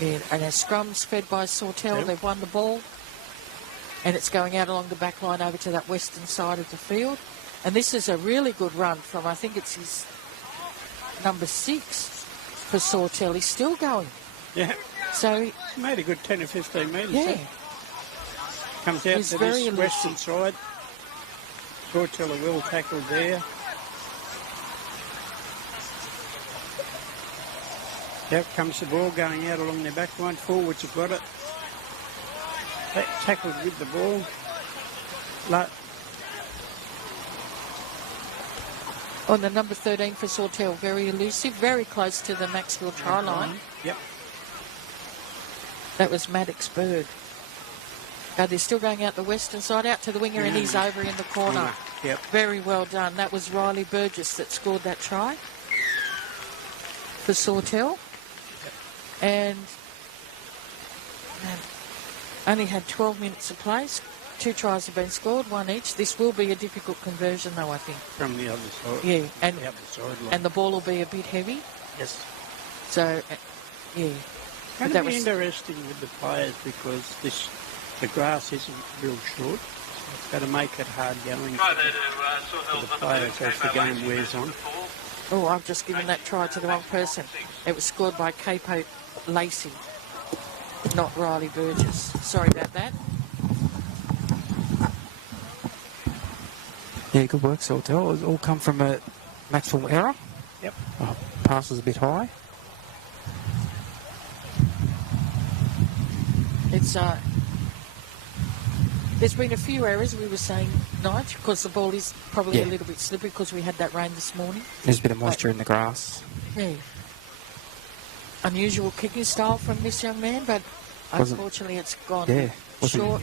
Yeah, and our scrum's fed by Sautell. They've won the ball. And it's going out along the back line over to that western side of the field. And this is a really good run from, I think it's his number 6 for Sautell. He's still going. Yeah. So he made a good 10 or 15 metres. Yeah. Comes out to this western side. Sautell are well tackled there. Out comes the ball going out along their back line. Forwards have got it. Tackled with the ball. On the number 13 for Sautell, very elusive, very close to the Macksville try line. Yep. That was Maddox Bird. They're still going out the western side, out to the winger, and he's over in the corner. Yep. Very well done. That was Riley Burgess that scored that try for Sautell. Yep. And only had 12 minutes of play. 2 tries have been scored, 1 each. This will be a difficult conversion, though, I think. From the other side. Yeah, and the other sideline. And the ball will be a bit heavy. Yes. So, yeah. It's going to be interesting with the players because the grass isn't real short. So it's going to make it hard going for the players as the game wears on. Oh, I've just given that try to the wrong person. It was scored by Capo Lacey, not Riley Burgess. Sorry about that. Yeah, good work, Sautell. It's all come from a Maxwell error. Yep. Pass was a bit high. It's there's been a few errors, we were saying, Nige, because the ball is probably a little bit slippery because we had that rain this morning. There's a bit of moisture in the grass. Yeah. Unusual kicking style from this young man, but unfortunately it's gone short.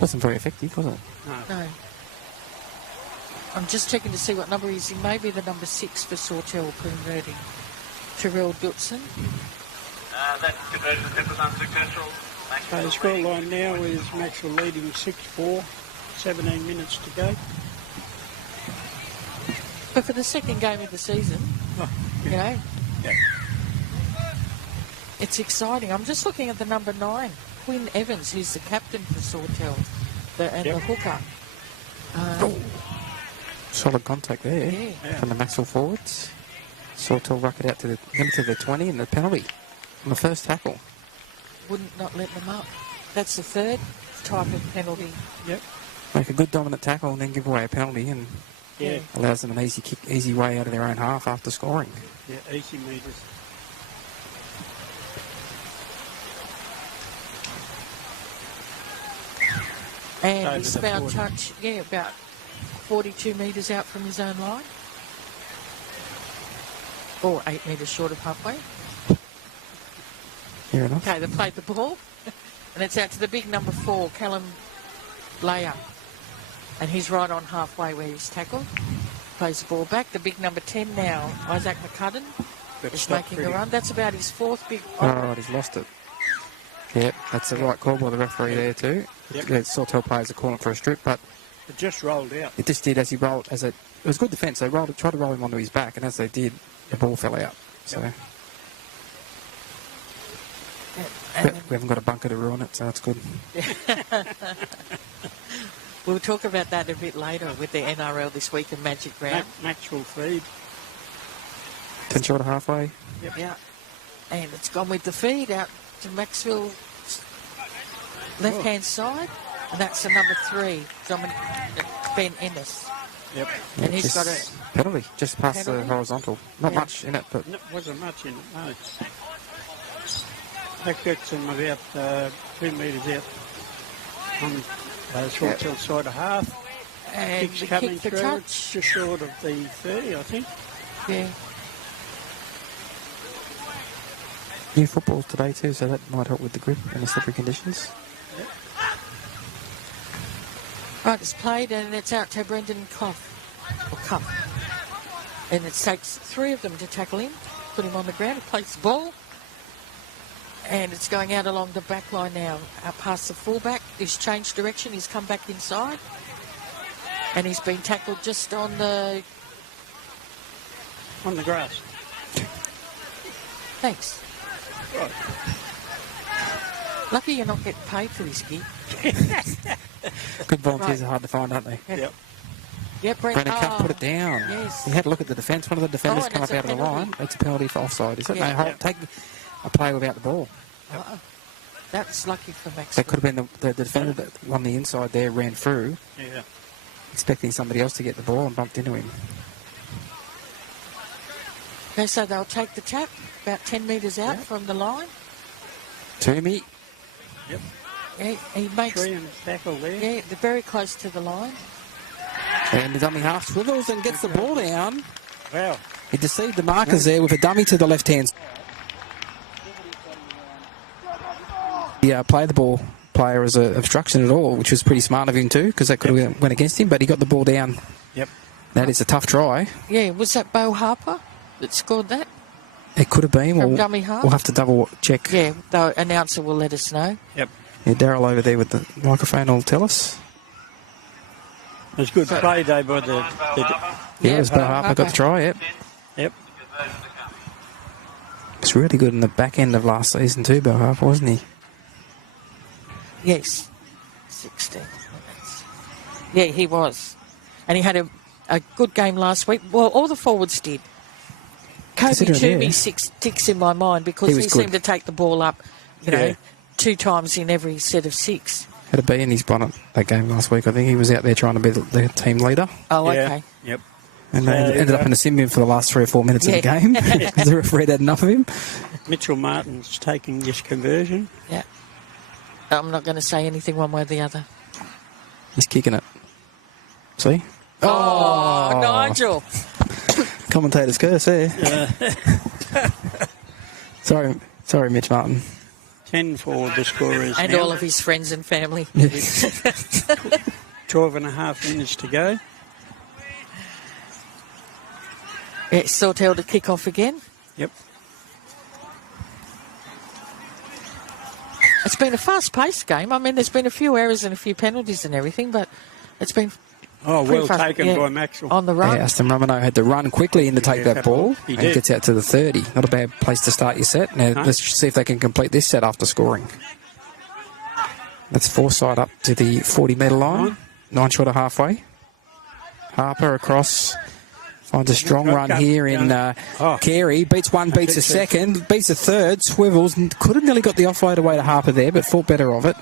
Wasn't very effective, was it? No. I'm just checking to see what number he's in. Maybe the number 6 for Sautell converting. Terrell Dootson. That conversion attempt was unsuccessful. The scoreline now is Maxwell leading 6-4, 17 minutes to go. But for the second game of the season, you know, it's exciting. I'm just looking at the number 9, Quinn Evans, who's the captain for Sautell, the hooker. Solid contact there from the Maxwell forwards. Sautell ruck it out to the 20 and the penalty on the first tackle. Wouldn't not let them up. That's the third type of penalty. Yep. Make a good dominant tackle and then give away a penalty and allows them an easy way out of their own half after scoring. Yeah, easy metres. And he's about touch, about 42 metres out from his own line. Or 8 metres short of halfway. Fair enough. Okay, they played the ball. And it's out to the big number 4, Callum Blair. And he's right on halfway where he's tackled. Plays the ball back. The big number 10 now, Isaac McCudden, is making a run. That's about his 4th big... Oh, right, he's lost it. Yep, that's the right call by the referee there too. Yep. The Sawtell players are calling for a strip, but... It just rolled out. It just did as he rolled. It was good defence. They tried to roll him onto his back, and as they did, the ball fell out. So... Yep. But we haven't got a bunker to ruin it, so that's good. We'll talk about that a bit later with the NRL this week and Magic Round. Maxwell feed. 10 short of halfway. Yep. Yeah. And it's gone with the feed out to Macksville left-hand side. And that's the number 3, Ben Ennis. Yep. And he's got a... Penalty, just past the horizontal. Not much in it, but... No, wasn't much in it, no. That gets them about 2 metres out on Sawtell side of half. And Kick's the coming kick for through. touch. It's just short of the 30, I think. Yeah. New footballs today too, so that might help with the grip and the slippery conditions. Yep. Right, it's played and it's out to Brendan Cuff. And it takes 3 of them to tackle him, put him on the ground, plays the ball. And it's going out along the back line now, out past the fullback. He's changed direction, he's come back inside. And he's been tackled just on the... On the grass. Thanks. Right. Lucky you're not getting paid for this gig. Good volunteers Right. are hard to find, aren't they? Yep. Yeah, Brennan Cup put it down. Yes. He had a look at the defence. One of the defenders and come it's up a out of the penalty. line. Makes a penalty for offside, is it? Yeah. No, hold, take a play without the ball. That's lucky for Maxwell. That could have been the defender that on the inside there ran through, Yeah. expecting somebody else to get the ball and bumped into him. Okay, so they'll take the tap about 10 metres out from the line. Toomey. Yep. Yeah, he makes... Tree and tackle there. Yeah, they're very close to the line. And the dummy half swivels and gets the ball down. Wow. He deceived the markers there with a dummy to the left-hand. Yeah, play the ball player as an obstruction at all, which was pretty smart of him too, because that could have went against him, but he got the ball down. Yep. That is a tough try. Yeah, was that Bo Harper that scored that? It could have been. From dummy half? We'll have to double check. Yeah, the announcer will let us know. Yep. Yeah, Daryl over there with the microphone will tell us. It was good play, though, by the Yeah, it was Bo Harper got the try, yep. Yep. It's really good in the back end of last season too, Bo Harper, wasn't he? Yes. 16 minutes. Yeah, he was. And he had a good game last week. Well, all the forwards did. Kobe Considering, Toomey yeah. sticks in my mind because He he was good. seemed to take the ball up, you know, Yeah. 2 times in every set of 6. Had a B in his bonnet that game last week. I think he was out there trying to be the team leader. Oh, Yeah. okay. Yep. And they ended up in a sim for the last 3 or 4 minutes of the Yeah. game because the referee had enough of him. Mitchell Martin's taking this conversion. Yeah. I'm not going to say anything one way or the other. He's kicking it. See? Oh, Nigel. Commentator's curse there. Sorry, Mitch Martin. 10 for the scorers And now. all of his friends and family. 12 and a half minutes to go. It's Sautell to kick off again. Yep. It's been a fast-paced game. I mean, there's been a few errors and a few penalties and everything, but it's been Oh, pretty well fast, taken by Maxwell. on the run. Yeah, Aston Romano had to run quickly in to take Yeah, that ball he and did. gets out to the 30. Not a bad place to start your set. Now, No. let's see if they can complete this set after scoring. That's Forsyth up to the 40-metre line. 9 short of halfway. Harper across. Finds a strong run here in Carey. Beats one, beats a second, beats a third, swivels. Could have nearly got the offload away to Harper there, but thought better of it.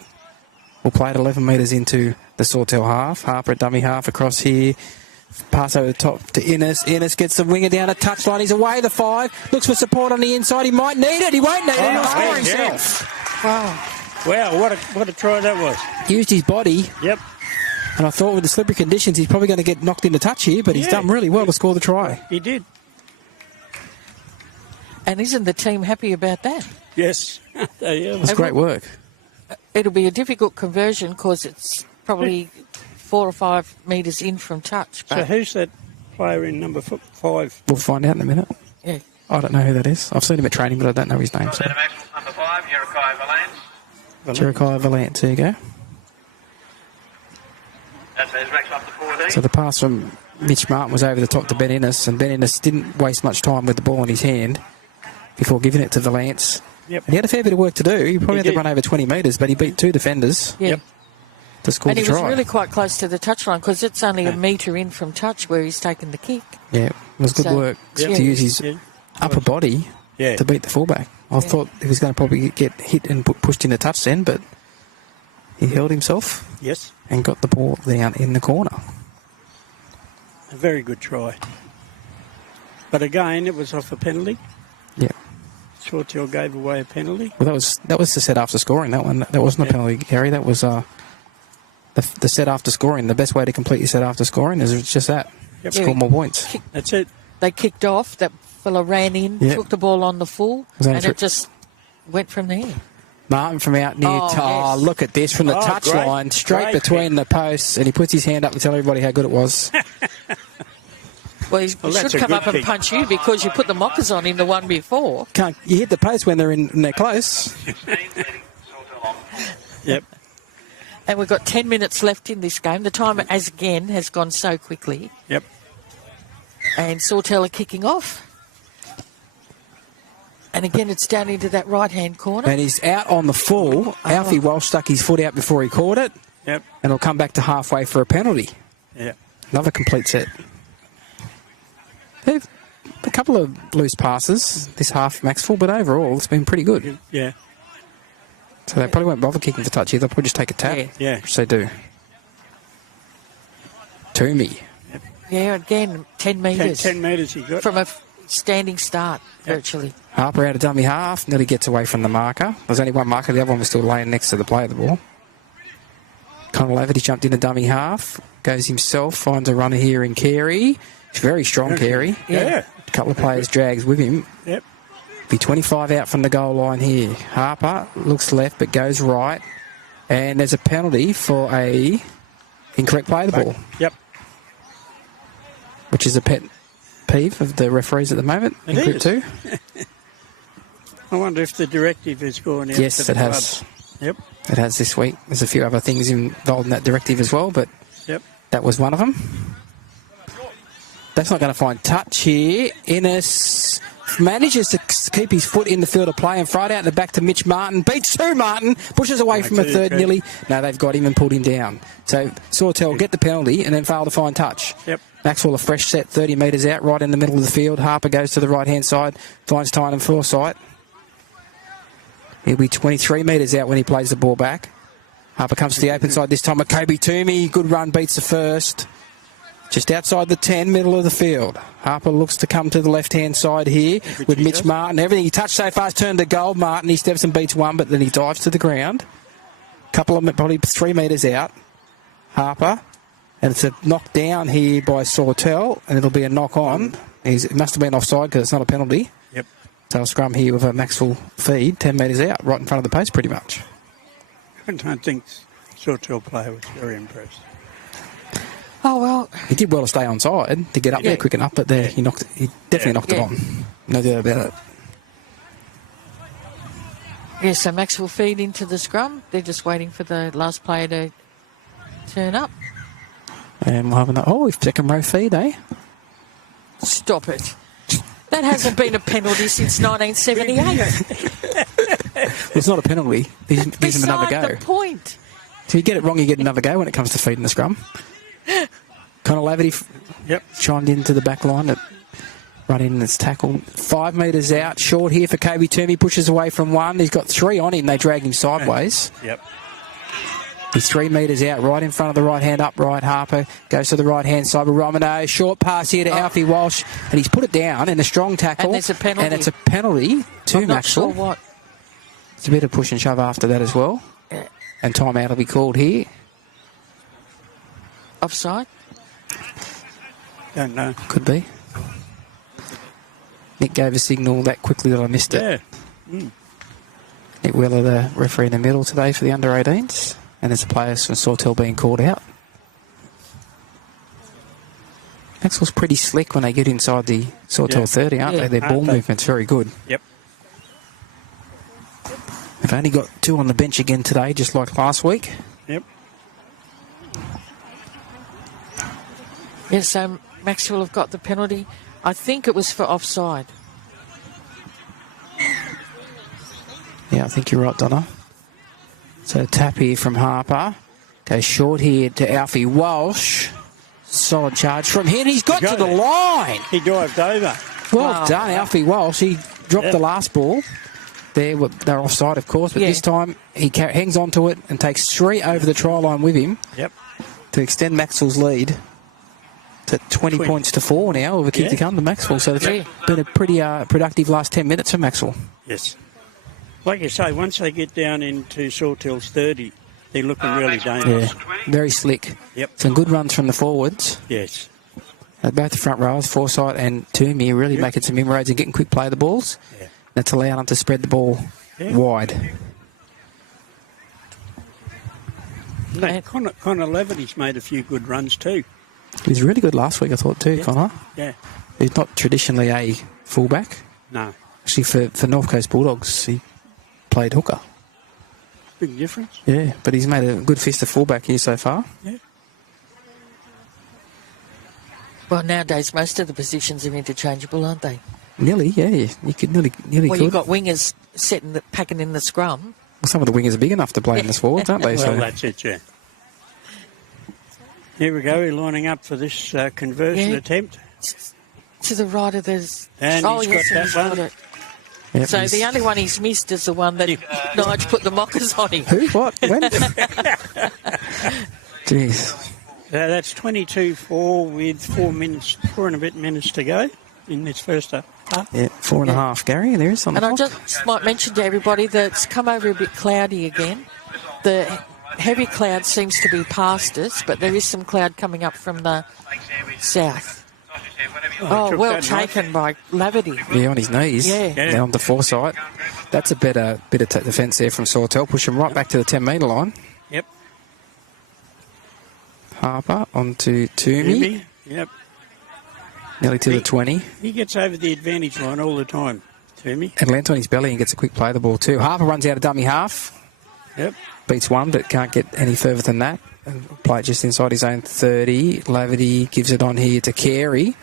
We'll play it 11 metres into the Sawtell half. Harper at dummy half across here. Pass over the top to Innes. Innes gets the winger down a touchline. He's away the 5. Looks for support on the inside. He might need it. He won't need it. He'll score himself. Wow, what a try that was. Used his body. Yep. And I thought with the slippery conditions, he's probably going to get knocked into touch here, but he's done really well to score the try. He did. And isn't the team happy about that? Yes. It's great work. It'll be a difficult conversion because it's probably 4 or 5 metres in from touch. So But who's that player in number 5? We'll find out in a minute. yeah. I don't know who that is. I've seen him at training, but I don't know his name. So. Then Maxwell number 5, Jericho Valance. Jericho Valance, there you go. That's Maxwell up to 14. So the pass from Mitch Martin was over the top to Ben Innes, and Ben Innes didn't waste much time with the ball in his hand before giving it to Valance. Yep. And he had a fair bit of work to do. He probably He had to did. run over 20 metres, but he beat 2 defenders Yeah. Yep. to score And the he was try. really quite close to the touchline because it's only a metre in from touch where he's taken the kick. Yeah, it was good So- work Yeah. to use his Yeah. upper body Yeah. to beat the fullback. I thought he was going to probably get hit and pushed in a touch then, but he held himself Yes. and got the ball down in the corner. A very good try. But again, it was off a penalty. Yeah. Sawtell gave away a penalty. Well, that was the set after scoring. That one, that wasn't a penalty, Gary. That was the set after scoring. The best way to complete your set after scoring is just that. Yep. Score more points. That's it. They kicked off. That fella ran in, Yeah. took the ball on the full, Was that and for- it just went from there. Martin from out near. Oh, yes. Look at this from the Oh, touchline, great. straight Great between the posts, and he puts his hand up to tell everybody how good it was. Well, he Well, that's should a come good up and kick. punch you because you put the mockers on him the one before. You hit the post when they're close. 16 leading Sautell on. Yep. And we've got 10 minutes left in this game. The time, as again, has gone so quickly. Yep. And Sautell are kicking off. And again, it's down into that right-hand corner. And he's out on the full. Alfie Walsh stuck his foot out before he caught it. Yep. And he'll come back to halfway for a penalty. Yeah. Another complete set. They've a couple of loose passes this half, Maxwell, but overall it's been pretty good. Yeah. So they probably won't bother kicking for touch either. They'll probably just take a tap. Yeah. Which they do. Toomey. Yep. Yeah, again, 10 metres. 10 metres he got. From a standing start, virtually. Harper out of dummy half. Nearly gets away from the marker. There's only one marker. The other one was still laying next to the play of the ball. Conor Laverty jumped into dummy half. Goes himself. Finds a runner here in Carey. It's very strong, Carey. Yeah. A couple of players drags with him. Yep. Be 25 out from the goal line here. Harper looks left but goes right. And there's a penalty for a incorrect play of the ball. Yep. Which is a pet peeve of the referees at the moment in Group 2. I wonder if the directive has gone out. Yes, it has. Yep. It has this week. There's a few other things involved in that directive as well, but that was one of them. That's not going to find touch here. Innes manages to keep his foot in the field of play and throw it out in the back to Mitch Martin. Beats two Martin. Pushes away from a third nearly. No, they've got him and pulled him down. So Sautell get the penalty and then fail to find touch. Yep. Maxwell a fresh set 30 metres out right in the middle of the field. Harper goes to the right-hand side. Finds Tyne and Forsyth. He'll be 23 metres out when he plays the ball back. Harper comes to the open side this time with Kobe Toomey. Good run, beats the first. Just outside the 10, middle of the field. Harper looks to come to the left-hand side here with Mitch Martin. Everything he touched so far has turned to gold. Martin, he steps and beats one, but then he dives to the ground. Couple of, probably 3 metres out. Harper. And it's a knock down here by Sautell, and it'll be a knock on. It must have been offside because it's not a penalty. Yep. So a scrum here with a Maxwell feed, 10 metres out, right in front of the post pretty much. I don't think Sawtell player was very impressed. Oh, well. He did well to stay on side, to get up there quick enough, but there he definitely knocked it on. No doubt about it. Yeah, so Max will feed into the scrum. They're just waiting for the last player to turn up. And we'll have another, second row feed, eh? Stop it. That hasn't been a penalty since 1978. It's not a penalty. He gives him another go. Beside the point. So you get it wrong, you get another go when it comes to feeding the scrum. Conor Laverty chimed into the back line. Run in this tackle. 5 metres out. Short here for Kobe Toomey. Pushes away from one. He's got 3 on him. They drag him sideways. Yep. He's 3 metres out, right in front of the right hand upright. Harper goes to the right hand side with Romano. Short pass here to Alfie Walsh, and he's put it down in a strong tackle. And there's a penalty. And it's a penalty to I'm Maxwell. not sure what. It's a bit of push and shove after that as well. And timeout will be called here. Offside? Don't know. Could be. Nick gave a signal that quickly that I missed it. Yeah. Nick Wheeler, the referee in the middle today for the under-18s. And there's the players from Sautell being called out. Maxwell's pretty slick when they get inside the Sautell 30, aren't they? Their ball movement's very good. Yep. They've only got 2 on the bench again today, just like last week. Yep. Yes, so Maxwell have got the penalty. I think it was for offside. Yeah, I think you're right, Donna. So tap here from Harper. Goes short here to Alfie Walsh. Solid charge from him. He's got to the line. He dived over. Well done, Alfie Walsh. He dropped the last ball. They're offside, of course, but this time he hangs on to it and takes 3 over the try line with him to extend Maxwell's lead to 20 points to 4 now with a kick to come to Maxwell. So it's been a pretty productive last 10 minutes for Maxwell. Yes. Like you say, once they get down into Sawtell's 30, they're looking really dangerous. Yeah, very slick. Yep. Some good runs from the forwards. Yes. Both the front rowers, Forsyth and Toomey, are really making some inroads and getting quick play of the balls. Yeah. That's allowing them to spread the ball wide. No, Conor Laverty's made a few good runs too. He was really good last week, I thought, too, Connor. Yeah. He's not traditionally a fullback. No. Actually, for North Coast Bulldogs, he played hooker. Big difference. Yeah, but he's made a good fist of fullback here so far. Yeah. Well, nowadays, most of the positions are interchangeable, aren't they? Nearly, yeah. You could nearly Well, could. you've got wingers packing in the scrum. Well, some of the wingers are big enough to play in the forwards, aren't they? Well, that's it, yeah. Here we go. We're lining up for this conversion attempt. To the right of this. And he's got that one. Got it. Yep, So the only one he's missed is the one that Nige put the mockers on him. Who? What? When? Jeez. That's 22-4 with 4 and a bit minutes to go in this first half. Yeah, 4.5, Gary. There is on the And I clock. just might mention to everybody that it's come over a bit cloudy again. The heavy cloud seems to be past us, but there is some cloud coming up from the south. Oh, well taken by Laverty. Yeah, on his knees. Yeah. Down on the foresight. That's a better bit of defence there from Sawtell. Push him right back to the 10-metre line. Yep. Harper onto Toomey. Yep. Nearly to the 20. He gets over the advantage line all the time, Toomey. And lands on his belly and gets a quick play of the ball too. Harper runs out of dummy half. Yep. Beats one, but can't get any further than that. And play it just inside his own 30. Laverty gives it on here to Carey.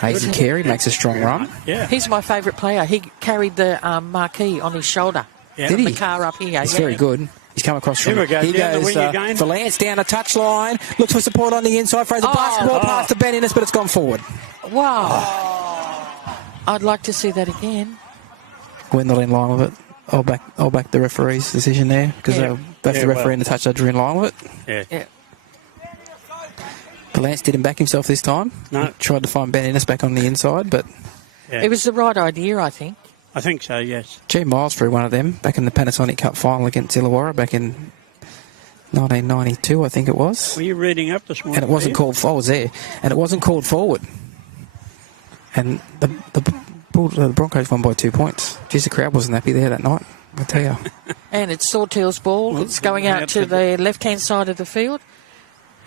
Hayden Carey makes a strong run. Yeah. He's my favourite player. He carried the marquee on his shoulder. Yeah. Did he? The car up here. He's very good. He's come across from... Here we go. He Down the goes wing again. for Lance down a touchline. Looks for support on the inside. Fraser basketball pass to Ben Innes, but it's gone forward. Wow. I'd like to see that again. We're not in line with it. I'll back the referee's decision there because both the referee and the touch judge are in line with it. Yeah. Lance didn't back himself this time. No. He tried to find Ben Innes back on the inside, but... It was the right idea, I think. I think so, yes. G. Miles threw one of them back in the Panasonic Cup final against Illawarra back in 1992, I think it was. Were you reading up this morning? And it wasn't called... I was there. And it wasn't called forward. And the Broncos won by 2 points. Geez, the crowd wasn't happy there that night, I tell you. And it's Sawtell's ball. It's going out to the left-hand side of the field.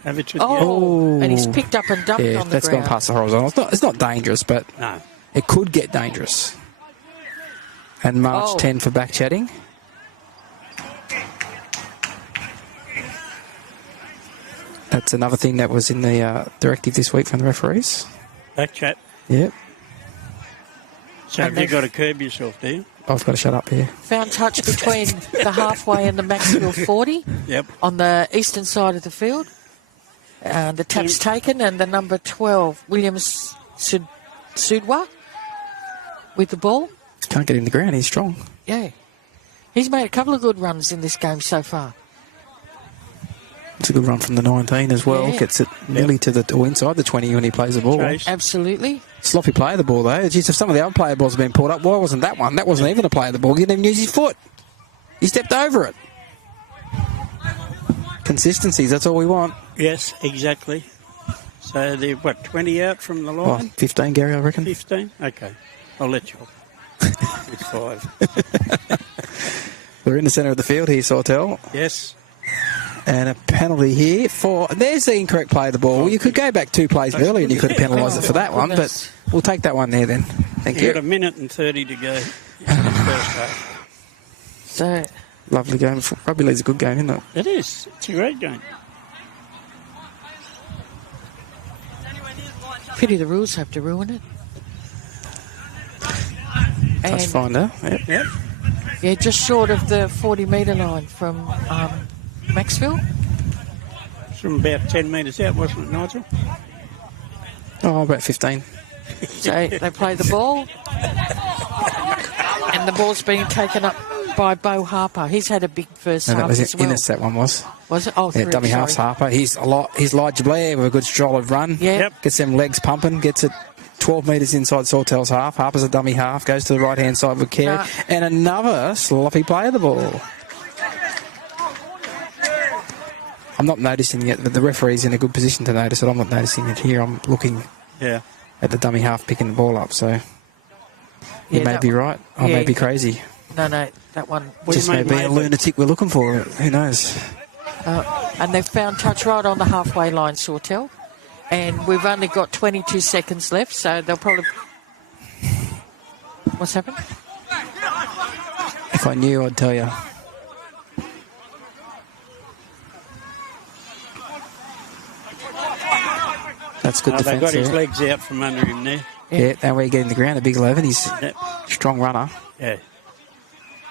Have it to the And he's picked up and dumped on the ground. That's gone past the horizontal. It's not dangerous, but No. it could get dangerous. And March 10 for back chatting. That's another thing that was in the directive this week from the referees. Back chat. Yep. So have you got to curb yourself, do you? I've got to shut up here. Found touch between the halfway and the Macksville 40 Yep. on the eastern side of the field. The tap's taken, and the number 12, Williams Sudwa, with the ball. Can't get in the ground. He's strong. Yeah. He's made a couple of good runs in this game so far. It's a good run from the 19 as well. Yeah. Gets it nearly to the or inside the 20 when he plays the ball. Trace. Absolutely. Sloppy play of the ball, though. Geez, if some of the other player balls have been pulled up, why wasn't that one? That wasn't even a play of the ball. He didn't even use his foot. He stepped over it. Consistencies, that's all we want. Yes, exactly. So they're, 20 out from the line? 15, Gary, I reckon. 15? Okay. I'll let you off. It's 5. We're in the centre of the field here, Sautell. Yes. And a penalty here for... There's the incorrect play of the ball. You could go back 2 plays earlier and you could have penalised it for that one, but we'll take that one there then. Thank you. Got 1 minute and 30 to go in the first half. So, Lovely game. Rugby league's a good game, isn't it? It is. It's a great game. pity the rules have to ruin it. Touch finder. Yep. Yep. Yeah, just short of the 40-metre line from Macksville. From about 10 metres out, wasn't it, Nigel? Oh, about 15. So they play the ball. And the ball's being taken up by Bo Harper. He's had a big first And half that was as well. Innes, that one was. Was it? Oh, Yeah, three, dummy sorry. half's Harper. He's Elijah Blair with a good solid run. Yeah. Yep. Gets them legs pumping, gets it 12 metres inside Sawtell's half. Harper's a dummy half, goes to the right-hand side with Carey. Nah. And another sloppy play of the ball. I'm not noticing it, but the referee's in a good position to notice it. I'm not noticing it here. I'm looking Yeah. at the dummy half picking the ball up, so he Yeah, may that be one- right. I yeah. may be crazy. No, that one. Just may be a lunatic we're looking for. Who knows? And they've found touch right on the halfway line, Sautell. And we've only got 22 seconds left, so they'll probably... What's happened? If I knew, I'd tell you. That's good They've defence got his there. legs out from under him there. Yeah, now we're getting the ground at Big 11. He's a strong runner. Yeah.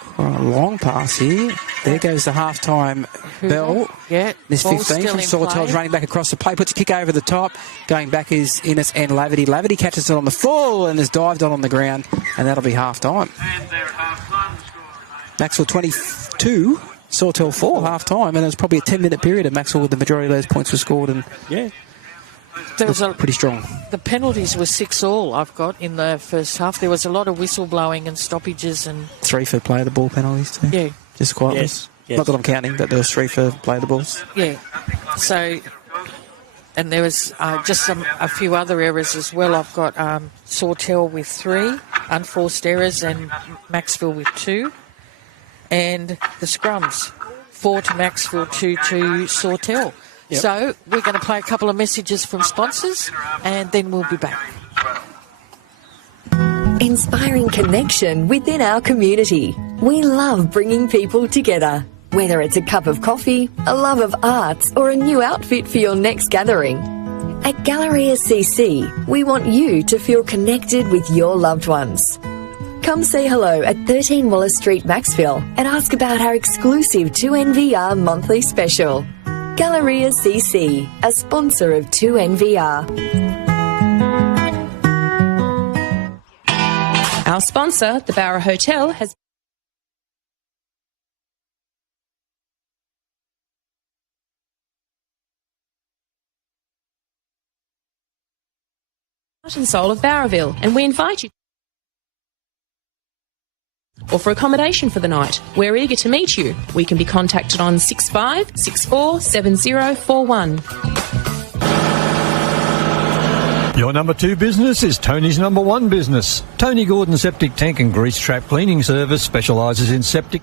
Quite a long pass here. There goes the half-time bell. Yeah. This Ball's 15 from still in Sawtell's play. running back across the play. Puts a kick over the top. Going back is Innes and Laverty. Laverty catches it on the full and has dived on the ground. And that'll be half-time. And there at half-time, the score remains. Maxwell 22, Sawtell 4 half-time. And it was probably a 10-minute period at Maxwell with the majority of those points were scored. And Yeah. There was pretty strong. The penalties were 6-all, I've got, in the first half. There was a lot of whistle blowing and stoppages and... 3 for play of the ball penalties too. Yeah. Just quietly. Yes. Not that I'm counting, but there was 3 for play of the balls. Yeah. So... And there was just a few other errors as well. I've got Sawtell with 3 unforced errors and Macksville with 2. And the scrums, 4 to Macksville, 2 to Sawtell. Yep. So we're going to play a couple of messages from sponsors and then we'll be back. Inspiring connection within our community. We love bringing people together. Whether it's a cup of coffee, a love of arts, or a new outfit for your next gathering. At Galleria CC, we want you to feel connected with your loved ones. Come say hello at 13 Wallace Street, Macksville, and ask about our exclusive 2NVR monthly special. Galleria CC, a sponsor of 2NVR. Our sponsor, the Barra Hotel, has heart and soul of Barraville, and we invite you. Or for accommodation for the night. We're eager to meet you. We can be contacted on 6564 7041. Your number 2 business is Tony's number 1 business. Tony Gordon Septic Tank and Grease Trap Cleaning Service specialises in septic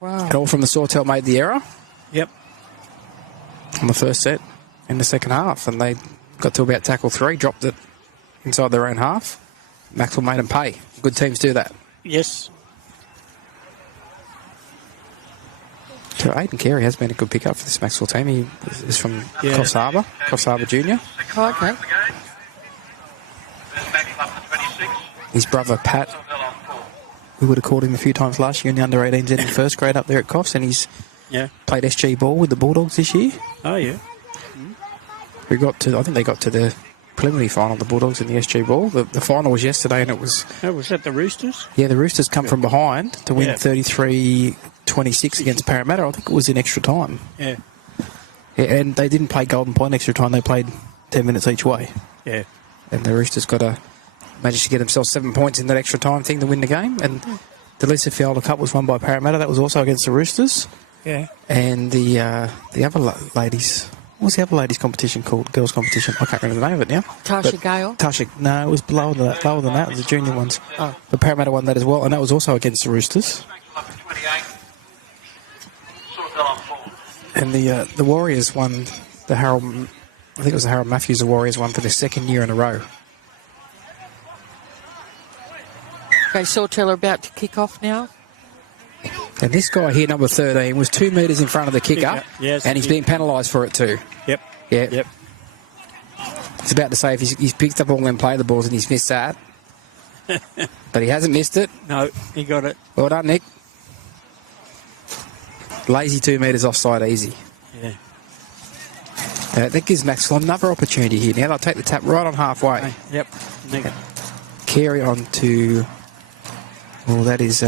Wow. All from the Sawtell made the error Yep. on the first set in the second half, and they got to about tackle 3, dropped it inside their own half. Maxwell made them pay. Good teams do that. Yes. So Aiden Carey has been a good pickup for this Maxwell team. He is from Coffs Harbour Junior. Oh, okay. His brother Pat, we would have called him a few times last year in the under-18s in first grade up there at Coffs, and he's played SG ball with the Bulldogs this year. Oh, yeah. I think they got to the preliminary final, the Bulldogs in the SG ball. The final was yesterday, and it was... Oh, was that the Roosters? Yeah, the Roosters come from behind to win 33-26 against Parramatta. I think it was in extra time. Yeah. And they didn't play Golden Point extra time. They played 10 minutes each way. Yeah. And the Roosters managed to get themselves 7 points in that extra time thing to win the game. And the Lisa Fialda Cup was won by Parramatta. That was also against the Roosters. Yeah. And the other ladies... What was the other ladies' competition called? Girls' competition? I can't remember the name of it now. Tasha Gale? No, it was lower than that. It was the junior ones. Oh. But Parramatta won that as well, and that was also against the Roosters. And the Warriors won the Harold... I think it was the Harold Matthews, the Warriors won for the second year in a row. Okay, Sautell are about to kick off now. And this guy here, number 13, was 2 metres in front of the kicker, Yes, and he's being penalised for it too. Yep. Yeah. Yep. It's about to say if he's picked up all them play the balls and he's missed that. But he hasn't missed it. No, he got it. Well done, Nick. Lazy 2 metres offside easy. Yeah. That gives Maxwell another opportunity here. Now they'll take the tap right on halfway. Yep. Carry on to... Well, that is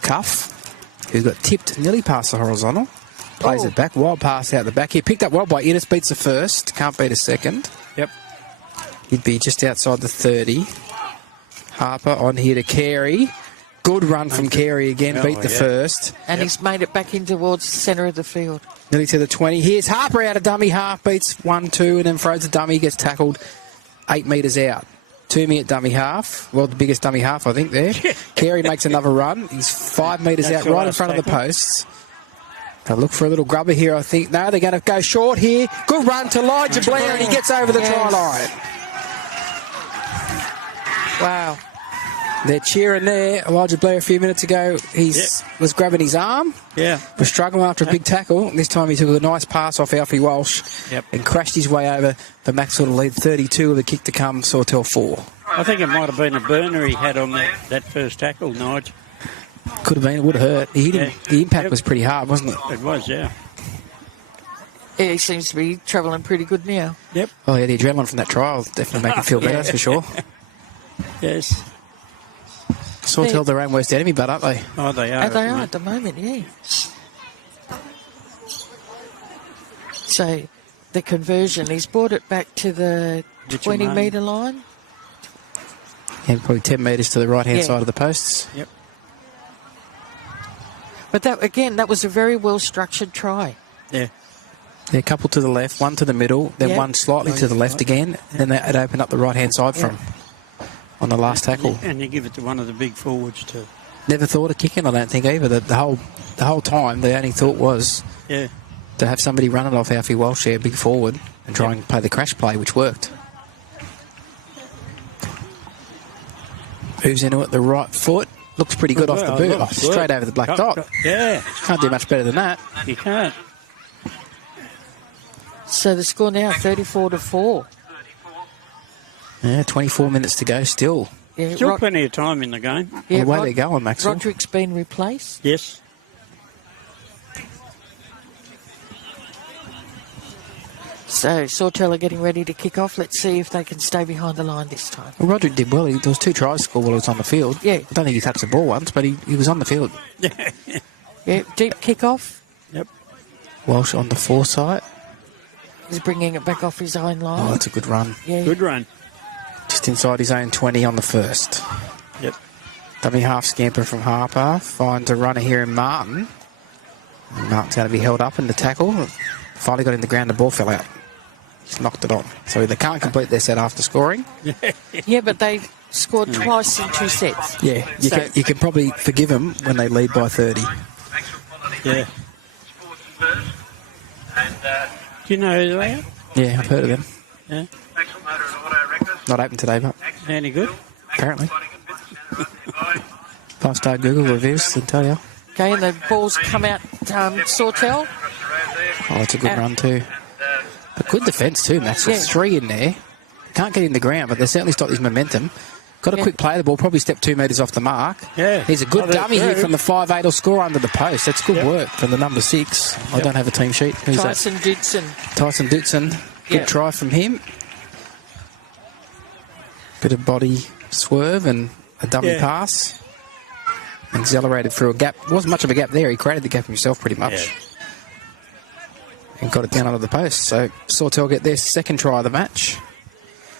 Cuff, who got tipped nearly past the horizontal. Plays it back. Wild pass out the back here. Picked up well by Innes. Beats the first. Can't beat a second. Yep. He'd be just outside the 30. Harper on here to Carey. Good run from Carey again. Beat the first. And he's made it back in towards the centre of the field. Nearly to the 20. Here's Harper out of dummy half. Beats 1-2 and then throws a dummy. Gets tackled 8 metres out. 2 me at dummy half. Well, the biggest dummy half, I think, there. Carey makes another run. He's 5 metres out right in front of the posts. They'll look for a little grubber here, I think. No, they're going to go short here. Good run to Elijah Blair, and he gets over the try line. Wow. They're cheering there. Elijah Blair a few minutes ago, was grabbing his arm. Yeah. Was struggling after a big tackle. This time he took a nice pass off Alfie Walsh and crashed his way over for Maxwell to lead 32 with a kick to come, Sautell 4. I think it might have been a burner he had on that first tackle, Nige. Could have been. It would have hurt. He hit him. The impact was pretty hard, wasn't it? It was, yeah. Yeah, he seems to be travelling pretty good now. Yep. Oh, yeah, the adrenaline from that trial definitely make him feel better, that's for sure. Yes. Sautell their own worst enemy, but aren't they? Oh, they are. They are at the moment, yeah. So the conversion, he's brought it back to the 20-metre line. And probably 10 metres to the right-hand side of the posts. Yep. But that was a very well-structured try. Yeah. Yeah, a couple to the left, one to the middle, then one slightly to the left again, and then it opened up the right-hand side from on the last tackle. And you give it to one of the big forwards too. Never thought of kicking, I don't think, either. The whole time, the only thought was to have somebody run it off Alfie Walsh there, big forward, and try and play the crash play, which worked. Moves into it, the right foot. Looks pretty good off the boot. Oh, straight over the black dot. Yeah. Can't do much better than that. You can't. So the score now, 34-4. Yeah, 24 minutes to go still. Yeah, Still plenty of time in the game. Yeah, the way they're going, Maxwell. Roderick's been replaced. Yes. So Sautell are getting ready to kick off. Let's see if they can stay behind the line this time. Well, Roderick did well. There was 2 tries scored while he was on the field. Yeah. I don't think he touched the ball once, but he was on the field. Yeah, deep kick-off. Yep. Walsh on the foresight. He's bringing it back off his own line. Oh, that's a good run. Yeah. Good run. Just inside his own 20 on the first. Yep. Dummy half scamper from Harper. Finds a runner here in Martin. Martin's going to be held up in the tackle. Finally got in the ground, the ball fell out. He's knocked it on. So they can't complete their set after scoring. Yeah, but they scored twice in 2 sets. Yeah, you can probably forgive them when they lead by 30. Yeah. Sports first. And Do you know who they are? Yeah, I've heard of them. Yeah. Maxwell Motor and Auto Records. Not open today, but Any good? apparently. 5-star Google reviews, I tell you. Okay, and the ball's come out Sawtell. Oh, it's a good run too. But good defence too, Max. Yeah. 3 in there. Can't get in the ground, but they certainly stopped his momentum. Got a quick play of the ball, probably stepped 2 metres off the mark. Yeah. He's a good dummy here from the 5'8", will score under the post. That's good work from the number 6. I don't have a team sheet. Who's Tyson Dudson. Tyson Dudson. Good try from him. Bit of body swerve and a dummy pass. Accelerated through a gap. Wasn't much of a gap there. He created the gap himself pretty much. Yeah. And got it down under the post. So Sautell get their second try of the match.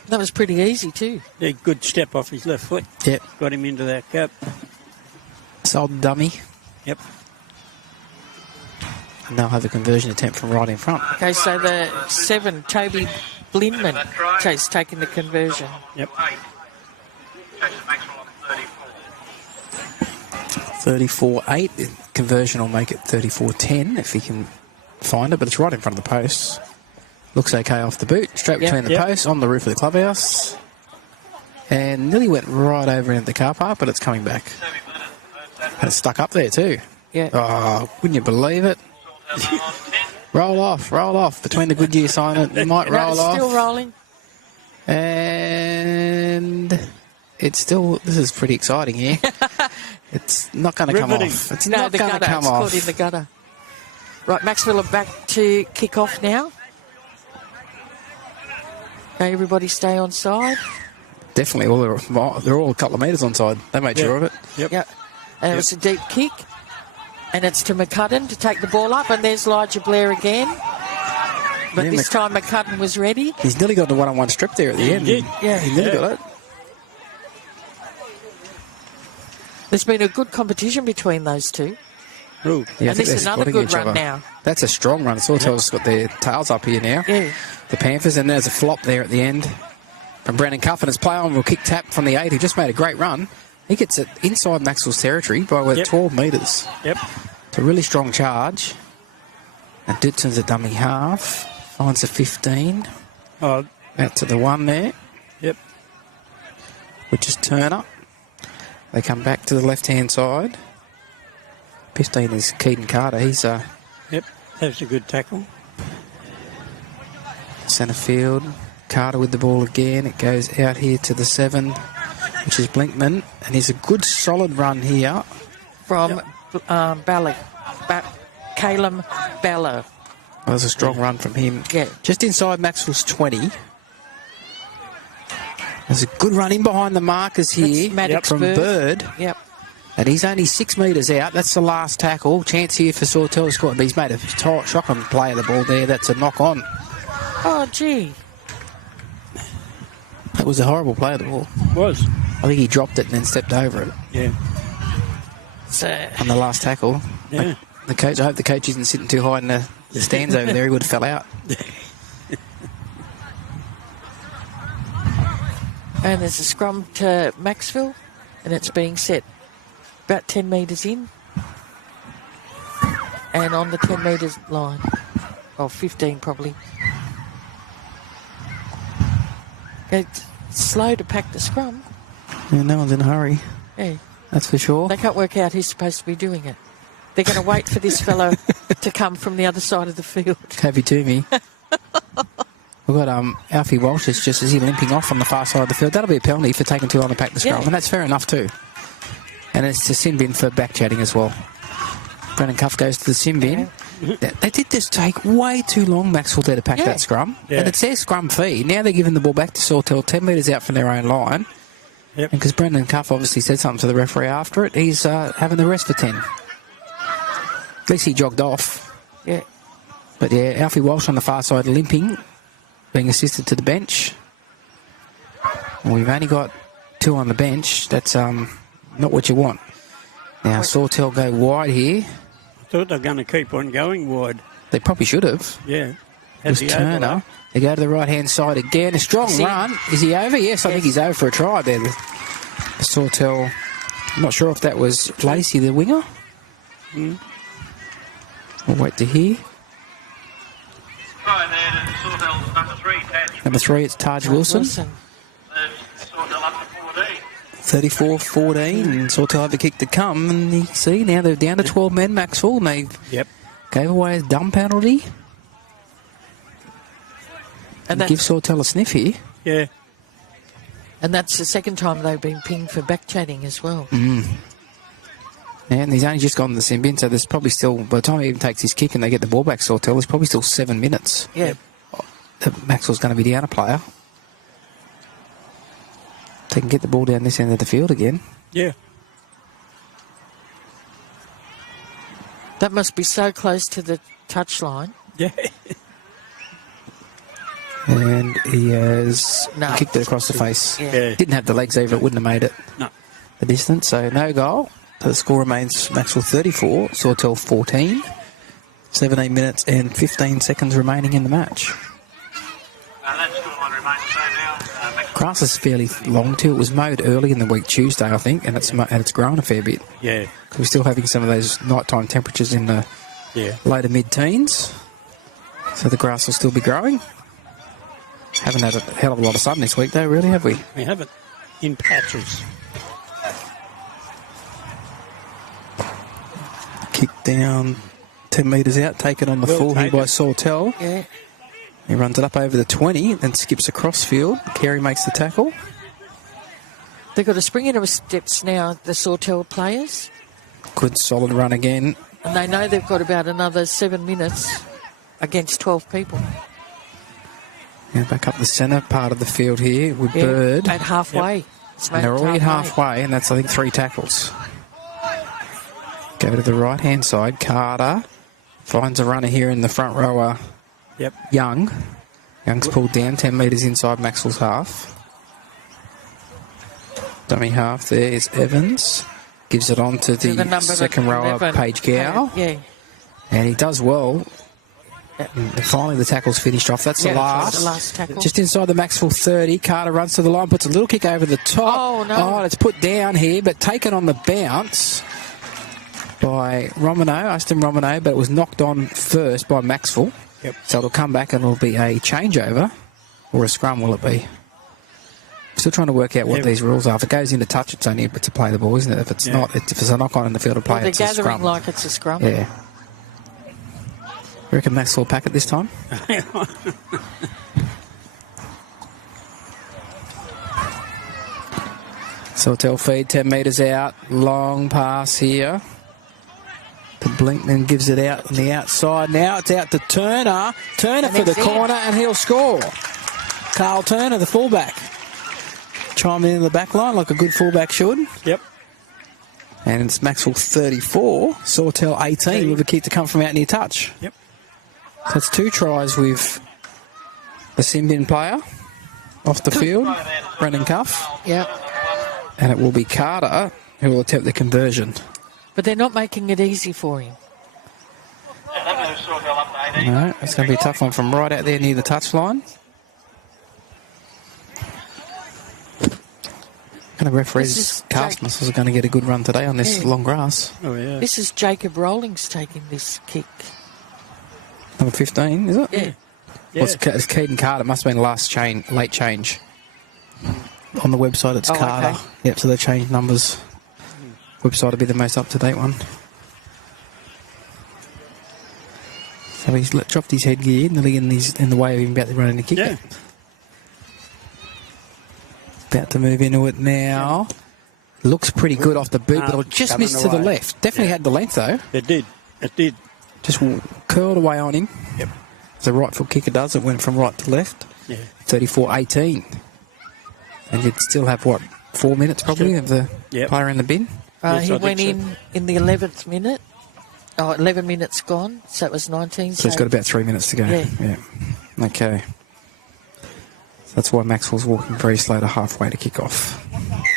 That was pretty easy too. Yeah, good step off his left foot. Yep. Got him into that gap. Sold dummy. Yep. And they'll have a conversion attempt from right in front. Okay, so the 7, Toby Blinman, Chase taking the conversion. Yep. Jason Maxwell on 34. 34-8. The conversion will make it 34-10 if he can find it, but it's right in front of the posts. Looks okay off the boot. Straight between the posts, on the roof of the clubhouse. And nearly went right over into the car park, but it's coming back. And it's stuck up there too. Yeah. Oh, wouldn't you believe it? roll off. Between the Goodyear sign, it might roll off. Still rolling. And it's still, this is pretty exciting here. It's not going to come off. It's not going to come off. It's caught in the gutter. Right, Macksville are back to kick off now. Okay, everybody stay on side. Definitely, they're all a couple of metres on side. They made sure of it. Yep. And it was a deep kick. And it's to McCudden to take the ball up. And there's Elijah Blair again. But this time McCudden was ready. He's nearly got the one-on-one strip there at the end. Yeah. He nearly got it. There's been a good competition between those two. Ooh. Yeah, and this is another good run now. That's a strong run. Sawtell's got their tails up here now. Yeah. The Panthers, and there's a flop there at the end from Brandon Cuff, and his play on will kick tap from the 8, who just made a great run. He gets it inside Maxwell's territory by 12 metres. Yep. It's a really strong charge. And Dudson's a dummy half. Finds a 15. Oh. Out to the 1 there. Yep. Which is Turner. They come back to the left-hand side. 15 is Keaton Carter. He's Yep, that's a good tackle. Centre field. Carter with the ball again. It goes out here to the 7, which is Blinkman. And he's a good solid run here. From Ballard. Calum Ballard. That was a strong run from him. Yeah. Just inside Maxwell's 20. There's a good run in behind the markers here from Bird. Yep. And he's only 6 metres out. That's the last tackle. Chance here for Sawtell to score. But he's made a shocking play of the ball there. That's a knock on. Oh, gee. That was a horrible play of the ball. It was. I think he dropped it and then stepped over it. Yeah. So, on the last tackle. Yeah. The coach, I hope the coach isn't sitting too high in the stands over there. He would have fell out. And there's a scrum to Macksville, and it's being set about 10 metres in. And on the 10 metres line. Oh, 15 probably. It's slow to pack the scrum. Yeah, no one's in a hurry. Yeah. That's for sure. They can't work out who's supposed to be doing it. They're going to wait for this fellow to come from the other side of the field. Happy to me. We've got Alfie Walsh is just as he limping off on the far side of the field. That'll be a penalty for taking too long to pack the scrum, and that's fair enough too. And it's a sin bin for back chatting as well. Brennan Cuff goes to the sin bin. They did just take way too long, Maxwell, there to pack that scrum. Yeah. And it's their scrum fee. Now they're giving the ball back to Sautell 10 metres out from their own line. Yep. And because Brendan Cuff obviously said something to the referee after it, he's having the rest for 10. At least he jogged off. Yeah. But yeah, Alfie Walsh on the far side limping, being assisted to the bench. And we've only got 2 on the bench. That's not what you want. Now Sautell go wide here. I thought they were going to keep on going wide. They probably should have. Yeah. It was Turner. They go to the right-hand side again. A strong run. Is he over? Yes, I think he's over for a try there. Sautell. I'm not sure if that was Lacey, the winger. We'll wait to hear. Right there to Sautell's number 3, Taj. Number 3, it's Taj Wilson. Sawtell up to 14. 34-14, and Sawtell had the kick to come. And you see, now they're down to 12 men, Maxwell, and they gave away a dumb penalty. And give Sawtell a sniff here. Yeah. And that's the second time they've been pinged for back-chatting as well. Yeah, and he's only just gone to the sin bin, so there's probably still, by the time he even takes his kick and they get the ball back, Sawtell, there's probably still 7 minutes. Yeah. Maxwell's going to be down a player. They can get the ball down this end of the field again. Yeah. That must be so close to the touchline. Yeah. And he has kicked it across the face. Yeah. Didn't have the legs either, it wouldn't have made it the distance, so no goal. So the score remains Maxwell 34, Sawtell 14. 17 minutes and 15 seconds remaining in the match. That scoreline remains the same now. Grass is fairly long too. It was mowed early in the week, Tuesday, I think, and it's grown a fair bit. Yeah. Because we're still having some of those nighttime temperatures in the later mid-teens. So the grass will still be growing. Haven't had a hell of a lot of sun this week, though, really, have we? We haven't. In patches. Kick down 10 metres out, taken on the full here by Sautell. Yeah. He runs it up over the 20, then skips across field. Carey makes the tackle. They've got to spring into steps now, the Sautell players. Good solid run again. And they know they've got about another 7 minutes against 12 people. Yeah, back up the centre part of the field here with Bird. At halfway. Yep. And they're already halfway, and that's, I think, 3 tackles. Go to the right-hand side. Carter finds a runner here in the front rower. Young. Young's pulled down 10 metres inside Maxwell's half. Dummy half there is Evans. Gives it on to the second rower, Paige Gow. Yeah. And he does well. And finally the tackle's finished off. That's the last tackle. Just inside the Macksville 30. Carter runs to the line, puts a little kick over the top. Oh, no. Oh, it's put down here, but taken on the bounce by Aston Romano, but it was knocked on first by Macksville. So it'll come back and it'll be a changeover, or a scrum, will it be? Still trying to work out what these rules are. If it goes into touch, it's only to play the ball, isn't it? If it's not, if it's a knock-on in the field of play, it's a scrum. They're gathering like it's a scrum. Yeah. You reckon Max will pack it this time? Sautell feed, 10 metres out. Long pass here. To Blinkman gives it out on the outside. Now it's out to Turner. Turner for the corner, and he'll score. Carl Turner, the fullback. Chiming in the back line like a good fullback should. Yep. And it's Maxwell 34, Sawtell 18 with a kick to come from out near touch. Yep. So that's 2 tries with the Simbin player off the field, Brendan Cuff. Yep. And it will be Carter who will attempt the conversion. But they're not making it easy for him. No, it's going to be a tough one from right out there near the touchline. Kind of referees, cast muscles are going to get a good run today on this long grass. Oh, yeah. This is Jacob Rawlings taking this kick. Number 15, is it? Yeah. Well, it's Keaton Carter. Must have been late change. On the website, it's Carter. Okay. Yep, so they changed numbers. Website will be the most up-to-date one. So he's dropped his headgear, nearly in the way of him about to run in the kick. Yeah. About to move into it now. Looks pretty good off the boot, but it'll just miss to the left. Definitely had the length, though. It did. It did. Just curled away on him. Yep. As a right foot kicker does, it went from right to left. Yeah. 34-18. And you'd still have, 4 minutes probably of the player in the bin? He went in the 11th minute. 11 minutes gone, so it was 19. So it's got about 3 minutes to go. Yeah. Okay. That's why Maxwell's walking very slow to halfway to kick off.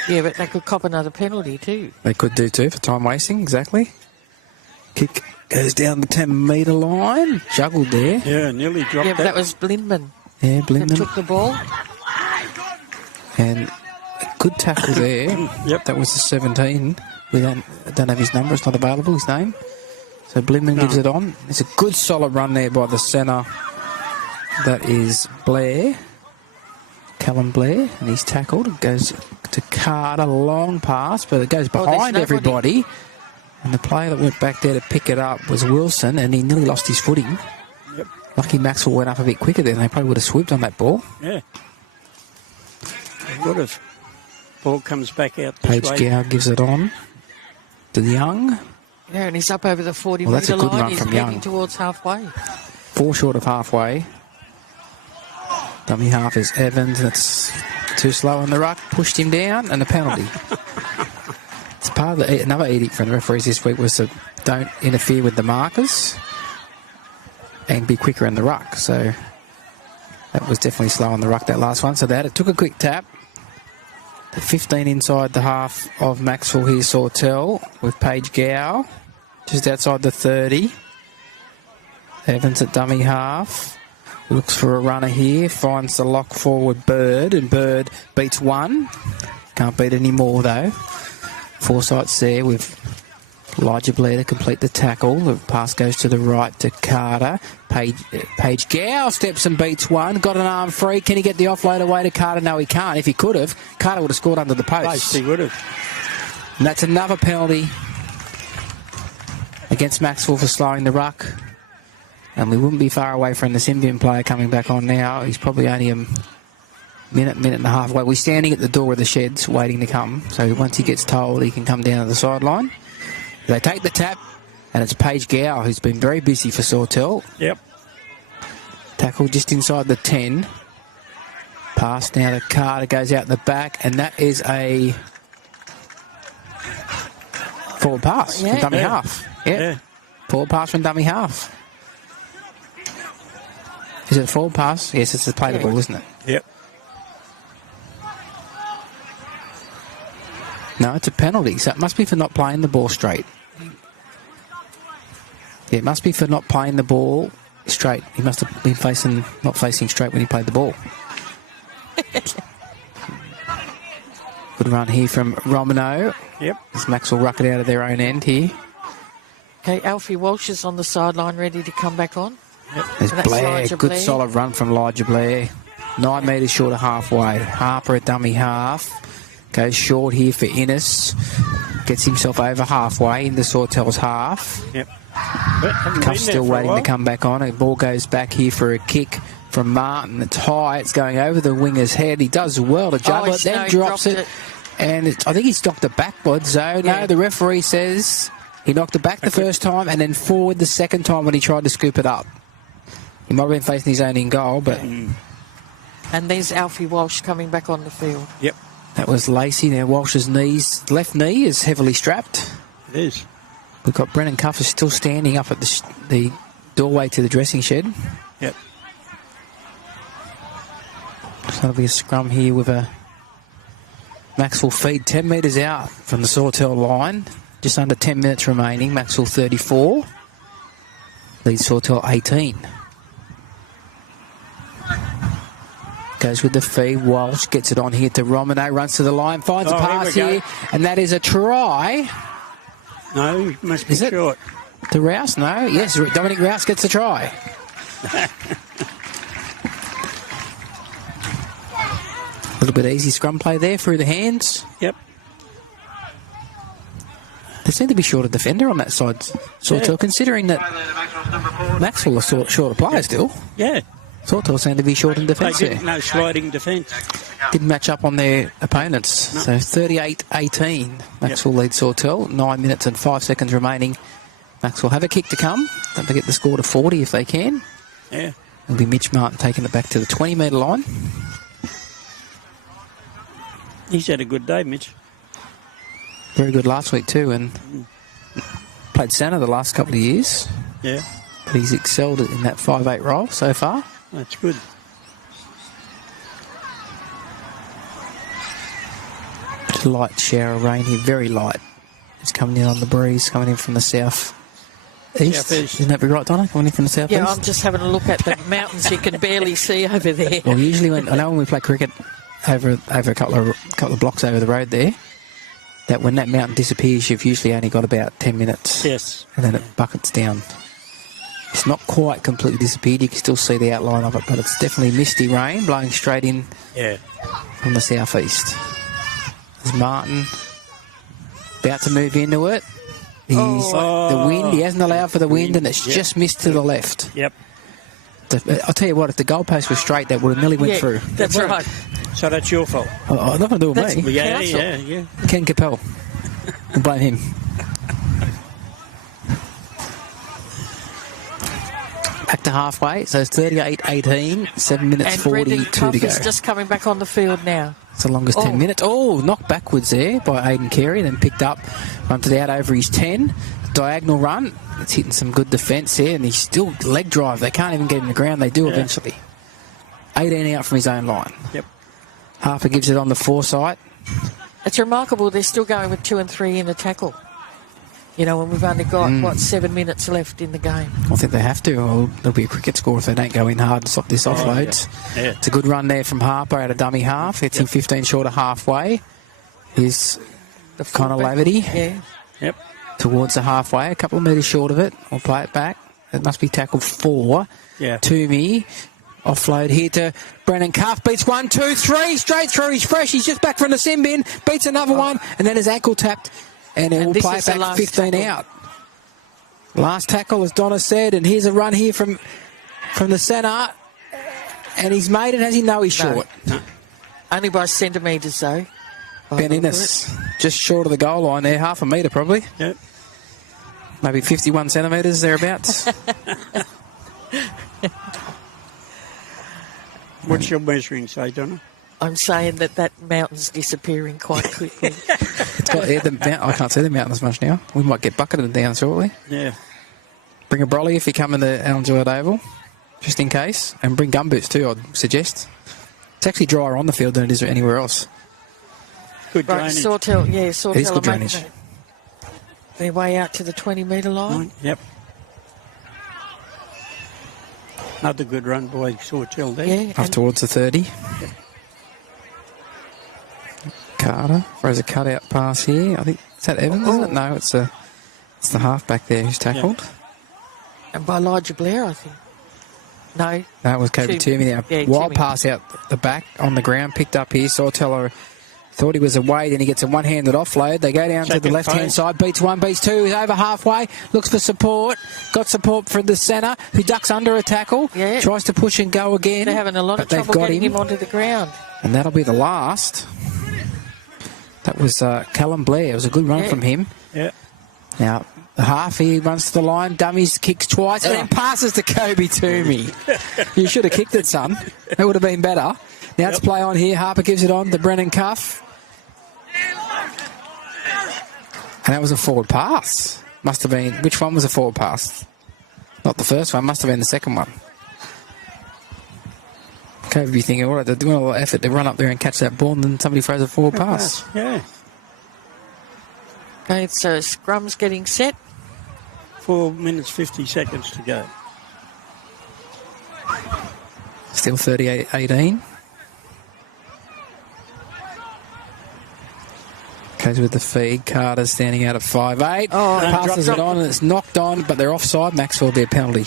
Yeah, but they could cop another penalty too. They could do too for time wasting, exactly. Kick goes down the 10-metre line. Juggled there. Yeah, nearly dropped Yeah, but that was Blindman. Yeah, Blindman. That took the ball. And a good tackle there. Yep. That was the 17. I don't have his number. It's not available, his name. So Blimman gives it on. It's a good solid run there by the centre. That is Blair. Callum Blair. And he's tackled. It goes to Carter. Long pass, but it goes behind everybody. And the player that went back there to pick it up was Wilson, and he nearly lost his footing. Yep. Lucky Maxwell went up a bit quicker then. They probably would have swooped on that ball. Yeah. They would have. Ball comes back out this way. Page Gow gives it on to Young. Yeah, and he's up over the 40 Well, that's metre a good line. run He's from heading Young. towards halfway. 4 short of halfway. Dummy half is Evans. That's too slow on the ruck. Pushed him down, and a penalty. It's part of another edict from the referees this week was to don't interfere with the markers and be quicker in the ruck. So that was definitely slow on the ruck, that last one. So it took a quick tap. The 15 inside the half of Macksville here, Sautell, with Page Gow just outside the 30. Evans at dummy half. Looks for a runner here. Finds the lock forward Bird, and Bird beats one. Can't beat any more though. Forsyth's there with Elijah Blair to complete the tackle. The pass goes to the right to Carter. Page Gow steps and beats one. Got an arm free. Can he get the offload away to Carter? No, he can't. If he could have, Carter would have scored under the post. He would have. And that's another penalty against Maxwell for slowing the ruck. And we wouldn't be far away from the Symbian player coming back on now. He's probably only a minute and a half away. We're standing at the door of the sheds waiting to come. So once he gets told, he can come down to the sideline. They take the tap, and it's Page Gow, who's been very busy for Sautell. Yep. Tackle just inside the 10. Pass now to Carter, goes out the back, and that is a forward pass from dummy half. Yeah. Forward pass from dummy half. Is it a forward pass? Yes, it's a play the ball, isn't it? Yep. No, it's a penalty, so it must be for not playing the ball straight. Yeah, it must be for not playing the ball straight. He must have been not facing straight when he played the ball. Good run here from Romano. Yep. As Maxwell ruck it out of their own end here. Okay, Alfie Walsh is on the sideline ready to come back on. Yep. There's Blair. Elijah Good Blair. solid run from Elijah Blair. 9 metres short of halfway. Harper at dummy half. Goes short here for Innes. Gets himself over halfway into Sawtell's half. Yep. Cuff's still waiting to come back on. The ball goes back here for a kick from Martin. It's high. It's going over the winger's head. He does well to juggle it, then drops it. And I think he's knocked it backwards, though. Yeah. No, the referee says he knocked it back the first time and then forward the second time when he tried to scoop it up. He might have been facing his own in goal, but... And there's Alfie Walsh coming back on the field. Yep. That was Lacey. Now Walsh's left knee is heavily strapped. It is. We've got Brennan Cuffers still standing up at the doorway to the dressing shed. Yep. So that'll be a scrum here with a Maxwell feed 10 metres out from the Sautell line. Just under 10 minutes remaining. Maxwell 34. Leads Sautell 18. Goes with the feed. Walsh gets it on here to Romano. Runs to the line. Finds a pass here. And that is a try. No, he must be Is it? short. To Rouse? No. Yes, Dominic Rouse gets the try. A little bit easy scrum play there through the hands. Yep. They seem to be short of defender on that side, Sautell, considering that Maxwell are short of player still. Yeah. Sautell seem to be short in defence They there. didn't no sliding defence. Didn't match up on their opponents. No. So 38-18. Maxwell leads Sautell. 9 minutes and 5 seconds remaining. Maxwell have a kick to come. Don't forget the score to 40 if they can. Yeah. It'll be Mitch Martin taking it back to the 20-metre line. He's had a good day, Mitch. Very good last week too, and played centre the last couple of years. Yeah. But he's excelled in that 5'8" role so far. That's good. Light shower of rain here, very light. It's coming in on the breeze, coming in from the south east. Isn't that be right, Donna? Coming in from the south east? Yeah, I'm just having a look at the mountains you can barely see over there. Well, usually when we play cricket over a couple of blocks over the road there, that when that mountain disappears, you've usually only got about 10 minutes. Yes. And then it buckets down. It's not quite completely disappeared. You can still see the outline of it, but it's definitely misty rain blowing straight in from the southeast. There's Martin about to move into it. The wind, he hasn't allowed for the wind, and it's just missed to the left. Yep. I'll tell you what, if the goalpost was straight, that would have nearly went through. That's right. So that's your fault. Oh, nothing to do with me. Yeah. Ken Capel. We'll blame him. Back to halfway, so it's 38-18, 7 minutes And 42 to go. is just coming back on the field now. It's the longest 10 minutes. Oh, knocked backwards there by Aidan Carey, then picked up, run to the out over his 10. Diagonal run. It's hitting some good defence here, and he's still leg drive. They can't even get him to the ground. They do eventually. 18 out from his own line. Yep. Harper gives it on the foresight. It's remarkable they're still going with 2 and 3 in the tackle. You know, when we've only got, 7 minutes left in the game. I think they have to, or there'll be a cricket score if they don't go in hard and stop this offloads. Yeah. It's a good run there from Harper at a dummy half. It's in 15 short of halfway. Here's the kind of levity. Yeah. Yep. Towards the halfway, a couple of metres short of it. We'll play it back. It must be tackle 4. Yeah. Toomey. Offload here to Brennan Cuff. Beats 1, 2, 3. Straight through. He's fresh. He's just back from the sin bin. Beats another one. And then his ankle tapped. And it will play it back 15 out. Last tackle, as Donna said. And here's a run here from the centre. And he's made it. Has he? No, he's short. No. Only by centimetres, though. Ben Innes. Just short of the goal line there. Half a metre, probably. Yep. Maybe 51 centimetres, thereabouts. What's your measuring say, Donna? I'm saying that mountain's disappearing quite quickly. I can't see the mountain as much now. We might get bucketed down shortly. Yeah. Bring a brolly if you come in the Alan Gillard Oval, just in case. And bring gumboots too, I'd suggest. It's actually drier on the field than it is anywhere else. Good Right, drainage. Sawtell, It is good drainage. Their way out to the 20-metre line. Yep. Another good run by Sawtell there. Yeah, Up towards the 30. Carter throws a cutout pass here. I think, is that Evans, isn't it? No, it's the halfback there who's tackled. and by Elijah Blair, I think. No. That was Kobe Toomey now. Yeah, Wild Toomey. pass out the back on the ground, picked up here. Sawtell thought he was away, then he gets a one-handed offload. They go down to the left-hand side, beats 1, beats 2, he's over halfway, looks for support, got support from the centre, who ducks under a tackle, tries to push and go again. They're having a lot of but trouble getting him onto the ground. And that'll be the last. That was Callum Blair. It was a good run from him. Yeah. Now, the half, he runs to the line, dummies, kicks twice, and then passes to Kobe Toomey. You should have kicked it, son. That would have been better. Now it's play on here. Harper gives it on to Brennan Cuff. And that was a forward pass. Must have been... Which one was a forward pass? Not the first one. Must have been the second one. Kobe be thinking, all right, they're doing a lot of effort to run up there and catch that ball, and then somebody throws a forward pass. Yeah. Okay, so scrum's getting set. 4 minutes, 50 seconds to go. Still 38-18. Goes with the feed. Carter standing out at 5'8". Passes it on and it's knocked on, but they're offside. Maxwell will be a penalty.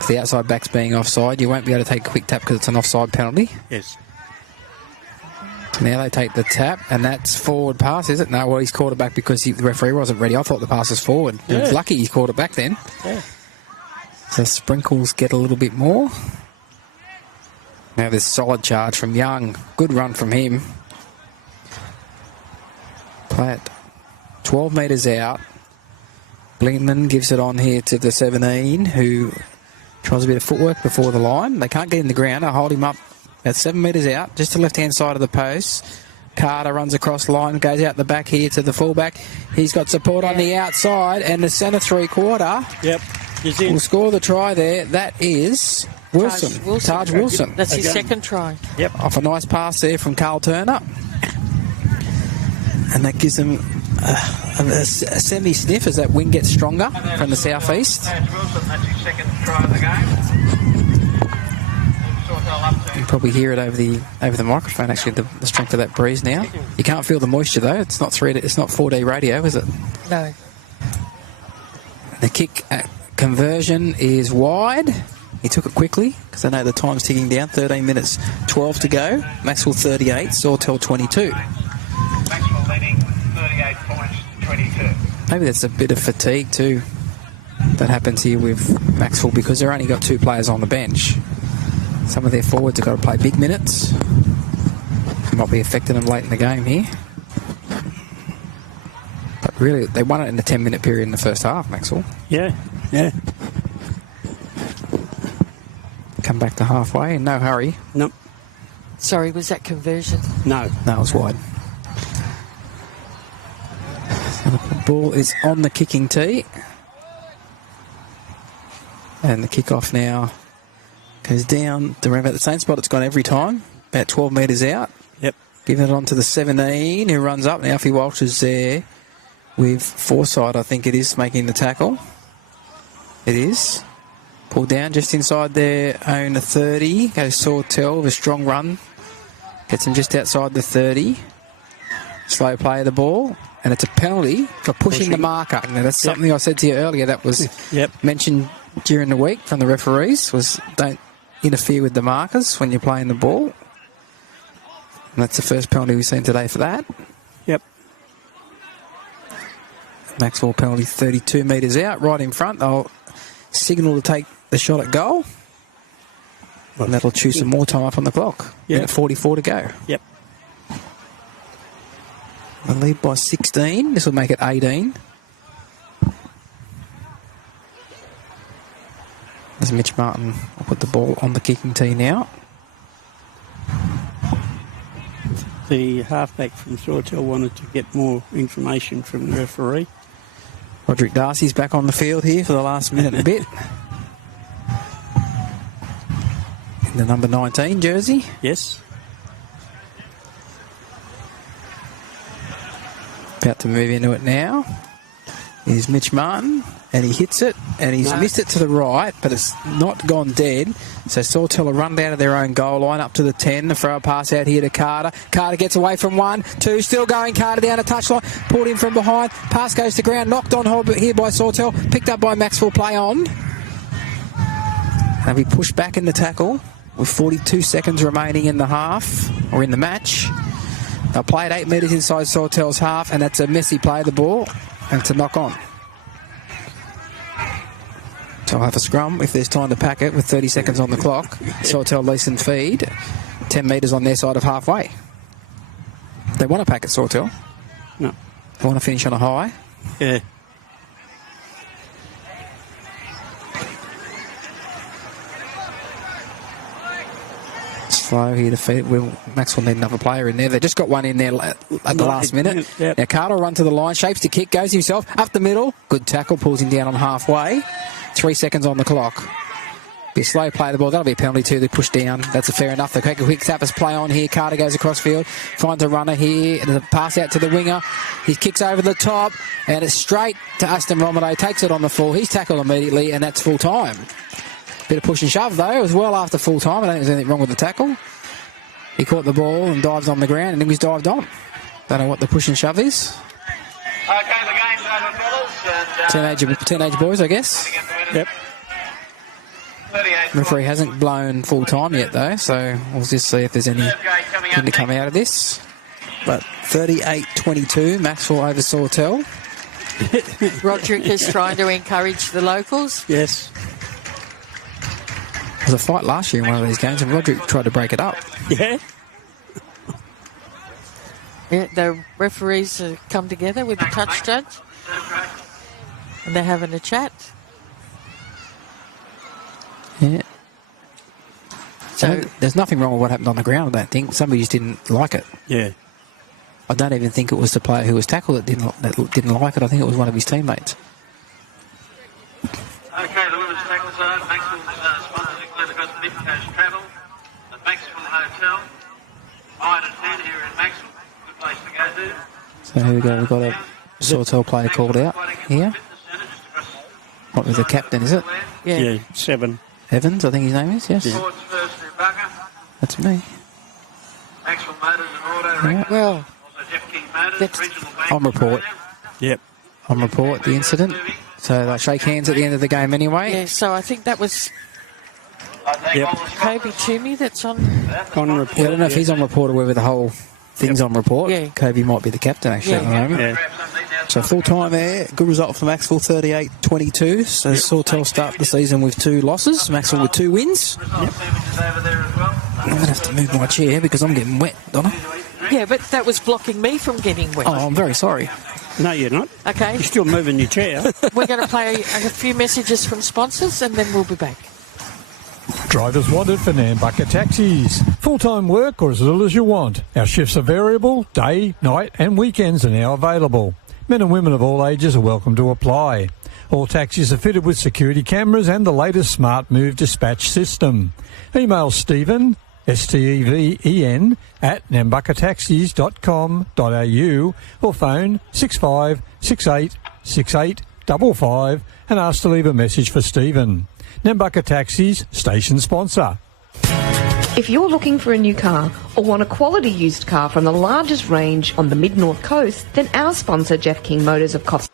If the outside back's being offside, you won't be able to take a quick tap because it's an offside penalty. Yes. Now they take the tap, and that's forward pass, is it? No, well, he's caught it back because the referee wasn't ready. I thought the pass was forward. Yeah. He's lucky he caught it back then. Yeah. So Sprinkles get a little bit more. Now there's solid charge from Young. Good run from him. Play it 12 metres out. Blinkman gives it on here to the 17, who tries a bit of footwork before the line. They can't get in the ground. They hold him up at 7 metres out, just to the left-hand side of the post. Carter runs across the line, goes out the back here to the fullback. He's got support on the outside, and the centre three-quarter will score the try there. That is Wilson. Taj Wilson. That's his second try. Yep. Off a nice pass there from Carl Turner. And that gives them a semi-sniff as that wind gets stronger from the southeast. Wilson, that's his second try of the game. You can probably hear it over the microphone. Actually, the strength of that breeze now. You can't feel the moisture though. It's not 4D radio, is it? No. The kick conversion is wide. He took it quickly because I know the time's ticking down. 13 minutes 12 to go. Maxwell 38, Sautell 22. Maxwell leading 38 points to 22. Maybe that's a bit of fatigue too that happens here with Maxwell because they've only got 2 players on the bench. Some of their forwards have got to play big minutes. Might be affecting them late in the game here. But really, they won it in the 10-minute period in the first half, Maxwell. Yeah. Come back to halfway in no hurry. Nope. Sorry, was that conversion? No. No, it was wide. So the ball is on the kicking tee. And the kickoff now goes down to around about the same spot it's gone every time. About 12 metres out. Yep. Giving it on to the 17 who runs up. Now Alfie Walsh is there with Forsyth, I think it is, making the tackle. It is. Pulled down just inside their own 30. Goes Sautell with a strong run. Gets him just outside the 30. Slow play of the ball. And it's a penalty for pushing the marker. Now, that's something I said to you earlier that was mentioned during the week from the referees, was don't interfere with the markers when you're playing the ball. And that's the first penalty we've seen today for that. Yep. Maxwell penalty 32 metres out, right in front. They'll signal to take the shot at goal. And that'll chew some more time up on the clock. Minute 44 to go. Yep. They lead by 16. This will make it 18. As Mitch Martin will put the ball on the kicking tee now. The halfback from Sawtell wanted to get more information from the referee. Roderick Darcy's back on the field here for the last minute and a bit. In the number 19 jersey. Yes. About to move into it now. Here's Mitch Martin, and he hits it, and he's missed it to the right, but it's not gone dead. So Sawtell will run down to their own goal line, up to the 10. The throw pass out here to Carter. Carter gets away from 1, 2, still going. Carter down a touchline, pulled in from behind. Pass goes to ground, knocked on here by Sawtell, picked up by Maxwell, play on. And we pushed back in the tackle with 42 seconds remaining in the half, or in the match. They'll play it 8 metres inside Sawtell's half, and that's a messy play of the ball, and it's a knock-on. So I'll have a scrum if there's time to pack it with 30 seconds on the clock. Sawtell lease and feed, 10 metres on their side of halfway. They want to pack it, Sawtell. No. They want to finish on a high. Yeah. Slow here to feed. Maxwell need another player in there. They just got one in there at the last minute. Yep. Now Carter will run to the line, shapes the kick, goes himself up the middle. Good tackle, pulls him down on halfway. 3 seconds on the clock. Be a slow play of the ball. That'll be a penalty too. They push down. That's a fair enough. They take a quick Zappers play on here. Carter goes across field, finds a runner here, and a pass out to the winger. He kicks over the top, and it's straight to Aston Romade. Takes it on the full. He's tackled immediately, and that's full time. Bit of push and shove though. It was well after full time. I don't think there's anything wrong with the tackle. He caught the ball and dives on the ground, and then he's dived on. Don't know what the push and shove is. Okay, the game's over, fellas. And, Teenage boys, I guess. Yep. The referee hasn't blown full time yet, though, so we'll just see if there's anything to come out of this. But 38-22, Maxwell over Sawtell. Roderick is trying to encourage the locals. Yes. There was a fight last year in one of these games, and Roderick tried to break it up. Yeah. Yeah, the referees have come together with the touch judge, and they're having a chat. Yeah. So there's nothing wrong with what happened on the ground, I don't think. Somebody just didn't like it. Yeah. I don't even think it was the player who was tackled that didn't like it. I think it was one of his teammates. Okay, the women's tackle zone. Maxwell sponsors include the Big Coast Travel, the Maxwell Hotel, 9 and 10 here in Maxwell. Good place to go to. So here we go. We've got a Sawtell player called out here. What was the captain, is it? yeah. 7. Evans, I think his name is, yes. Sports first in Bugger. That's me. Maxwell Motors and Auto. Yeah. Well, Also Jeff King Motors, that's Regional Bank. on report. Yep. On report, the incident. So they'll shake hands at the end of the game anyway. yeah, so I think that was Yep. Kobe Toomey that's on. On Yeah, I report. don't know if he's on report or whether the whole thing's on report. Yeah. Kobe might be the captain, actually, at the moment. Yeah. So full time there. Good result for Macksville, 38-22. So Sautell start the season with 2 losses. Macksville with 2 wins. I'm going to have to move my chair because I'm getting wet, Donna. Yeah, but that was blocking me from getting wet. Oh, I'm very sorry. No, you're not. Okay, You're still moving your chair. we're going to play a few messages from sponsors and then we'll be back. Drivers wanted for Nambucca Taxis. Full-time work or as little as you want. Our shifts are variable, day, night and weekends are now available. Men and women of all ages are welcome to apply. All taxis are fitted with security cameras and the latest smart move dispatch system. Email Stephen, Steven, at nambuccataxis.com.au or phone 65 68 68 55 and ask to leave a message for Stephen. Nambucca Taxis, station sponsor. If you're looking for a new car or want a quality used car from the largest range on the Mid-North Coast, then our sponsor, Jeff King Motors of Costa.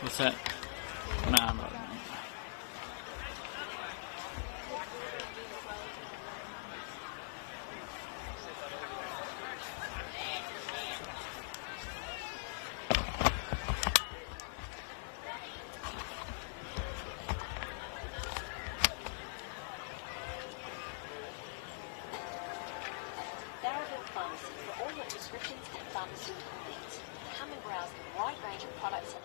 What's that? Nah, I'm not. Pharmacy for all your prescriptions and pharmaceutical needs. Come and browse the wide range of products and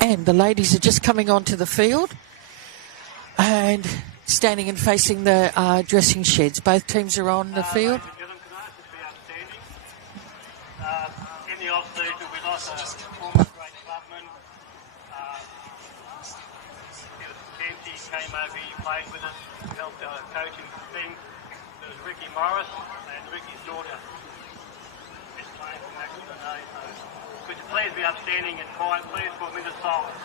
And the ladies are just coming onto the field and standing and facing the dressing sheds. Both teams are on the field. In the off-season, we lost a former great clubman. He came over, he played with us, helped coaching thing. There was Ricky Morris and Ricky's daughter. Is playing for Maxwell today. Could you please be upstanding and quiet, please, for a minute of silence?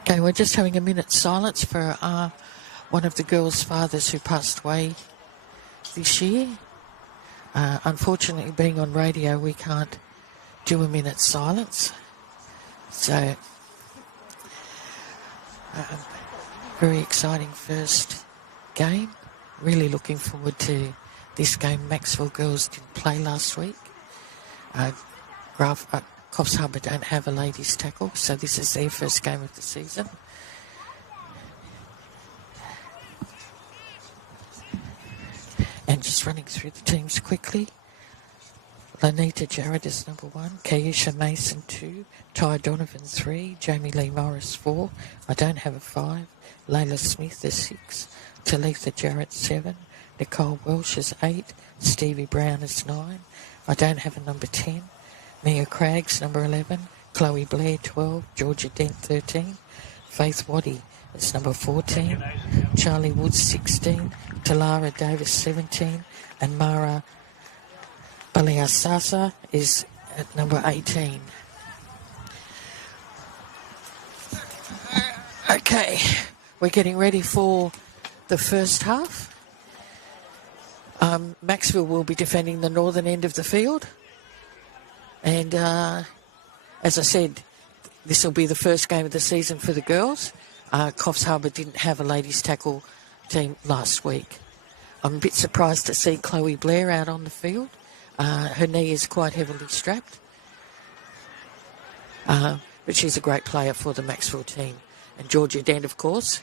Okay, we're just having a minute's silence for one of the girls' fathers who passed away this year. Unfortunately, being on radio, we can't do a minute's silence. So, very exciting first game. Really looking forward to this game. Macksville girls didn't play last week. Coffs Harbour don't have a ladies tackle, so this is their first game of the season. And just running through the teams quickly. Lanita Jarrett is number 1, Kaisha Mason 2, Ty Donovan 3, Jamie Lee Morris 4, I don't have a 5, Layla Smith is 6, Talitha Jarrett 7, Nicole Welsh is 8, Stevie Brown is 9, I don't have a number 10, Mia Craggs number 11, Chloe Blair 12, Georgia Dent 13, Faith Waddy is number 14, Charlie Woods 16, Talara Davis 17, and Mara Baliasasa is at number 18. Okay, we're getting ready for the first half. Macksville will be defending the northern end of the field. And as I said, this will be the first game of the season for the girls. Coffs Harbour didn't have a ladies tackle team last week. I'm a bit surprised to see Chloe Blair out on the field. Her knee is quite heavily strapped. But she's a great player for the Macksville team. And Georgia Dent, of course.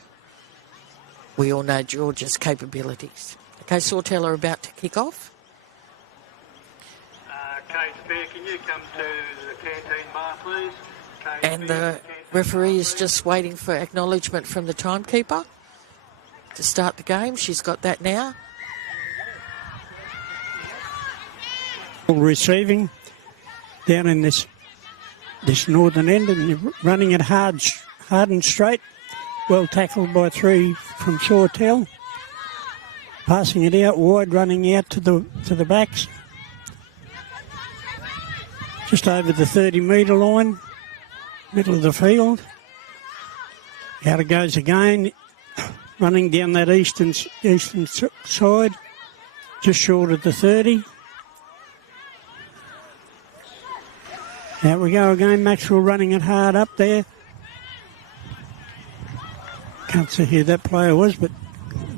We all know Georgia's capabilities. Okay, Sautell are about to kick off. Kate Spear, can you come to the canteen bar, please? And the referee is just waiting for acknowledgement from the timekeeper to start the game. She's got that now. Receiving down in this northern end, and you're running it hard and straight. Well tackled by 3 from Sawtell. Passing it out wide, running out to the backs. Just over the 30-metre line, middle of the field. Out it goes again, running down that eastern side, just short of the 30. Out we go again, Maxwell running it hard up there. Can't see who that player was, but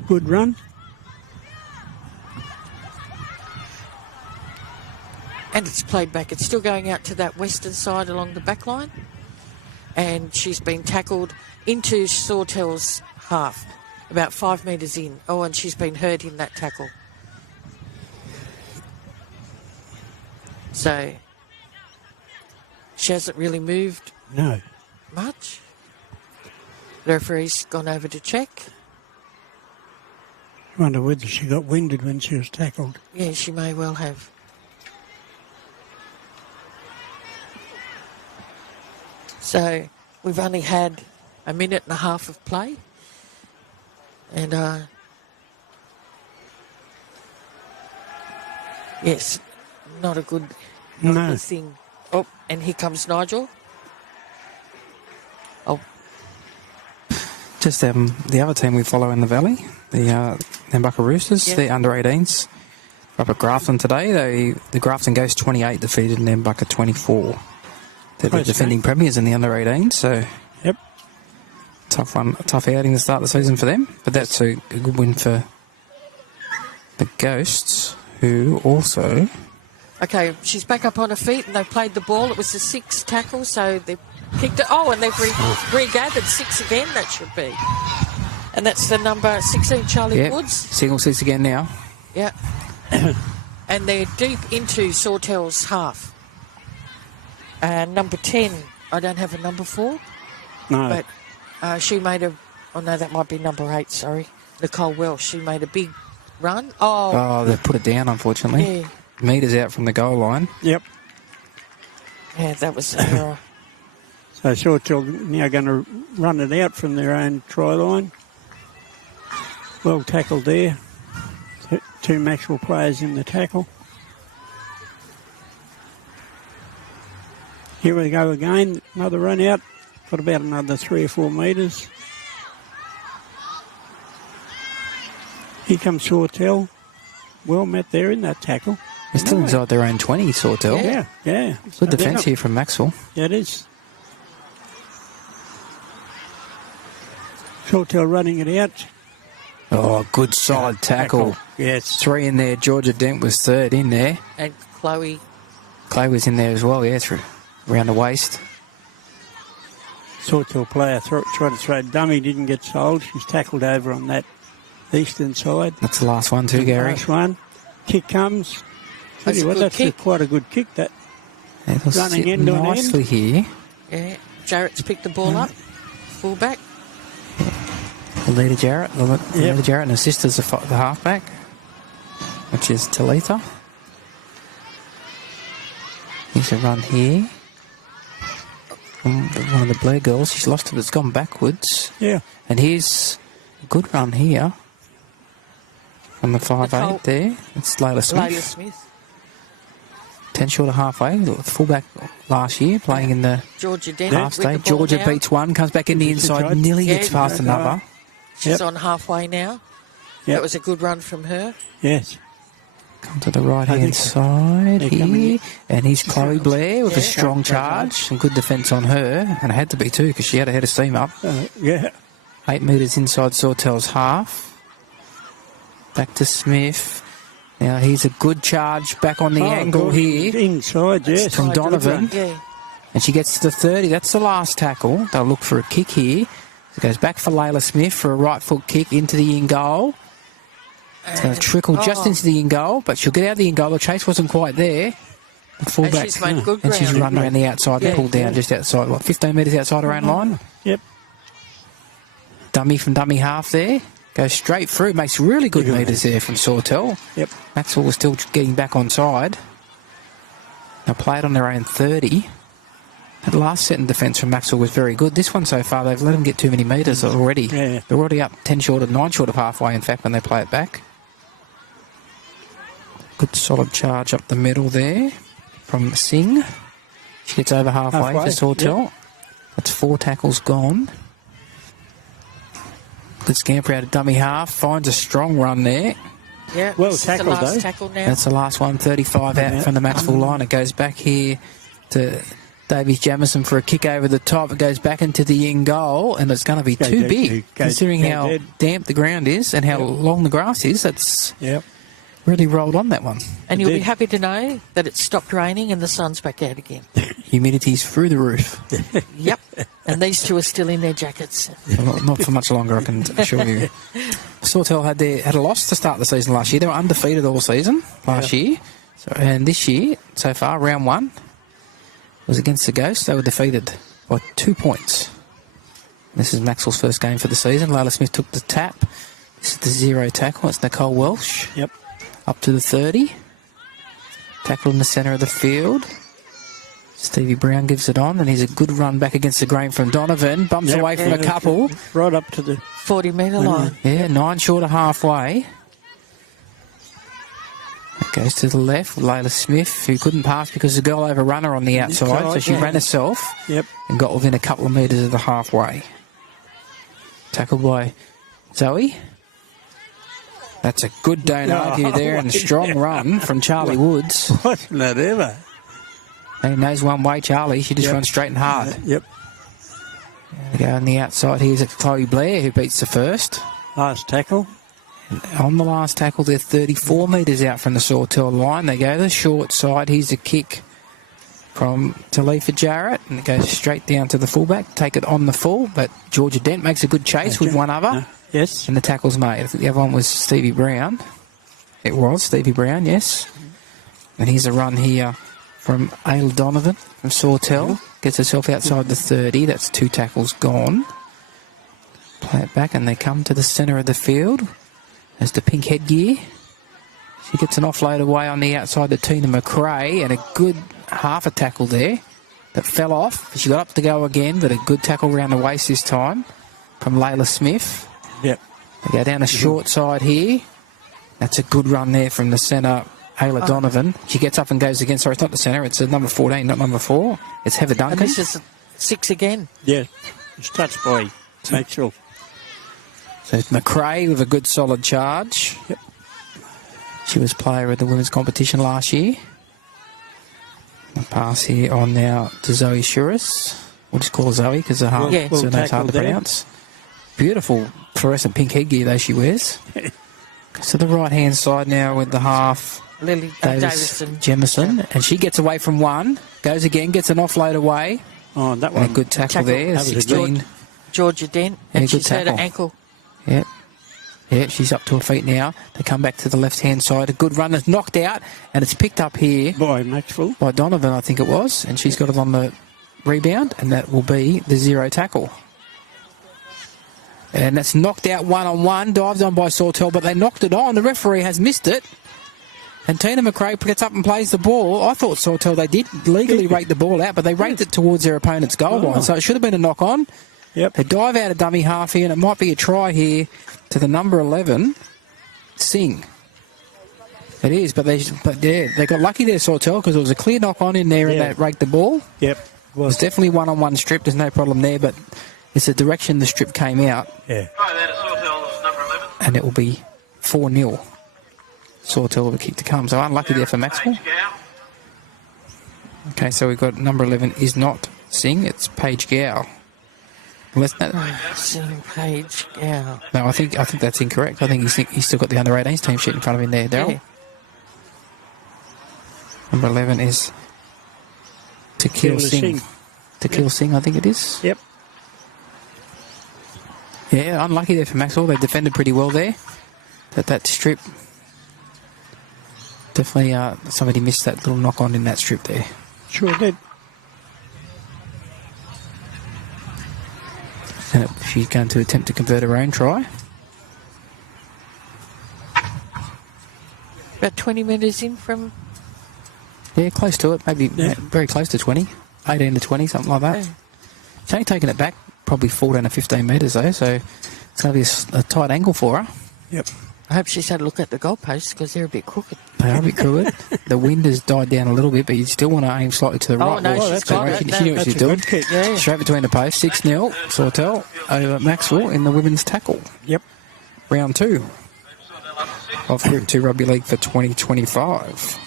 good run. And it's played back. It's still going out to that western side along the back line. And she's been tackled into Sawtell's half, about 5 metres in. Oh, and she's been hurt in that tackle. So she hasn't really moved much. The referee's gone over to check. I wonder whether she got winded when she was tackled. Yeah, she may well have. So we've only had a minute and a half of play. And, yes, not a good thing. Oh, and here comes Nigel. Oh. Just the other team we follow in the valley, the Nambucca Roosters, the under-18s. Up at Grafton today, the Grafton Ghosts 28 defeated Nambucca 24. They're the defending premiers in the under-18s, so tough outing to start the season for them. But that's a good win for the Ghosts, who also... Okay, she's back up on her feet and they played the ball. It was a 6 tackle, so they kicked it. Oh, and they've regathered 6 again, that should be. And that's the number 16, Charlie Woods. Single 6 again now. Yeah. And they're deep into Sawtell's half. Number 10, I don't have a number 4. No. But she made a... Oh, no, that might be number 8, sorry. Nicole Welsh, she made a big run. Oh, they put it down, unfortunately. Yeah. Metres out from the goal line. Yep. Yeah, that was an error. So Sawtell now going to run it out from their own try line. Well tackled there. 2 Maxwell players in the tackle. Here we go again. Another run out. Got about another 3 or 4 metres. Here comes Sawtell. well met there in that tackle. They're still inside their own 20, Sautell. Yeah. Good defence here from Maxwell. Yeah, it is. Sawtell running it out. Oh, good solid tackle. Yes. 3 in there. Georgia Dent was 3rd in there. And Chloe. Clay was in there as well, yeah, through around the waist. Sawtell player tried to throw dummy, didn't get sold. She's tackled over on that eastern side. That's the last one too, Gary. Last one. Kick comes. That's a good That's kick. quite a good kick, that. Yeah, they'll Running sit end on nicely end. here. Yeah. Jarrett's picked the ball up. Fullback. Alita Jarrett. Alita Jarrett and her sister's the halfback, which is Talitha. Here's a run here. One of the Blair girls. She's lost it. It's gone backwards. Yeah. And here's a good run here from the 5'8 there. It's Layla Smith. Layla Smith. 10 short of halfway. Fullback last year, playing in the Georgia Dent half with the stage. ball Georgia now. beats one, comes back in the inside, nearly gets past another. She's on halfway now. Yep. That was a good run from her. Yes. Come to the right-hand side here. And here's Chloe Blair with a strong charge. Some good defence on her. And it had to be too, because she had a head of steam up. 8 metres inside Sawtell's half. Back to Smith. Now here's a good charge back on the angle here. Inside, yes. From Donovan. Yeah. And she gets to the 30. That's the last tackle. They'll look for a kick here. It goes back for Layla Smith for a right foot kick into the in goal. It's going to trickle just into the in goal, but she'll get out of the in goal. The chase wasn't quite there. The fullback. And she's made good and she's ground. run around the outside, pulled down just outside, 15 metres outside her own line? Yep. Dummy from dummy half there. Goes straight through, makes really good metres there from Sautell. Yep. Maxwell was still getting back on side. They'll play it on their own 30. That last set in defence from Maxwell was very good. This one so far, they've let them get too many metres already. Yeah. They're already up 9 short of halfway, in fact, when they play it back. Good solid charge up the middle there from Singh. She gets over halfway for Sautell. Yep. That's 4 tackles gone. Good scamper out of dummy half. Finds a strong run there. Yeah, well tackled, the last though. tackle now. That's the last one, 35 out from the Macksville line. It goes back here to Davies Jamison for a kick over the top. It goes back into the in goal, and it's going to be too big, considering how damp the ground is and how long the grass is. That's really rolled on that one. And you'll be happy to know that it's stopped raining and the sun's back out again. Humidity's through the roof. Yep. And these two are still in their jackets. Well, not for much longer, I can assure you. Sautell had a loss to start the season last year. They were undefeated all season last year. And this year, so far, round 1 was against the Ghosts. They were defeated by 2 points. This is Maxwell's first game for the season. Layla Smith took the tap. This is the 0 tackle. It's Nicole Welsh. Yep. Up to the 30. Tackle in the centre of the field. Stevie Brown gives it on, and he's a good run back against the grain from Donovan. Bumps away from a couple. Right up to the 40-metre line. Yeah, 9 short of halfway. It goes to the left with Layla Smith, who couldn't pass because the girl overrun her on the outside, so she ran herself and got within a couple of metres of the halfway. Tackled by Zoe. That's a good don't argue there, and a strong run from Charlie Woods. Wasn't that ever? He knows one way, Charlie. She just runs straight and hard. Yep. They go on the outside. Here's Chloe Blair, who beats the first. Last tackle. And on the last tackle, they're 34 metres out from the Sautell line. They go to the short side. Here's a kick from Talitha Jarrett, and it goes straight down to the fullback. Take it on the full, but Georgia Dent makes a good chase with one other. Yes. And the tackle's made. I think the other one was Stevie Brown. It was Stevie Brown, yes. And here's a run here from Ayla Donovan from Sautell. Gets herself outside the 30. That's 2 tackles gone. Play it back, and they come to the centre of the field. There's the pink headgear. She gets an offload away on the outside to Tina McRae, and a good half a tackle there that fell off. She got up to go again, but a good tackle around the waist this time from Layla Smith. Yep. They go down a short side here. That's a good run there from the centre, Ayla Donovan. She gets up and goes again. Sorry, it's not the centre. It's number 14, not number 4. It's Heather Duncan. And this is 6 again. Yeah. It's touched by Maxwell. So it's McRae with a good solid charge. Yep. She was player of the women's competition last year. A pass here on now to Zoe Shuris. We'll just call her Zoe because her half surname's hard to pronounce. Beautiful fluorescent pink headgear though she wears. So the right-hand side now with the half, Lily Davison. Jemison, and she gets away from one, goes again, gets an offload away. Oh, that and one. a good tackle there, That was a 16. Georgia Dent, and she's hurt her tackle. ankle. Yep. Yeah, she's up to her feet now. They come back to the left-hand side. A good run is knocked out, and it's picked up here By Maxwell. by Donovan, I think it was, and she's got it on the rebound, and that will be the 0 tackle. And that's knocked out one-on-one, dived on by Sautell, but they knocked it on. The referee has missed it. And Tina McRae gets up and plays the ball. I thought Sautell, they did legally rake the ball out, but they raked it towards their opponent's goal line, so it should have been a knock-on. Yep. They dive out a dummy half here, and it might be a try here to the number 11, Singh. It is, but they got lucky there, Sautell, because there was a clear knock-on in there and they raked the ball. Yep. It was definitely one-on-one strip. There's no problem there, but it's the direction the strip came out. Yeah. And it will be 4-0. Sautell with a kick to come. So unlucky there for Maxwell. Okay, so we've got number 11 is not Singh, it's Paige Gow. Singh Paige Gow. No, I think that's incorrect. I think he's still got the under-18s team sheet in front of him there, Daryl. Yeah. Number 11 is To Kill Singh. To Kill Singh, I think it is. Yep. Yeah, unlucky there for Maxwell. They defended pretty well there. That strip. Definitely somebody missed that little knock-on in that strip there. Sure did. And she's going to attempt to convert her own try. About 20 metres in from... Yeah, close to it. Maybe very close to 20. 18 to 20, something like that. She's only taken it back probably 14 or 15 metres though, so it's going to be a tight angle for her. Yep. I hope she's had a look at the goalposts because they're a bit crooked. They are a bit crooked. The wind has died down a little bit, but you still want to aim slightly to the right. No, she's got it. She knew what she was doing. Yeah. Straight between the posts. 6-0. Sautell over Maxwell in the women's tackle. Yep. Round 2 of Group 2 Rugby League for 2025.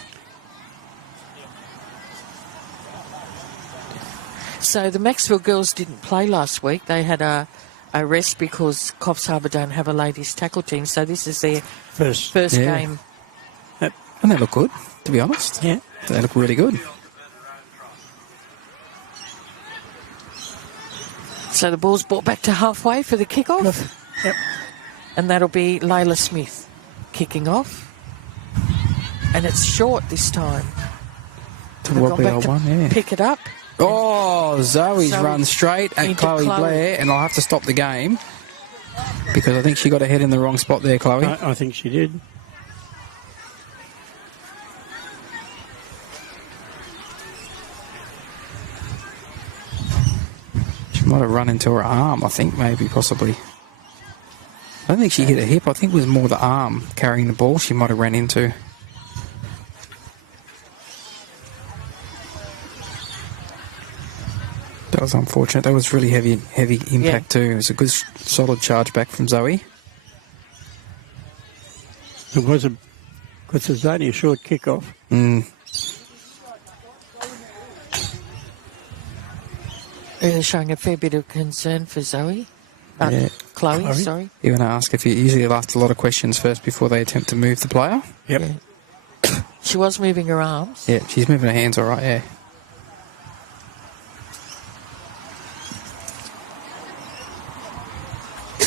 So the Macksville girls didn't play last week. They had a rest because Coffs Harbour don't have a ladies tackle team, so this is their first game. Yep. And they look good, to be honest. Yeah. They look really good. So the ball's brought back to halfway for the kick-off. Yep. And that'll be Layla Smith kicking off. And it's short this time. To the wobbly old one, yeah. Pick it up. Oh, Zoe's run straight at Chloe Blair, and I'll have to stop the game because I think she got her head in the wrong spot there, Chloe. I think she did. She might have run into her arm, I think, maybe, possibly. I don't think she hit her hip. I think it was more the arm carrying the ball she might have ran into. That was unfortunate. That was really heavy impact too. It was a good, solid charge back from Zoe. It was because it's only a short kick-off. They're showing a fair bit of concern for Zoe. Chloe, sorry. You're going to ask if you usually ask a lot of questions first before they attempt to move the player. Yep. Yeah. She was moving her arms. Yeah, she's moving her hands all right, yeah.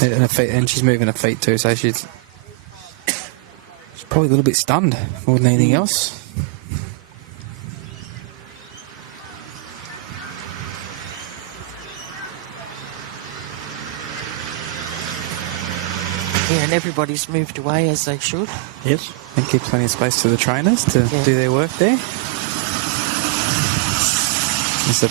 And her feet, and she's moving her feet too, so she's probably a little bit stunned more than anything else. Yeah, and everybody's moved away as they should. Yes. And give plenty of space to the trainers to do their work there. It's a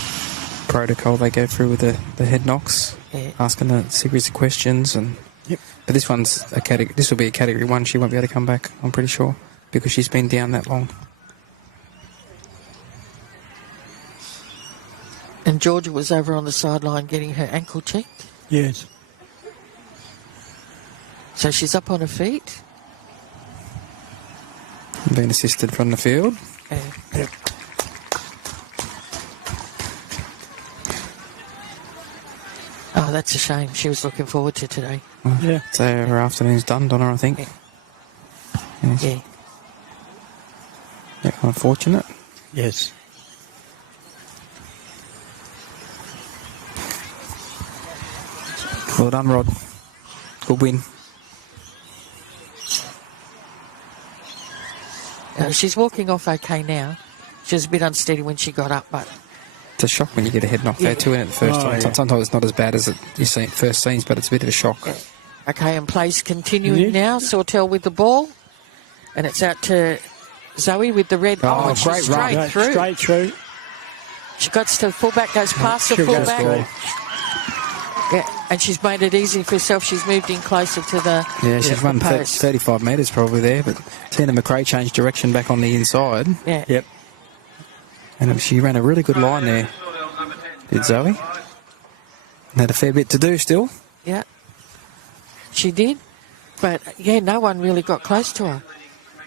protocol they go through with the head knocks, asking a series of questions. But this one's a category. This will be a category 1. She won't be able to come back, I'm pretty sure, because she's been down that long. And Georgia was over on the sideline getting her ankle checked. Yes. So she's up on her feet. being assisted from the field. Yep. Oh, that's a shame. She was looking forward to today. Yeah. So her afternoon's done, Donna, I think. Yeah. Yes. Yeah. Yeah, unfortunate. Yes. Well done, Rod. Good win. She's walking off okay now. She was a bit unsteady when she got up, but... It's a shock when you get a head knock. They had 2 in it the first time. Yeah. Sometimes it's not as bad as you see it first scenes, but it's a bit of a shock. Okay, and play's continuing now. Sautell with the ball. And it's out to Zoe with the red. Oh, she's great run. straight through. Straight through. She got to the fullback, goes past the She'll go fullback. score. Yeah, and she's made it easy for herself. She's moved in closer to the Yeah, she's run the post. 35 metres probably there, but Tina McRae changed direction back on the inside. Yeah. Yep. And she ran a really good line there, did Zoe. And had a fair bit to do still. Yeah. She did. But, yeah, no one really got close to her.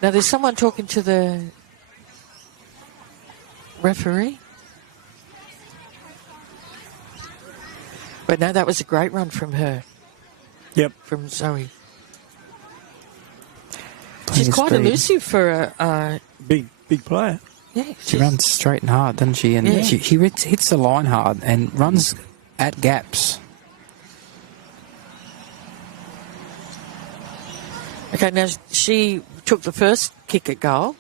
Now, there's someone talking to the referee. But, no, that was a great run from her, Yep. from Zoe. Plenty She's of quite speed. elusive for a... Big player. yeah, She runs straight and hard, doesn't she? And Yeah. she hits the line hard and runs at gaps. Okay, now she took the first kick at goal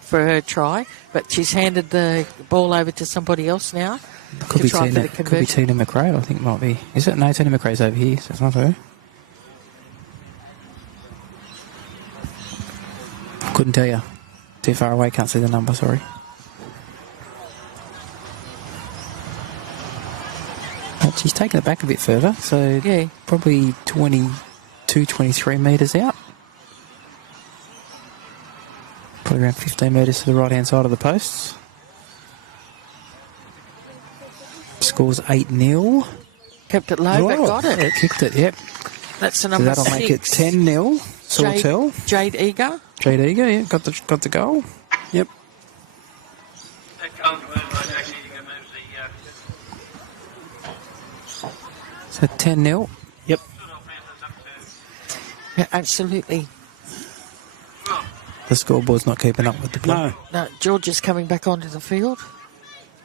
for her try, but she's handed the ball over to somebody else now. Could to be try for Tina. the Could be conversion. Tina McRae. I think it might be. Is it? No, Tina McRae's over here, so it's not her. Couldn't tell you. Too far away. Can't see the number. Sorry. But she's taken it back a bit further, so Yeah. probably 22, 23 metres out. Probably around 15 metres to the right-hand side of the posts. Scores 8-0. Kept it low, but Oh, got it. Kicked it, yep. That's the So number that'll 6. make it 10-0. Sautell. Jade Eager. Jade Eager, yeah, got the goal. Yep. That comes when actually moves the So 10-0. Yep. Sawtell Panthers up to Yeah, absolutely. The scoreboard's not keeping up with the play. No. No, George is coming back onto the field.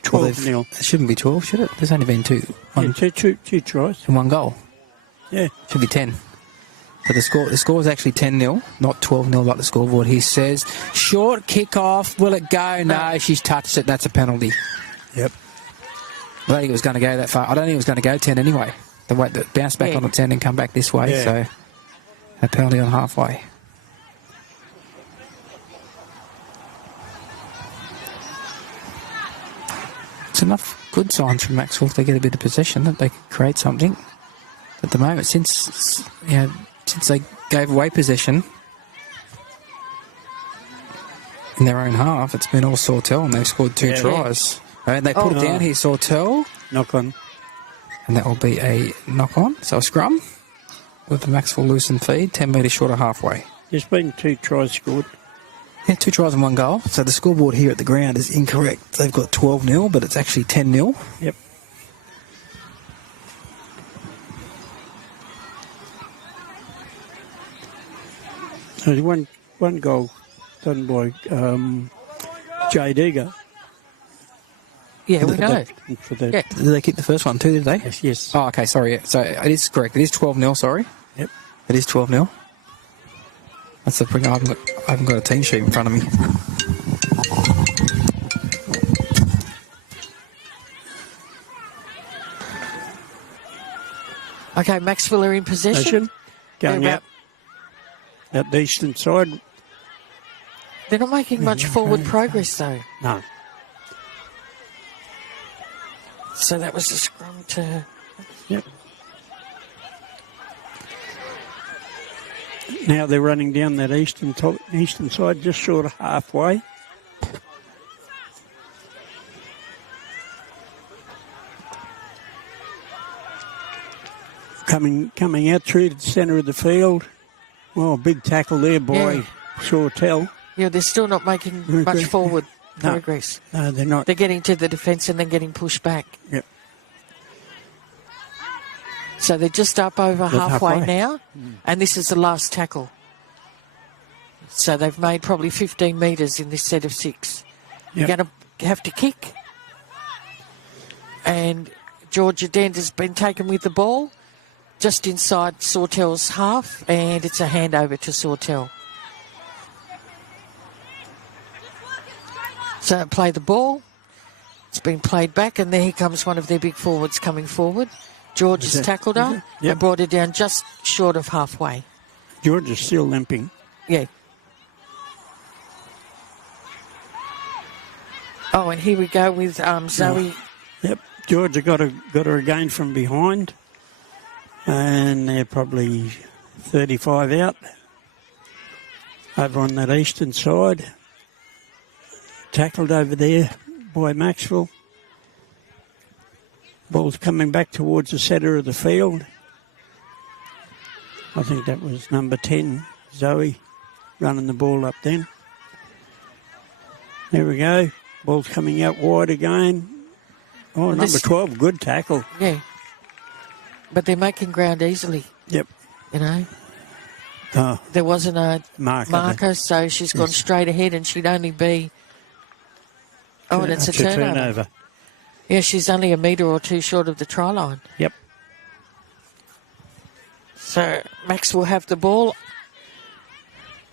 12-0. It shouldn't be 12, should it? There's only been two. Yeah, two tries. And one goal. Yeah. Should be 10. So the score is actually 10-0, not 12-0 like the scoreboard here says. Short kick off. Will it go? No, she's touched it. That's a penalty. Yep. I don't think it was going to go that far. I don't think it was going to go 10 anyway. The bounce back Yeah. on the 10 and come back this way. Yeah. So a penalty on halfway. It's enough good signs from Maxwell if they get a bit of possession that they can create something. At the moment, since they gave away possession in their own half, it's been all Sautell and they've scored 2 tries. And they put it down here, Sautell, Knock on. and that will be a knock on. So a scrum with the Maxwell loose and feed, 10 metres short of halfway. There's been 2 tries scored. Yeah, 2 tries and 1 goal. So the scoreboard here at the ground is incorrect. They've got 12-0, but it's actually 10-0. Yep. So there's one goal done by Jade Eager. Yeah, we know. For the, Yeah. Did they kick the first one too, did they? Yes. Oh, okay, sorry. Yeah. So it is correct. It is 12-0, sorry. Yep. It is 12-0. That's the bring. I haven't got a team sheet in front of me. Okay, Macksville are in possession. Going They're out the eastern side. They're not making much forward progress, though. No. So that was the scrum to... Yep. Now they're running down that eastern side, just short of halfway. Coming out through the centre of the field. Oh, big tackle there by Sautell. Yeah, they're still not making much forward progress. No, they're not. They're getting to the defence and then getting pushed back. Yep. So they're just up over halfway now, and this is the last tackle. So they've made probably 15 metres in this set of 6. Yep. You're going to have to kick. And Georgia Dent has been taken with the ball just inside Sawtell's half, and it's a handover to Sautell. So play the ball. It's been played back, and there he comes one of their big forwards coming forward. George has tackled her and brought her down just short of halfway. George is still limping. Yeah. Oh, and here we go with Zoe. Yep, Georgia got her again from behind, and they're probably 35 out over on that eastern side. Tackled over there by Maxwell. Ball's coming back towards the centre of the field. I think that was number 10, Zoe, running the ball up then. There we go. Ball's coming out wide again. Oh, number 12, good tackle. Yeah. But they're making ground easily. Yep. You know. There wasn't a marker, so she's gone straight ahead, and she'd only be... Oh, and it's a turnover. Yeah, she's only a metre or two short of the try line. Yep. So Max will have the ball,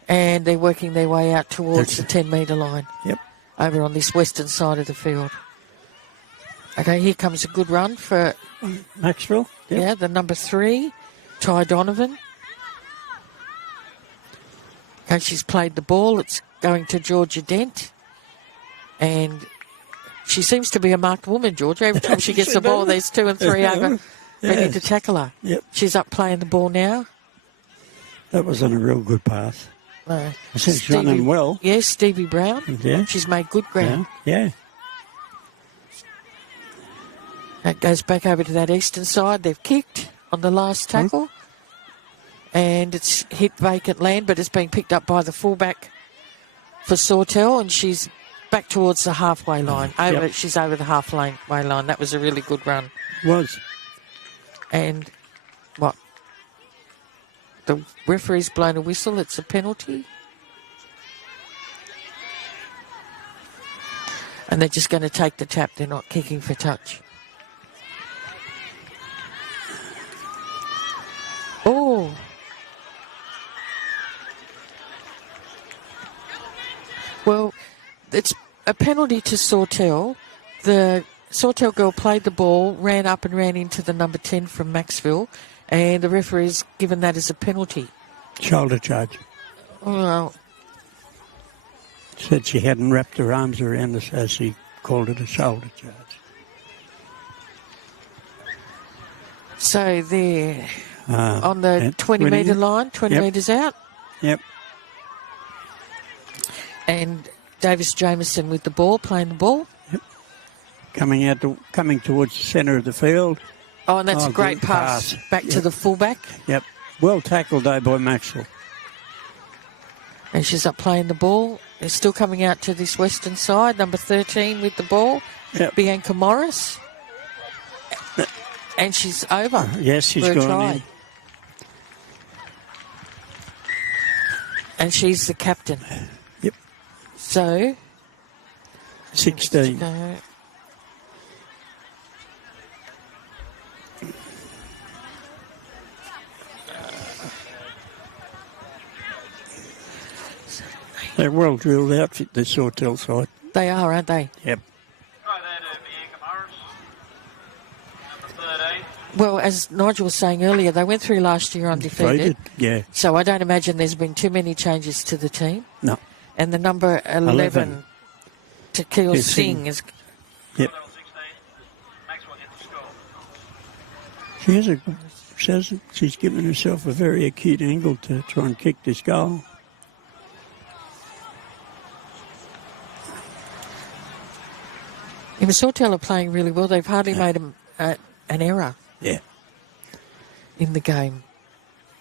and they're working their way out towards the 10-metre line. Yep. Over on this western side of the field. Okay, here comes a good run for Macksville. Yep. Yeah, the number 3, Ty Donovan. Okay, she's played the ball. It's going to Georgia Dent. And she seems to be a marked woman, Georgia. Every time she gets the ball, there's 2 and 3 over ready to tackle her. Yep. She's up playing the ball now. That wasn't a real good pass. No. She's running well. Yes, Stevie Brown. Yeah. She's made good ground. Yeah. That goes back over to that eastern side. They've kicked on the last tackle. And it's hit vacant land, but it's been picked up by the fullback for Sautell, and she's back towards the halfway line. She's over the halfway line. That was a really good run. Was. And what? The referee's blown a whistle. It's a penalty. And they're just going to take the tap. They're not kicking for touch. Oh. Well, it's a penalty to Sautell. The Sawtell girl played the ball, ran up and ran into the number 10 from Macksville, and the referee's given that as a penalty. Shoulder charge. Well, said she hadn't wrapped her arms around us, as she called it, a shoulder charge. So they're on the 20-metre line, 20 metres out. Yep. And Davis Jameson with the ball, playing the ball. Yep. Coming towards the centre of the field. Oh, and that's a great pass back to the fullback. Yep. Well tackled, though, by Maxwell. And she's up playing the ball. They're still coming out to this western side. Number 13 with the ball. Yep. Bianca Morris. And she's over. Yes, she's gone in. And she's the captain. Yep. So 16. They're well drilled outfit, the Sawtell side. They are, aren't they? Yep. Well, as Nigel was saying earlier, they went through last year undefeated. Yeah. So I don't imagine there's been too many changes to the team. No. And the number 11. Takil Singh is... Yep. She's given herself a very acute angle to try and kick this goal. Sautell are playing really well. They've hardly made an error. Yeah. In the game.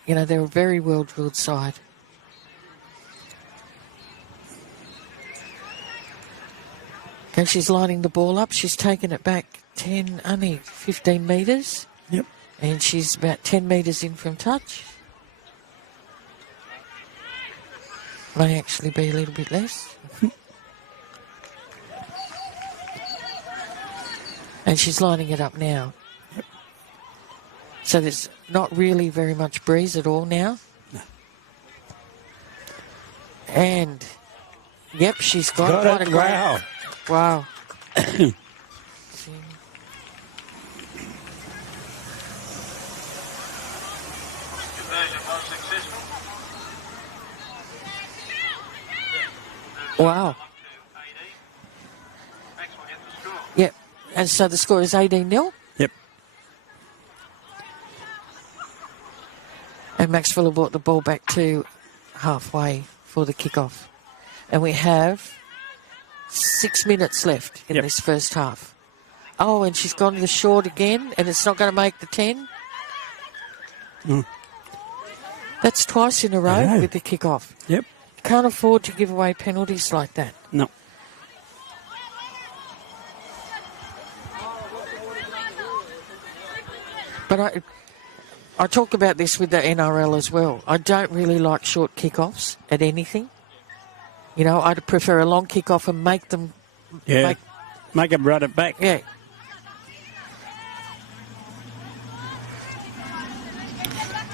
You know, they're a very well-drilled side. Okay, she's lining the ball up. She's taken it back only 15 metres. Yep. And she's about 10 metres in from touch. May actually be a little bit less. And she's lining it up now. Yep. So there's not really very much breeze at all now. No. And, yep, she's got quite it. a great... Wow. Wow. Conversion was successful. Wow. Maxwell gets the score. Yep. And so the score is 18-0. Yep. And Maxwell have brought the ball back to halfway for the kickoff. And we have 6 minutes left in this first half. Oh, and she's gone to the short again, and it's not going to make the 10. That's twice in a row with the kickoff. Yep. Can't afford to give away penalties like that. No. But I talk about this with the NRL as well. I don't really like short kickoffs at anything. You know, I'd prefer a long kickoff and make them... Yeah. Make them run it back. Yeah.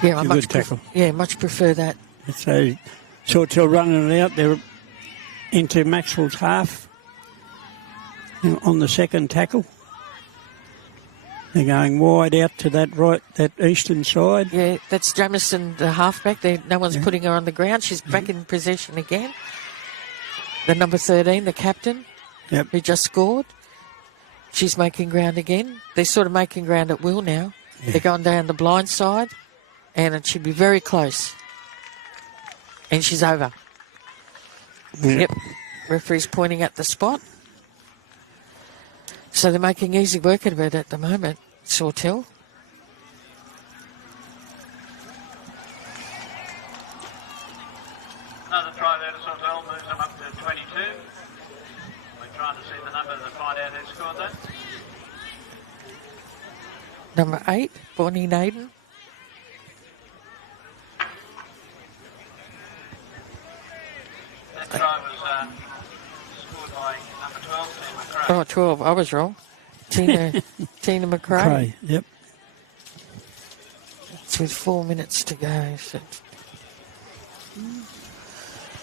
Yeah, I Good tackle. much prefer that. So, Sautell running it out. They're into Maxwell's half on the second tackle. They're going wide out to that eastern side. Yeah, that's Jamison, the halfback. No one's putting her on the ground. She's back in possession again. The number 13, the captain, who just scored. She's making ground again. They're sort of making ground at will now. Yeah. They're going down the blind side, and it should be very close. And she's over. Yep. Referee's pointing at the spot. So they're making easy work of it at the moment, Sautell. Another try there to Sautell, moves them up to 22. We're trying to see the number to find out who scored that. Number 8, Bonnie Naden. That try was scored by number 12, Tina McRae. Oh, 12. I was wrong. Tina McRae. Yep. It's with 4 minutes to go.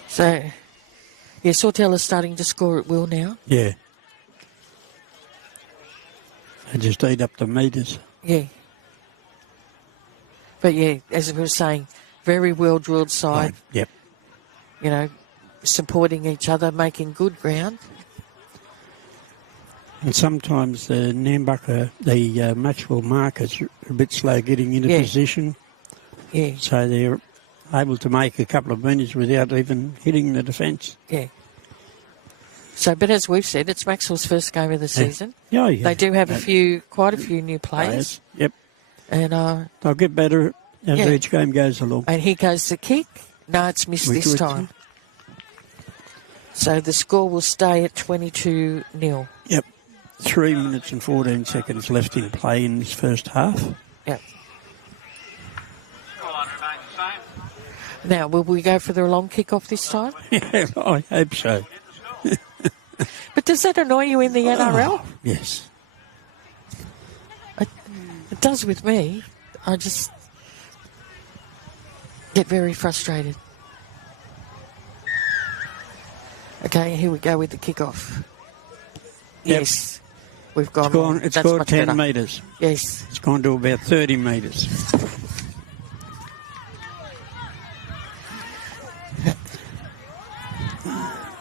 So Sautell is starting to score at will now. Yeah. They just eat up the metres. Yeah. But, yeah, as we were saying, very well-drilled side. Yep. You know, supporting each other, making good ground. And sometimes the Nambucca, the Maxwell markers are a bit slow getting into position. Yeah. So they're able to make a couple of metres without even hitting the defence. Yeah. So, but as we've said, it's Maxwell's first game of the season. Yeah, yeah. They do have quite a few new players. Yep. And they'll get better as each game goes along. And here goes the kick. No, it's missed this time. So the score will stay at 22-0. Yep. 3 minutes and 14 seconds left in play in this first half. Yep. Scoreline remains the same. Now, will we go for the long kick-off this time? Yeah, I hope so. But does that annoy you in the NRL? Yes. It does with me. I just get very frustrated. Okay, here we go with the kick-off. Yep. Yes. We've gone. It's gone 10 metres. Yes. It's gone to about 30 metres.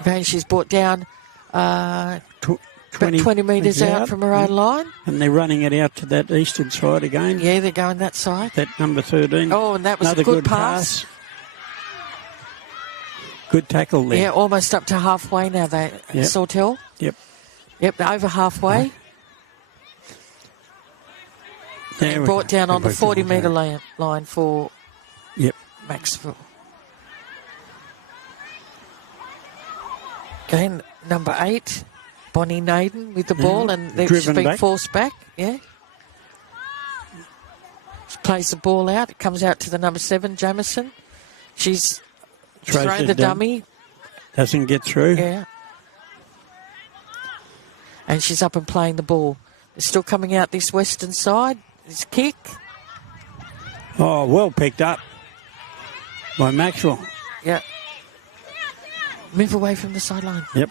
Okay, she's brought down 20 metres out from her own line. And they're running it out to that eastern side again. Yeah, they're going that side. That number 13. Oh, and that was another a good pass. Good tackle there. Yeah, almost up to halfway now, Sautell. Yep. Yep, over halfway. And brought down on the 40-metre line for Macksville. Okay, number 8, Bonnie Naden with the ball, and she's driven been back. forced back. Yeah. She plays the ball out. It comes out to the number 7, Jamison. She's thrown the dummy. Doesn't get through. Yeah. And she's up and playing the ball. They're still coming out this western side. This kick. Oh, well picked up by Maxwell. Yeah. Move away from the sideline. Yep.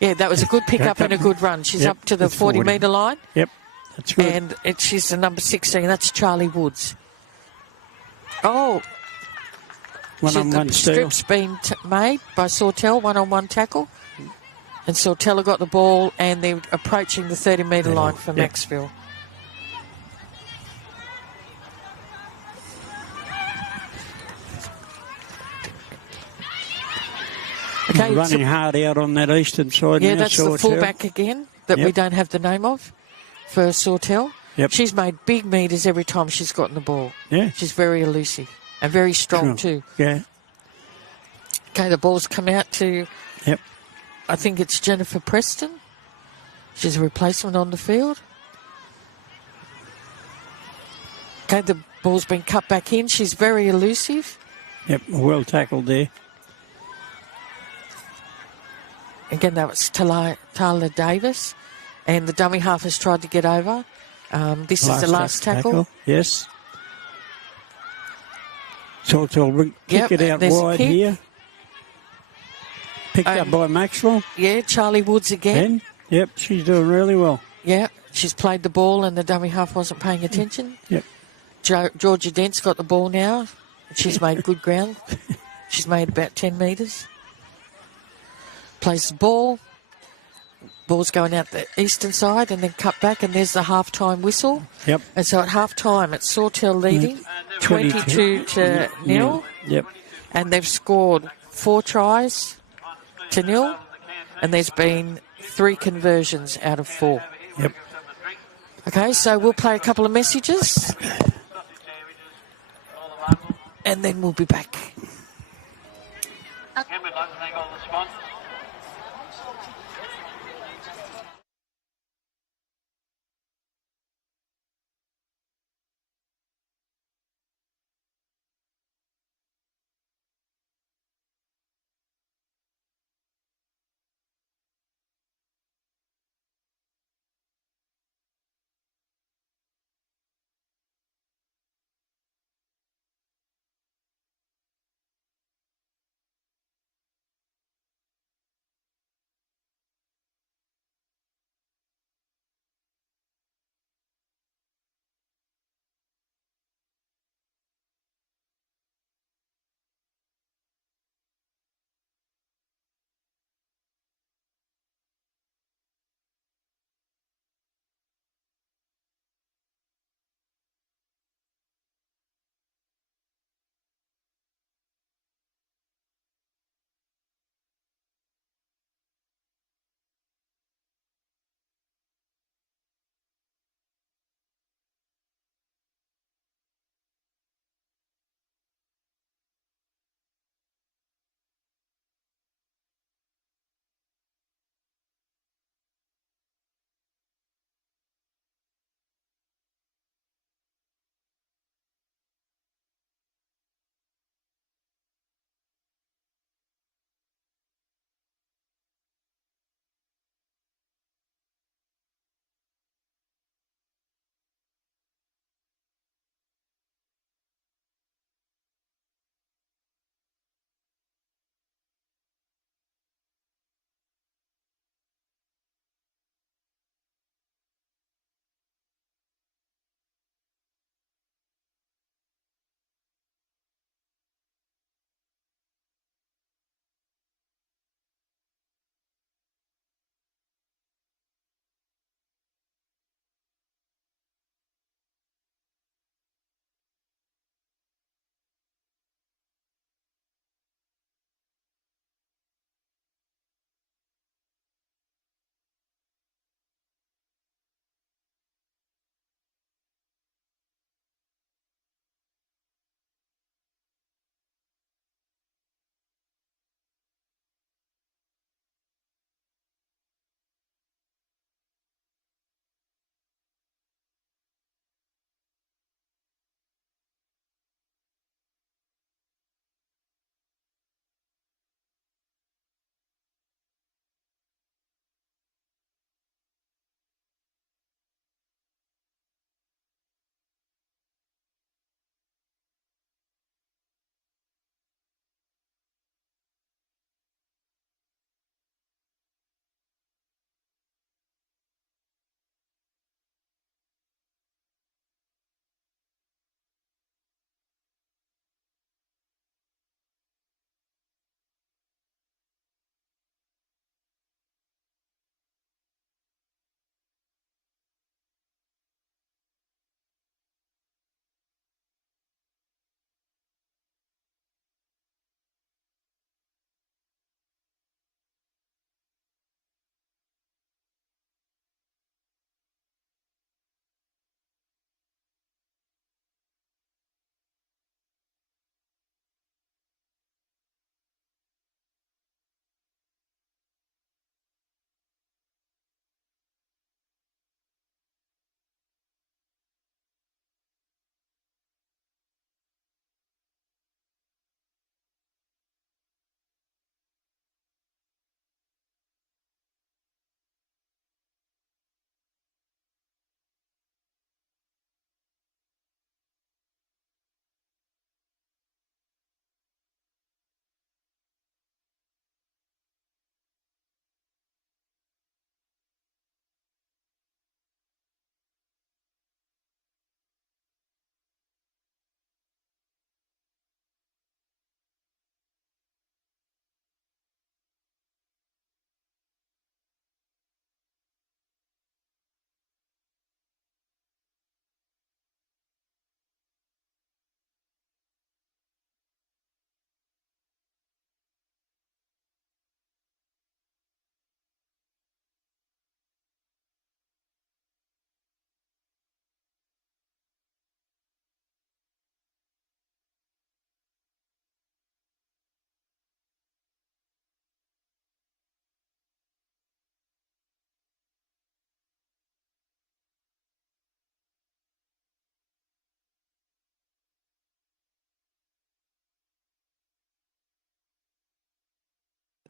Yeah, that was a good pick-up and a good run. She's up to the 40-metre line. Yep, that's good. And she's the number 16. That's Charlie Woods. Oh. One-on-one steal. Strip's been made by Sautell, one-on-one tackle. And Sautell got the ball, and they're approaching the 30-metre line for Macksville. Okay, running hard out on that eastern side. Yeah, now, that's Sawtell. the fullback again that we don't have the name of for Sautell. Yep. She's made big meters every time she's gotten the ball. Yeah. She's very elusive and very strong too. Yeah. Okay, the ball's come out to, Yep. I think it's Jennifer Preston. She's a replacement on the field. Okay, the ball's been cut back in. She's very elusive. Yep, well tackled there. Again, that was Tyler Davis. And the dummy half has tried to get over. This is the last tackle. Yes. Sautell kick it out wide here. Picked up by Maxwell. Yeah, Charlie Woods again. And, yep, she's doing really well. Yeah, she's played the ball and the dummy half wasn't paying attention. Yep. Georgia Dent's got the ball now. She's made good ground. She's made about 10 metres. Plays the ball. Ball's going out the eastern side and then cut back, and there's the half-time whistle. Yep. And so at half-time, it's Sautell leading 22 to 0. Yep. And they've scored 4 tries to 0, and there's been 3 conversions out of 4. Yep. Okay, so we'll play a couple of messages, and then we'll be back. Again, we'd like to thank all the sponsors.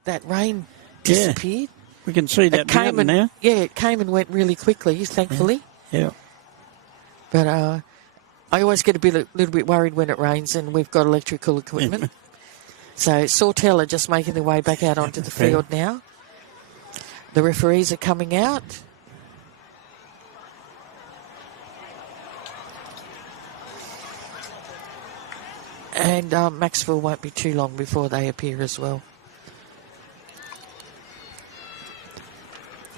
that rain disappeared. We can see that mountain now. Yeah, it came and went really quickly, thankfully. Yeah. But I always get a little bit worried when it rains and we've got electrical equipment. So Sautell are just making their way back out onto the field now. The referees are coming out. And Macksville won't be too long before they appear as well.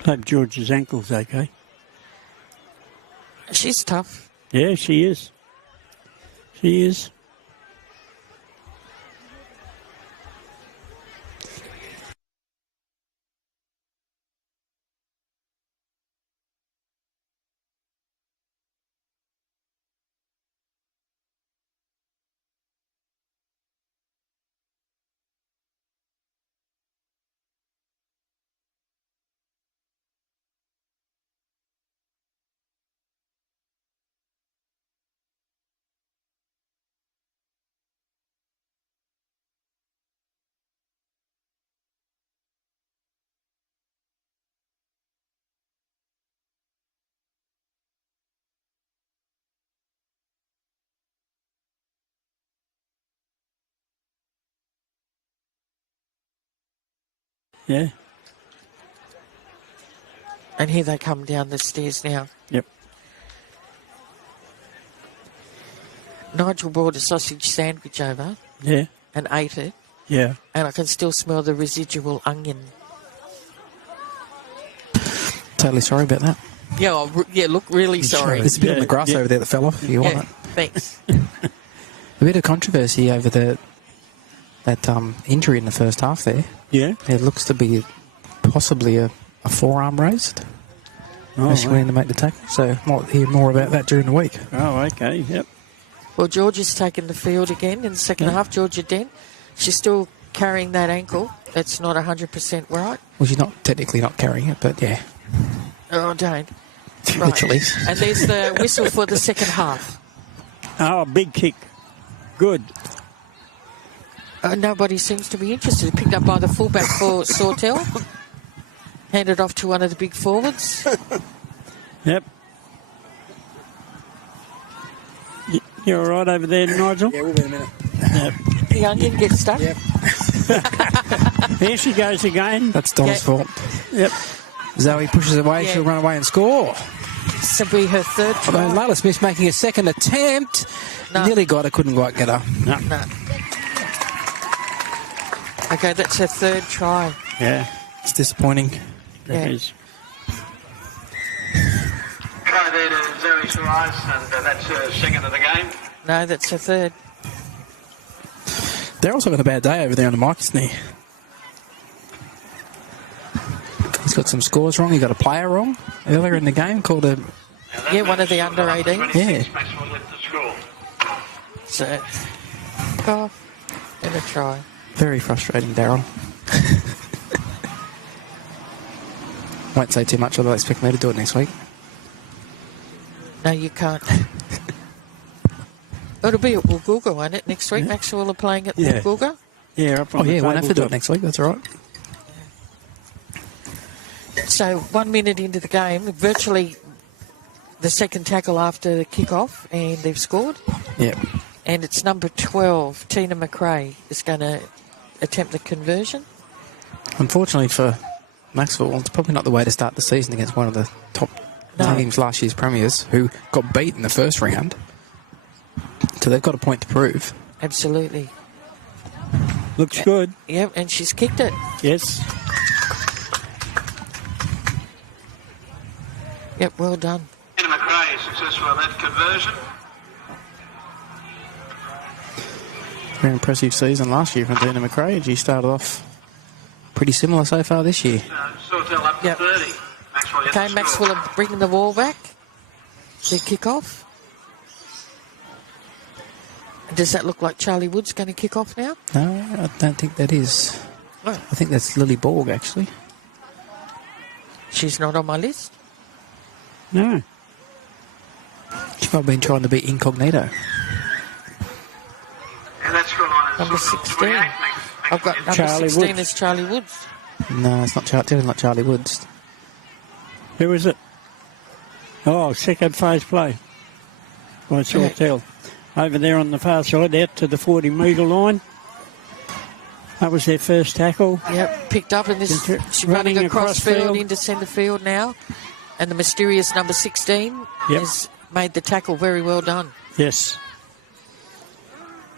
Hope George's ankle's okay. She's tough. Yeah, she is. She is. Yeah. And here they come down the stairs now. Yep. Nigel brought a sausage sandwich over. Yeah. And ate it. Yeah. And I can still smell the residual onion. Totally sorry about that. Yeah, look, really sorry. There's a bit on the grass over there that fell off if you want it. Thanks. A bit of controversy over that injury in the first half there. Yeah. It looks to be possibly a forearm raised. Oh, As she went in to make the tackle. So might hear more about that during the week. Oh, okay. Yep. Well, George has taken the field again in the second half. Georgia Dent. She's still carrying that ankle. That's not 100% right. Well, she's not technically not carrying it, but yeah. Oh, don't. Right. Literally. And there's the whistle for the second half. Oh, big kick. Good. Nobody seems to be interested. Picked up by the fullback for Sawtell. Handed off to one of the big forwards. Yep. You all right over there, Nigel? Yeah, we'll be in a minute. Yep. The onion gets stuck. Yep. Here she goes again. That's Don's fault. Yep. Zoe pushes away. Yeah. She'll run away and score. This will be her third try. Although Layla Smith's making a second attempt. No. Nearly got her, couldn't quite get her. No. No. Okay, that's her third try. Yeah. It's disappointing. Yeah. It is. Try there to Zoe Suarez, and that's her second of the game. No, that's her third. They're also got a bad day over there on the mic, isn't he? He's got some scores wrong. He got a player wrong earlier in the game called a... Yeah, one of the under 18. Yeah. Maxwell led the score. So, off and a try. Very frustrating, Daryl. Won't say too much, although I expect me to do it next week. No, you can't. It'll be at Woolgoolga, won't it? Next week, Maxwell are playing at Woolgoolga. Yeah, up on Oh, the yeah, won't have to do table. it next week. That's all right. So 1 minute into the game, virtually the second tackle after the kick-off, and they've scored. Yeah. And it's number 12, Tina McRae, is going to attempt the conversion. Unfortunately for Maxwell, it's probably not the way to start the season against one of the top teams, last year's premiers, who got beat in the first round. So they've got a point to prove. Absolutely. Looks good. Yeah, and she's kicked it. Yes. Yep, well done. Tina McRae successful in that conversion. Very impressive season last year from Tina McRae. She started off pretty similar so far this year. Sawtell up to Yep. 30. Maxwell gets Okay, the Maxwell score. are bringing the ball back. The kick-off. Does that look like Charlie Wood's going to kick off now? No, I don't think that is. Oh. I think that's Lily Borg, actually. She's not on my list. No. She's probably been trying to be incognito. And that scoreline is Number Sawtell 16. 28, I've got number Charlie 16 Woods. as Charlie Woods. No, it's not definitely not Charlie Woods. Who is it? Oh, second phase play by Sautell. Over there on the far side, out to the 40-metre line. That was their first tackle. Yep, picked up, and this she's running across field into centre field now. And the mysterious number 16 has made the tackle. Very well done. Yes.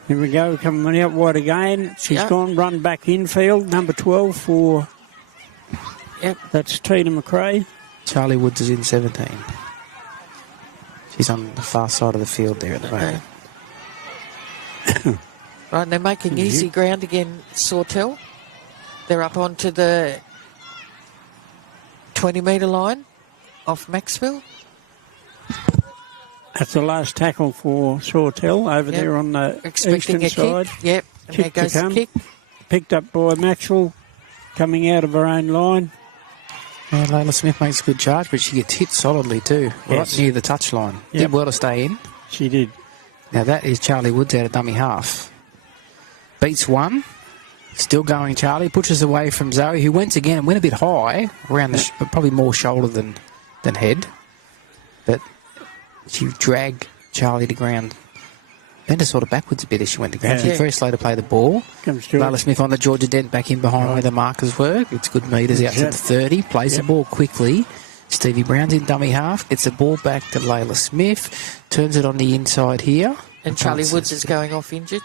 Here we go, coming out wide again. She's gone, run back infield. Number 12 for... That's Tina McRae. Charlie Woods is in 17. She's on the far side of the field there at the moment. Right, and they're making easy ground again, Sautell. They're up onto the 20-metre line off Macksville. That's the last tackle for Sautell over there on the expecting eastern side. Kick. Yep, and there goes the kick. Picked up by Maxwell, coming out of her own line. Yeah, Layla Smith makes a good charge, but she gets hit solidly too, right near the touchline. Did well to stay in. She did. Now that is Charlie Woods out of dummy half. Beats one. Still going, Charlie. Pushes away from Zoe, who went again and went a bit high, around the probably more shoulder than head. But she dragged Charlie to ground. Bent her sort of backwards a bit as she went to ground. She's very slow to play the ball. Layla Smith on the Georgia Dent back in behind where the markers were. It's good metres out to the 30. Plays the ball quickly. Stevie Brown's in dummy half. Gets the ball back to Layla Smith. Turns it on the inside here. And Charlie Woods is going off injured.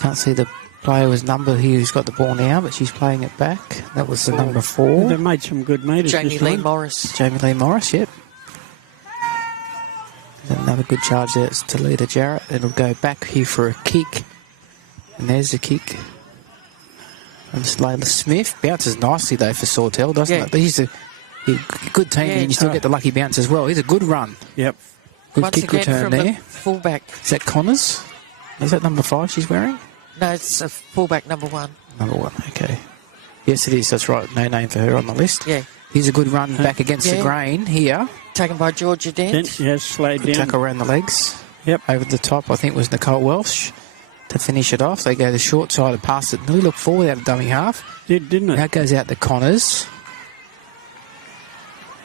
Can't see the player's number here who's got the ball now, but she's playing it back. That was the number 4. They've made some good metres. Jamie Lee Morris. Jamie Lee Morris, yep. Another good charge there. It's Talita Jarrett. It'll go back here for a kick. And there's the kick. And it's Layla Smith. Bounces nicely, though, for Sautell, doesn't it? He's a good team, and you still get the lucky bounce as well. He's a good run. Yep. Good Once kick again return from there. The fullback. Is that Connors? Is that number 5 she's wearing? No, it's a fullback number 1. Number 1, okay. Yes, it is. That's right. No name for her on the list. Yeah. Here's a good run back against the grain here. Taken by Georgia Dent. Yes, slowed down. Tackle around the legs. Yep. Over the top, I think it was Nicole Welsh to finish it off. They go the short side and pass it. Nearly look forward out of dummy half. Didn't it? That goes out to Connors.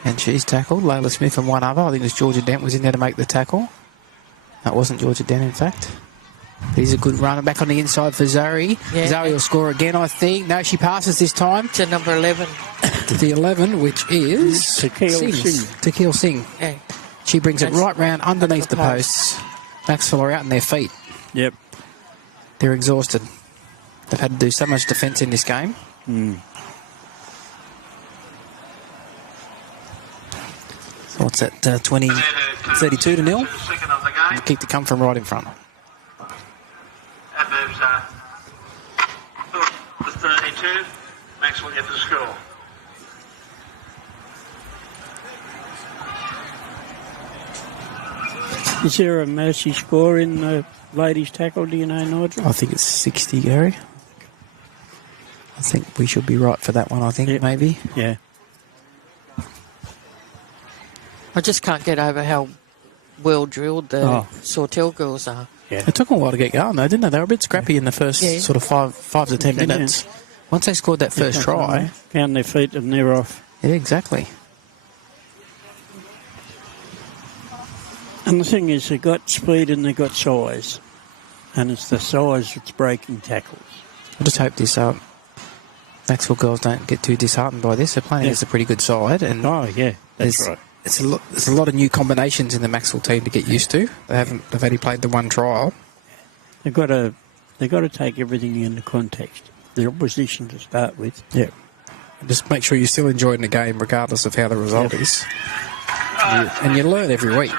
And she's tackled. Layla Smith and one other. I think it was Georgia Dent was in there to make the tackle. That wasn't Georgia Dent, in fact. He's a good runner back on the inside for Zoe. Yeah. Zoe will score again, I think. No, she passes this time. To number 11. To the 11, which is Tequil Singh. Yeah. She brings it right round underneath the posts. Maxwell are out on their feet. Yep. They're exhausted. They've had to do so much defence in this game. So what's that? 32 to 0. The kick to come from right in front. That moves to 32. Maxwell gets the score. Is there a mercy score in the ladies' tackle, do you know, Nigel? I think it's 60, Gary. I think we should be right for that one, I think, maybe. Yeah. I just can't get over how well drilled the Sautell girls are. Yeah. It took them a while to get going, though, didn't it? They were a bit scrappy in the first sort of 5 to 10 minutes. Once they scored that first try. Found their feet and they're off. Yeah, exactly. And the thing is, they've got speed and they've got size. And it's the size that's breaking tackles. I just hope this Maxwell girls don't get too disheartened by this. They're playing against a pretty good side. And that's right. There's a lot of new combinations in the Maxwell team to get used to. They've only played the one trial. They've got to take everything into context. The opposition to start with. Yeah. Just make sure you're still enjoying the game regardless of how the result is. And you learn every week.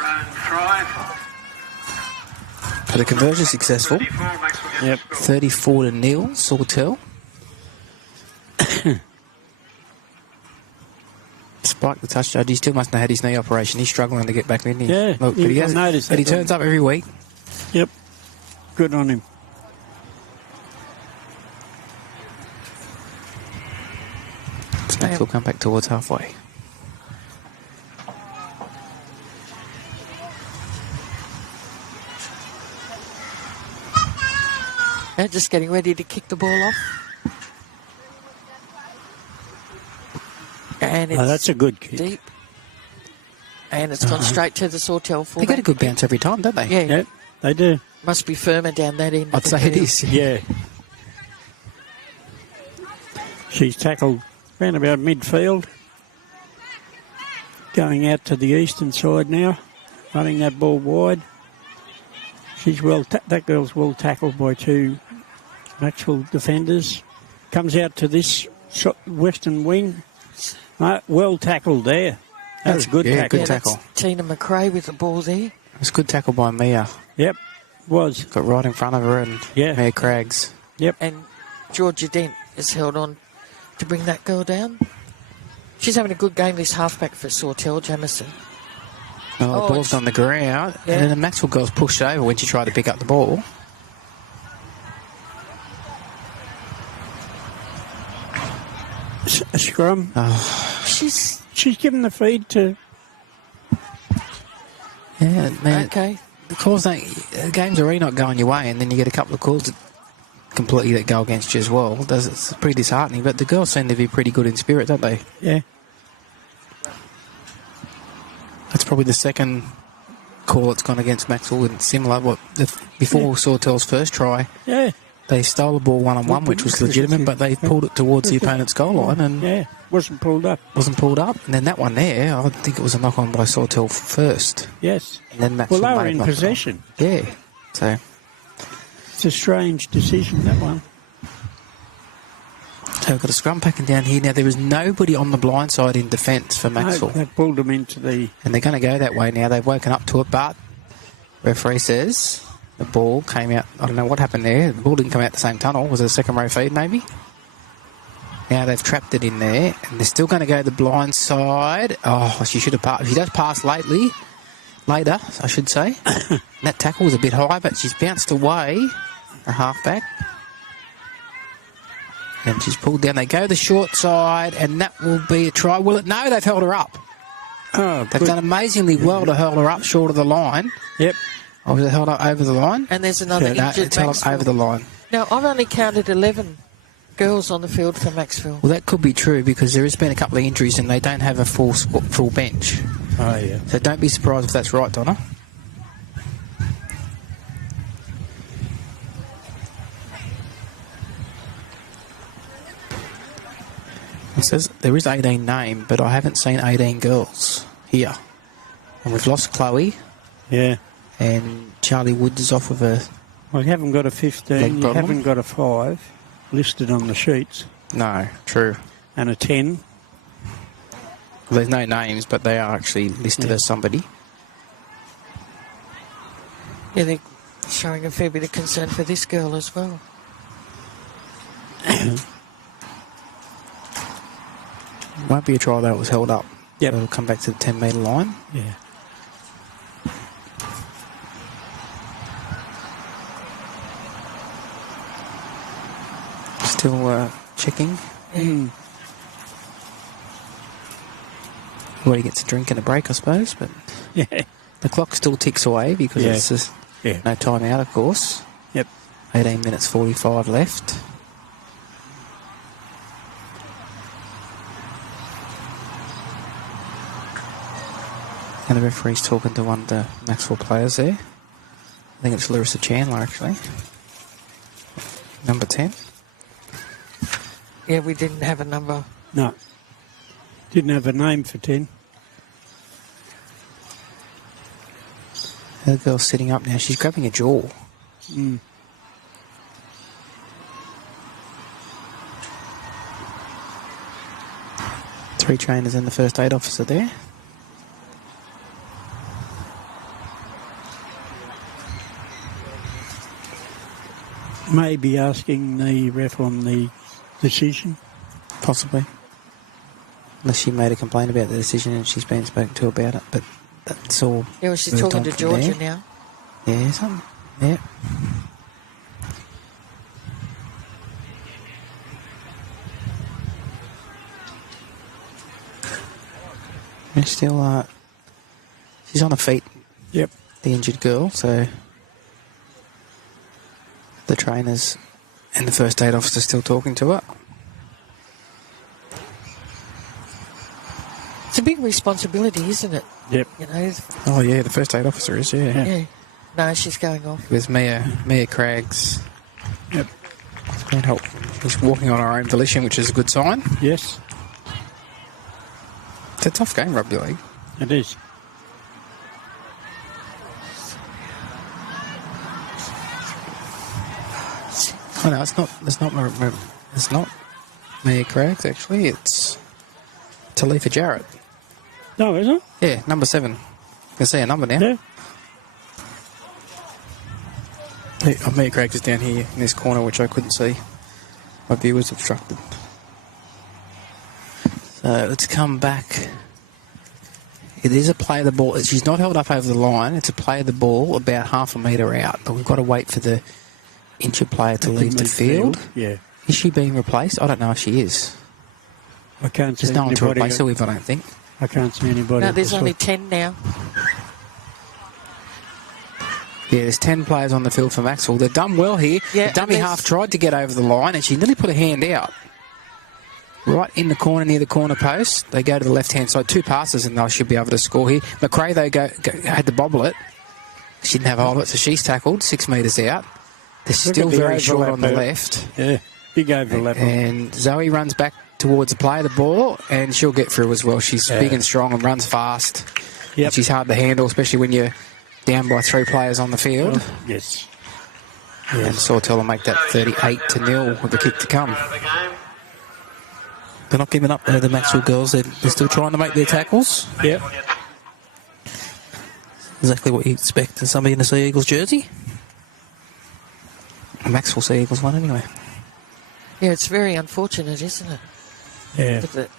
So the conversion successful. 34 to 0, Sautell. Spike the touch judge. He still must have had his knee operation. He's struggling to get back in here. Yeah, look, but he noticed but he turns up every week. Yep. Good on him. Maxwell come back towards halfway. They're just getting ready to kick the ball off. And it's that's a good kick. deep. And it's gone straight to the Sautell fullback. They get a good bounce every time, don't they? Yeah. Yep, they do. Must be firmer down that end. I'd say it is. Yeah. She's tackled round about midfield. Going out to the eastern side now. Running that ball wide. She's that girl's well tackled by two Maxwell defenders. Comes out to this western wing. Well tackled there. That was good tackle. Good tackle. That's Tina McRae with the ball there. It was good tackle by Mia. Yep, was. Got right in front of her and Mia Craggs. Yep. And Georgia Dent has held on to bring that girl down. She's having a good game, this halfback for Sautell, Jamison. The ball's on the ground. Yeah. And then the Maxwell girl's pushed over when she tried to pick up the ball. A scrum. She's given the feed to... Yeah, man. okay. Because the games are really not going your way, and then you get a couple of calls completely that go against you as well. It's pretty disheartening, but the girls seem to be pretty good in spirit, don't they? Yeah. That's probably the second call that's gone against Maxwell, and similar. Before Sawtell's first try, they stole the ball one-on-one, which was legitimate, but they pulled it towards the opponent's goal line, and wasn't pulled up. And then that one there, I think it was a knock-on by Sawtell first. Yes. And then Maxwell they were in possession. Yeah. So it's a strange decision, that one. So we've got a scrum packing down here. Now, there is nobody on the blind side in defence for Maxwell. No, they pulled them into the... And they're going to go that way now. They've woken up to it, but referee says the ball came out. I don't know what happened there. The ball didn't come out the same tunnel. Was it a second row feed, maybe? Now they've trapped it in there, and they're still going to go the blind side. Oh, she should have passed. She does pass later, I should say. That tackle was a bit high, but she's bounced away, a halfback. And she's pulled down. They go the short side, and that will be a try. Will it? No, they've held her up. Oh, they've done amazingly well to hold her up short of the line. Yep. Or was it held up over the line? And there's another injured it's held up over the line. Now, I've only counted 11 girls on the field for Macksville. Well, that could be true because there has been a couple of injuries and they don't have a full bench. Oh, yeah. So don't be surprised if that's right, Donna. It says there is 18 named, but I haven't seen 18 girls here. And we've lost Chloe. Yeah. And Charlie Woods is off of a... Well, you haven't got a 15, you haven't got a 5 listed on the sheets. No, true. And a 10. Well, there's no names, but they are actually listed as somebody. Yeah, they're showing a fair bit of concern for this girl as well. Won't be a try though, it was held up. Yep. It'll come back to the 10-metre line. Yeah. Still checking. Everybody gets a drink and a break, I suppose, but the clock still ticks away because it's just no time out, of course. Yep. 18 minutes 45 left. And the referee's talking to one of the Maxwell players there. I think it's Larissa Chandler, actually. Number 10. Yeah, we didn't have a number. No. Didn't have a name for 10. The girl's sitting up now. She's grabbing a jaw. Mm. Three trainers and the first aid officer there. Maybe asking the ref on the decision. Possibly. Unless she made a complaint about the decision and she's been spoken to about it. But that's all. Yeah, well, she's talking to Georgia now. Yeah, something. Yeah. And still, she's on her feet. Yep. The injured girl, so the trainers and the first aid officer still talking to her. responsibility, isn't it? Yep. You know. Oh, yeah, the first aid officer is, Yeah. No, she's going off. With Mia Craggs. Yep. Can't help. He's walking on our own volition, which is a good sign. Yes. It's a tough game, rugby league. It is. Oh no, it's not. It's not Mia Craggs. Actually, it's Talifa Jarrett. No, is it? Yeah, number 7. You can see a number now. Yeah. Mia Craggs is down here in this corner, which I couldn't see. My view was obstructed. So let's come back. It is a play of the ball. She's not held up over the line. It's a play of the ball about half a metre out, but we've got to wait for the injured player to leave the field. Yeah. Is she being replaced? I don't know if she is. I can't see There's no one to anybody. replace her with, I don't think. I can't see anybody. No, there's only 10 now. Yeah, there's 10 players on the field for Maxwell. They've done well here. Yeah, the dummy and half tried to get over the line, and she nearly put a hand out. Right in the corner, near the corner post. They go to the left-hand side. 2 passes, and they should be able to score here. McRae, though, had to bobble it. She didn't have a hold of it, so she's tackled 6 metres out. They're still very short on the left. Yeah, big overlap. And Zoe runs back towards the play of the ball, and she'll get through as well. She's big and strong and runs fast. Yep. And she's hard to handle, especially when you're down by 3 players on the field. Yes. And Sautell will make that 38-0 with the kick to come. They're not giving up, though, the Maxwell girls. They're still trying to make their tackles. Yep. Exactly what you expect in somebody in a Sea Eagles jersey. A Maxwell Sea Eagles one, anyway. Yeah, it's very unfortunate, isn't it? Yeah. Look at it.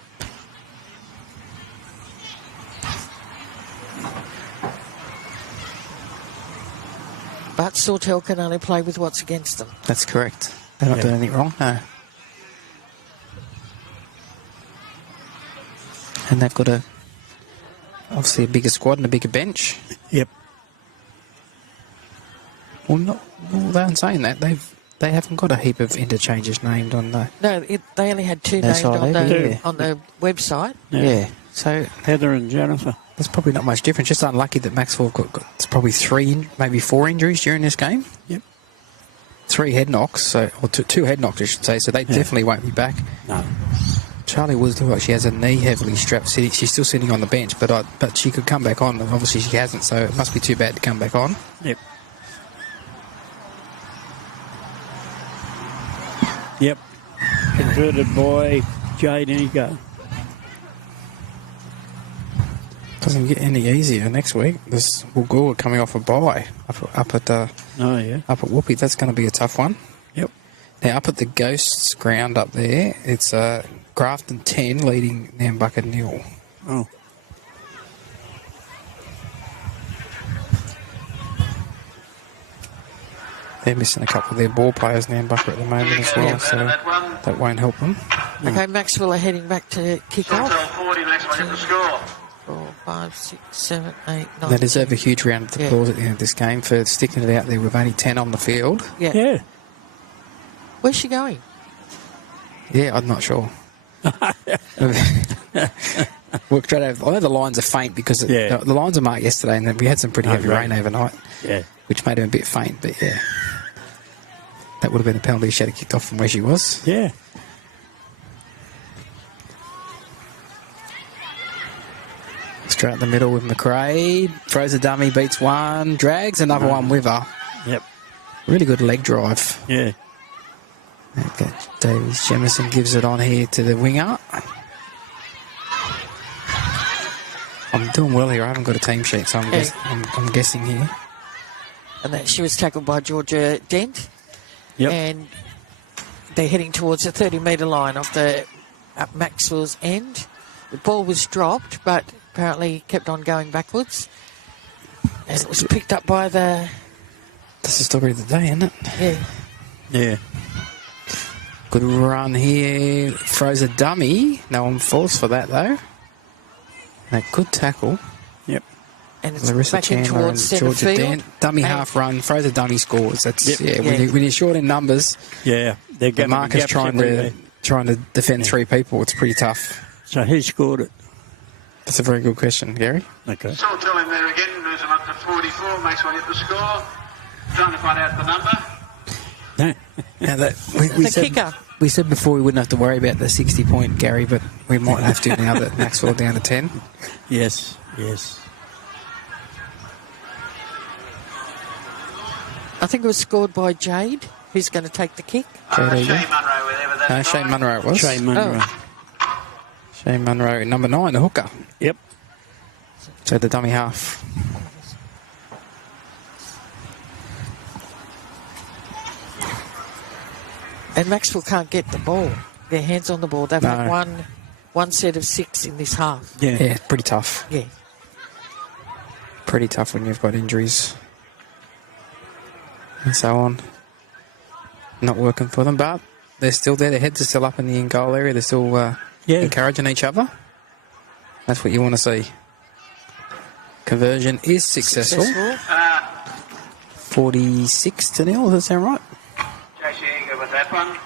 But Sautell can only play with what's against them. That's correct. They're not doing anything wrong, no. And they've got obviously a bigger squad and a bigger bench. Yep. Well, they aren't saying that. They haven't got a heap of interchanges named on the... No, they only had 2 No, named sorry, on the website. Yeah. So Heather and Jennifer. there's probably not much difference. Just unlucky that Maxwell got it's probably 3, maybe 4 injuries during this game. Yep. 3 head knocks, or 2 head knocks, I should say. So they definitely won't be back. No. Charlie Woods looks like she has a knee heavily strapped. She's still sitting on the bench, but she could come back on. Obviously, she hasn't, so it must be too bad to come back on. Yep. Yep. Converted by Jade Ego. Doesn't get any easier next week. This Woolgoolwa coming off a bye up at Whoopi. That's going to be a tough one. Yep. Now up at the Ghosts ground up there, it's Grafton 10 leading Nambucca 0. Oh. They're missing a couple of their ball players, Nambucca, at the moment as well, so that won't help them. Okay, Maxwell are heading back to kick off. 40, Maxwell hit the score. 4, 5, 6, 7, 8, 9. They deserve a huge round of applause at the end of this game for sticking it out there with only 10 on the field. Yeah. Yeah. Where's she going? Yeah, I'm not sure. Worked straight over. I know the lines are faint because the lines are marked yesterday, and then we had some pretty heavy rain overnight, which made them a bit faint. But yeah, that would have been a penalty if she had kicked off from where she was. Yeah. Straight in the middle with McRae. Throws a dummy, beats one, drags another one with her. Yep. Really good leg drive. Yeah. Okay, Davies Jemison gives it on here to the winger. I'm doing well here. I haven't got a team sheet, so I'm guessing here. And that she was tackled by Georgia Dent. Yep. And they're heading towards the 30-metre line of up Maxwell's end. The ball was dropped, but apparently kept on going backwards. And it was picked up by the... That's the story of the day, isn't it? Yeah. Yeah. Good run here. Throws a dummy. No one falls for that, though. And a good tackle. Yep. And it's Larissa back in Chandler towards and centre Georgia field. Dent. Dummy half run. Throws a dummy scores. That's Yep. When you're short in numbers. Yeah. They're The going marker's trying to defend 3 people. It's pretty tough. So he scored it. That's a very good question, Gary. Okay. Sawtell in there again, moves him up to 44. Maxwell hit the score. Trying to find out the number. No. Now that The kicker. We said before we wouldn't have to worry about the 60-point, Gary, but we might have to now that Maxwell down to 10. Yes, yes. I think it was scored by Jade, who's going to take the kick. Jade Shane Eagle. Munro were there with that. Shane Munro it was. Shane Munro. Shane Munro, number 9, the hooker. Yep. So the dummy half. And Maxwell can't get the ball. Their hands on the ball. They've had No. one set of 6 in this half. Yeah, pretty tough. Yeah. Pretty tough when you've got injuries and so on. Not working for them, but they're still there. Their heads are still up in the in-goal area. They're still encouraging each other. That's what you want to see. Conversion is successful. 46-0, does that sound right? JC Eagle with that one.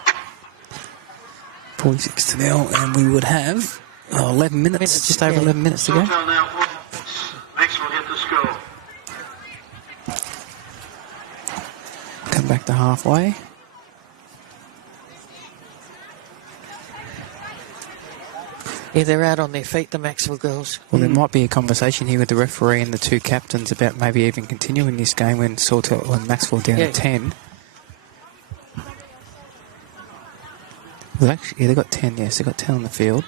46-0, and we would have 11 minutes, just over 11 minutes to go. Sawtell now 4. Maxwell hit the score. Come back to halfway. Yeah, they're out on their feet, the Maxwell girls. Well, there might be a conversation here with the referee and the two captains about maybe even continuing this game when Sawtell and Maxwell down to 10. Well, actually, yeah, they've got 10, yes. They've got 10 on the field.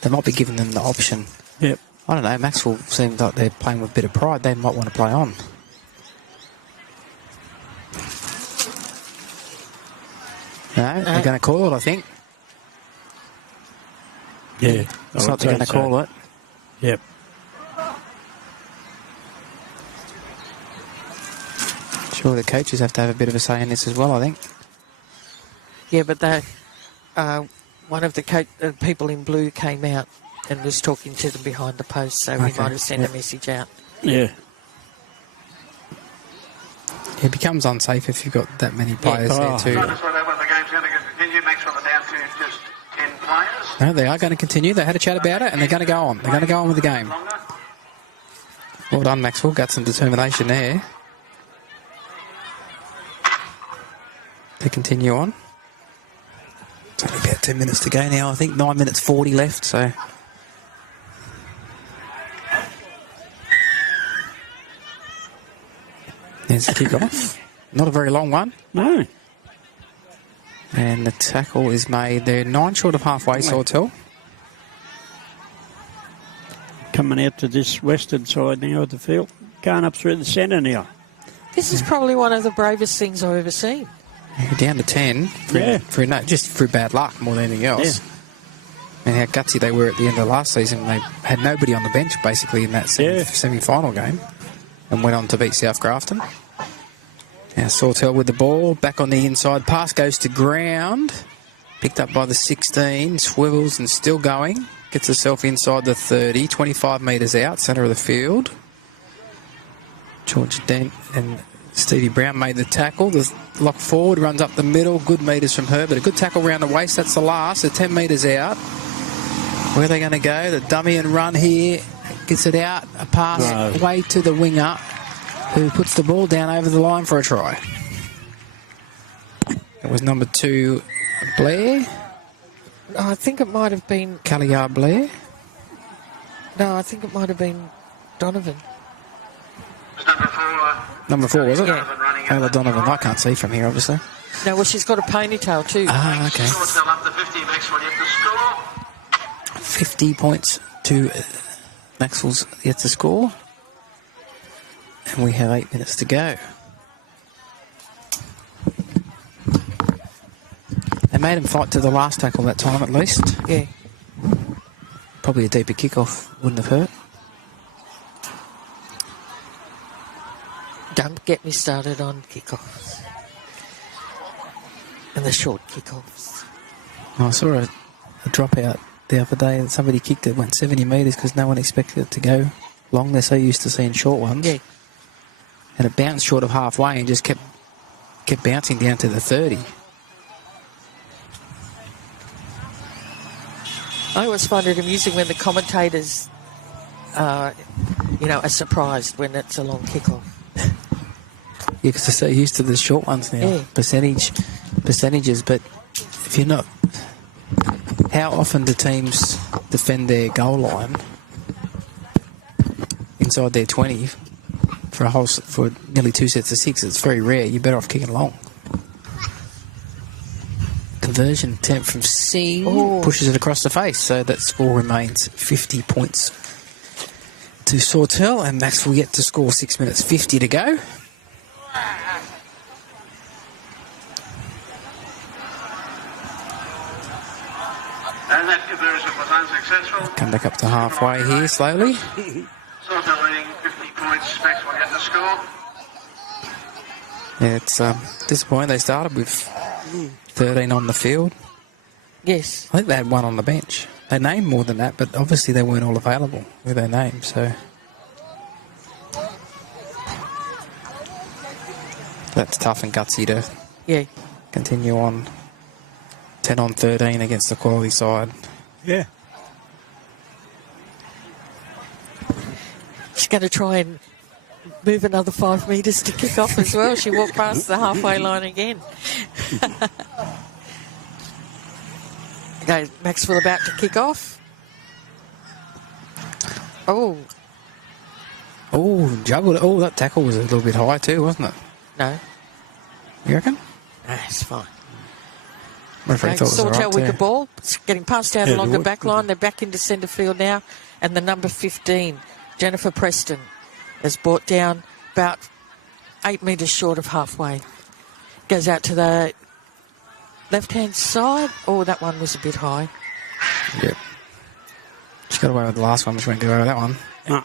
They might be giving them the option. Yep. I don't know. Maxwell seems like they're playing with a bit of pride. They might want to play on. No, they're going to call it, I think. Yeah. It's not they're going to call it. Yep. Sure, the coaches have to have a bit of a say in this as well, I think. Yeah, but one of the people in blue came out and was talking to them behind the post, so we might have sent a message out. Yeah. It becomes unsafe if you've got that many players there too. That's why the game's going to continue. Maxwell are down to just 10 players. No, they are going to continue. They had a chat about it and they're going to go on. They're going to go on with the game. Well done, Maxwell. Got some determination there. They continue on. It's only about 10 minutes to go now. I think 9 minutes 40 left, so... There's the kick-off. Not a very long one. No. And the tackle is made. They're 9 short of halfway, Sautell. Coming out to this western side now of the field. Going up through the centre now. This is probably one of the bravest things I've ever seen. Yeah, down to 10. Just through bad luck more than anything else. And how gutsy they were at the end of last season. They had nobody on the bench, basically, in that semi-final game. And went on to beat South Grafton. Now Sautell with the ball. Back on the inside. Pass goes to ground. Picked up by the 16. Swivels and still going. Gets herself inside the 30. 25 metres out. Centre of the field. George Dent and Stevie Brown made the tackle. The lock forward runs up the middle. Good metres from her. But a good tackle round the waist. That's the last. They're 10 metres out. Where are they going to go? The dummy and run here. Gets it out. A pass way to the winger, who puts the ball down over the line for a try. It was number 2, Blair. I think it might have been... Calliar Blair. No, I think it might have been Donovan. Number 4. Number 4, was it? Yeah. Ayla Donovan. I can't see from here, obviously. No, well, she's got a ponytail too. Ah, okay. Sawtell up to 50. Maxwell yet to score. 50 points to Maxwell's yet to score. And we have 8 minutes to go. They made him fight to the last tackle that time, at least. Yeah. Probably a deeper kickoff wouldn't have hurt. Don't get me started on kickoffs. And the short kickoffs. I saw a dropout the other day and somebody kicked it, went 70 metres because no one expected it to go long. They're so used to seeing short ones. Yeah. And it bounced short of halfway and just kept bouncing down to the 30. I always find it amusing when the commentators are surprised when it's a long kickoff. Yeah, because they're so used to the short ones now. Yeah. Percentages, but if you're not... How often do teams defend their goal line inside their 20 for nearly 2 sets of 6? It's very rare. You're better off kicking long. Conversion attempt from Singh pushes it across the face, so that score remains 50 points to Sautell, and Maxwell yet to score 6 minutes 50 to go. And that conversion was unsuccessful. Come back up to halfway here slowly. Sautell leading 50 points, Maxwell getting the score. Yeah, it's disappointing. They started with 13 on the field. Yes. I think they had one on the bench. They named more than that, but obviously they weren't all available with their names, so... That's tough and gutsy to continue on 10 on 13 against the quality side. Yeah. She's going to try and move another 5 metres to kick off as well. She walked past the halfway line again. Okay, Maxwell about to kick off. Oh, Juggled. Oh, that tackle was a little bit high too, wasn't it? no. You reckon? No, it's fine. Referee thought it was all Sautell right with too. the ball. It's getting passed out Yeah, along the the back line. They're back into centre field now. And the number 15, Jennifer Preston, is brought down about 8 metres short of halfway. Goes out to the left-hand side. Oh, that one was a bit high. Yep. She got away with the last one, but she won't get away with that one. No.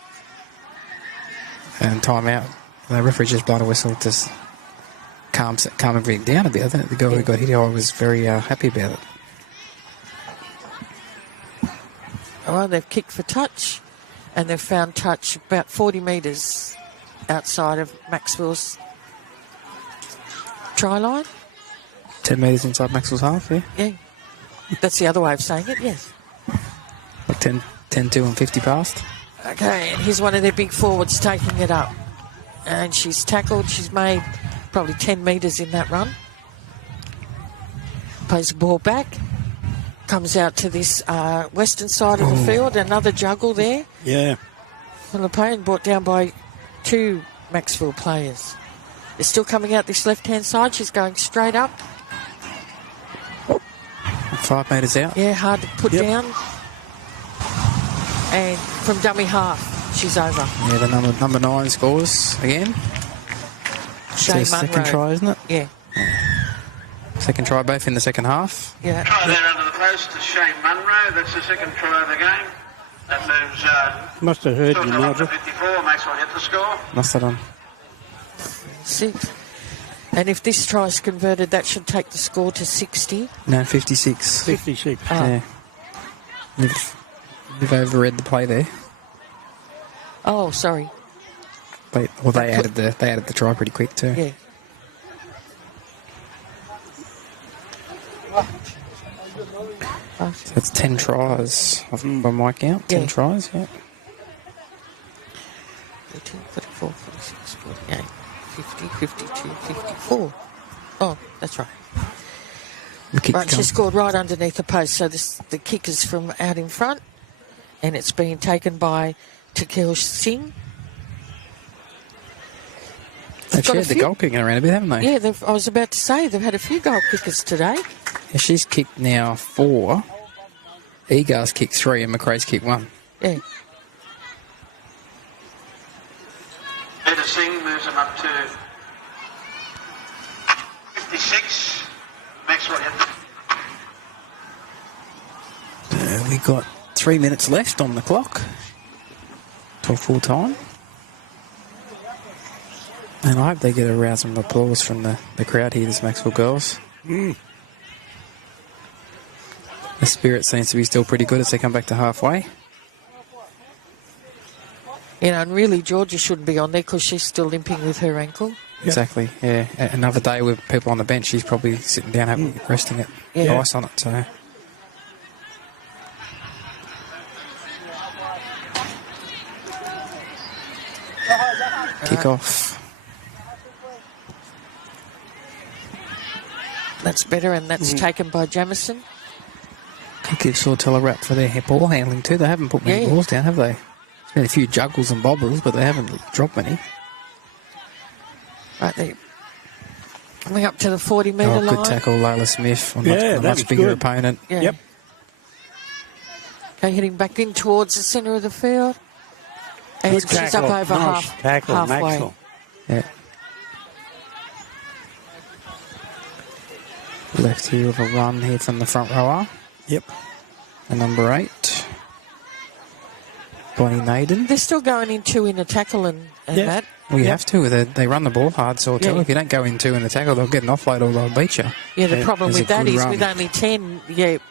And time out. The referee just blown a whistle to calm everything down a bit. I think the girl who got hit was very happy about it. All right, they've kicked for touch, and they've found touch about 40 metres outside of Maxwell's try line. 10 metres inside Maxwell's half, yeah? Yeah. That's the other way of saying it, yes. Like 10, 2 and 50 past. Okay, and here's one of their big forwards taking it up. And she's tackled. She's made probably 10 metres in that run. Plays the ball back. Comes out to this western side of the field. Another juggle there. Yeah. Philippine brought down by 2 Macksville players. They're still coming out this left-hand side. She's going straight up. 5 metres out. Yeah, hard to put down. And from dummy half, she's over. Yeah, the number 9 scores again. Shane It's their second Munro. try, isn't it? Yeah. Second try both in the second half. Yeah. Try there under the post to Shane Munro. That's the second try of the game. That moves Must have heard you, Sautell up to Nigel. 54. Maxwell hit the score. Must have done. 6. And if this try is converted, that should take the score to 60. No, 56. 56. Yeah. You've overread the play there. Oh, sorry. They added the try pretty quick too. Yeah. So that's 10 tries by my count. 10 tries, yeah. 13, 34, 46, 48, 50, 52, 54. Oh, that's right. Right, she scored right underneath the post, so the kick is from out in front, and it's being taken by Takil Singh. They've shared the goal kicking around a bit, haven't they? Yeah, I was about to say, they've had a few goal kickers today. Yeah, she's kicked now 4. Egar's kicked 3 and McRae's kicked 1. Yeah. Peter Singh moves him up to 56. Maxwell hit. We've got 3 minutes left on the clock till full time. And I hope they get a round of applause from the crowd here, this Maxwell girls. The spirit seems to be still pretty good as they come back to halfway. You know, and really Georgia shouldn't be on there because she's still limping with her ankle. Exactly, yeah. Another day with people on the bench, she's probably sitting down resting it, ice on it. So kick off. That's better, and that's taken by Jamison. Could give Sautell a rap for their ball handling too. They haven't put many balls down, have they? There's been a few juggles and bobbles, but they haven't dropped many. Right there. Coming up to the 40-metre line. Good tackle, Layla Smith, on a much bigger opponent. Yeah. Yep. Okay, heading back in towards the centre of the field. And Good she's tackle. up over Nice tackle, halfway. Maxwell. Yeah. Left here with a run here from the front rower. Yep. The number 8. Bonnie Naden. They're still going in 2 in a tackle and that. Well, you have to. They run the ball hard, Sautell. If you don't go in 2 in a tackle, they'll get an offload or they'll beat you. Yeah, the problem There's with a that good is run. with only 10,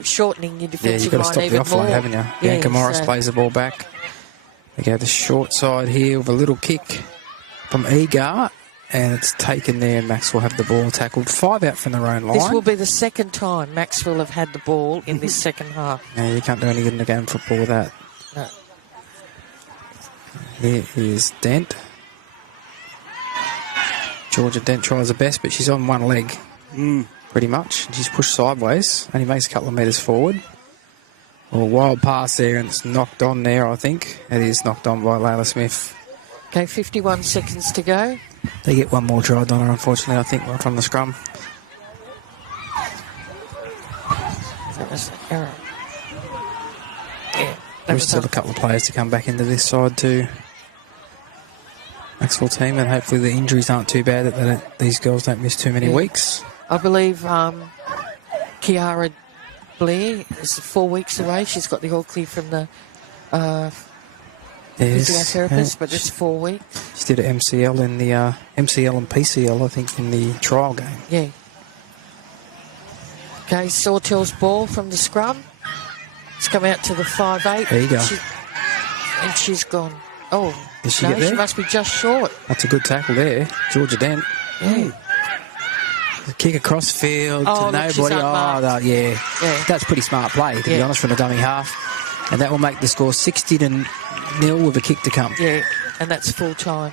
shortening your Yeah, defensive you've got to line stop the even offload, more. haven't you? Yeah, Bianca Morris so- plays the ball back. They go the short side here with a little kick from Egar, and it's taken there, and Maxwell have the ball tackled 5 out from their own line. This will be the second time Maxwell have had the ball in this second half. No, you can't do anything in the game of football with that. No. Here is Dent. Georgia Dent tries her best, but she's on one leg, pretty much. She's pushed sideways, only makes a couple of metres forward. Well, a wild pass there, and it's knocked on there, I think. It is knocked on by Layla Smith. Okay, 51 seconds to go. They get one more try, Donna, unfortunately, I think, right from the scrum. That was an error. Yeah. There's still a couple of players to come back into this side too. Maxwell team, and hopefully the injuries aren't too bad that these girls don't miss too many weeks. I believe Kiara Blair is 4 weeks away. She's got the all clear from the physiotherapist, but it's 4 weeks. She did an MCL in the MCL and PCL, I think, in the trial game. Yeah. Okay, Sawtell's ball from the scrum. It's come out to the 5'8". There you go. And she's gone. Oh, Did she no, get there? she must be just short. That's a good tackle there. Georgia Dent. Yeah. Kick across field Oh, to look, she's nobody. unmarked. Yeah. Yeah. That's pretty smart play, to be honest, from the dummy half. And that will make the score 60-0 with a kick to come. Yeah, and that's full time.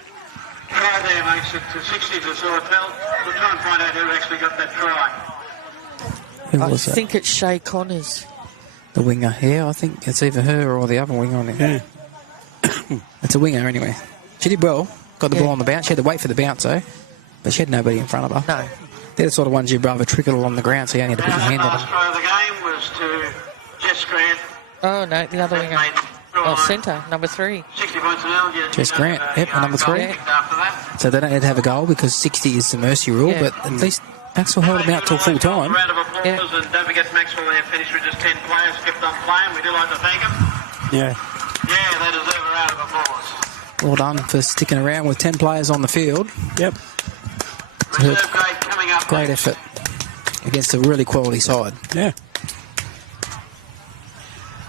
Try there makes it to 60 to Sawtell. We'll try and find out who actually got that try. Who I was that? think it's Shay Connors. The winger. Yeah, I think it's either her or the other winger on it. Yeah. It's a winger anyway. She did well. Got the ball on the bounce. She had to wait for the bounce though. But she had nobody in front of her. No. They're the sort of ones you'd rather trickle along the ground so you only had to put your hand on Last them. throw of the game was to Jess Grant. Oh, no, the other winger. Oh, centre, number 3. 60 points an L. Jess Grant, yep, number 3. After that. So they don't have to have a goal because 60 is the mercy rule, but at least Maxwell held them out till full time. Round of applause, and don't forget Maxwell there finished with just 10 players, kept on playing. We do like to thank them. Yeah. Yeah, they deserve a round of applause. Well done for sticking around with 10 players on the field. Yep. Reserve grade coming up. Great effort against a really quality side. Yeah.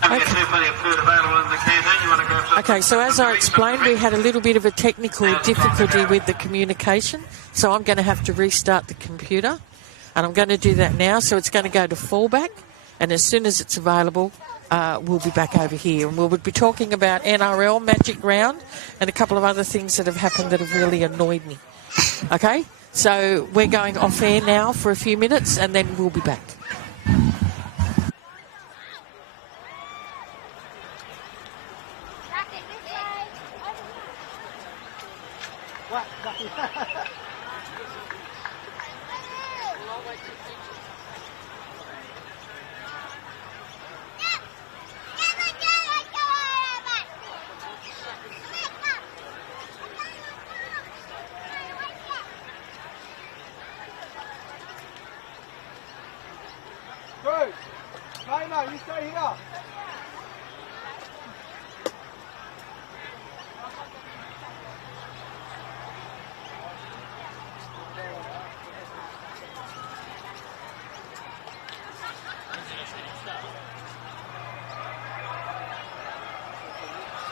Don't forget there's plenty of food available in the canteen. You want to grab some? Okay, so as I explained, we had a little bit of a technical difficulty with the communication, so I'm going to have to restart the computer, and I'm going to do that now. So it's going to go to fallback, and as soon as it's available, we'll be back over here, and we'll be talking about NRL Magic Round and a couple of other things that have happened that have really annoyed me. Okay, so we're going off air now for a few minutes, and then we'll be back. You stay here.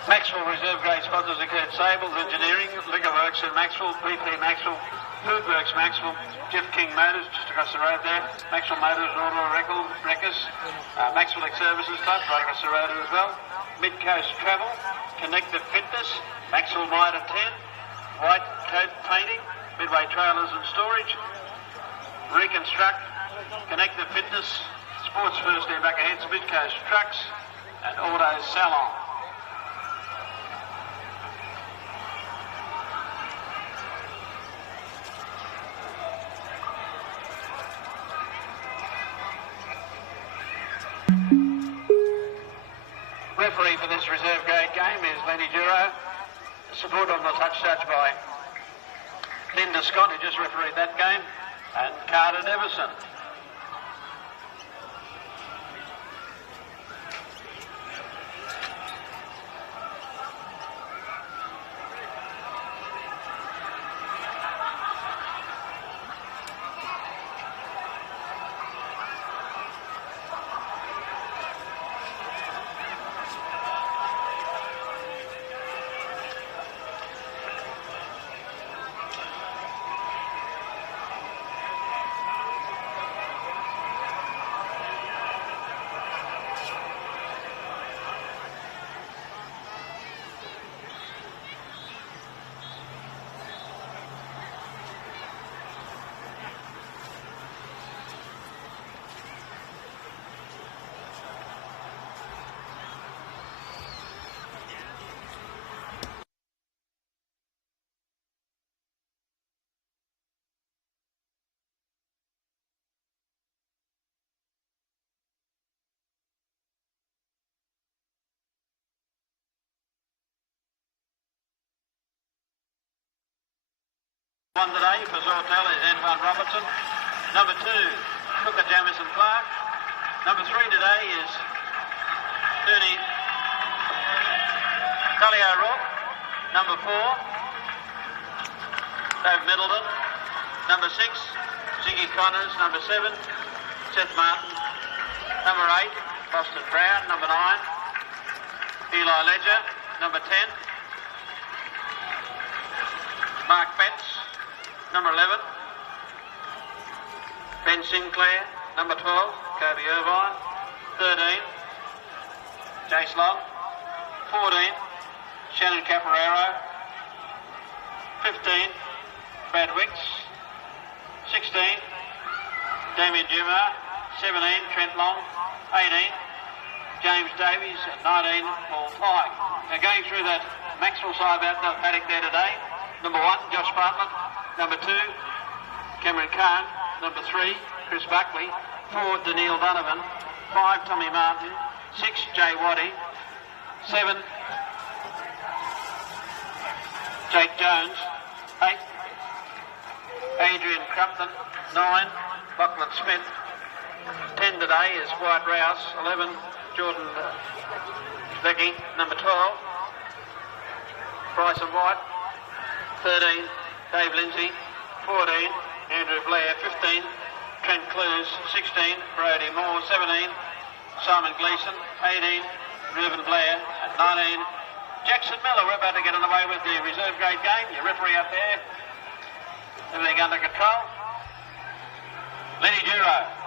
Maxwell Reserve Grade sponsors include Sables Engineering, Liquor Works in Maxwell, BP Maxwell, Food Works Maxwell, Jeff King Motors just across the road there, Maxwell Motors Auto Wreckers, Maxwell X Services type right across the road as well, Mid Coast Travel, Connected Fitness, Maxwell Mitre 10, white coat painting, Midway Trailers and Storage, Reconstruct, Connector Fitness, Sports First Air back ahead, Midcoast Trucks, and Auto Salon. Referee for this reserve grade game is Lenny Duro. Support on the touch by Linda Scott, who just refereed that game, and Carter Neverson. One today for Sautell is Antoine Robertson. Number 2, Cooker Jamison Clark. Number 3 today is Tony Tully O'Rourke. Number 4, Dave Middleton. Number 6, Ziggy Connors. Number 7, Seth Martin. Number 8, Boston Brown. Number 9, Eli Ledger. Number 10, Mark Betts. Number 11, Ben Sinclair. Number 12, Kobe Irvine. 13, Jace Long. 14, Shannon Caporero. 15, Brad Wicks. 16, Damien Jumar. 17, Trent Long. 18, James Davies. 19, Paul Pike. Now going through that Maxwell side out the paddock there today. Number 1, Josh Bartlett. Number 2, Cameron Kahn. Number 3, Chris Buckley. 4, Daniil Donovan. 5, Tommy Martin. 6, Jay Waddy. 7, Jake Jones. 8, Adrian Crumpton. 9, Lachlan Smith. 10 today is White Rouse. 11, Jordan Becky. Number 12, Bryson White. 13, Dave Lindsey. 14, Andrew Blair. 15, Trent Clues. 16, Brody Moore. 17, Simon Gleeson. 18, Reuben Blair. 19, Jackson Miller. We're about to get underway with the reserve grade game. Your referee up there. Everything under control. Lenny Duro.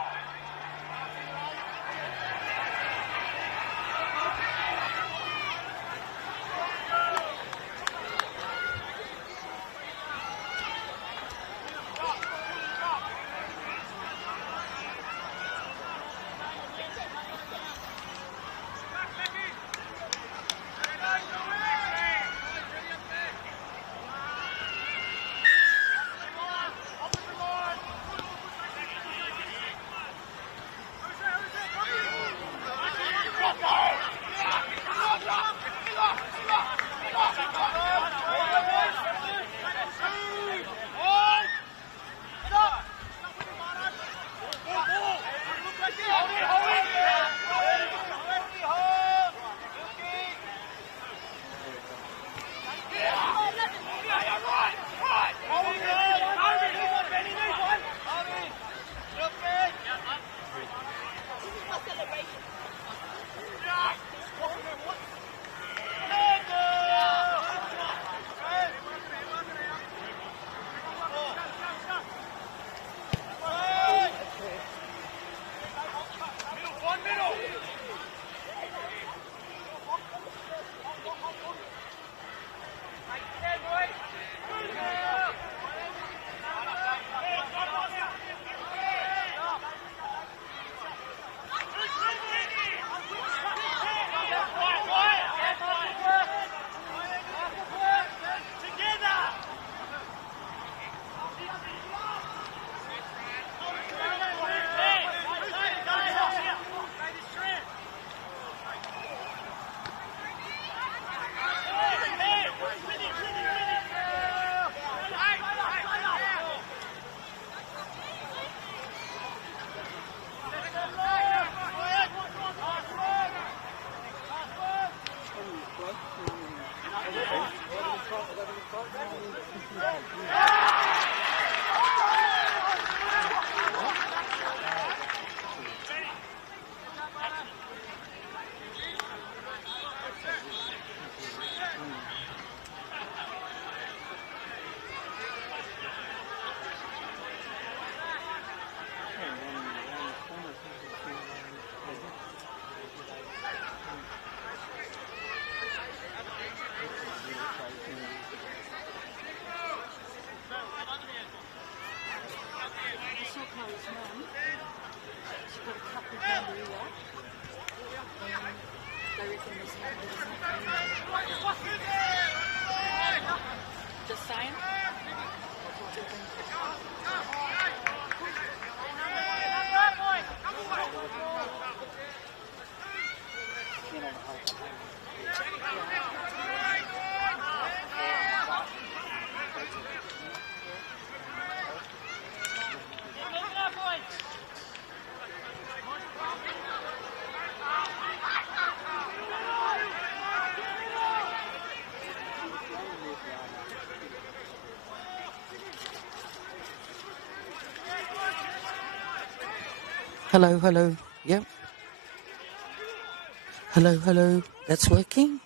Hello, hello. Yep. Hello, hello. That's working.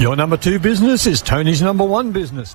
Your number 2 business is Tony's number 1 business.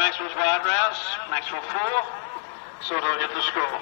Maxwell's wide rounds. Maxwell 4. Sautell get the score.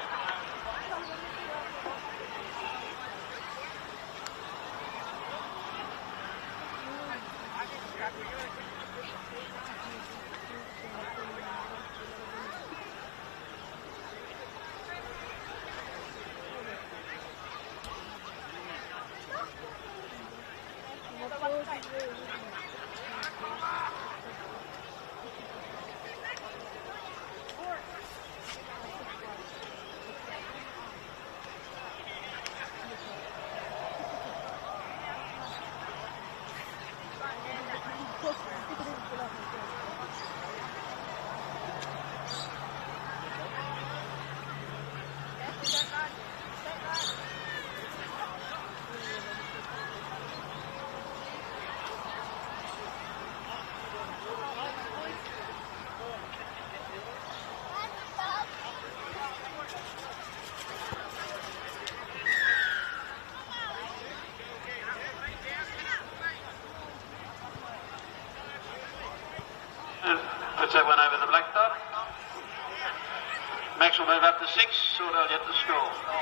Puts that one over the black dot. Max will move up to 6, Sautell get the score.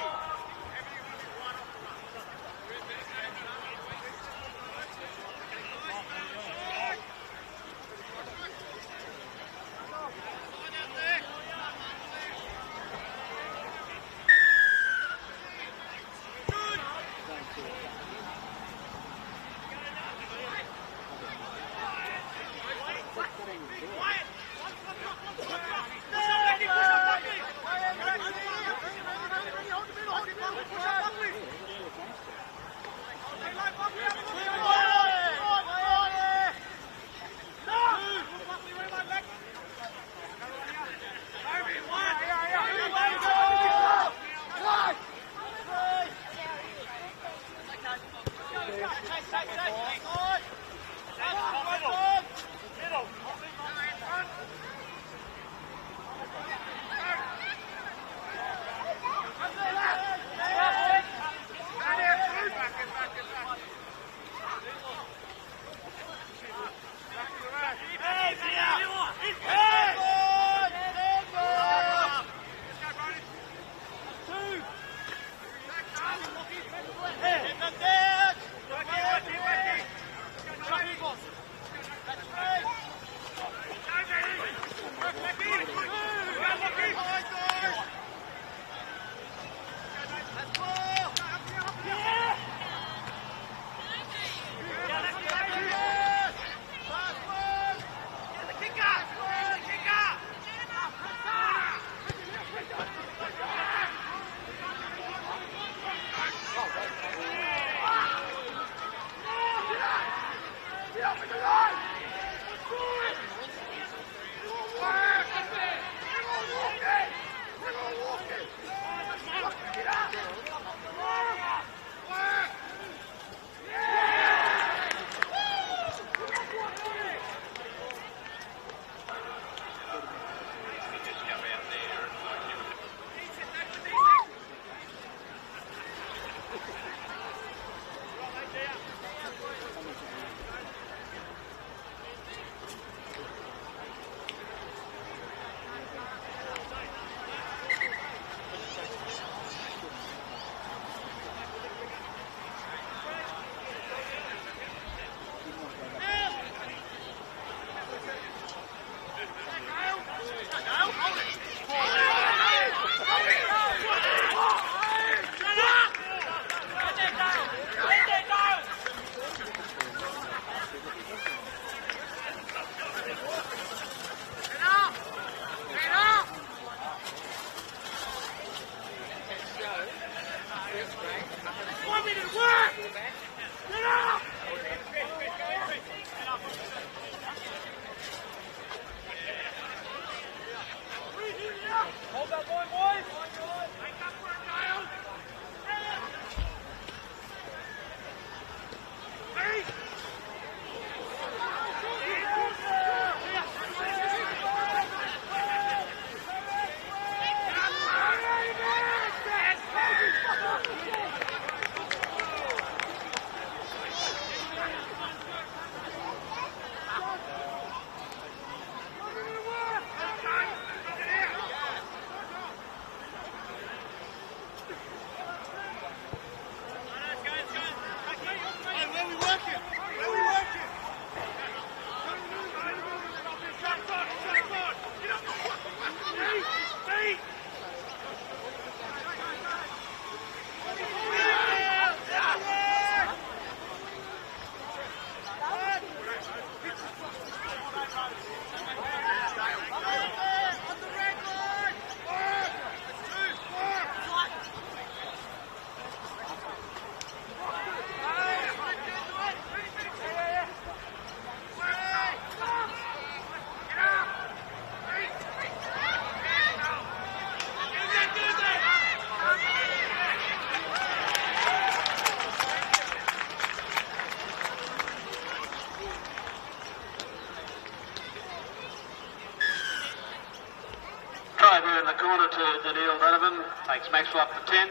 Maxwell up to 10.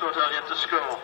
Sautell yet to score.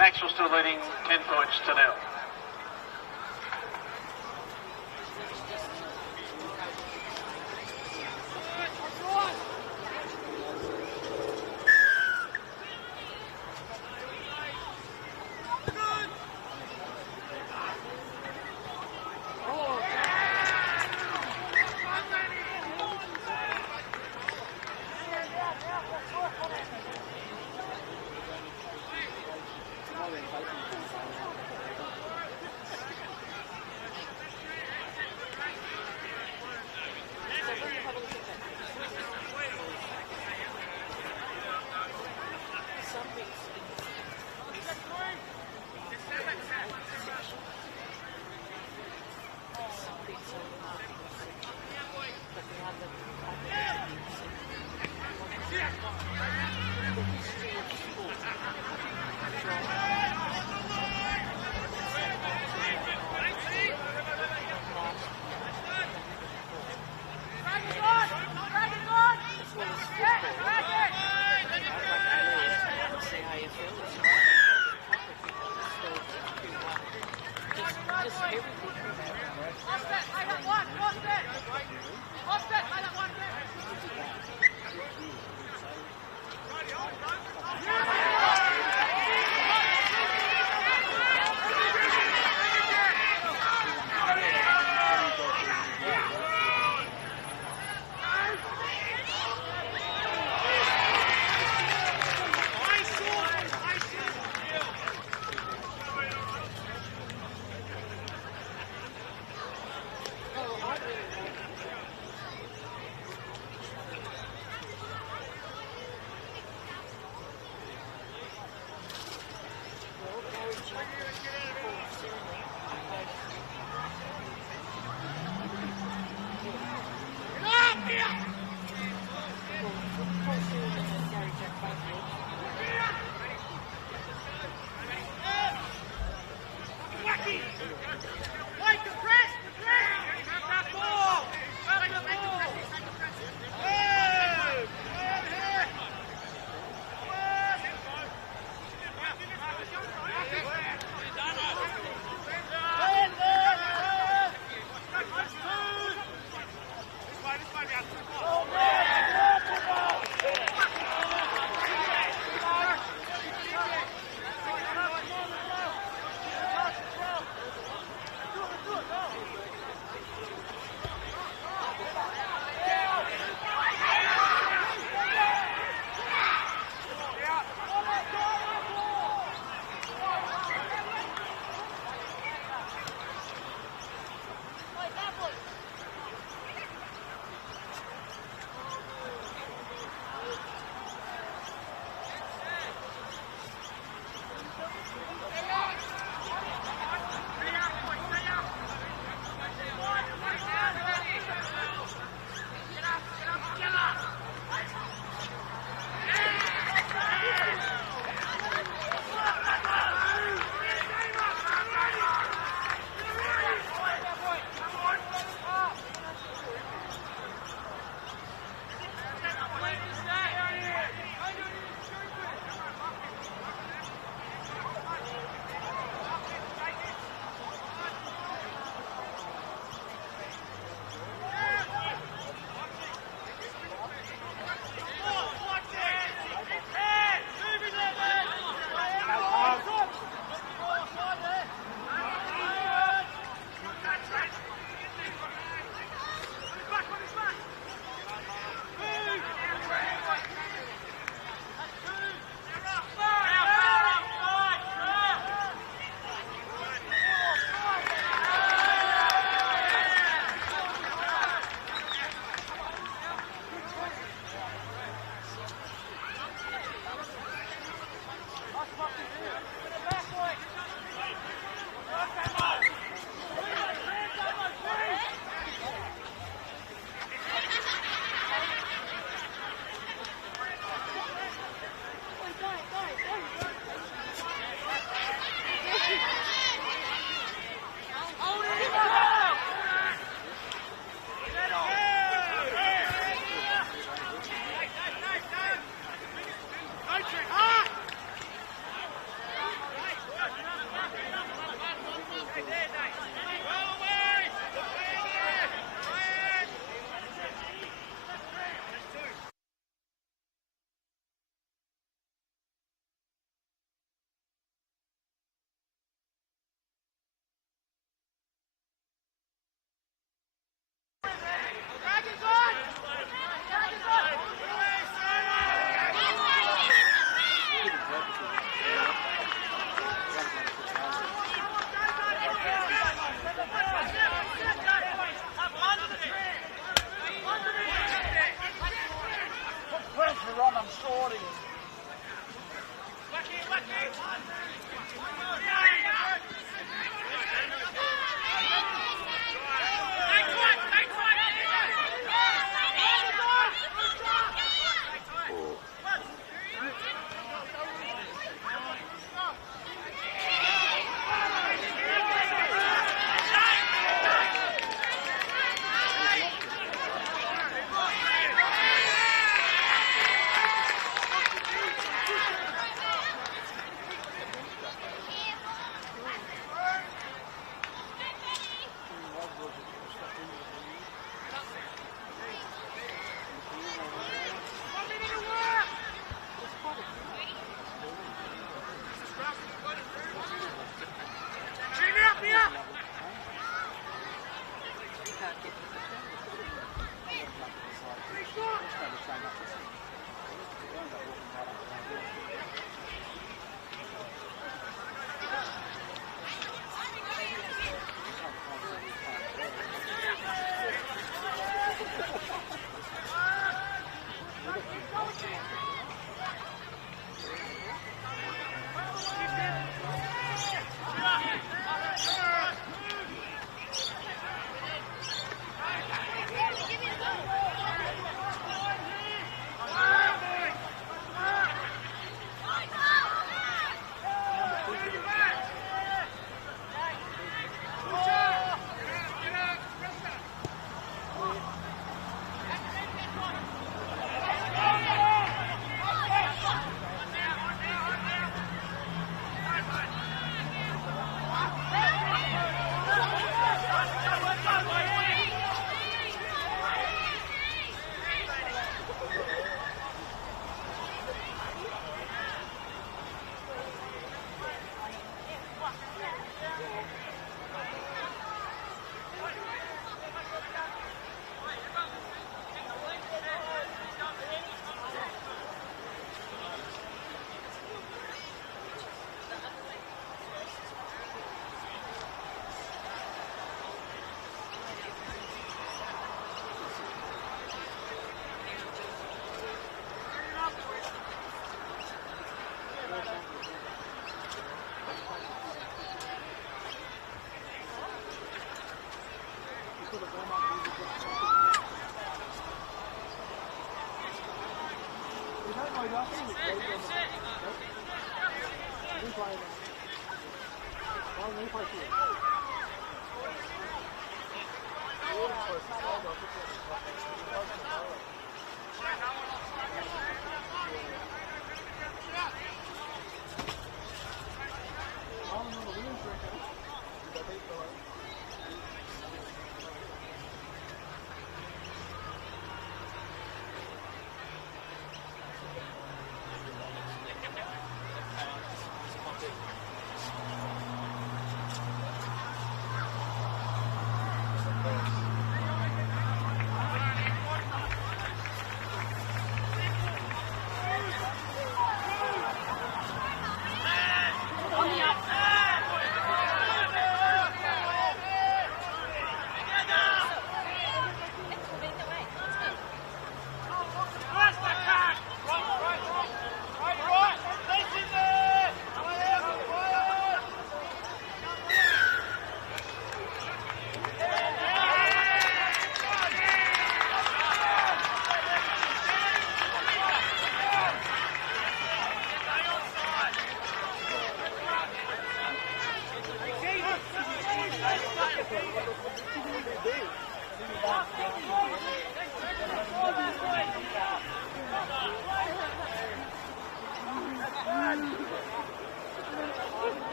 Maxwell still leading 10 points to 0.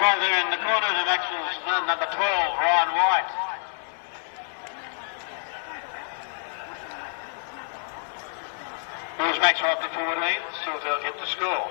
Right there in the corner to Maxwell's number 12, Ryan White. Here's Maxwell up to 14, Sautell get the score.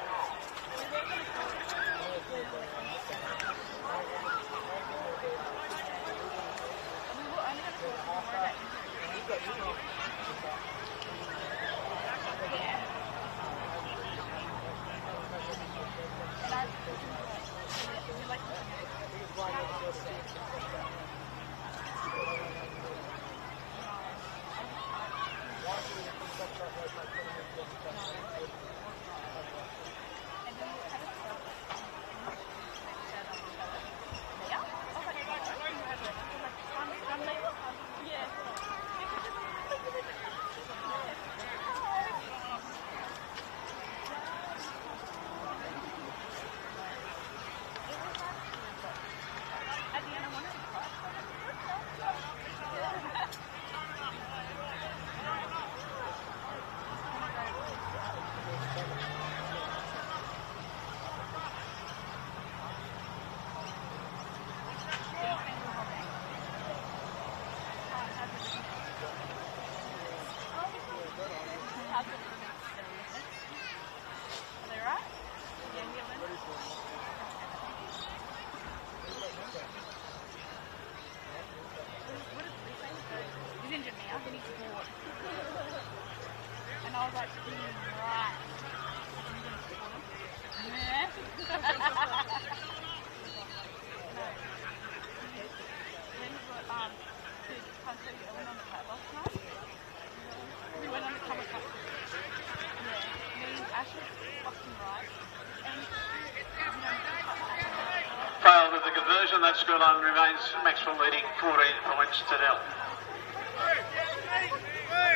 Failed with the conversion, that scoreline remains Maxwell leading 14 points to nil.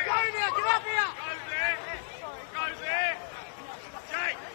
Go now, get up here! Go there! Go there! Jake!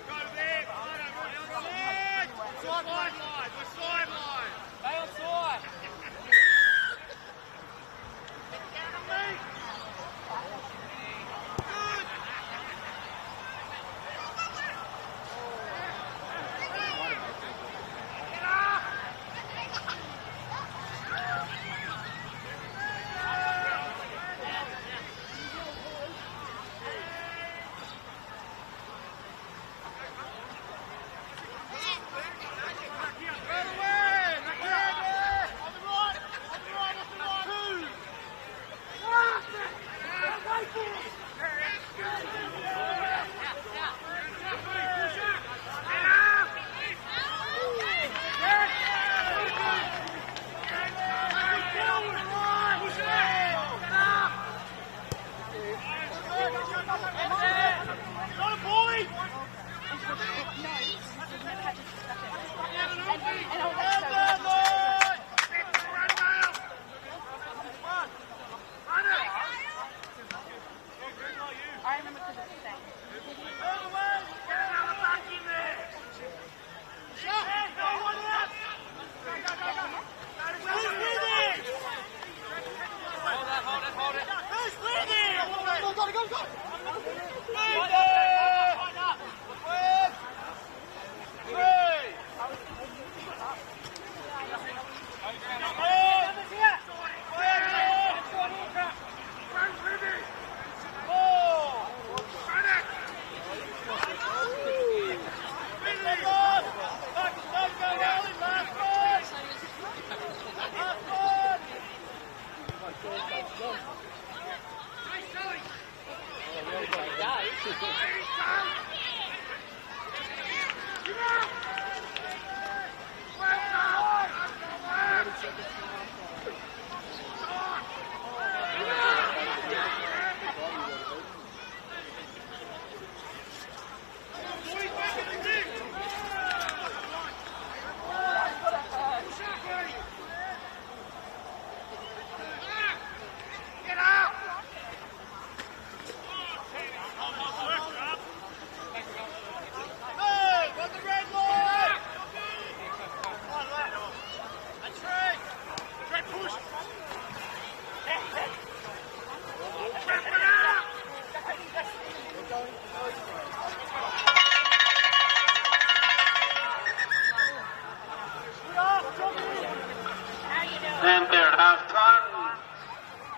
And there at half time,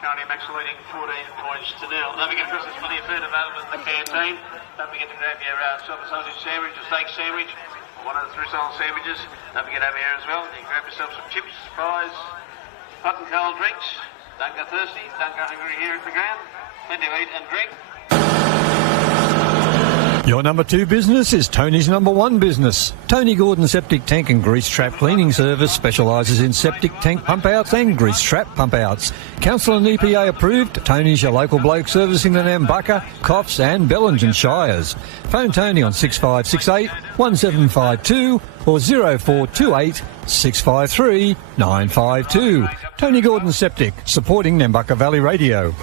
currently Maxwell leading 14 points to nil. Don't forget, Chris, there's plenty of food available in the canteen. Don't forget to grab your silver sausage sandwich or steak sandwich, or one of the three-style sandwiches. Don't forget over here as well. You can grab yourself some chips, fries, hot and cold drinks. Don't go thirsty, don't go hungry here at the ground. Plenty to eat and drink. Your number 2 business is Tony's number 1 business. Tony Gordon Septic Tank and Grease Trap Cleaning Service specialises in septic tank pump outs and grease trap pump outs. Council and EPA approved, Tony's your local bloke servicing the Nambucca, Coffs and Bellingen Shires. Phone Tony on 6568 1752 or 0428 653 952. Tony Gordon Septic, supporting Nambucca Valley Radio.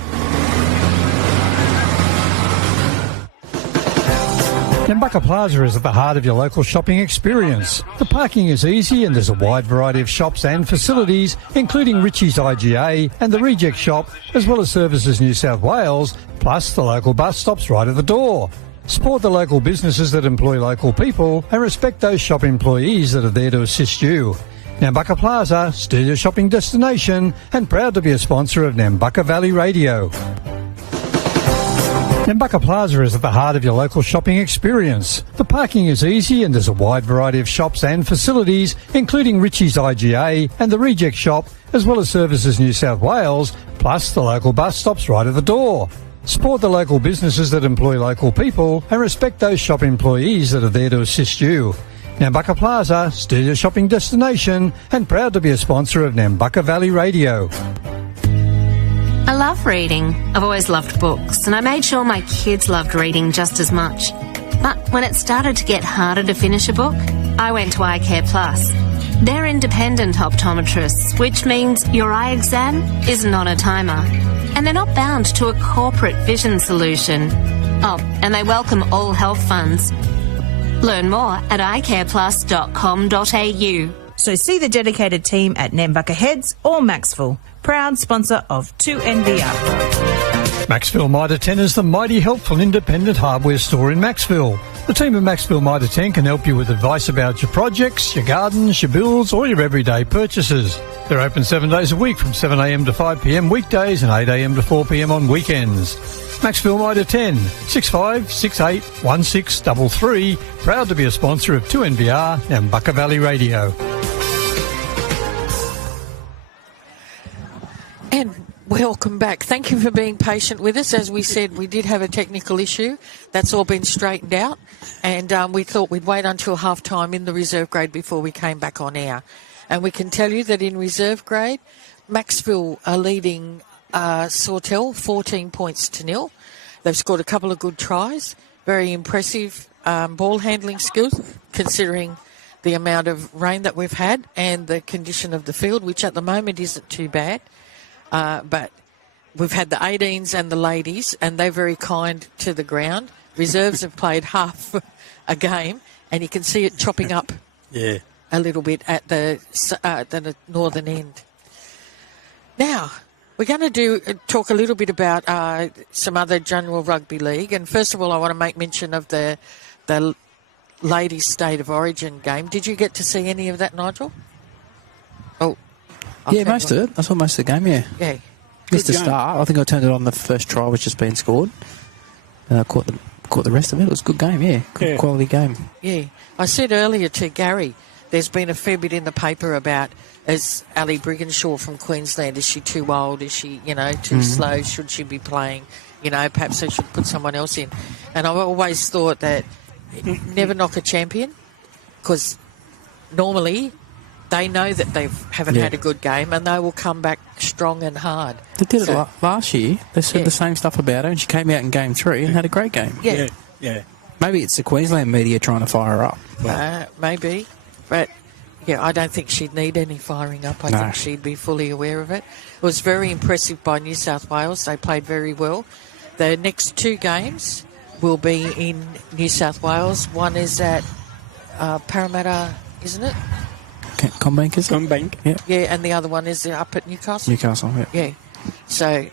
Nambucca Plaza is at the heart of your local shopping experience. The parking is easy and there's a wide variety of shops and facilities, including Richie's IGA and the Reject Shop, as well as Services New South Wales, plus the local bus stops right at the door. Support the local businesses that employ local people and respect those shop employees that are there to assist you. Nambucca Plaza, still your shopping destination and proud to be a sponsor of Nambucca Valley Radio. Nambucca Plaza is at the heart of your local shopping experience. The parking is easy and there's a wide variety of shops and facilities, including Richie's IGA and the Reject Shop, as well as Services New South Wales, plus the local bus stops right at the door. Support the local businesses that employ local people and respect those shop employees that are there to assist you. Nambucca Plaza, still your shopping destination and proud to be a sponsor of Nambucca Valley Radio. I love reading. I've always loved books, and I made sure my kids loved reading just as much. But when it started to get harder to finish a book, I went to Eye Care Plus. They're independent optometrists, which means your eye exam isn't on a timer. And they're not bound to a corporate vision solution. Oh, and they welcome all health funds. Learn more at eyecareplus.com.au. So see the dedicated team at Nambucca Heads or Macksville, proud sponsor of 2NBR. Macksville Mitre 10 is the mighty helpful independent hardware store in Macksville. The team at Macksville Mitre 10 can help you with advice about your projects, your gardens, your bills or your everyday purchases. They're open 7 days a week from 7am to 5pm weekdays and 8am to 4pm on weekends. Macksville Mitre 10, 6568 1633, proud to be a sponsor of 2NBR Nambucca Valley Radio. And welcome back. Thank you for being patient with us. As we said, we did have a technical issue. That's all been straightened out. And we thought we'd wait until half-time in the reserve grade before we came back on air. And we can tell you that in reserve grade, Macksville are leading Sautell 14 points to nil. They've scored a couple of good tries. Very impressive ball handling skills, considering the amount of rain that we've had and the condition of the field, which at the moment isn't too bad. But we've had the 18s and the ladies, and they're very kind to the ground. Reserves have played half a game, and you can see it chopping up a little bit at the northern end. Now, we're going to talk a little bit about some other general rugby league. And first of all, I want to make mention of the ladies' State of Origin game. Did you get to see any of that, Nigel? Oh. Yeah, most of it. I saw most of the game, yeah. Yeah. Missed the start. I think I turned it on the first try, which just been scored. And I caught the rest of it. It was a good game, yeah. Good quality game. Yeah. I said earlier to Gary, there's been a fair bit in the paper about, is Ali Brigginshaw from Queensland, is she too old? Is she, too slow? Should she be playing? Perhaps they should put someone else in. And I've always thought that never knock a champion, because normally they know that they haven't had a good game and they will come back strong and hard. They did it last year. They said the same stuff about her, and she came out in game 3 and had a great game. Yeah. Maybe it's the Queensland media trying to fire her up. Maybe. But, I don't think she'd need any firing up. I think she'd be fully aware of it. It was very impressive by New South Wales. They played very well. The next 2 games will be in New South Wales. One is at Parramatta, isn't it? Combank, is it? Combank. Yeah. Yeah, and the other one is up at Newcastle. Newcastle, Yeah. So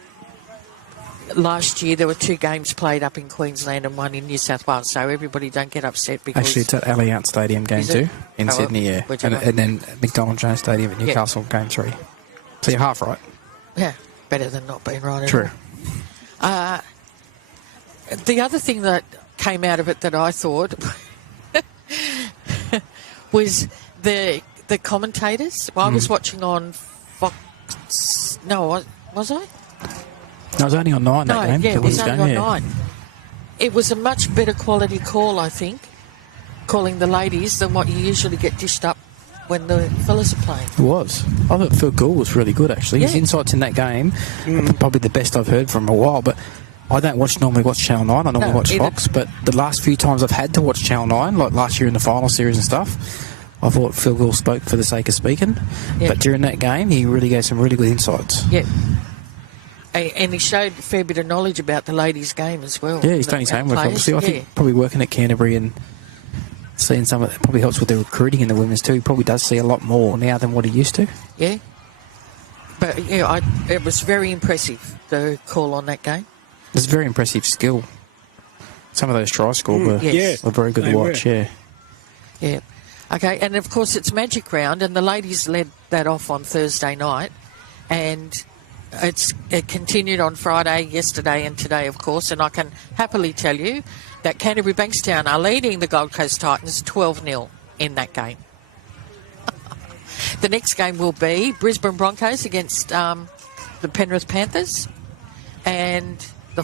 last year there were 2 games played up in Queensland and 1 in New South Wales. So everybody don't get upset because... Actually, it's at Allianz Stadium game 2 in Sydney, and then McDonald Jones Stadium at Newcastle game 3. So you're half right. Yeah, better than not being right. True. The other thing that came out of it that I thought was the commentators. Well, I was watching on Fox. No, was I? No, it was only on 9 that game. Yeah, it was only on 9. It was a much better quality call, I think, calling the ladies than what you usually get dished up when the fellas are playing. It was. I thought Phil Gould was really good, actually. His insights in that game are probably the best I've heard from a while, but I don't normally watch Channel 9. I normally watch Fox, but the last few times I've had to watch Channel 9, like last year in the final series and stuff, I thought Phil Gould spoke for the sake of speaking. Yeah. But during that game, he really gave some really good insights. Yeah. And he showed a fair bit of knowledge about the ladies' game as well. Yeah, he's done his homework, obviously. I think probably working at Canterbury and seeing some of it probably helps with the recruiting in the women's too. He probably does see a lot more now than what he used to. Yeah. But, it was very impressive, the call on that game. It's very impressive skill. Some of those tries scored were very good to watch, Yeah. Okay, and of course it's Magic Round, and the ladies led that off on Thursday night, and it continued on Friday, yesterday and today, of course, and I can happily tell you that Canterbury Bankstown are leading the Gold Coast Titans 12-0 in that game. The next game will be Brisbane Broncos against the Penrith Panthers, and the...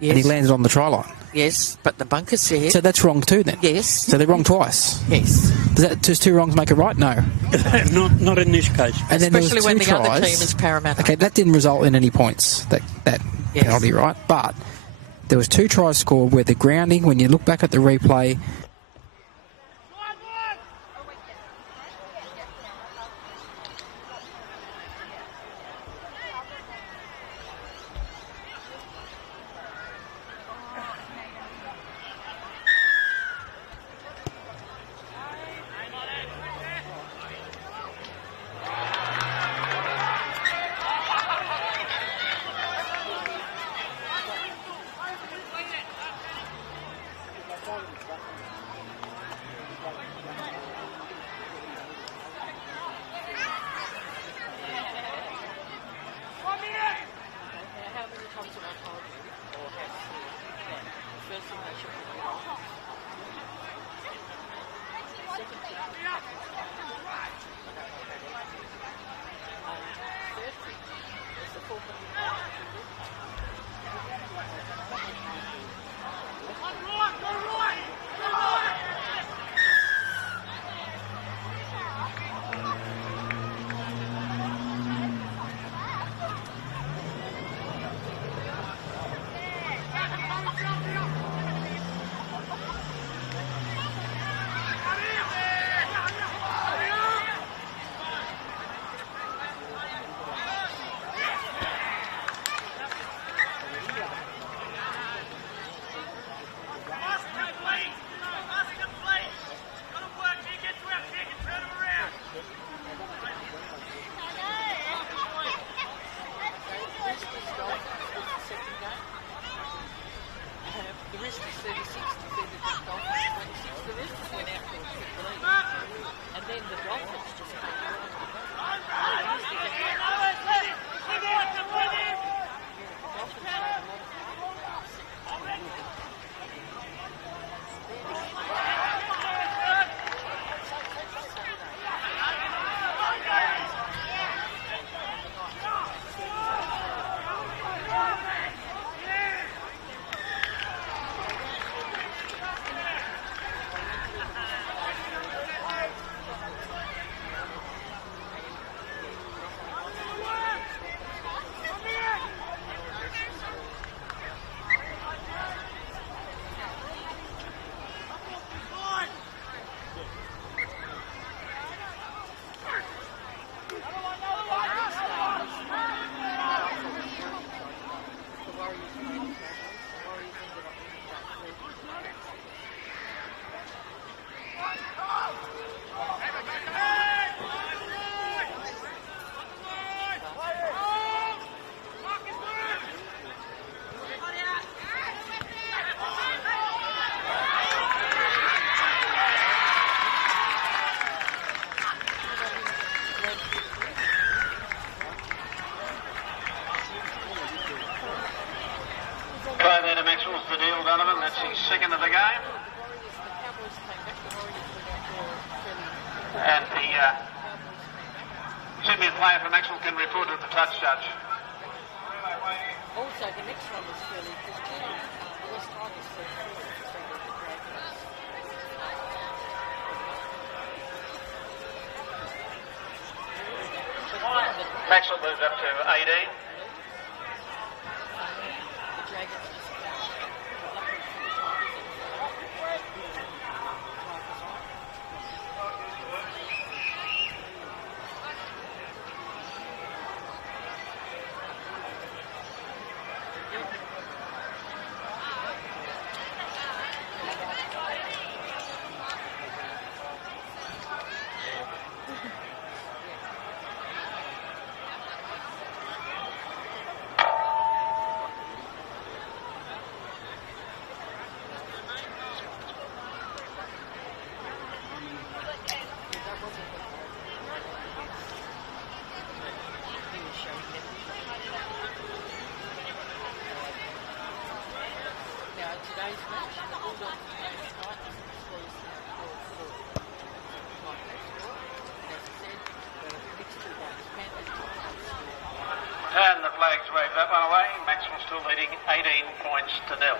Yes. And he landed on the try line. Yes, but the bunker said... So that's wrong too, then? Yes. So they're wrong twice? Yes. Does 2 wrongs make it right? No. not in this case. And then especially when the tries. other team is Parramatta. Okay, that didn't result in any points, that penalty, right? But there was 2 tries scored where the grounding, when you look back at the replay, That's his second of the game. And the Sydney player for Maxwell can report to the touch judge. Also, the next one was fairly good too. West Tigers said Maxwell moved up to 18. the Dragons just today's match, the Bulldogs against Titans, was 4-4. And as I said, the next two games, Panthers, And the flag's waved that one away. Maxwell still leading 18 points to 0.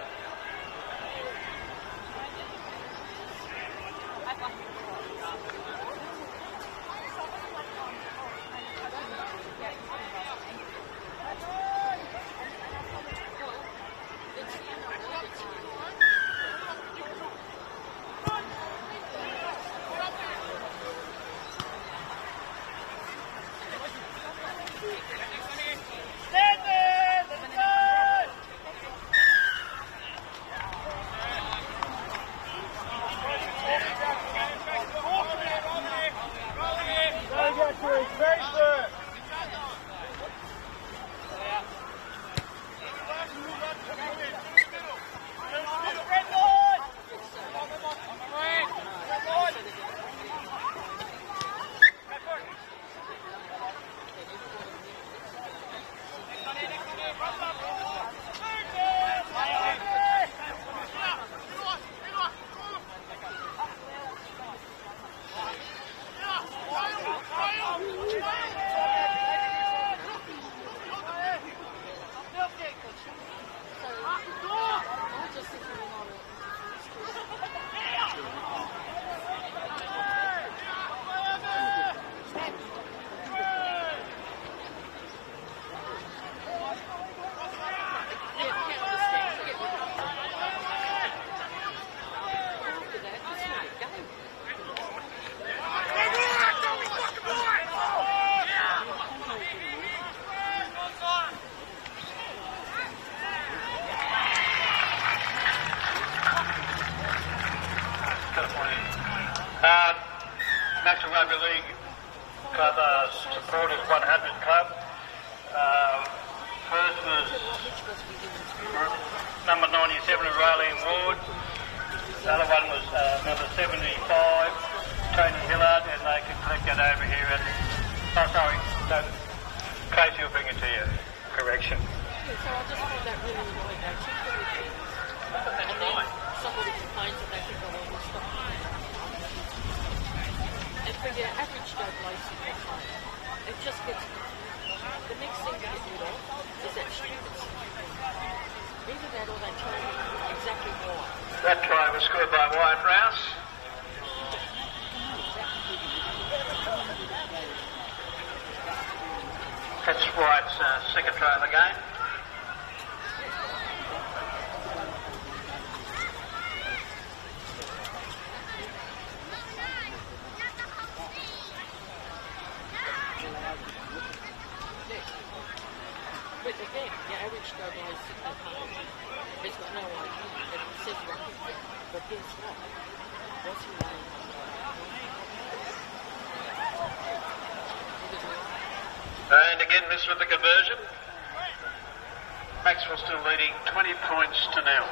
Rugby League Club Supporters 100 Club. First was number 97, Raylene Ward. The other one was number 75, Tony Hillard, and they can collect that over here at... Oh, sorry, no, Casey will bring it to you. Correction. Yeah, so I just find that really annoying. They check the routine, and then somebody complains that they think, oh, well, we'll stop. And for your average Joe Blacey complaint, it just gets confusing. The next thing to get rid of is that stupid stupid. Either that or they tell you exactly why. That try was scored by Wyatt Rouse. That's Wyatt's second try of the game. But again, your average Joe Blacey complaint has got no idea. It says rugby, but guess what? What's he laying on? And again, missed with the conversion. Maxwell still leading 20 points to 0.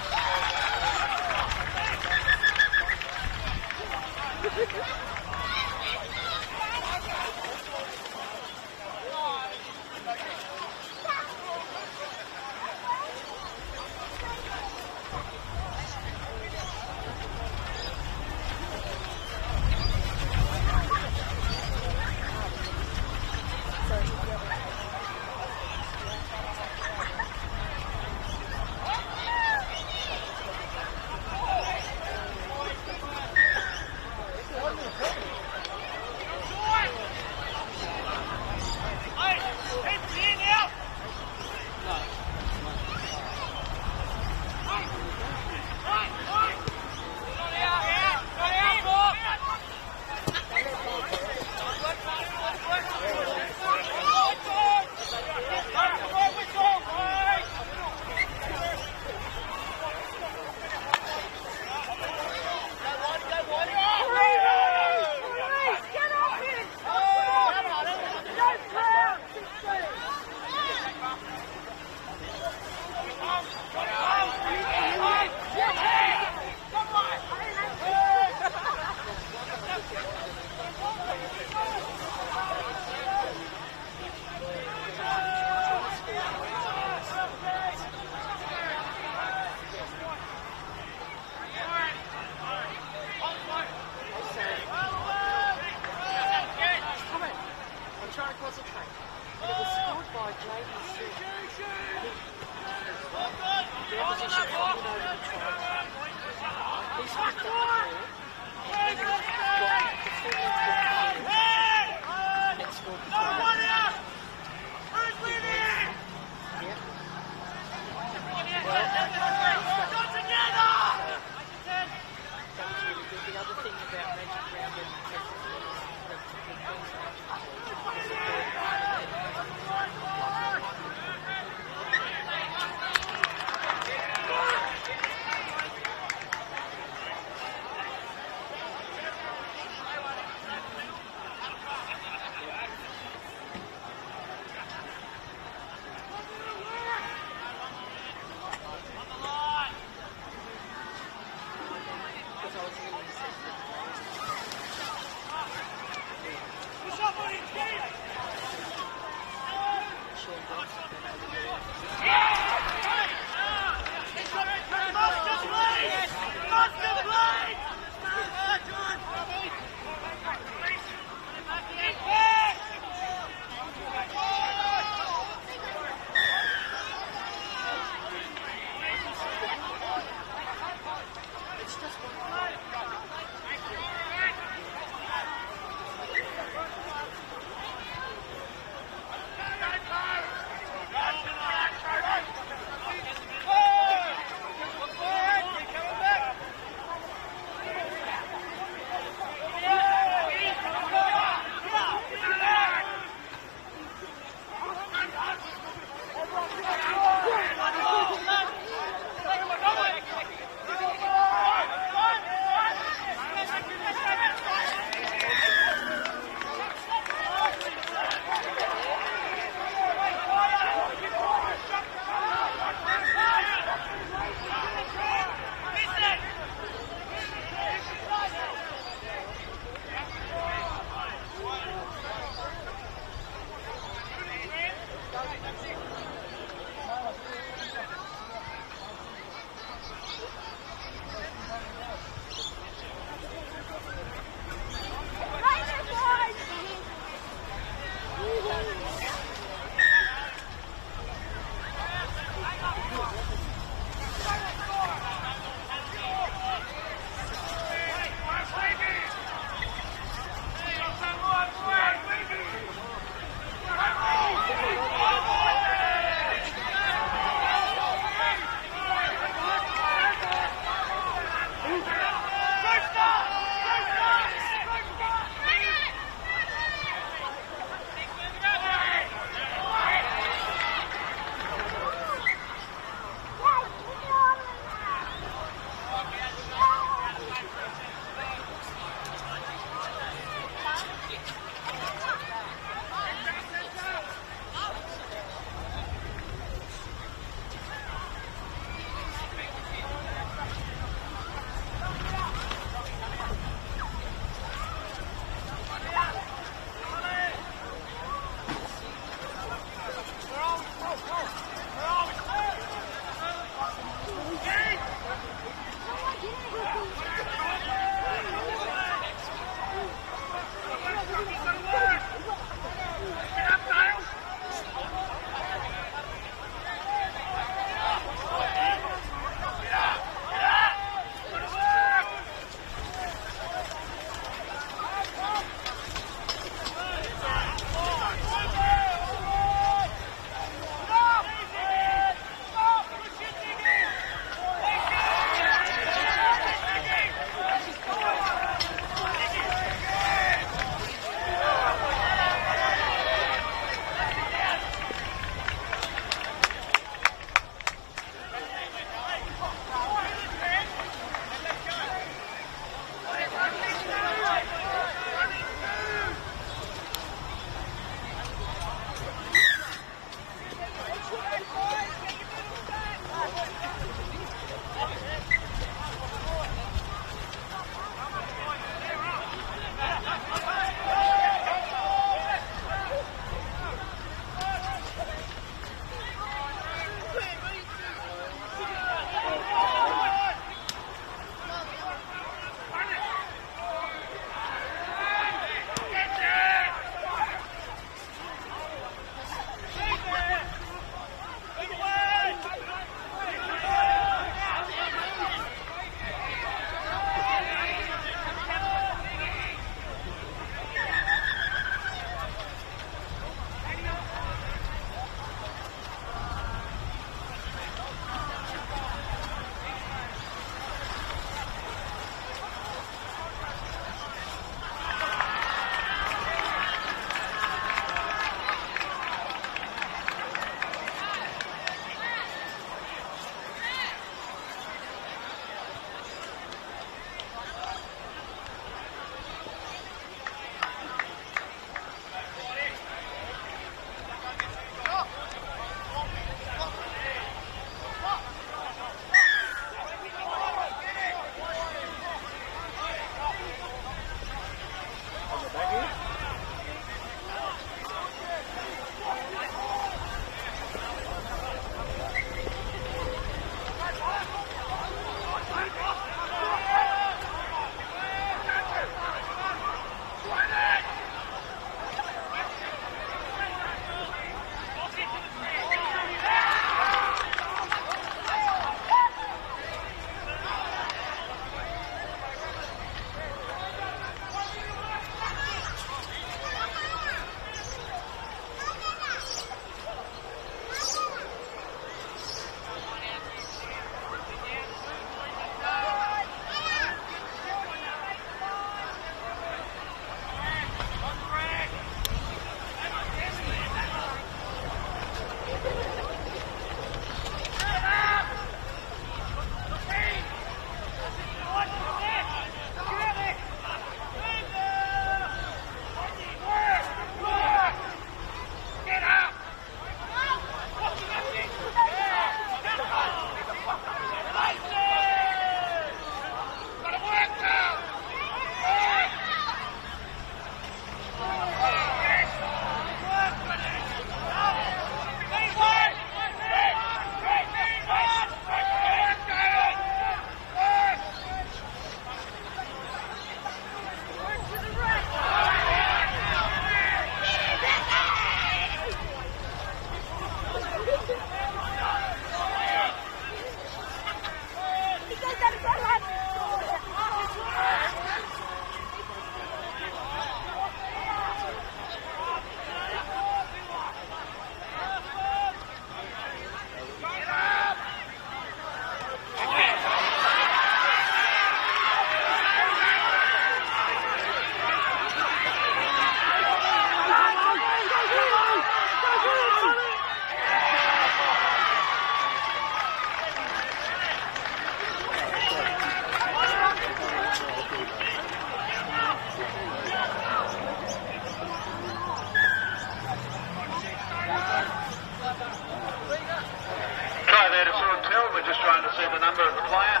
the number of the player.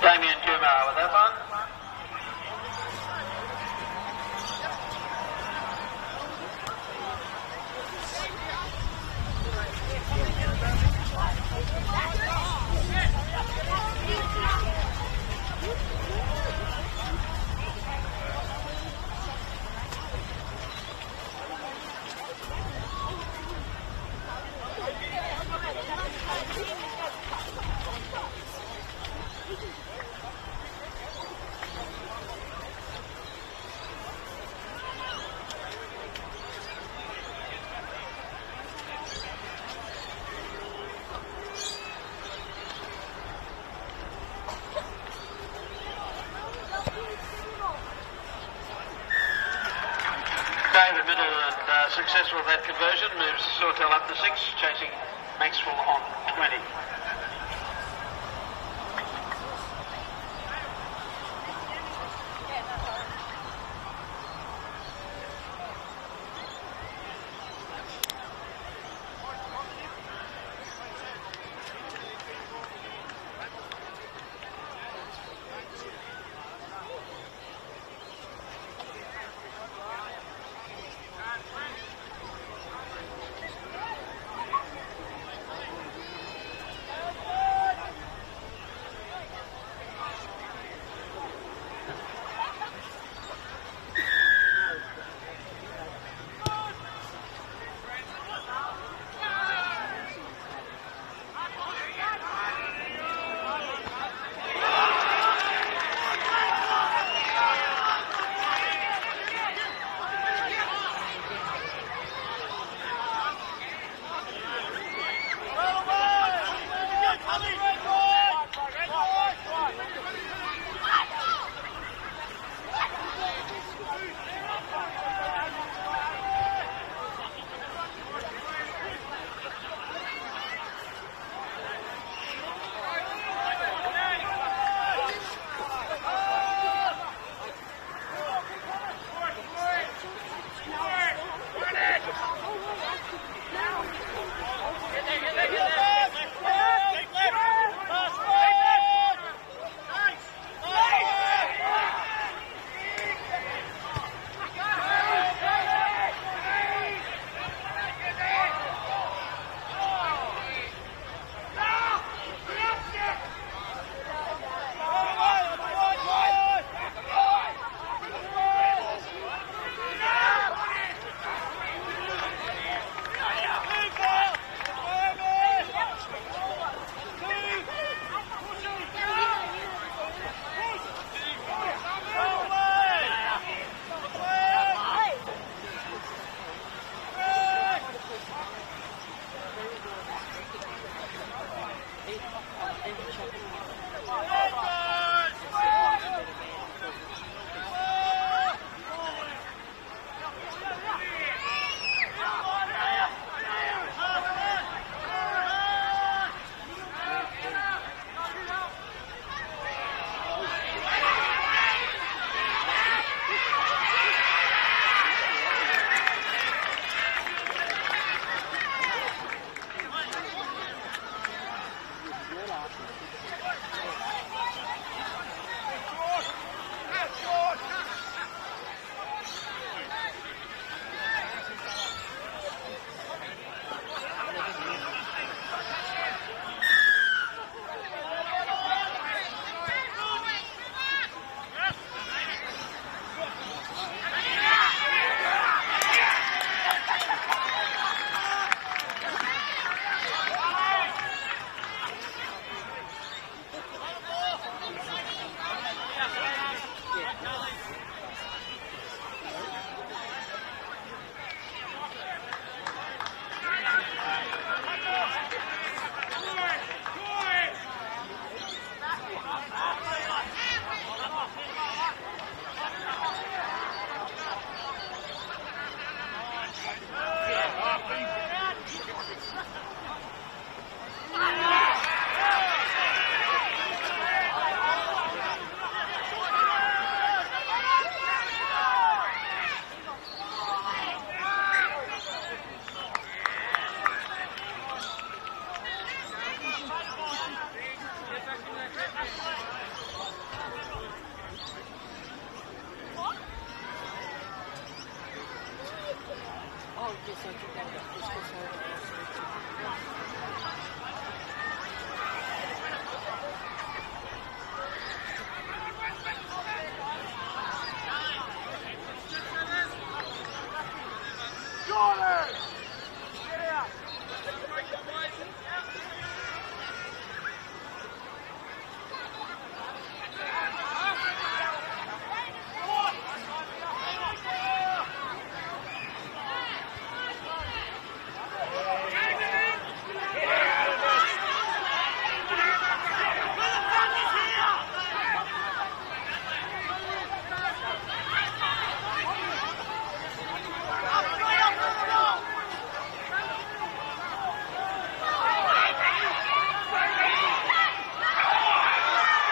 Damien Kumar with that one. David Middle and successful with that conversion, moves Sautell up to 6, chasing Maxwell on 20.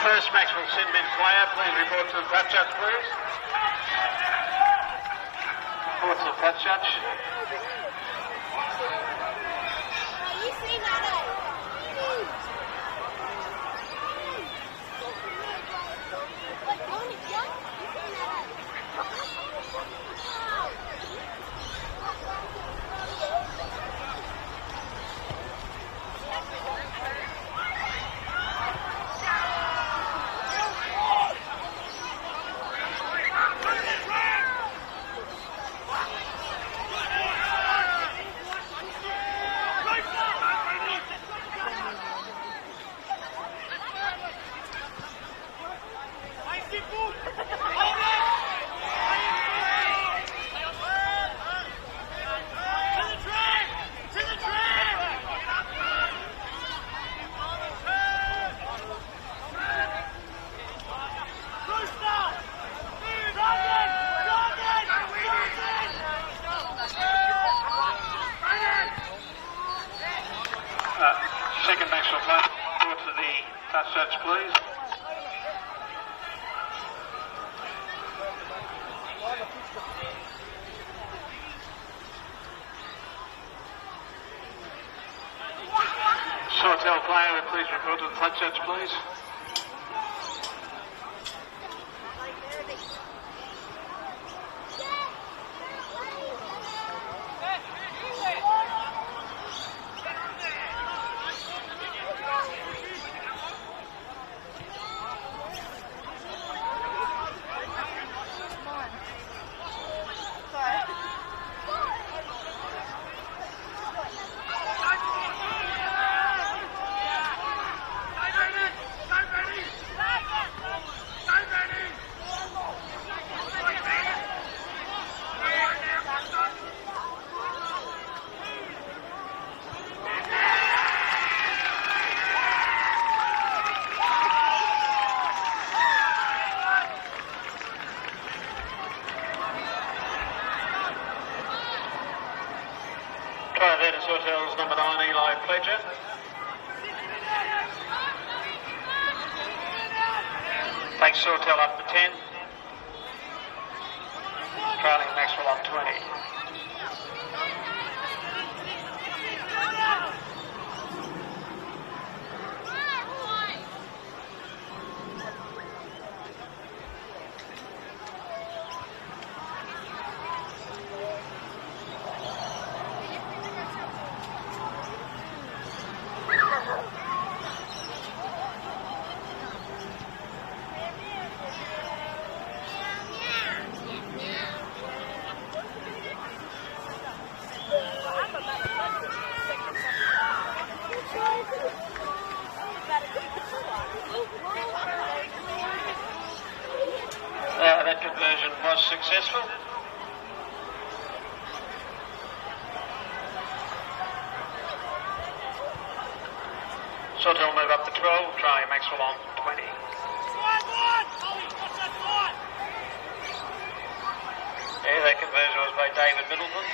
First Maxwell sin bin player, please report to the touch judge, please. Report to the touch judge. Second Maxwell player, report to the touch judge, please. Sawtell player, please report to the touch judge, please. Sautell's number 9, Eli Pledger. Takes Sautell up to 10. Trailing Maxwell on 20. That conversion was successful. Sautell move up to 12, try Maxwell on 20. Yeah, that conversion was by David Middleton.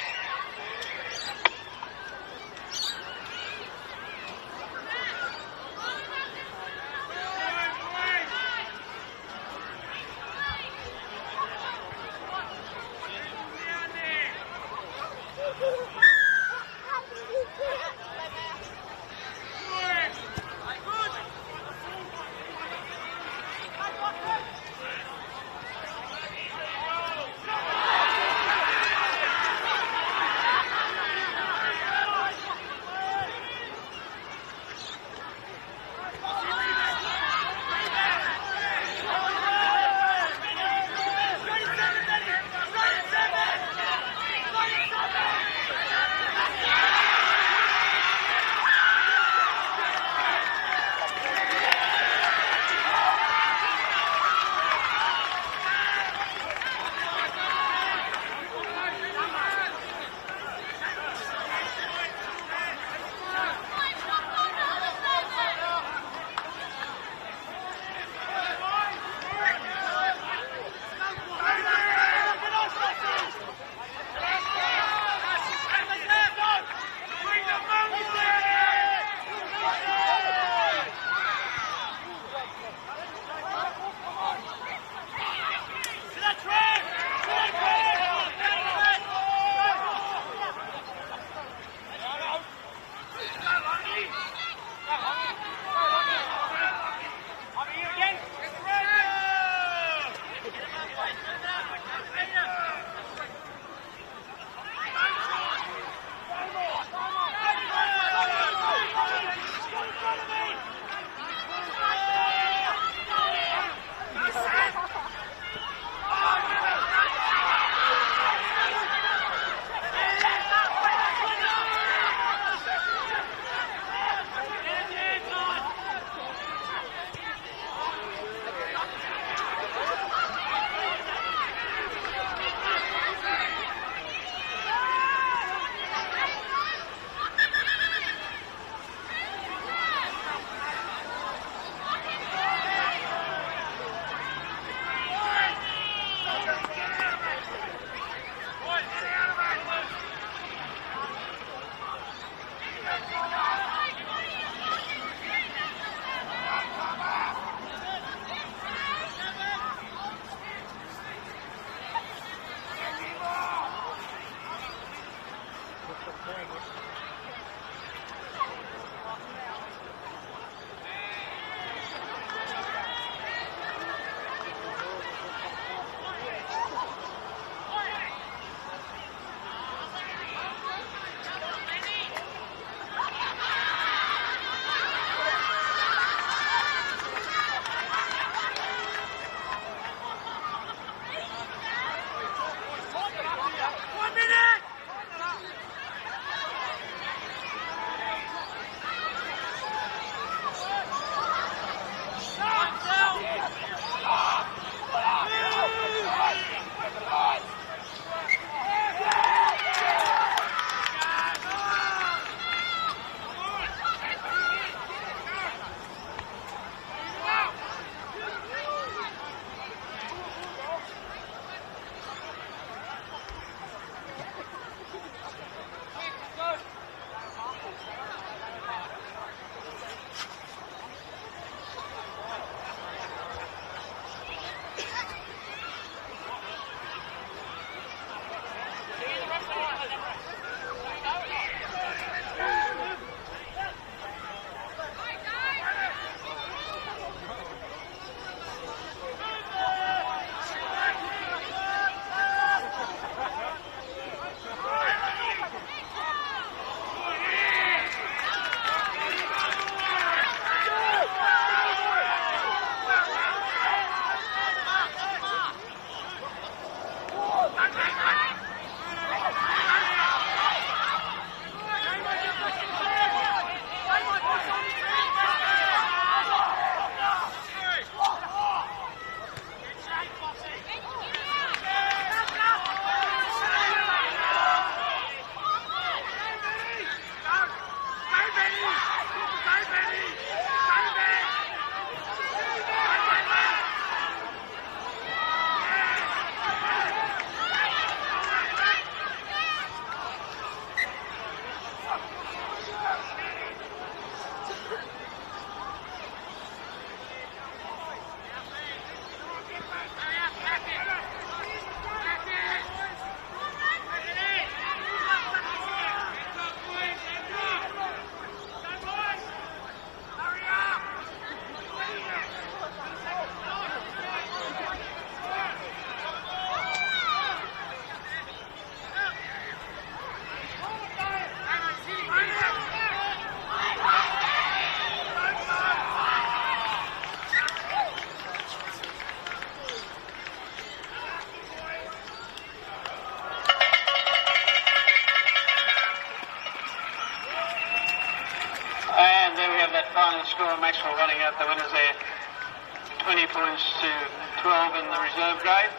Maxwell running out the winners there. 20 points to 12 in the reserve grade.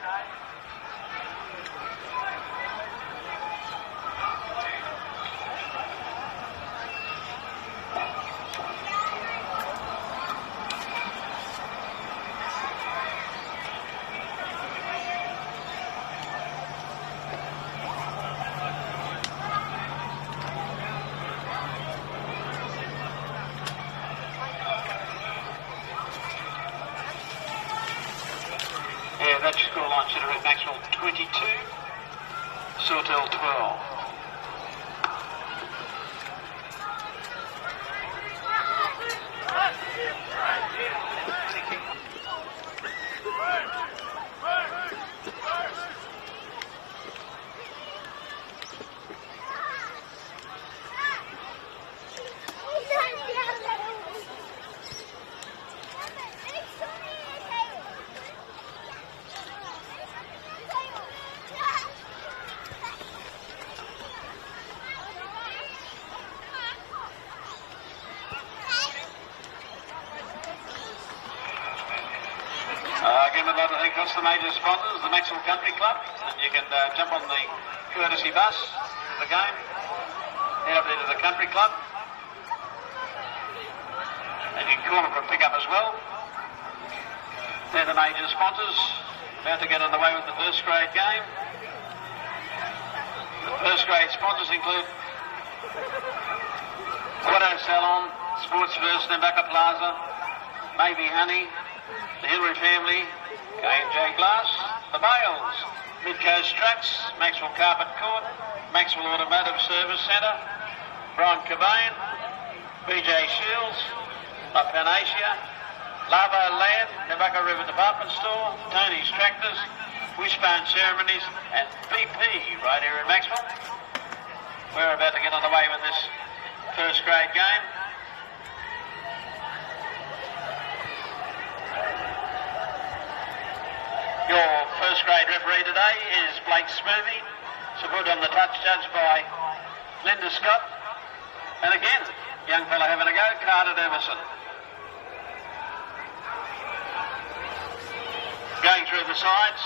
Yeah, that scoreline should have read Maxwell 22, Sautell 12. Again, we'd like to thank us, the major sponsors, the Maxwell Country Club, and you can jump on the courtesy bus for the game, head up there to the country club, and you can call them for a pick-up as well. They're the major sponsors, about to get underway with the first grade game. The first grade sponsors include Auto Salon, Sports First, Nambaka Plaza, Maybe Honey, the Hillary family, K&J Glass, the Bales, Mid-Coast Trucks, Maxwell Carpet Court, Maxwell Automotive Service Centre, Brian Cobain, BJ Shields, La Panacia, Lavo Land, Nambaka River Department Store, Tony's Tractors, Wishbone Ceremonies, and PP right here in Maxwell. We're about to get underway with this first grade game. Your first grade referee today is Blake Smoothie, supported on the touch judged by Linda Scott. And again, young fella having a go, Carter Emerson. Going through the sides.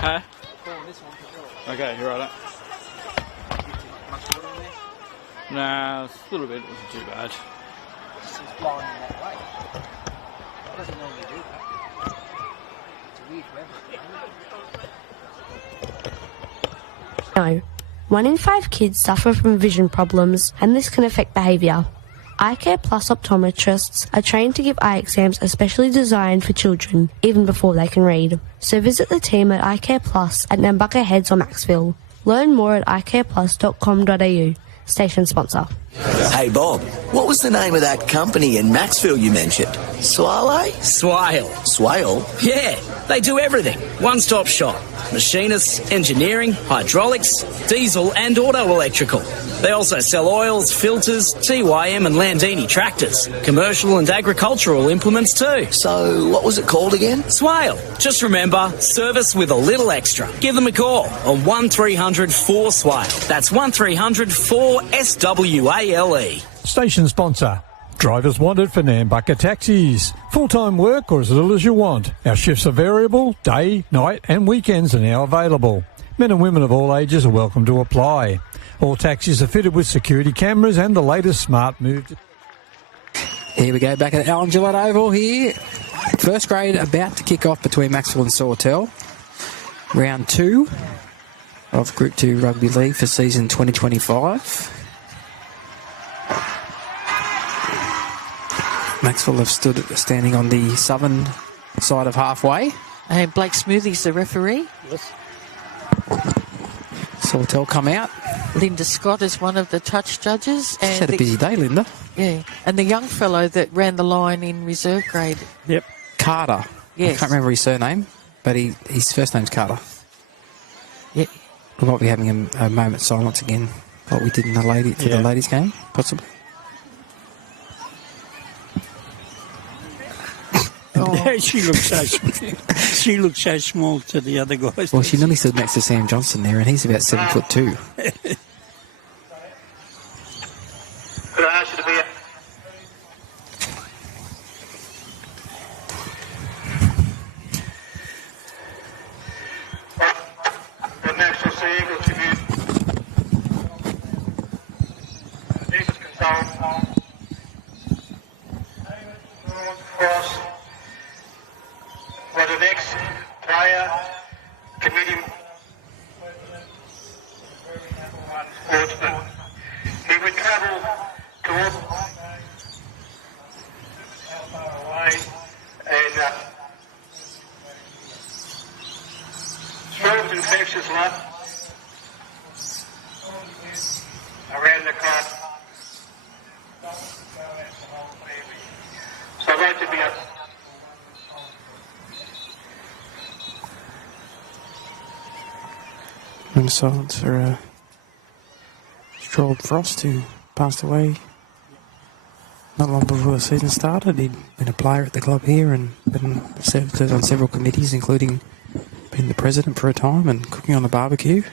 Huh? Okay, you're right. Nah, a little bit. It wasn't too bad. It's blowing in that way. It doesn't normally do that. It's a weird weather. No. 1 in 5 kids suffer from vision problems, and this can affect behaviour. Eye Care Plus optometrists are trained to give eye exams especially designed for children, even before they can read. So visit the team at Eye Care Plus at Nambaka Heads or Macksville. Learn more at eyecareplus.com.au. Station sponsor. Hey, Bob, what was the name of that company in Macksville you mentioned? Swale? Swale? Yeah, they do everything. One-stop shop. Machinists, engineering, hydraulics, diesel and auto electrical. They also sell oils, filters, TYM and Landini tractors. Commercial and agricultural implements too. So, what was it called again? Swale. Just remember, service with a little extra. Give them a call on 1300 4 Swale. That's 1300 4 SWALE. Station sponsor. Drivers wanted for Nambucca taxis. Full-time work or as little as you want. Our shifts are variable, day, night and weekends are now available. Men and women of all ages are welcome to apply. All taxis are fitted with security cameras and the latest smart move. Here we go, back at Alan Gillette Oval here. First grade about to kick off between Maxwell and Sautell. Round 2 of Group 2 Rugby League for season 2025. Maxwell have standing on the southern side of halfway. And Blake Smoothie's the referee. Yes. Sautell come out. Linda Scott is one of the touch judges. She's had a busy day, Linda. Yeah, and the young fellow that ran the line in reserve grade. Yep. Carter. Yes. I can't remember his surname, but his first name's Carter. Yeah. We might be having a moment of silence again, like we did in the ladies' game, possibly. Oh. She looks so small to the other guys. Well, she nearly stood next to Sam Johnson there, and he's about 7'2". Could I ask you to be the next to see Eagle Tribute. Eagles control. Cross. For the next player, committee, sportsman. He would travel towards away and smooth infectious lap around the club. So I'd like to be a In silence for Strolled Frost, who passed away not long before the season started. He'd been a player at the club here and been served on several committees, including being the president for a time and cooking on the barbecue.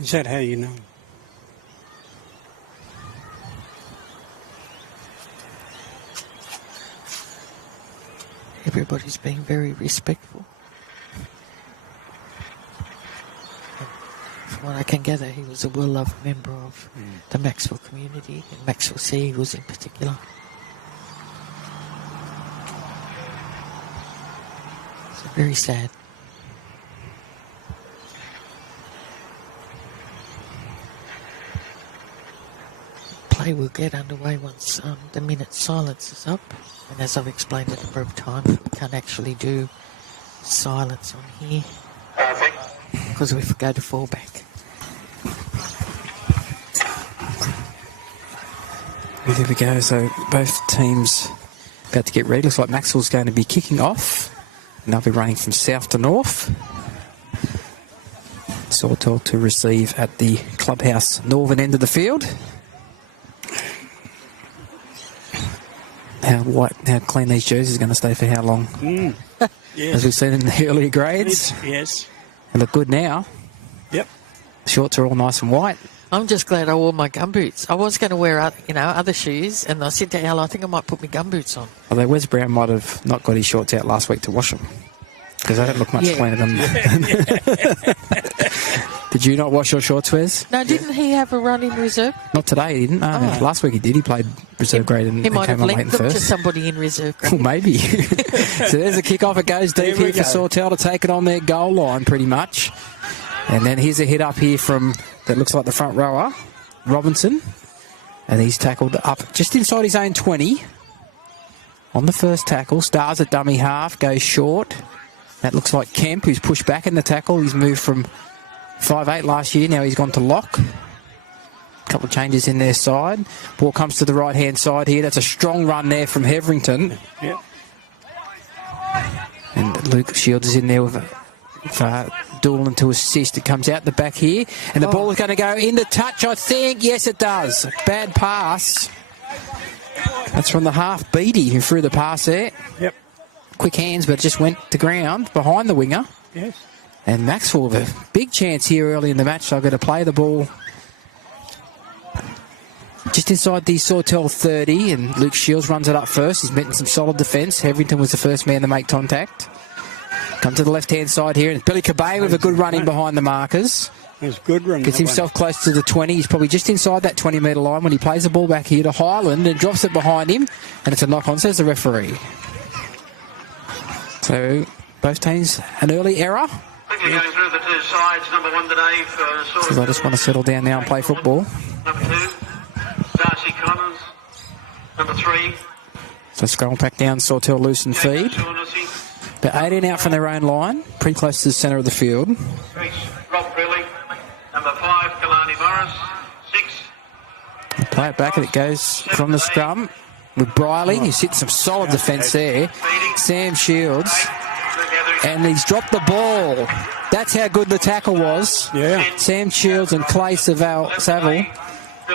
Is that how you know? Everybody's being very respectful. From what I can gather, he was a well-loved member of the Macksville community, and Macksville Sea Eagles in particular. So very sad. Play will get underway once the minute silence is up, and as I've explained a number of times, we can't actually do silence on here because we go to fallback. There we go, so both teams about to get ready. Looks like Maxwell's going to be kicking off, and they'll be running from south to north. Sautell to receive at the clubhouse northern end of the field. How clean these jerseys are going to stay for how long? Yes. As we've seen in the earlier grades. Yes. They look good now. Yep. The shorts are all nice and white. I'm just glad I wore my gumboots. I was going to wear, other shoes, and I said to Al, I think I might put my gumboots on. Although Wes Brown might have not got his shorts out last week to wash them, because they don't look much cleaner than Did you not wash your shorts, Wes? No, didn't he have a run in reserve? Not today, he didn't. Last week he did. He played reserve grade and he might came have on late linked in them first. to somebody in reserve grade. Well, maybe. So there's a kick-off. It goes deep here for Sautell to take it on their goal line, pretty much. And then here's a hit up here from, that looks like the front rower, Robinson. And he's tackled up just inside his own 20. On the first tackle, stars at dummy half, goes short. That looks like Kemp, who's pushed back in the tackle. He's moved from 5'8" last year, now he's gone to lock. couple of changes in their side. Ball comes to the right-hand side here. That's a strong run there from Heverington. Yep. And Luke Shields is in there with Doolan to assist. It comes out the back here. And the ball is going to go into touch, I think. Yes, it does. Bad pass. That's from the half Beattie who threw the pass there. Yep. Quick hands, but it just went to ground behind the winger. Yes. And Maxwell with a big chance here early in the match. So I've got to play the ball just inside the Sautell 30, and Luke Shields runs it up first. He's meeting some solid defence. Heverington was the first man to make contact. Come to the left-hand side here, and Billy Cobain with a good run in behind the markers. It's good run. Gets himself close to the 20. He's probably just inside that 20-metre line when he plays the ball back here to Highland and drops it behind him, and it's a knock-on, says the referee. So both teams an early error. Going through the two sides, number 1 today for So I just want to settle down now and play football. Number 2, Darcy Connors. Number 3, So scroll back down, Sautell loose and feed. They're 18 out from their own line, pretty close to the centre of the field. 6, Rob Brilling. Number 5, Kalani Morris. 6. They play it back and it goes from the scrum with Briley. He's hit some solid defence there. Sam Shields. And he's dropped the ball. That's how good the tackle was. Yeah. Sam Shields and Clay Saville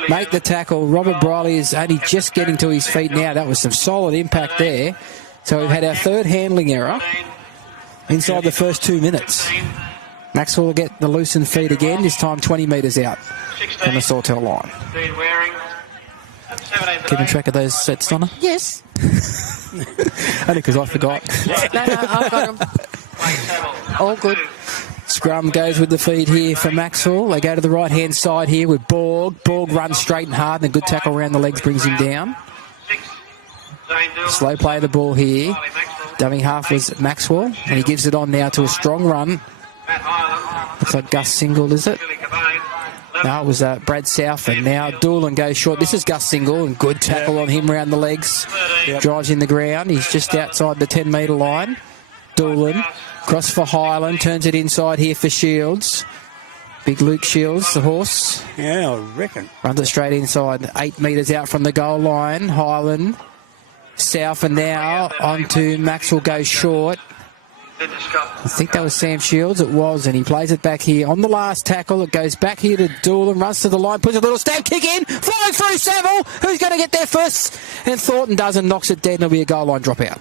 make the tackle. Robert Briley is only just getting to his feet now. That was some solid impact there. So we've had our third handling error inside the first 2 minutes. Maxwell will get the loosened feet again, this time 20 metres out on the Sautell line. Keeping track of those sets, Donna? Yes. Only because I forgot. No, I've got them. All good. Scrum goes with the feed here for Maxwell. They go to the right-hand side here with Borg. Borg runs straight and hard, and a good tackle around the legs brings him down. Slow play of the ball here. Dummy half was Maxwell, and he gives it on now to a strong run. Looks like Gus Single, is it? No, it was Brad South, and now Doolan goes short. This is Gus Single, and good tackle on him around the legs. Drives in the ground. He's just outside the 10-metre line. Doolan, cross for Highland, turns it inside here for Shields. Big Luke Shields, the horse. Yeah, I reckon. Runs it straight inside, 8 metres out from the goal line. Highland, South, and now onto Maxwell, goes short. I think that was Sam Shields. It was, and he plays it back here on the last tackle. It goes back here to Doolan, runs to the line, puts a little stab kick in, flying through Saville. Who's going to get there first? And Thornton does and knocks it dead, and it'll be a goal line dropout.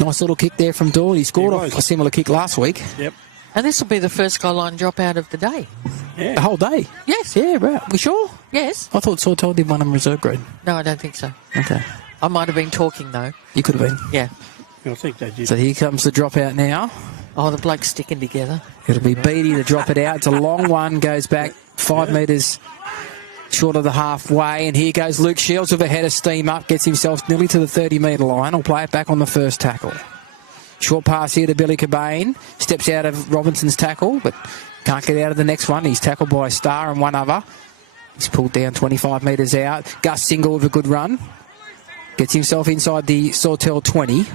Nice little kick there from Doolan. He scored a similar kick last week. Yep. And this will be the first goal line dropout of the day. Yeah. The whole day? Yes. Yeah, right. We sure? Yes. I thought Sautell did one on reserve grade. No, I don't think so. Okay. I might have been talking, though. You could have been. Yeah. I think they did. So here comes the dropout now. Oh, the blokes sticking together. It'll be Beattie to drop it out. It's a long one, goes back 5 metres short of the halfway, and here goes Luke Shields with a head of steam up, gets himself nearly to the 30-metre line. He'll play it back on the first tackle. Short pass here to Billy Cobain. Steps out of Robinson's tackle, but can't get out of the next one. He's tackled by Starr and one other. He's pulled down 25 metres out. Gus Single with a good run. Gets himself inside the Sautell 20.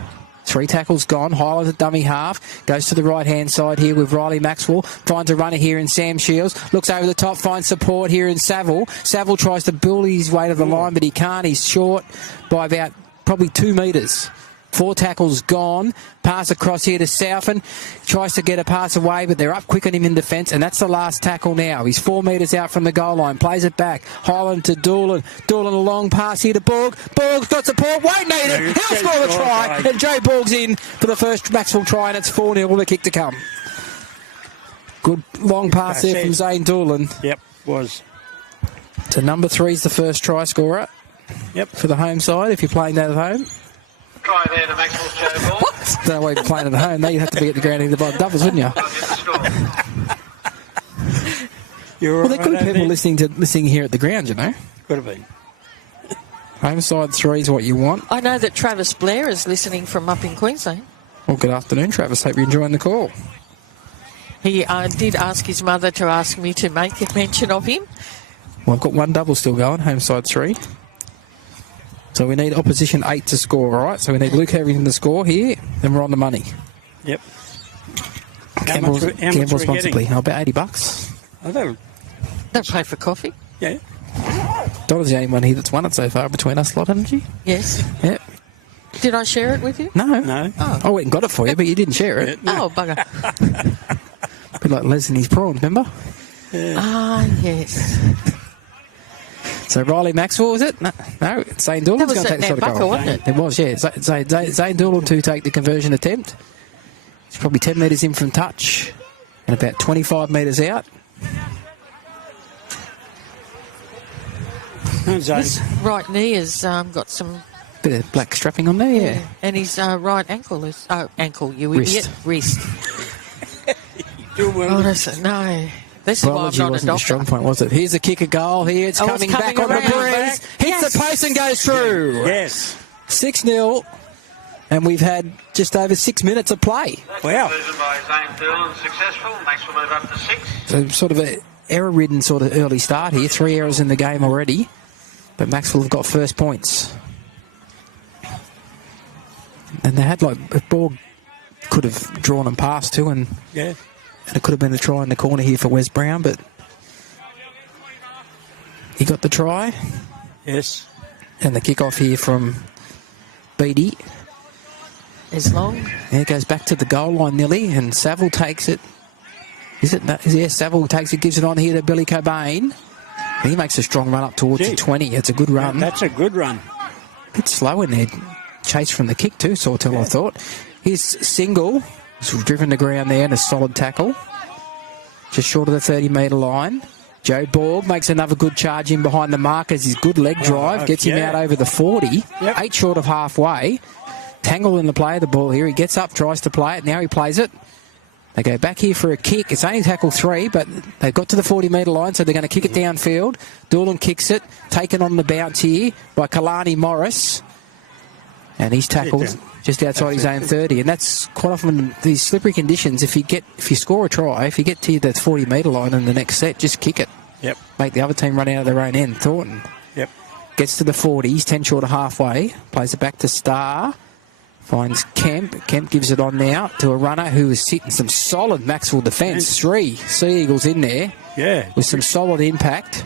3 tackles gone. Highlights a dummy half. Goes to the right-hand side here with Riley Maxwell. Finds a runner here in Sam Shields. Looks over the top. Finds support here in Saville. Saville tries to bully his way to the line, but he can't. He's short by about probably 2 metres. 4 tackles gone. Pass across here to Southern. Tries to get a pass away, but they're up quick on him in defence, and that's the last tackle now. He's 4 metres out from the goal line. Plays it back. Highland to Doolan. Doolan a long pass here to Borg. Borg's got support. Won't need it. He'll score the try. And Joe Borg's in for the first Maxwell try, and it's 4-0 with a kick to come. Good long pass there from Zane Doolan. Yep, was. So number 3's the first try scorer. Yep. For the home side, if you're playing that at home. Try there to Maxwell Joe Ball. What? No way of playing at home. Now you'd have to be at the ground either by the doubles, wouldn't you? Well, there could be people listening here at the ground, you know. Could have been. Home side 3 is what you want. I know that Travis Blair is listening from up in Queensland. Well, good afternoon, Travis. Hope you're enjoying the call. He did ask his mother to ask me to make a mention of him. Well, I've got 1 double still going, home side 3. So we need opposition 8 to score, all right? So we need Luke Heverington to score here, then we're on the money. Yep. Gamble responsibly. I'll bet $80. Oh, they'll play for coffee. Yeah. Donna's the only one here that's won it so far between us lot, hasn't she? Yes. Yep. Did I share it with you? No. No. Oh. I went and got it for you, but you didn't share it. Oh, bugger. A bit like Les and his prawns, remember? Ah, yes. So Riley Maxwell, was it? No, Zane Doolan's going to take the shot of goal. wasn't it? It was, yeah. Zane Doolan to take the conversion attempt. He's probably 10 metres in from touch and about 25 metres out. His right knee has got some... Bit of black strapping on there, yeah. And his right ankle is... Oh, ankle, you Wrist. idiot. Wrist. No. This is why I'm not a doctor. Strong point, was it? Here's a kick, a goal here. It's coming back on the breeze. Hits the post and goes through. Yes. 6-0. And we've had just over 6 minutes of play. Wow. Conversion by Zane Doolan successful. Maxwell move up to 6. So sort of an error-ridden sort of early start here. 3 errors in the game already. But Maxwell have got first points. And they had a ball could have drawn and passed too, and it could have been a try in the corner here for Wes Brown, but he got the try. Yes. And the kick-off here from Beattie. Is long. And it goes back to the goal line nearly, and Savill takes it. Is it? Yeah, Savill takes it, gives it on here to Billy Cobain. And he makes a strong run up towards the 20. It's a good run. That's a good run. A bit slow in there. Chase from the kick too, Sautell, I thought. His single was driven to ground there and a solid tackle. Just short of the 30-metre line. Joe Borg makes another good charge in behind the markers. His good leg drive gets him out over the 40. 8 short of halfway. Tangle in the play of the ball here. He gets up, tries to play it. Now he plays it. They go back here for a kick. It's only tackle 3, but they've got to the 40-metre line, so they're going to kick it downfield. Doolan kicks it. Taken on the bounce here by Kalani Morris. And he's tackled just outside his own 30. And that's quite often these slippery conditions. If you score a try, if you get to the 40-metre line in the next set, just kick it. Yep. Make the other team run out of their own end. Thornton. Yep. Gets to the 40. He's 10 short of halfway. Plays it back to Starr. Finds Kemp. Kemp gives it on now to a runner who is sitting some solid Maxwell defence. 3 Sea Eagles in there. Yeah. With some solid impact.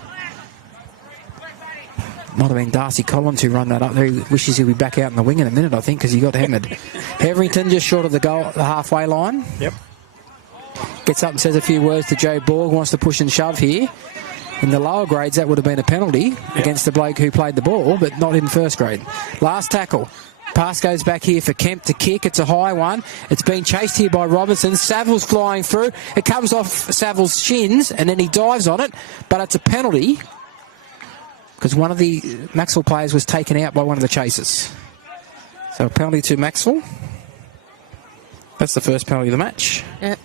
Might have been Darcy Collins who run that up there. He wishes he'll be back out in the wing in a minute, I think, because he got hammered. Heverington just short of the goal, the halfway line. Yep. Gets up and says a few words to Joe Borg. Wants to push and shove here. In the lower grades, that would have been a penalty against the bloke who played the ball, but not in first grade. Last tackle. Pass goes back here for Kemp to kick. It's a high one. It's been chased here by Robinson. Saville's flying through. It comes off Saville's shins, and then he dives on it, but it's a penalty because one of the Maxwell players was taken out by one of the chasers. So a penalty to Maxwell. That's the first penalty of the match. Yeah.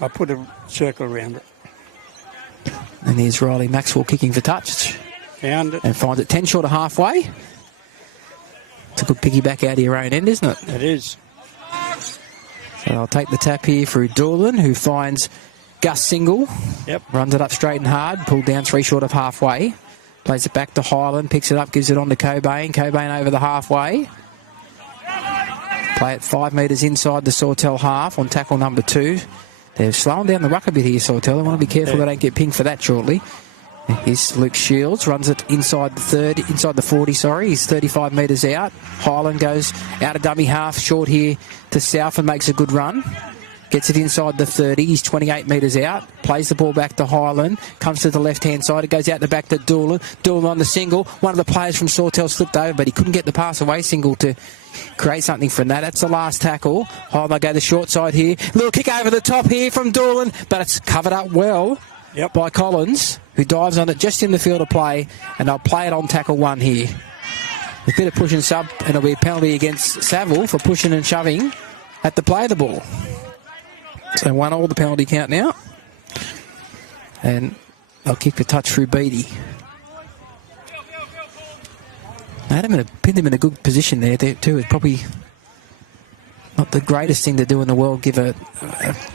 I put a circle around it. And here's Riley Maxwell kicking for touch. Found it. And finds it 10 short of halfway. It's a good piggyback out of your own end, isn't it? It is. So I'll take the tap here through Doolan, who finds Gus Single. Yep. Runs it up straight and hard. Pulled down 3 short of halfway. Plays it back to Highland. Picks it up. Gives it on to Cobain. Cobain over the halfway. Play it 5 metres inside the Sautell half on tackle number 2. They're slowing down the ruck a bit here, Sautell. They want to be careful they don't get pinged for that shortly. Here's Luke Shields, runs it inside the 40, sorry. He's 35 metres out. Highland goes out of dummy half, short here to South and makes a good run. Gets it inside the 30. He's 28 metres out. Plays the ball back to Highland. Comes to the left-hand side. It goes out the back to Doolan. Doolan on the single. One of the players from Sautell slipped over, but he couldn't get the pass away single to create something from that. That's the last tackle. Highland go the short side here. Little kick over the top here from Doolan, but it's covered up well by Collins, who dives on it just in the field of play, and they'll play it on tackle 1 here. A bit of push and sub, and it'll be a penalty against Savill for pushing and shoving at the play of the ball. So 1 all the penalty count now. And they'll kick the touch through Beattie. Pinned him in a good position there too. It's probably not the greatest thing to do in the world, give a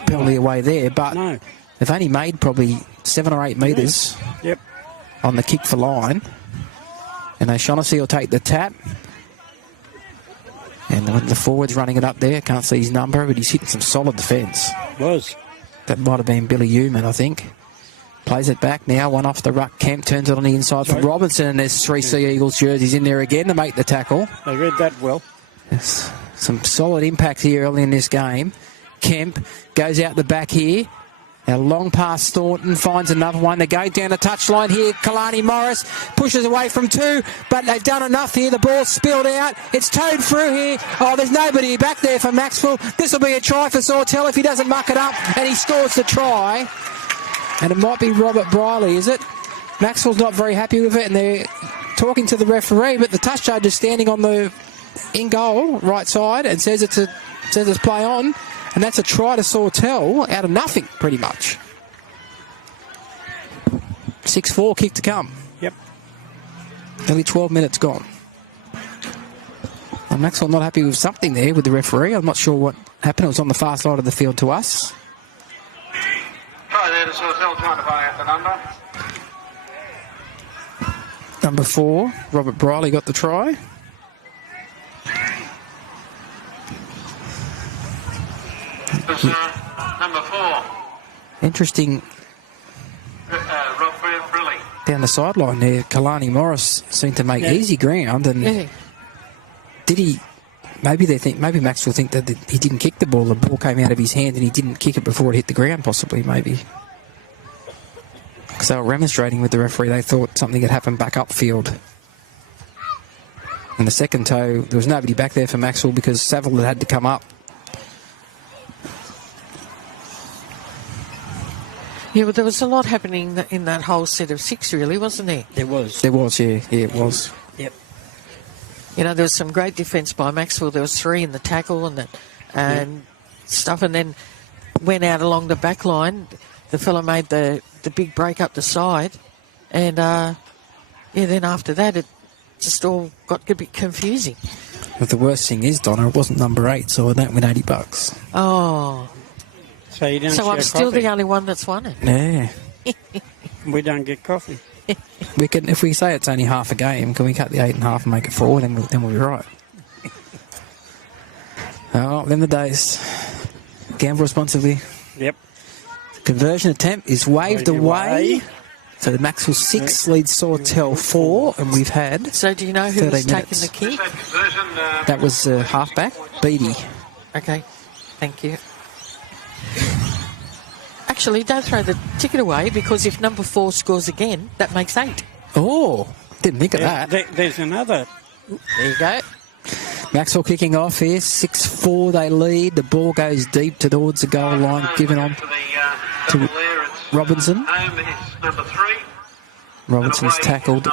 penalty away there, but they've only made probably 7 or 8 metres on the kick for line. And O'Shaughnessy will take the tap. And the forward's running it up there. Can't see his number, but he's hitting some solid defence. Was. That might have been Billy Human, I think. Plays it back now, one off the ruck. Kemp turns it on the inside for Robinson, and there's 3 Sea Eagles jerseys in there again to make the tackle. They read that well. Yes. Some solid impact here early in this game. Kemp goes out the back here. A long pass, Thornton finds another one. They're going down the touchline here. Kalani Morris pushes away from 2, but they've done enough here. The ball's spilled out. It's towed through here. Oh, there's nobody back there for Macksville. This will be a try for Sautell if he doesn't muck it up, and he scores the try. And it might be Robert Briley, is it? Maxwell's not very happy with it, and they're talking to the referee, but the touch judge is standing on the in goal, right side, and says it's play on, and that's a try to Sautell out of nothing, pretty much. 6-4 kick to come. Yep. Only 12 minutes gone. And Maxwell not happy with something there with the referee. I'm not sure what happened. It was on the far side of the field to us. Try there to Sautell, trying to buy out the number. Number 4, Robert Briley got the try. Number 4. Interesting. Rob Briley. Down the sideline there, Kalani Morris seemed to make easy ground, and did he? Maybe Maxwell think that he didn't kick the ball. The ball came out of his hand and he didn't kick it before it hit the ground, possibly, maybe. Because they were remonstrating with the referee. They thought something had happened back upfield. And the second toe, there was nobody back there for Maxwell because Sautell had to come up. Yeah, but there was a lot happening in that whole set of 6, really, wasn't there? There was. There was, yeah, it was. Yep. You know, there was some great defence by Maxwell. There was 3 in the tackle and stuff, and then went out along the back line. The fella made the big break up the side, and then after that it just all got a bit confusing. But the worst thing is, Donna, it wasn't number 8, so I don't win $80. Oh. So you don't So I'm still the only one that's won it. Yeah. We don't get coffee. We can, if we say it's only half a game, can we cut the 8.5 and make it 4? Then we'll be right. Oh, them the days. Gamble responsibly. Yep. The conversion attempt is waved away. So the Maxwell 6 leads Sautell 4, and we've had. So do you know who was taking the kick? That was halfback, Beattie. Okay, thank you. Actually, don't throw the ticket away, because if number 4 scores again, that makes 8. Oh, didn't think of that. There's another. There you go. Maxwell kicking off here, 6-4 they lead. The ball goes deep towards the goal line, given on to Robinson. Number 3. Robinson's tackled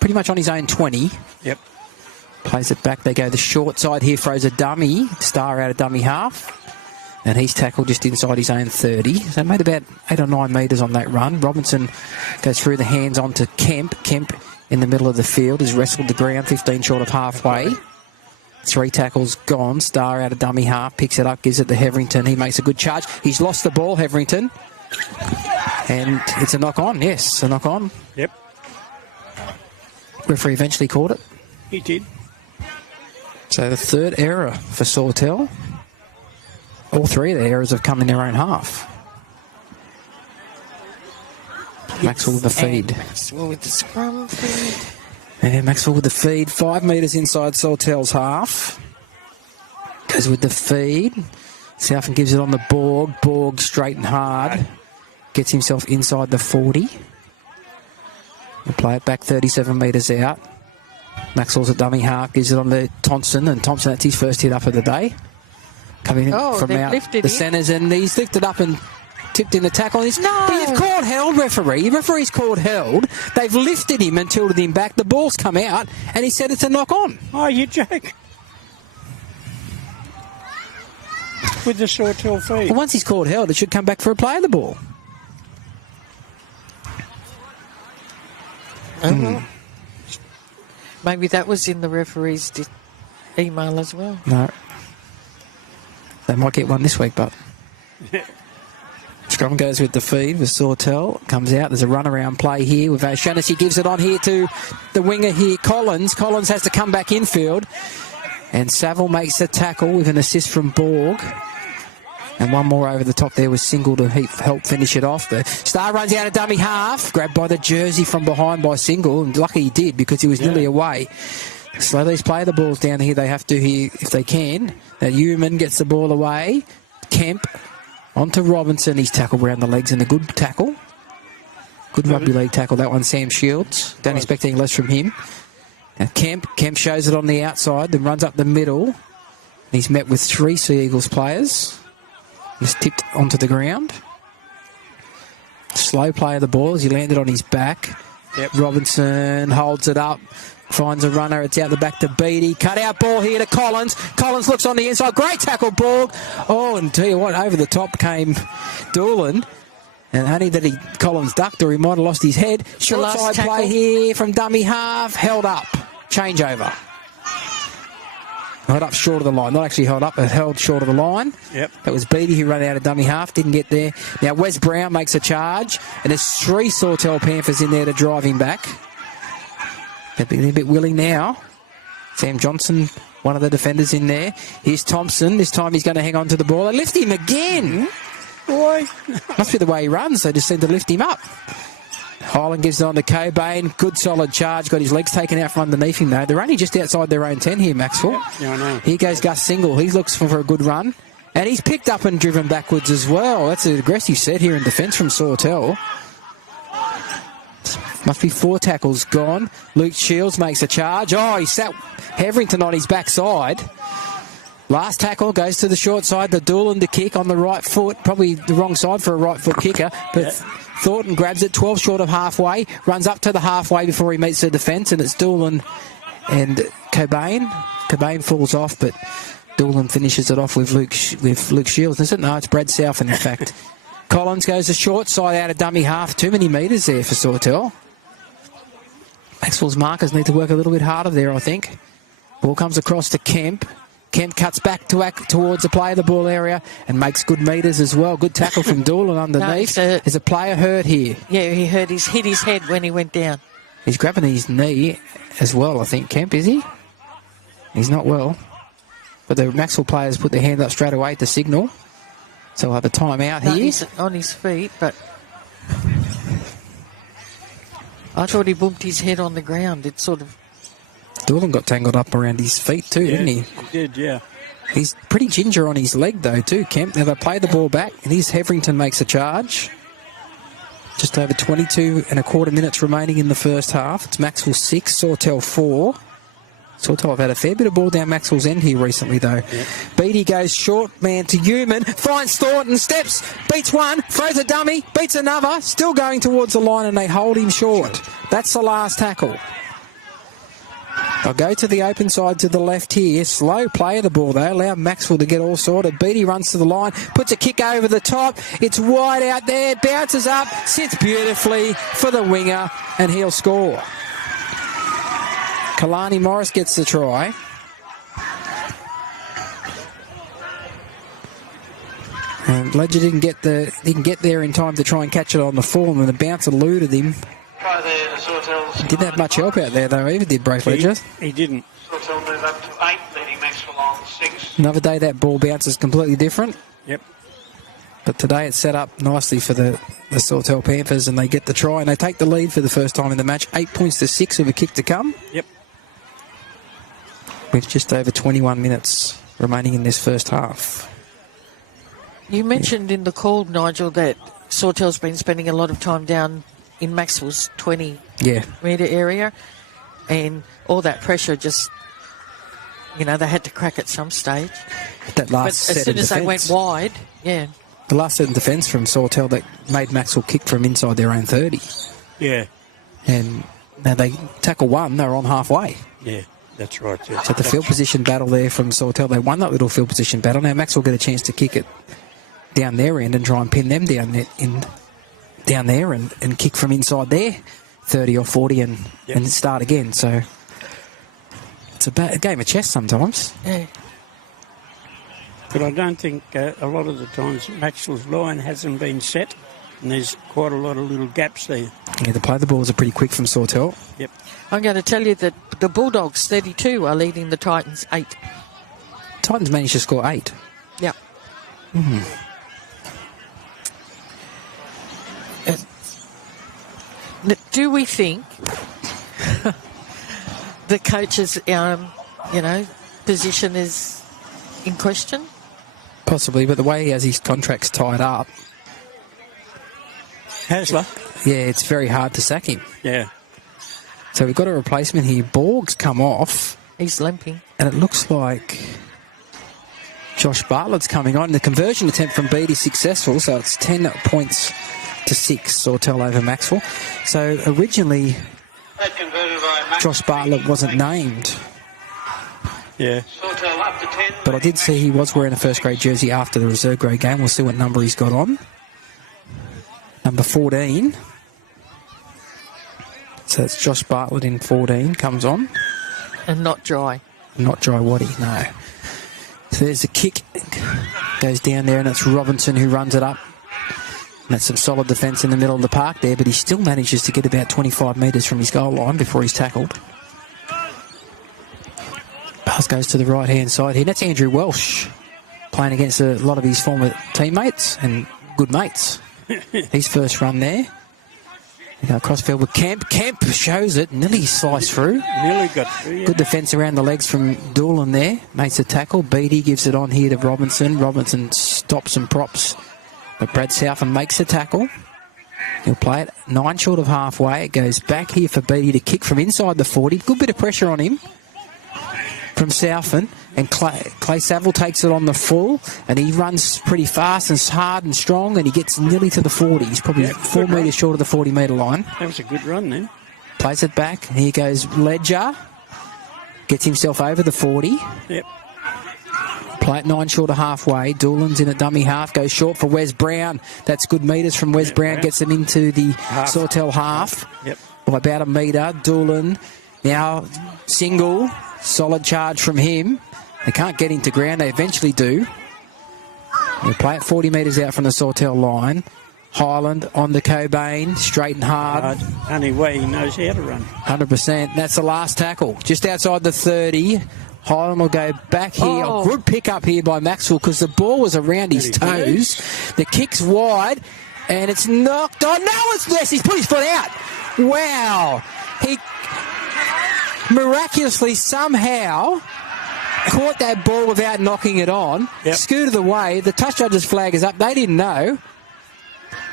pretty much on his own 20. Yep. Plays it back. They go the short side here, throws a dummy. Star out of dummy half. And he's tackled just inside his own 30. So made about 8 or 9 metres on that run. Robinson goes through the hands onto Kemp. Kemp in the middle of the field has wrestled the ground 15 short of halfway. 3 tackles gone. Star out of dummy half. Picks it up, gives it to Heverington. He makes a good charge. He's lost the ball, Heverington. And it's a knock on. Yes, a knock on. Yep. Referee eventually called it. He did. So the 3rd error for Sautell. All 3 of the errors have come in their own half. Yes, Maxwell with the feed. Maxwell with the scrum feed. Yeah, Maxwell with the feed. 5 metres inside Sautell's half. Goes with the feed. Southern gives it on the Borg. Borg straight and hard. Gets himself inside the 40. We'll play it back 37 metres out. Maxwell's a dummy half. Gives it on to Thompson. And Thompson, that's his first hit up of the day. Coming in from out the centres, and he's lifted up and tipped in the tackle. But you've called held, referee. The referee's called held. They've lifted him and tilted him back. The ball's come out, and he said it's a knock on. Oh, you joke. With the Sawtell feed. Well, once he's called held, it should come back for a play of the ball. Maybe that was in the referee's email as well. No. They might get one this week, but Scrum goes with the feed with Sautell. Comes out. There's a run-around play here with O'Shaughnessy. Gives it on here to the winger here, Collins. Collins has to come back infield. And Sautell makes the tackle with an assist from Borg. And one more over the top there was Single to help finish it off. The Star runs out of dummy half, grabbed by the jersey from behind by Single, and lucky he did because he was nearly away. Slowly's play the balls down here. They have to here if they can. Now Human gets the ball away. Kemp onto Robinson. He's tackled around the legs and a good tackle. Good rugby league tackle, that one, Sam Shields. Don't expect any less from him. Now Kemp shows it on the outside, then runs up the middle. He's met with 3 Sea Eagles players. He's tipped onto the ground. Slow play of the ball as he landed on his back. Yep. Robinson holds it up. Finds a runner. It's out the back to Beattie. Cut out ball here to Collins. Collins looks on the inside. Great tackle, Borg. Oh, and tell you what, over the top came Doolan. And only that Collins ducked or he might have lost his head. Short side play here from dummy half. Held up. Changeover. Held up short of the line. Not actually held up, but held short of the line. Yep. That was Beattie who ran out of dummy half. Didn't get there. Now Wes Brown makes a charge. And there's 3 Sawtell Panthers in there to drive him back. They're being a bit willing now. Sam Johnson, one of the defenders in there. Here's Thompson. This time he's going to hang on to the ball. They lift him again. Boy. Must be the way he runs. They just seem to lift him up. Highland gives it on to Cobain. Good solid charge. Got his legs taken out from underneath him, though. They're only just outside their own 10 here, Maxwell. Yeah, I know. Here goes Gus Single. He looks for a good run. And he's picked up and driven backwards as well. That's an aggressive set here in defence from Sautell. Must be 4 tackles gone. Luke Shields makes a charge. Oh, he sat Heverington on his backside. Last tackle goes to the short side. The Doolan to kick on the right foot. Probably the wrong side for a right foot kicker. But Thornton grabs it 12 short of halfway. Runs up to the halfway before he meets the defence. And it's Doolan and Cobain. Cobain falls off, but Doolan finishes it off with Luke Shields. Is it? No, it's Brad South in fact. Collins goes the short side out of dummy half. Too many metres there for Sautell. Maxwell's markers need to work a little bit harder there, I think. Ball comes across to Kemp. Kemp cuts back towards the play of the ball area and makes good metres as well. Good tackle from Doolan underneath. No, there's a player hurt here. Yeah, he hit his head when he went down. He's grabbing his knee as well, I think, Kemp, is he? He's not well. But the Maxwell players put their hand up straight away to signal. So we'll have a timeout here. He's on his feet, but I thought he bumped his head on the ground. It sort of... Doolan got tangled up around his feet too, didn't he? He did, yeah. He's pretty ginger on his leg though too, Kemp. Now they play the ball back and here's Heverington makes a charge. Just over 22 and a quarter minutes remaining in the first half. It's Maxwell 6, Sautell 4. Sautell have had a fair bit of ball down Maxwell's end here recently though. Yep. Beattie goes short man to Human, finds Thornton, steps, beats one, throws a dummy, beats another, still going towards the line and they hold him short. That's the last tackle. I'll go to the open side to the left here. Slow play of the ball though. Allow Maxwell to get all sorted. Beattie runs to the line, puts a kick over the top. It's wide out there, bounces up, sits beautifully for the winger and he'll score. Kalani Morris gets the try. And Ledger didn't get there in time to try and catch it on the form, and the bounce eluded him. Try there to Sawtell's. Didn't have much help out there though, either did Braith Ledger. He didn't. Sawtell move up to 8, leading Maxwell on 6. Another day that ball bounce is completely different. Yep. But today it's set up nicely for the Sawtell Panthers and they get the try and they take the lead for the first time in the match. 8 points to 6 with a kick to come. Yep. With just over 21 minutes remaining in this first half. You mentioned in the call, Nigel, that Sawtell's been spending a lot of time down in Maxwell's 20-metre area, and all that pressure just, they had to crack at some stage. That last but as soon as they went wide, the last set in defence from Sawtell that made Maxwell kick from inside their own 30. Yeah. And now they tackle one, they're on halfway. Yeah. That's right. Yeah. So the field position battle there from Sawtell, they won that little field position battle. Now Maxwell get a chance to kick it down their end and try and pin them down there and kick from inside there 30 or 40 and start again. So it's a game of chess sometimes. Yeah. But I don't think a lot of the times Maxwell's line hasn't been set and there's quite a lot of little gaps there. Yeah, the play the balls are pretty quick from Sautell. Yep. I'm going to tell you that the Bulldogs, 32, are leading the Titans 8. Titans managed to score 8. Yeah. Mm-hmm. Do we think the coach's, position is in question? Possibly, but the way he has his contracts tied up... Hasler? Yeah, it's very hard to sack him. Yeah. So we've got a replacement here. Borg's come off. He's limping. And it looks like Josh Bartlett's coming on. The conversion attempt from Beattie successful, so it's 10 points to 6, Sautell over Maxwell. So originally, Josh Bartlett wasn't named. Yeah. But I did see he was wearing a first grade jersey after the reserve grade game. We'll see what number he's got on. Number 14. So it's Josh Bartlett in 14, comes on. And not Dry. Not Dry Waddy, no. So there's a kick. Goes down there, and it's Robinson who runs it up. And that's some solid defence in the middle of the park there, but he still manages to get about 25 metres from his goal line before he's tackled. Pass goes to the right-hand side here. That's Andrew Welsh playing against a lot of his former teammates and good mates. His first run there. They go crossfield with Kemp. Kemp shows it. Nearly sliced through. Nearly got through, yeah. Good defence around the legs from Doolan there. Makes a tackle. Beattie gives it on here to Robinson. Robinson stops and props. But Brad Southern makes a tackle. He'll play it 9 short of halfway. It goes back here for Beattie to kick from inside the 40. Good bit of pressure on him from Southern. And Clay Saville takes it on the full, and he runs pretty fast and hard and strong, and he gets nearly to the 40. He's probably 4 metres short of the 40-metre line. That was a good run then. Plays it back. Here goes Ledger. Gets himself over the 40. Yep. Play it 9 short of halfway. Doolan's in a dummy half. Goes short for Wes Brown. That's good metres from Wes Brown. Gets them into the Sautell half. Yep. By about a metre. Doolan now single. Solid charge from him. They can't get into ground. They eventually do. They play it 40 metres out from the Sautell line. Highland on the Cobain. Straight and hard. Only way he knows how to run. 100%. That's the last tackle. Just outside the 30. Highland will go back here. Oh. A good pick up here by Maxwell because the ball was around his toes. The kick's wide. And it's knocked on. No, it's yes. He's put his foot out. Wow. He miraculously somehow caught that ball without knocking it on. Yep. Scooted away. The touch judge's flag is up. They didn't know.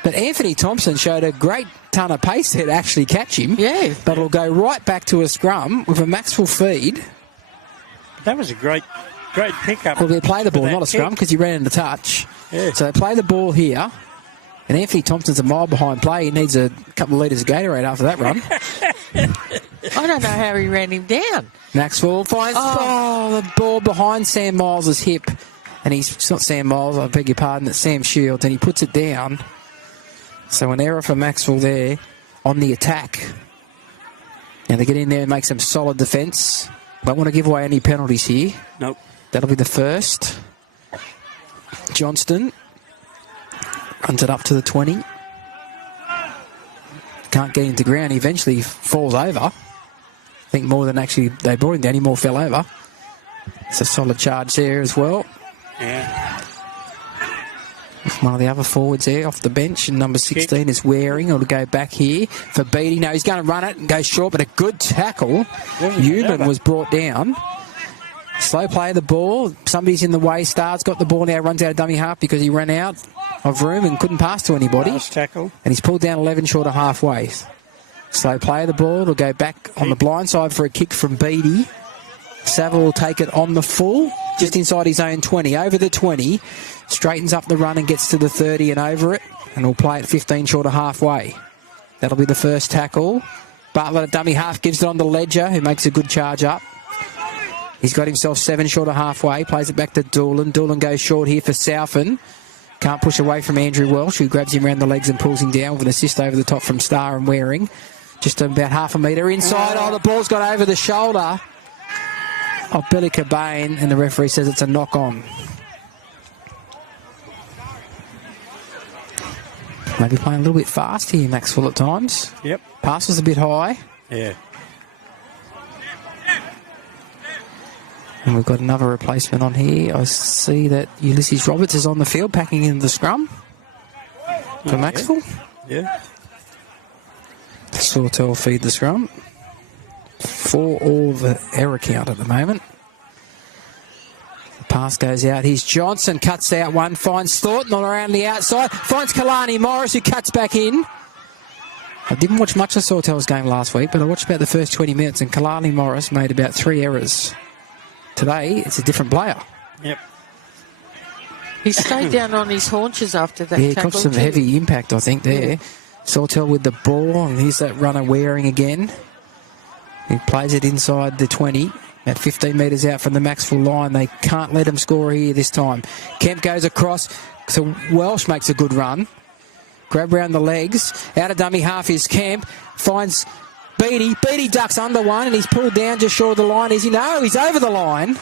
But Anthony Thompson showed a great ton of pace there to actually catch him. Yeah. But it'll go right back to a scrum with a Maxwell feed. That was a great pickup. Well, they play the ball, not a scrum, because he ran into touch. Yeah. So they play the ball here. And Anthony Thompson's a mile behind play. He needs a couple of litres of Gatorade after that run. I don't know how he ran him down. Maxwell finds the ball behind Sam Miles' hip. And it's not Sam Miles, I beg your pardon, it's Sam Shields. And he puts it down. So an error for Maxwell there on the attack. Now they get in there and make some solid defence. Don't want to give away any penalties here. Nope. That'll be the first. Johnston runs it up to the 20. Can't get into ground. He eventually falls over. I think more than actually they brought him down, he more fell over. It's a solid charge there as well. Yeah. One of the other forwards there off the bench, and number 16 is Waring. It'll go back here for Beattie. No, he's going to run it and go short, but a good tackle. Human was brought down. Slow play of the ball. Somebody's in the way. Star's got the ball now, runs out of dummy half because he ran out of room and couldn't pass to anybody. Last tackle. And he's pulled down 11 short of halfway. Slow play of the ball. It'll go back on the blind side for a kick from Beattie. Saville will take it on the full, just inside his own 20. Over the 20, straightens up the run and gets to the 30 and over it. And will play it 15 short of halfway. That'll be the first tackle. Bartlett at dummy half gives it on to Ledger, who makes a good charge up. He's got himself 7 short of halfway. Plays it back to Doolan. Doolan goes short here for Southern. Can't push away from Andrew Welsh, who grabs him around the legs and pulls him down with an assist over the top from Starr and Waring. Just about half a metre inside. Oh, the ball's got over the shoulder of Billy Cobain, and the referee says it's a knock-on. Maybe playing a little bit fast here, Maxwell, at times. Yep. Pass was a bit high. Yeah. And we've got another replacement on here. I see that Ulysses Roberts is on the field packing in the scrum for Maxwell. Yeah. Sautell feed the scrum. 4 all the error count at the moment. The pass goes out. Here's Johnson, cuts out one, finds Thornton all around the outside, finds Kalani Morris, who cuts back in. I didn't watch much of Sawtell's game last week, but I watched about the first 20 minutes, and Kalani Morris made about 3 errors. Today, it's a different player. Yep. He stayed down on his haunches after that Yeah, tackle. got some too. heavy impact, I think, there. Yeah. Sawtell with the ball, and here's that runner wearing again. He plays it inside the 20, at 15 metres out from the Macksville line. They can't let him score here this time. Kemp goes across, so Welsh makes a good run. Grab round the legs. Out of dummy half is Kemp. Finds Beattie. Beattie ducks under one, and he's pulled down just short of the line. Is he? No, he's over the line.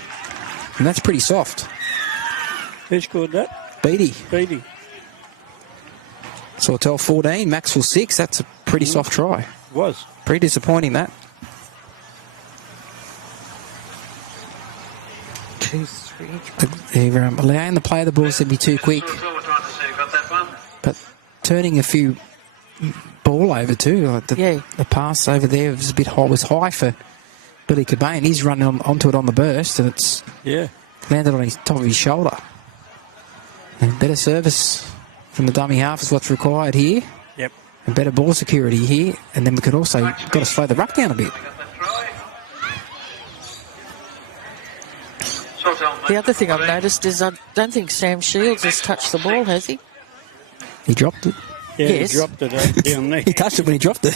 And that's pretty soft. Who scored that? Beattie. Beattie. Sawtell 14, Maxwell 6. That's a pretty soft try. Was. Pretty disappointing, that. 2, 3. They're allowing the play of the ball to be too quick. But turning a few ball over too. Like the pass over there was a bit high, was high for Billy Cobain. He's running onto it on the burst, and it's landed on his top of his shoulder. And better service from the dummy half is what's required here. Yep. And better ball security here, and then we could also got to slow the ruck down a bit. The other thing I've noticed is I don't think Sam Shields has touched the ball, has he? He dropped it. Yeah, Yes. he dropped it down there. He touched it when he dropped it.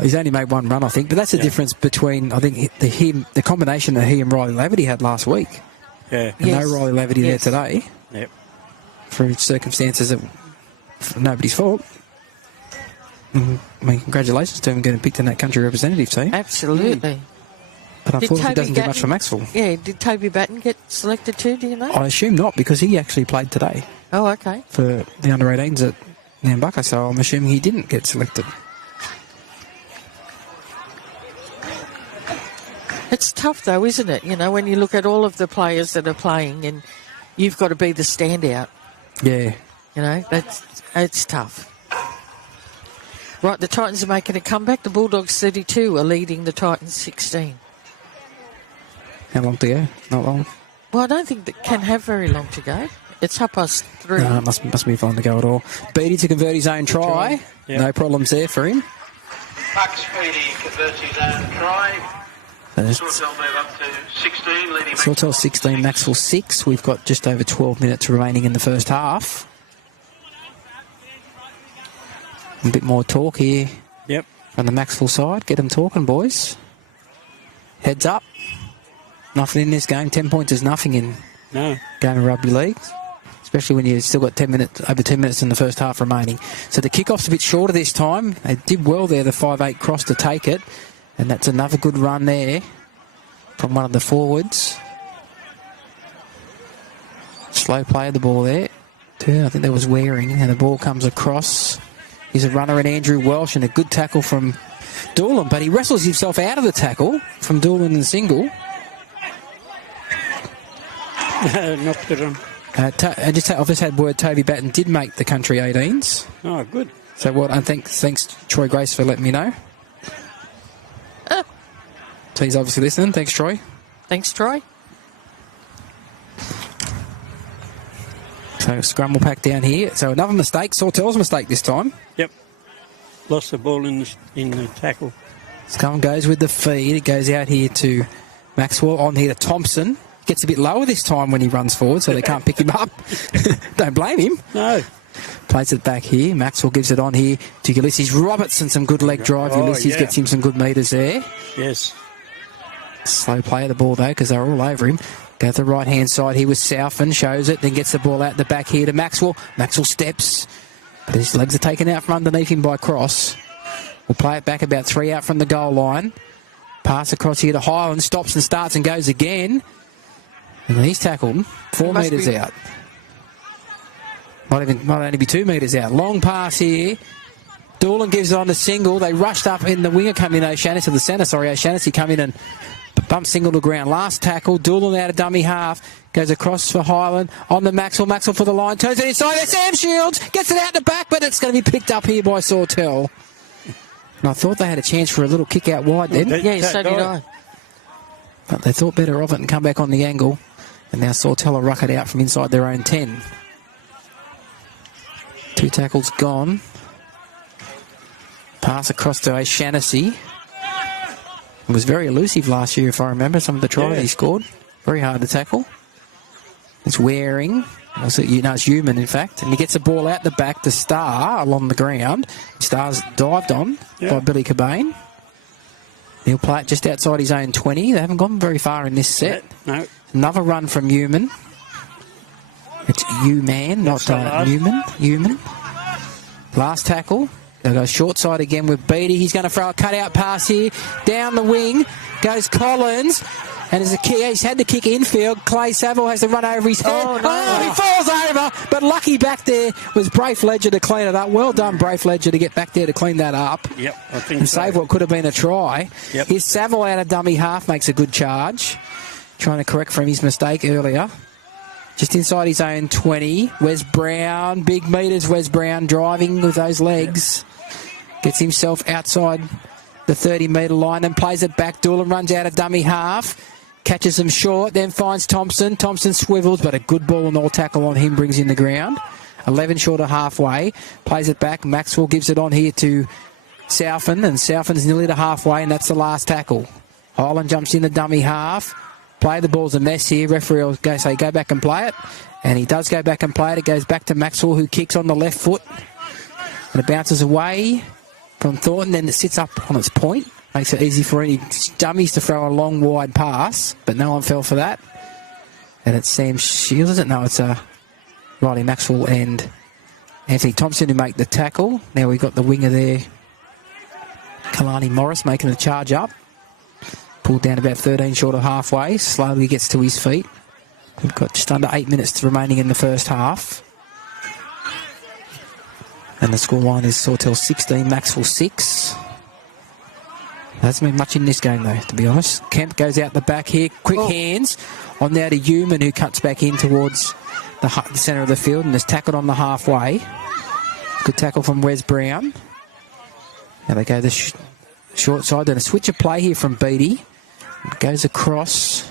He's only made one run, I think, but that's the difference between, I think, the combination that he and Riley Laverty had last week. Yeah. And no Riley Laverty there today. Yep. Through circumstances that nobody's fault. I mean, congratulations to him getting picked in that country representative team. Absolutely. But Did unfortunately, Toby doesn't get much Gatton- for Maxwell. Yeah, did Toby Batten get selected too, do you know? I assume not, because he actually played today Oh, okay. for the under-18s at Nambucca, so I'm assuming he didn't get selected. It's tough though, isn't it? You know, when you look at all of the players that are playing and you've got to be the standout. Yeah. You know, it's tough. Right, the Titans are making a comeback. The Bulldogs 32 are leading the Titans 16. How long to go? Not long. Well, I don't think that can have very long to go. It's 3:30. No, it must be fine to go at all. Beattie to convert his own try. Yep. No problems there for him. Bucks Beattie converts his own try. Sawtell move up to 16, leading Sawtell 16, Maxwell 6. We've got just over 12 minutes remaining in the first half. A bit more talk here. Yep. On the Maxwell side. Get them talking, boys. Heads up. Nothing in this game. 10 points is nothing in game of rugby league. Especially when you've still got over 10 minutes in the first half remaining. So the kickoff's a bit shorter this time. They did well there, the 5'8 cross to take it. And that's another good run there from one of the forwards. Slow play of the ball there. I think there was wearing, and the ball comes across. He's a runner in Andrew Welsh, and a good tackle from Doolan, but he wrestles himself out of the tackle from Doolan and single. Knocked it on. I've just had word Toby Batten did make the country 18s. Oh, good. So what? And thanks Troy Grace for letting me know. So he's obviously listening. Thanks, Troy. Thanks, Troy. So scrum will pack down here. So another mistake. Sawtell's mistake this time. Yep. Lost the ball in the tackle. Scrum goes with the feed. It goes out here to Maxwell. On here to Thompson. Gets a bit lower this time when he runs forward, so they can't pick him up. Don't blame him. No. Plays it back here. Maxwell gives it on here to Ulysses Robertson. Some good leg drive. Ulysses gets him some good metres there. Yes. Slow play of the ball, though, because they're all over him. Go to the right-hand side here with Southern. Shows it, then gets the ball out the back here to Maxwell. Maxwell steps, but his legs are taken out from underneath him by Cross. We'll play it back about 3 out from the goal line. Pass across here to Highland. Stops and starts and goes again. And he's tackled 4 metres out. Might only be 2 metres out. Long pass here. Doolan gives it on the single. They rushed up in the winger coming in, O'Shaughnessy to the centre. O'Shaughnessy come in and bump single to ground. Last tackle. Doolan out of dummy half. Goes across for Highland. On the Maxwell. Maxwell for the line. Turns it inside. Sam Shields gets it out the back, but it's going to be picked up here by Sautell. And I thought they had a chance for a little kick out wide then. Yeah, so did I. But they thought better of it and come back on the angle. And now Sautell will ruck it out from inside their own 10. 2 tackles gone. Pass across to O'Shannessy. It was very elusive last year, if I remember, some of the tries he scored. Very hard to tackle. It's Waring. Also, it's Human, in fact. And he gets the ball out the back to Star along the ground. Star's dived on by Billy Cobain. He'll play it just outside his own 20. They haven't gone very far in this set. No. Another run from Human. It's U-Man, not Newman. Human. Last tackle. They'll go short side again with Beattie. He's going to throw a cutout pass here. Down the wing goes Collins. And as a kick, he's had to kick infield. Clay Saville has to run over his head. He falls over. But lucky back there was Braith Ledger to clean it up. Well done, Braith Ledger, to get back there to clean that up. Yep, I think and save what could have been a try. Yep. Here's Saville out of dummy half, makes a good charge. Trying to correct from his mistake earlier. Just inside his own 20. Wes Brown, big metres. Wes Brown driving with those legs. Gets himself outside the 30-metre line and plays it back. Doolan runs out of dummy half. Catches him short, then finds Thompson. Thompson swivels, but a good ball and all tackle on him brings in the ground. 11 short of halfway. Plays it back. Maxwell gives it on here to Southern, and Southern's nearly to halfway, and that's the last tackle. Highland jumps in the dummy half. Play the ball's a mess here. Referee will say, go back and play it. And he does go back and play it. It goes back to Maxwell, who kicks on the left foot. And it bounces away from Thornton, then it sits up on its point. Makes it easy for any dummies to throw a long, wide pass, but no one fell for that. And it's Sam Shields, isn't it? No, it's Riley Maxwell and Anthony Thompson who make the tackle. Now we've got the winger there, Kalani Morris, making the charge up. Pulled down about 13 short of halfway. Slowly gets to his feet. We've got just under 8 minutes remaining in the first half. And the scoreline is Sawtell 16, Maxwell 6. Hasn't been much in this game, though, to be honest. Kemp goes out the back here. Quick hands on now to Human, who cuts back in towards the centre of the field and is tackled on the halfway. Good tackle from Wes Brown. Now they go the short side. Then a switch of play here from Beattie. It goes across.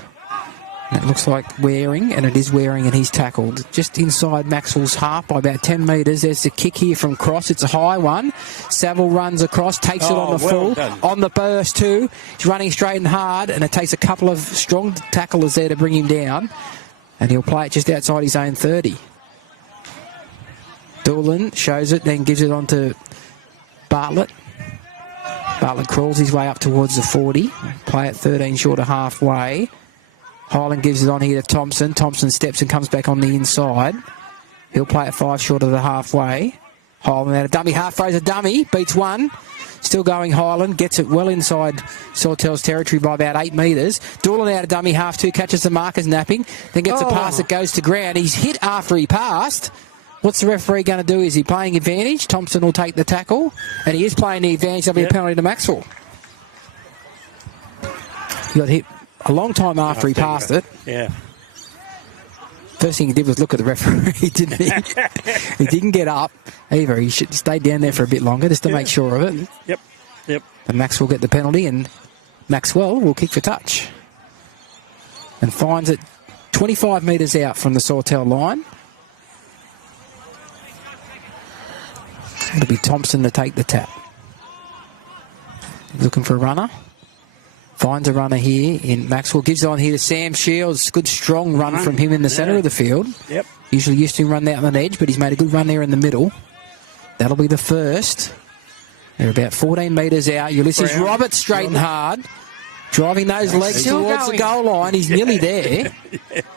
And it looks like Waring, and it is Waring, and he's tackled just inside Maxwell's half by about 10 metres. There's the kick here from Cross. It's a high one. Saville runs across, takes it on the full. On the burst too. He's running straight and hard, and it takes a couple of strong tacklers there to bring him down. And he'll play it just outside his own 30. Doolan shows it, then gives it on to Bartlett. Bartlett crawls his way up towards the 40. Play it 13 short of halfway. Highland gives it on here to Thompson. Thompson steps and comes back on the inside. He'll play it 5 short of the halfway. Highland out of dummy half, throws a dummy, beats one. Still going Highland, gets it well inside Sawtell's territory by about 8 metres. Doolan out of dummy half 2, catches the markers napping, then gets a pass that goes to ground. He's hit after he passed. What's the referee going to do? Is he playing advantage? Thompson will take the tackle, and he is playing the advantage. There'll be a penalty to Maxwell. He got hit a long time after he passed it. Yeah. First thing he did was look at the referee, didn't he? He didn't get up either. He should stay down there for a bit longer just to make sure of it. Yep. And Max will get the penalty, and Maxwell will kick for touch. And finds it 25 metres out from the Sautell line. It'll be Thompson to take the tap. Looking for a runner. Finds a runner here in Maxwell. Gives it on here to Sam Shields. Good strong run from him in the centre of the field. Yep. Usually used to run out on the edge, but he's made a good run there in the middle. That'll be the first. They're about 14 metres out. Ulysses Roberts straight and hard. Driving those legs towards the goal line. He's nearly there.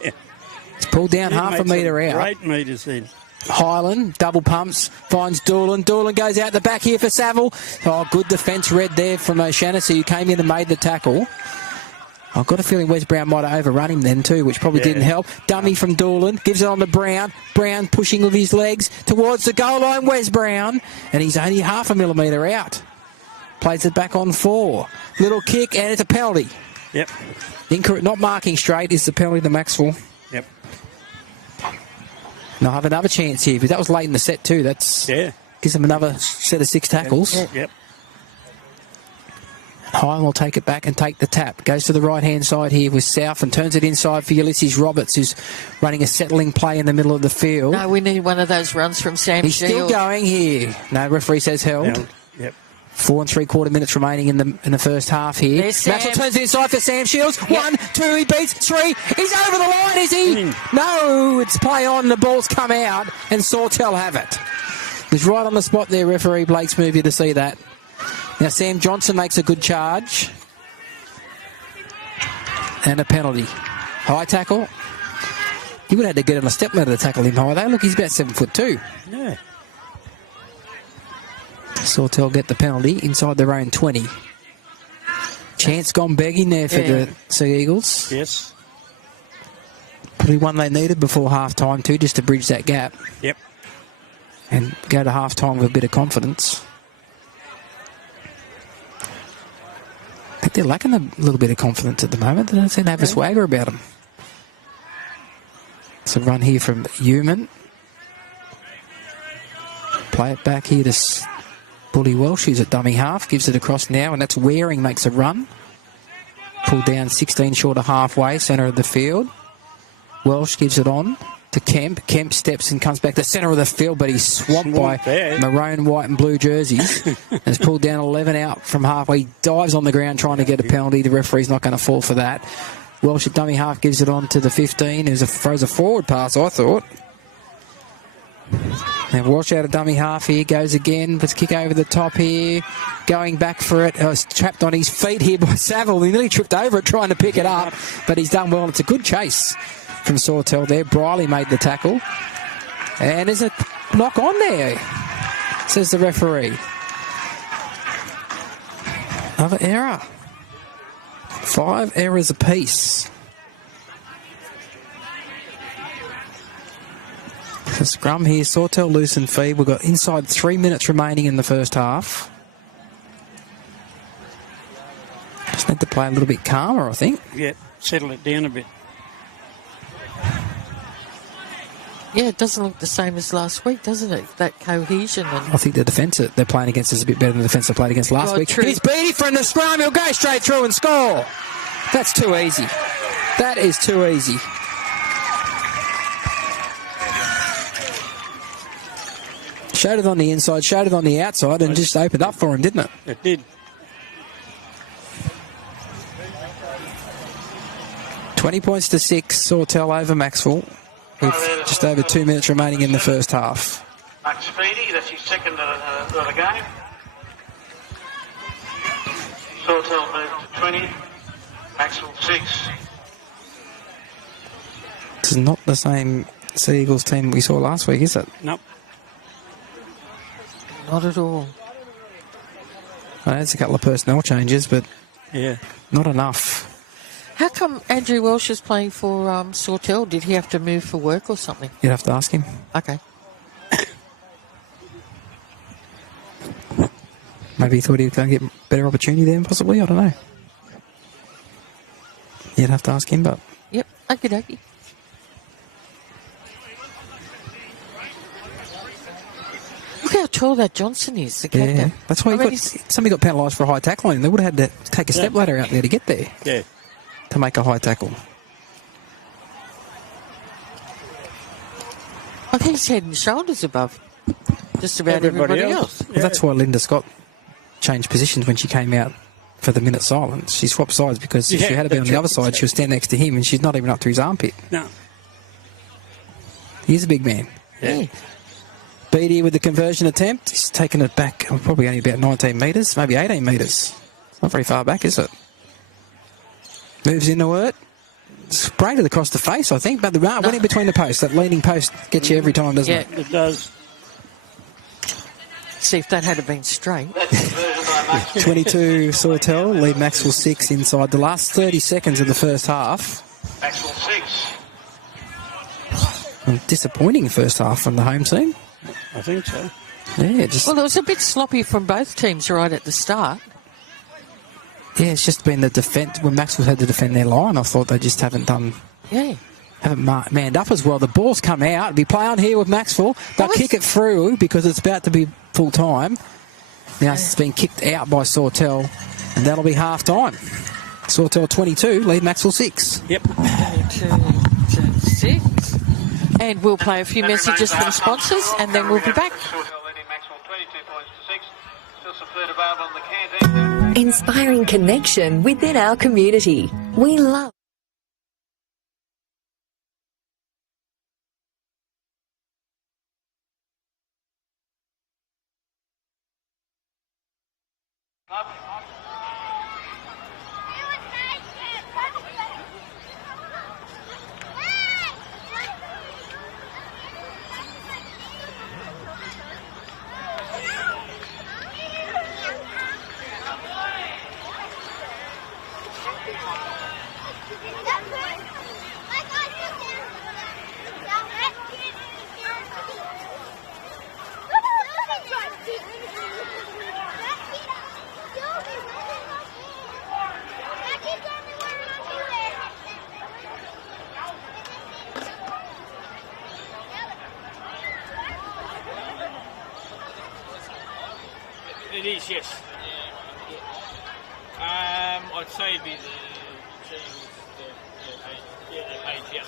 He's pulled down half a metre out. Great metres in. Highland, double pumps, finds Doolan. Doolan goes out the back here for Saville. Oh, good defence red there from O'Shannessy, who came in and made the tackle. I've got a feeling Wes Brown might have overrun him then too, which probably didn't help. Dummy from Doolan, gives it on to Brown. Brown pushing with his legs towards the goal line, Wes Brown. And he's only half a millimetre out. Plays it back on 4. Little kick, and it's a penalty. Yep. Not marking straight is the penalty to Maxwell. Yep. And I'll have another chance here, because that was late in the set too. That's gives them another set of 6 tackles. Yep. Hine will take it back and take the tap. Goes to the right-hand side here with South and turns it inside for Ulysses Roberts, who's running a settling play in the middle of the field. No, we need one of those runs from Sam He's still going here. No, referee says held. Yep. 4 3/4 minutes remaining in the first half here. Maxwell turns it inside for Sam Shields. 1, 2, he beats 3. He's over the line, is he? No, it's play on. The ball's come out, and Sautell have it. He's right on the spot there, referee Blake Smoothie, to see that. Now Sam Johnson makes a good charge. And a penalty. High tackle. He would have had to get on a step ladder to tackle him high, though. Look, he's about 7'2". Yeah. Sautell get the penalty inside their own 20. Chance gone begging there for the Sea Eagles. Yes. Probably one they needed before half-time too, just to bridge that gap. Yep. And go to half-time with a bit of confidence. I think they're lacking a little bit of confidence at the moment. They don't seem to have a swagger about them. It's a run here from Human. Play it back here to Bully Welsh, who's at dummy half, gives it across now, and that's Waring makes a run. Pulled down 16 short of halfway, centre of the field. Welsh gives it on to Kemp. Kemp steps and comes back to centre of the field, but he's swamped by maroon, white and blue jerseys. Has pulled down 11 out from halfway. He dives on the ground trying to get a penalty. The referee's not going to fall for that. Welsh at dummy half gives it on to the 15, who throws a forward pass, I thought. Now Walsh out of dummy half here, goes again. Let's kick over the top here. Going back for it. It's trapped on his feet here by Saville. He nearly tripped over it trying to pick it up, but he's done well. It's a good chase from Sautell there. Briley made the tackle. And there's a knock on there, says the referee. Another error. 5 errors apiece. The scrum here, Sautell loose and feed. We've got inside 3 minutes remaining in the first half. Just need to play a little bit calmer, I think. Yeah, settle it down a bit. Yeah, it doesn't look the same as last week, doesn't it? That cohesion. And I think the defence that they're playing against is a bit better than the defence they played against last week. True. He's Beatty from the scrum. He'll go straight through and score. That's too easy. That is too easy. Showed it on the inside, showed it on the outside, and just opened up for him, didn't it? It did. 20 points to 6, Sautell over Macksville, with just over 2 minutes remaining in the first half. Max Speedy, that's his second of the game. Sautell moved to 20, Maxwell 6. This is not the same Sea Eagles team we saw last week, is it? Nope. Not at all. Well, there's a couple of personnel changes, but not enough. How come Andrew Welsh is playing for Sautell? Did he have to move for work or something? You'd have to ask him. Okay. Maybe he thought he was going to get better opportunity there, possibly. I don't know. You'd have to ask him, but... Yep, okie dokie. Look how tall that Johnson is, the captain. Yeah, that's why somebody got penalised for a high tackle on him. They would have had to take a step ladder out there to get there. Yeah. To make a high tackle. I think he's head and shoulders above just about everybody else. Well, that's why Linda Scott changed positions when she came out for the minute silence. She swapped sides because if she had been on the other side, she was standing next to him and she's not even up to his armpit. No. He's a big man. Yeah. Beatty with the conversion attempt. He's taken it back probably only about 19 metres, maybe 18 metres. It's not very far back, is it? Moves into it. Sprayed it across the face, I think, but the went in between the posts. That leaning post gets you every time, doesn't it? Yeah, it does. See if that had been straight. 22 Sautell, lead Maxwell 6 inside the last 30 seconds of the first half. Maxwell 6. A disappointing first half from the home team. I think so. Yeah, Well, it was a bit sloppy from both teams right at the start. Yeah, it's just been the defence. When Maxwell had to defend their line, I thought they just haven't done... Yeah. Haven't manned up as well. The ball's come out. It'll be play on here with Maxwell. They'll kick it through because it's about to be full time. Now it's been kicked out by Sautell. And that'll be half time. Sautell 22, lead Maxwell 6. Yep. 22-6. And we'll play a few messages from sponsors and then we'll be back. Inspiring connection within our community. We love. It is, yes. I'd say it'd be the teams that paid, yeah.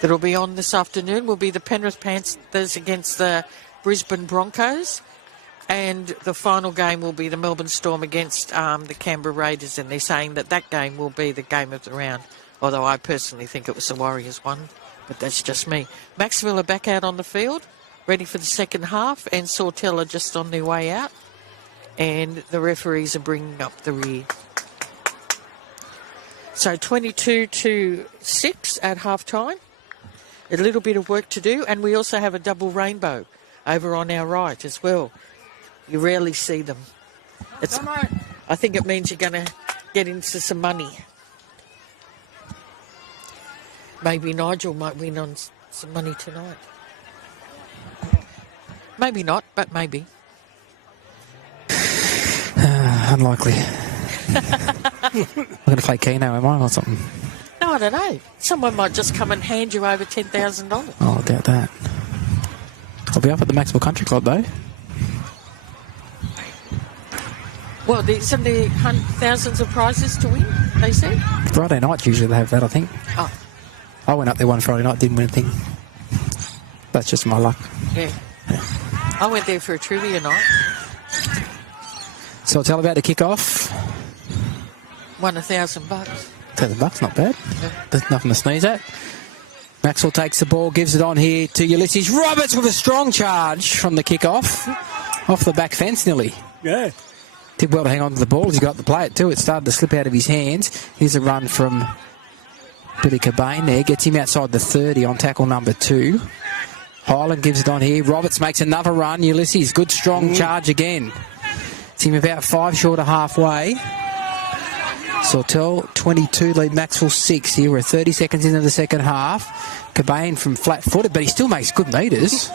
that'll be on this afternoon will be the Penrith Panthers against the Brisbane Broncos. And the final game will be the Melbourne Storm against the Canberra Raiders. And they're saying that game will be the game of the round. Although I personally think it was the Warriors one. But that's just me. Macksville are back out on the field, ready for the second half. And Sautell are just on their way out. And the referees are bringing up the rear. So 22-6 at half-time. A little bit of work to do. And we also have a double rainbow over on our right as well. You rarely see them. I think it means you're going to get into some money. Maybe Nigel might win on some money tonight. Maybe not, but maybe. Unlikely. I'm going to play Keno, am I, or something? No, I don't know. Someone might just come and hand you over $10,000. Oh, I doubt that. I'll be up at the Macksville Country Club, though. Well, isn't there thousands of prizes to win, they say? Friday night usually they have that, I think. Oh. I went up there one Friday night, didn't win anything. That's just my luck. Yeah. I went there for a trivia night. Sautell about to kick off. Won $1,000. $1,000, not bad. Yeah. There's nothing to sneeze at. Maxwell takes the ball, gives it on here to Ulysses Roberts with a strong charge from the kick-off. Off the back fence nearly. Yeah. Did well to hang on to the ball as he got to play it too. It started to slip out of his hands. Here's a run from Billy Cobain there. Gets him outside the 30 on tackle number 2. Highland gives it on here. Roberts makes another run. Ulysses, good strong charge again. It's him about 5 short of halfway. Sautell 22, lead Maxwell 6 here. We're 30 seconds into the second half. Cobain from flat-footed, but he still makes good metres.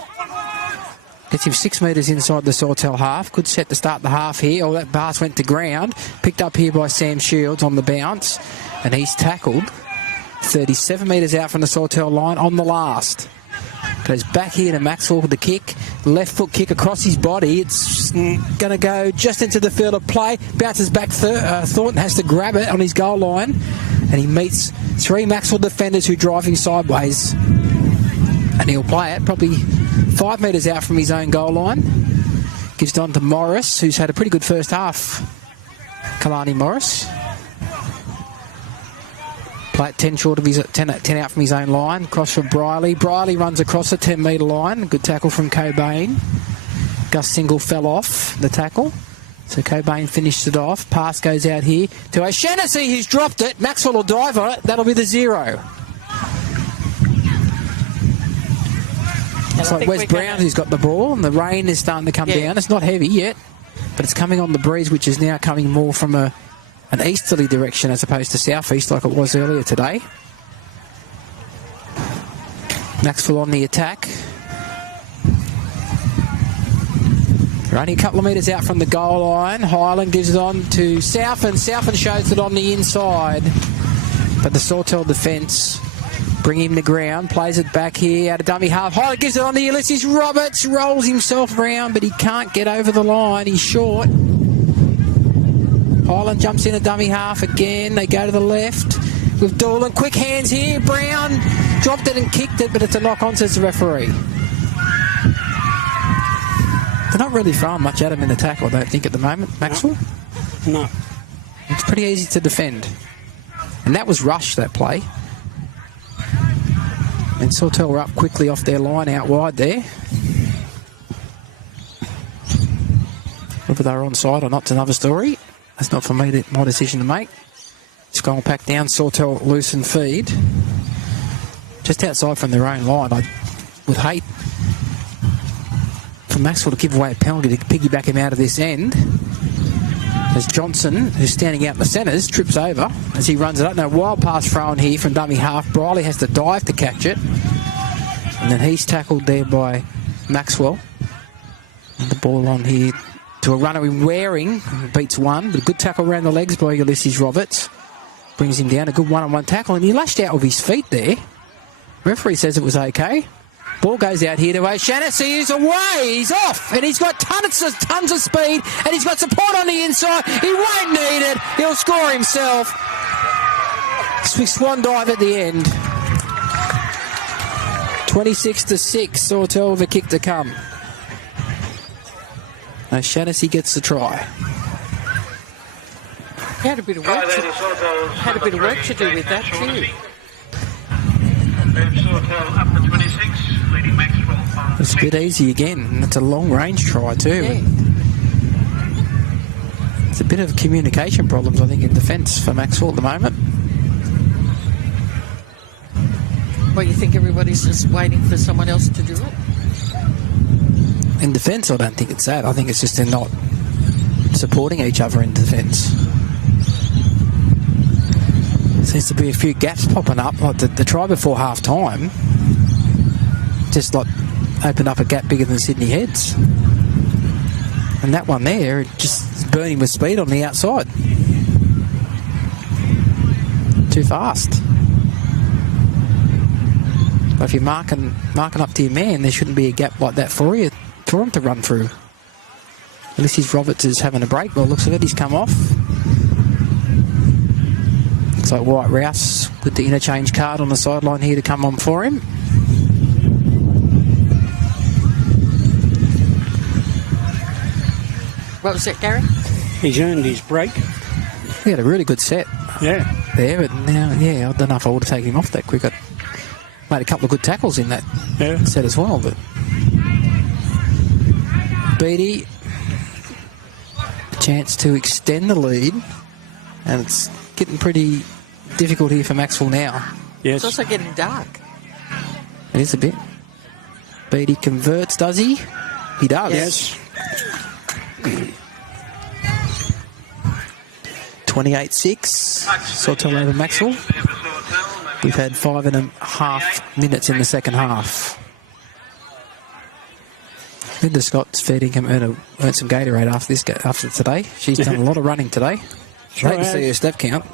Gets him 6 metres inside the Sautell half. Good set to start the half here. Oh, that pass went to ground. Picked up here by Sam Shields on the bounce. And he's tackled 37 metres out from the Sautell line on the last. Goes back here to Maxwell with the kick. Left foot kick across his body. It's going to go just into the field of play. Bounces back. Thornton has to grab it on his goal line. And he meets 3 Maxwell defenders who drive him sideways. And he'll play it probably 5 metres out from his own goal line. Gives it on to Morris, who's had a pretty good first half. Kalani Morris. Play it 10 short of his 10 out from his own line. Cross for Briley. Briley runs across the 10 metre line. Good tackle from Cobain. Gus Single fell off the tackle. So Cobain finished it off. Pass goes out here to O'Shanassy, who's dropped it. Maxwell will dive on it. That'll be the 0. It's like Wes Brown who's got the ball, and the rain is starting to come down. It's not heavy yet, but it's coming on the breeze, which is now coming more from an easterly direction as opposed to southeast like it was earlier today. Maxwell on the attack. They're only a couple of metres out from the goal line. Highland gives it on to Southern. Southern shows it on the inside, but the Sautell defence bring him to ground, plays it back here out of dummy half. Highland gives it on to Ulysses Roberts, rolls himself round, but he can't get over the line. He's short. Highland jumps in a dummy half again. They go to the left with Doolan. Quick hands here. Brown dropped it and kicked it, but it's a knock-on, says the referee. They're not really throwing much at him in the tackle, I don't think, at the moment, Maxwell. No. It's pretty easy to defend. And that was rushed, that play. And Sautell were up quickly off their line out wide there. Whether they were onside or not's another story. That's not for me, my decision to make. Just going back down, Sautell loose and feed. Just outside from their own line. I would hate for Maxwell to give away a penalty to piggyback him out of this end. As Johnson, who's standing out in the centres, trips over as he runs it up. Now, wild pass thrown here from dummy half. Briley has to dive to catch it. And then he's tackled there by Maxwell. And the ball on here to a runner in Waring. Beats one. But a good tackle around the legs by Ulysses Roberts. Brings him down. A good one-on-one tackle. And he lashed out with his feet there. Referee says it was okay. Ball goes out here to O'Shanassy, who's away. He's off, and he's got tons of speed, and he's got support on the inside. He won't need it. He'll score himself. Swan dive at the end. 26-6, Sautell with a kick to come. O'Shaughnessy gets the try. He had a bit of work to do with that too. It's a bit easy again, and it's a long-range try too. Yeah. It's a bit of communication problems, I think, in defence for Maxwell at the moment. Well, you think everybody's just waiting for someone else to do it? In defence, I don't think it's that. I think it's just they're not supporting each other in defence. Seems to be a few gaps popping up, like the try before half-time. Just like opened up a gap bigger than Sydney Heads. And that one there, it just burning with speed on the outside. Too fast. But if you're marking up to your man, there shouldn't be a gap like that for him to run through. Ulysses Roberts is having a break. Well, looks like it, he's come off. Looks like White Rouse with the interchange card on the sideline here to come on for him. What was that, Gary? He's earned his break. He had a really good set. Yeah. There, but now, I don't know if I would have taken him off that quick. I made a couple of good tackles in that set as well, but Beattie, a chance to extend the lead, and it's getting pretty difficult here for Maxwell now. Yes. It's also getting dark. It is a bit. Beattie converts, does he? He does. Yes. 28-6. Sautell over Maxwell. We've had 5.5 minutes in the second half. Linda Scott's feeding him earn some Gatorade after today. She's done a lot of running today. Great to see her step count.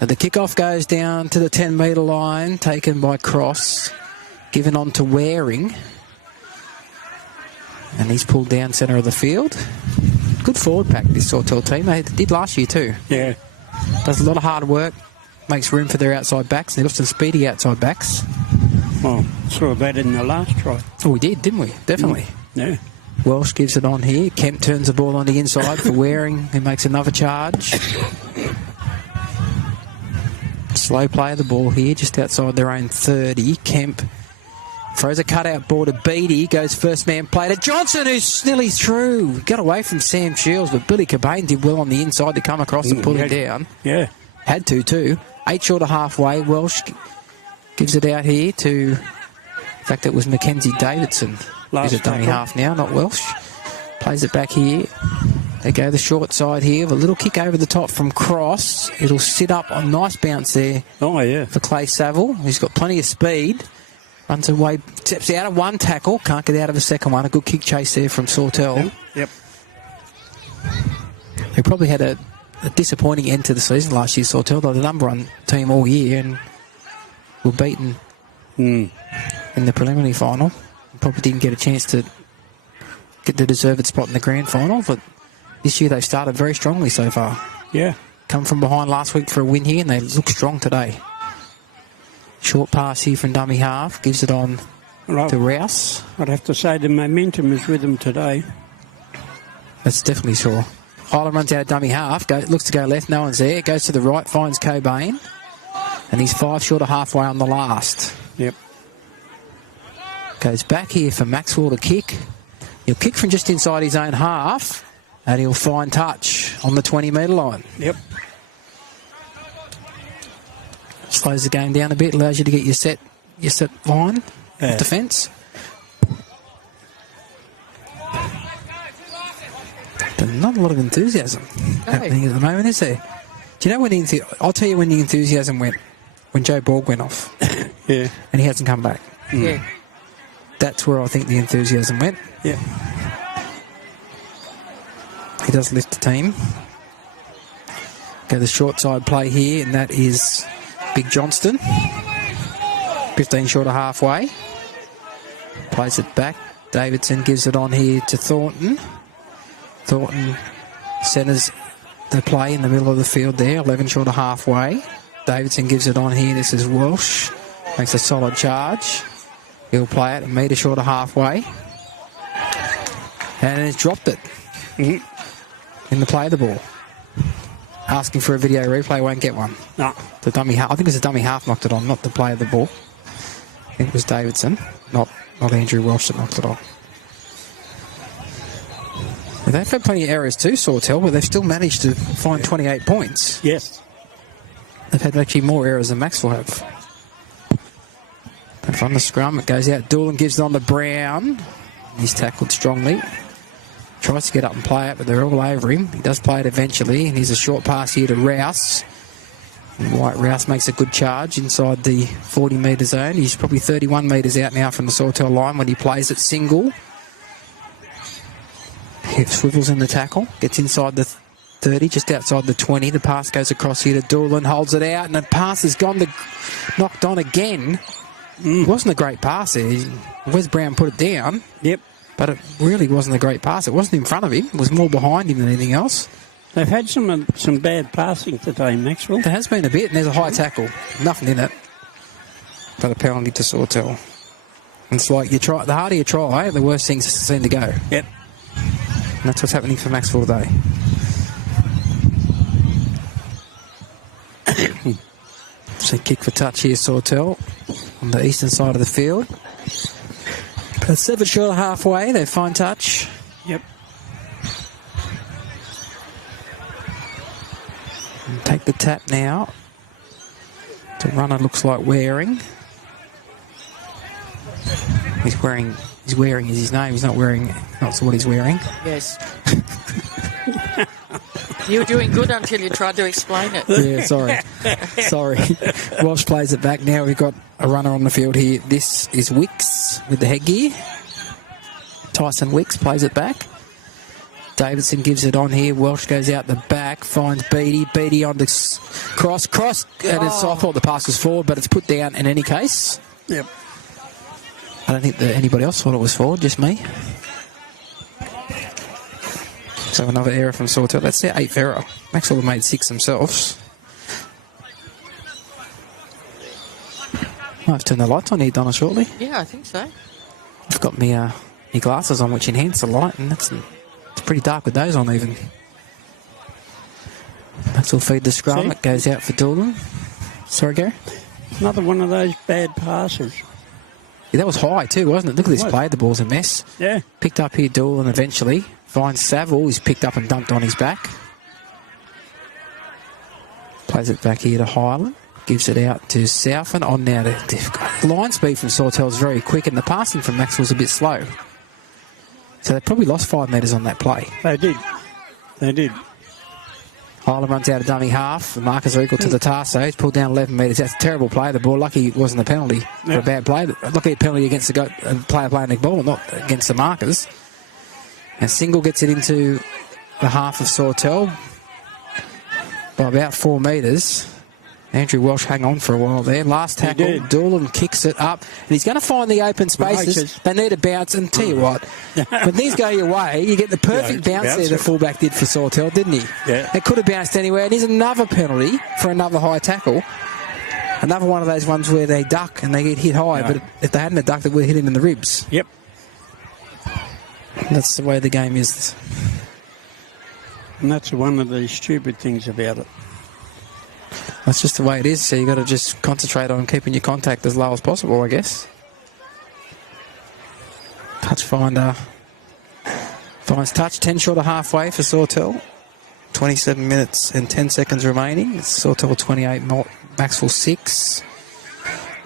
And the kickoff goes down to the 10-metre line, taken by Cross, given on to Waring. And he's pulled down centre of the field. Good forward pack, this Sautell team. They did last year too. Yeah. Does a lot of hard work, makes room for their outside backs. They've got some speedy outside backs. Well, saw that in the last try. Oh, we did, didn't we? Definitely. Yeah. Welsh gives it on here. Kemp turns the ball on the inside for Waring, who makes another charge. Slow play of the ball here, just outside their own 30. Kemp throws a cutout ball to Beattie, goes first man play to Johnson, who's nearly through. Got away from Sam Shields, but Billy Cobain did well on the inside to come across and pull him down. Yeah. Had to, too. 8 short of halfway. Welsh gives it out here to, in fact, it was Mackenzie Davidson. He's a dummy half now, not Welsh. Plays it back here. They go the short side here with a little kick over the top from Cross. It'll sit up on nice bounce there. Oh, yeah. For Clay Saville. He's got plenty of speed. Runs away, steps out of one tackle. Can't get out of a second one. A good kick chase there from Sautell. Yep. They probably had a disappointing end to the season last year, Sautell. They were the number one team all year and were beaten in the preliminary final. Probably didn't get a chance to get the deserved spot in the grand final, but this year they've started very strongly so far. Yeah. Come from behind last week for a win here, and they look strong today. Short pass here from dummy half. Gives it on to Rouse. I'd have to say the momentum is with them today. That's definitely sure. Hyland runs out of dummy half. Looks to go left. No one's there. Goes to the right. Finds Cobain. And he's 5 short of halfway on the last. Yep. Goes back here for Maxwell to kick. He'll kick from just inside his own half. And he'll find touch on the 20-metre line. Yep. Slows the game down a bit, allows you to get your set line of defence. But not a lot of enthusiasm happening at the moment, is there? Do you know when I'll tell you when the enthusiasm went. When Joe Borg went off. Yeah. And he hasn't come back. Yeah. That's where I think the enthusiasm went. Yeah. He does lift the team. Go the short side play here, and that is Big Johnston. 15 short of halfway. Plays it back. Davidson gives it on here to Thornton. Thornton centres the play in the middle of the field there, 11 short of halfway. Davidson gives it on here. This is Welsh. Makes a solid charge. He'll play it a metre short of halfway. And he's dropped it in the play of the ball. Asking for a video replay, won't get one. No. The dummy half, I think it was the dummy half knocked it on, not the play of the ball. I think it was Davidson, not Andrew Welsh that knocked it on. They've had plenty of errors too, Sautell, but they've still managed to find 28 points. Yes. They've had actually more errors than Maxwell have. But from the scrum, it goes out. Doolan gives it on to Brown. He's tackled strongly. Tries to get up and play it, but they're all over him. He does play it eventually, and here's a short pass here to Rouse. And White Rouse makes a good charge inside the 40-metre zone. He's probably 31 metres out now from the Sautell line when he plays it single. He swivels in the tackle, gets inside the 30, just outside the 20. The pass goes across here to Doolan, holds it out, and the pass has knocked on again. It wasn't a great pass there. Wes Brown put it down. Yep. But it really wasn't a great pass. It wasn't in front of him. It was more behind him than anything else. They've had some bad passing today, Maxwell. There has been a bit, and there's a high tackle. Nothing in it. But a penalty to Sautell. It's like the harder you try, the worse things seem to go. Yep. And that's what's happening for Macksville today. So kick for touch here, Sautell, on the eastern side of the field. But 7 short of halfway, they find touch. Yep. And take the tap now. The runner looks like Waring. He's wearing is his name. He's not wearing, that's what he's wearing. Yes. You were doing good until you tried to explain it. Yeah, sorry. Walsh plays it back now. We've got a runner on the field here. This is Wicks with the headgear. Tyson Wicks plays it back. Davidson gives it on here. Welsh goes out the back, finds Beattie. Beattie on the cross, and I thought the pass was forward, but it's put down in any case. Yep. I don't think that anybody else thought it was forward, just me. So another error from Sautell. That's their 8th error. Maxwell have made 6 themselves. Might have to turn the lights on here, Donna, shortly. Yeah, I think so. I've got my glasses on, which enhance the light, and it's pretty dark with those on even. Maxwell feed the scrum. See? It goes out for Doolan. Sorry, Gary? Another one of those bad passes. Yeah, that was high too, wasn't it? Look at this play. The ball's a mess. Yeah. Picked up here, Doolan eventually. Finds Saville. He's picked up and dumped on his back. Plays it back here to Highland. Gives it out to Southend. On now to line speed from Sautell is very quick, and the passing from Maxwell's a bit slow. So they probably lost 5 metres on that play. They did. Highland runs out of dummy half. The markers are equal to the Tarso. He's pulled down 11 metres. That's a terrible play. The ball, lucky it wasn't a penalty for a bad play. Lucky a penalty against the player playing the ball, not against the markers. And Single gets it into the half of Sautell by about 4 metres. Andrew Welsh hang on for a while there. Last tackle, Doolan kicks it up, and he's going to find the open spaces. They need a bounce, and tell you what, when these go your way, you get the perfect bounce there the fullback did for Sautell, didn't he? Yeah. It could have bounced anywhere, and here's another penalty for another high tackle. Another one of those ones where they duck and they get hit high, but if they hadn't have ducked, it would have hit him in the ribs. Yep. That's the way the game is. And that's one of the stupid things about it. That's just the way it is, so you've got to just concentrate on keeping your contact as low as possible, I guess. Touch finder finds touch, 10 short of halfway for Sautell. 27 minutes and 10 seconds remaining. It's Sautell 28, Maxwell 6.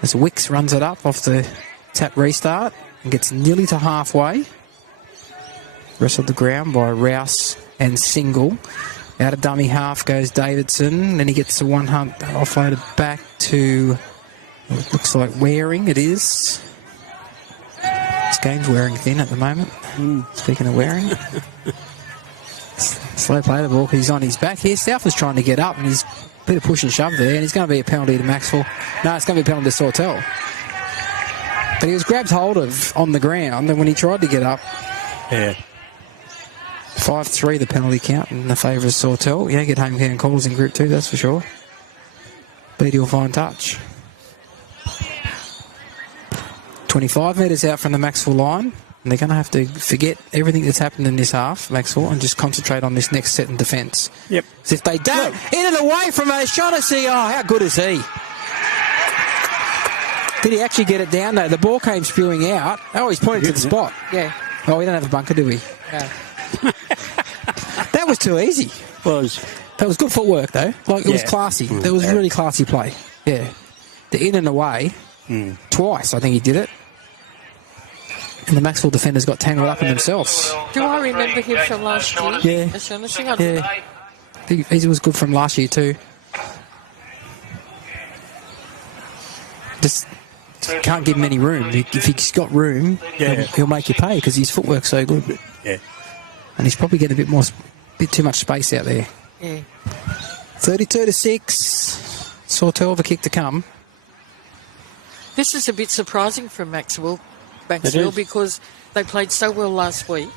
As Wicks runs it up off the tap restart and gets nearly to halfway. Wrestled the ground by Rouse and Single. Out of dummy half goes Davidson. Then he gets the 100 offloaded back to, it looks like Waring. It is. This game's wearing thin at the moment. Speaking of Waring. Slow play the ball. He's on his back here. South is trying to get up, and he's a bit of push and shove there, and it's going to be a penalty to Maxwell. No, it's going to be a penalty to Sautell. But he was grabbed hold of on the ground, and when he tried to get up, 5-3 the penalty count in the favour of Sautell. Yeah, get home hand calls in Group 2, that's for sure. Beatty will find touch. 25 metres out from the Macksville line. And they're going to have to forget everything that's happened in this half, Maxwell, and just concentrate on this next set in defence. Yep. If they don't, in and away from O'Shaughnessy. Oh, how good is he? Did he actually get it down, though? The ball came spewing out. Oh, he's pointing to the spot. Yeah. Oh, we don't have a bunker, do we? No. That was too easy. That was good footwork, though. Like, it was classy. That was really classy play. Yeah. The in and away, twice, I think he did it. And the Maxwell defenders got tangled up in themselves. Do I remember him from last year? Yeah. Yeah. He was good from last year too. Just can't give him any room. If he's got room, he'll make you pay because his footwork's so good. Yeah. And he's probably getting a bit too much space out there. Yeah. 32-6. Sautell the kick to come. This is a bit surprising from Macksville because they played so well last week.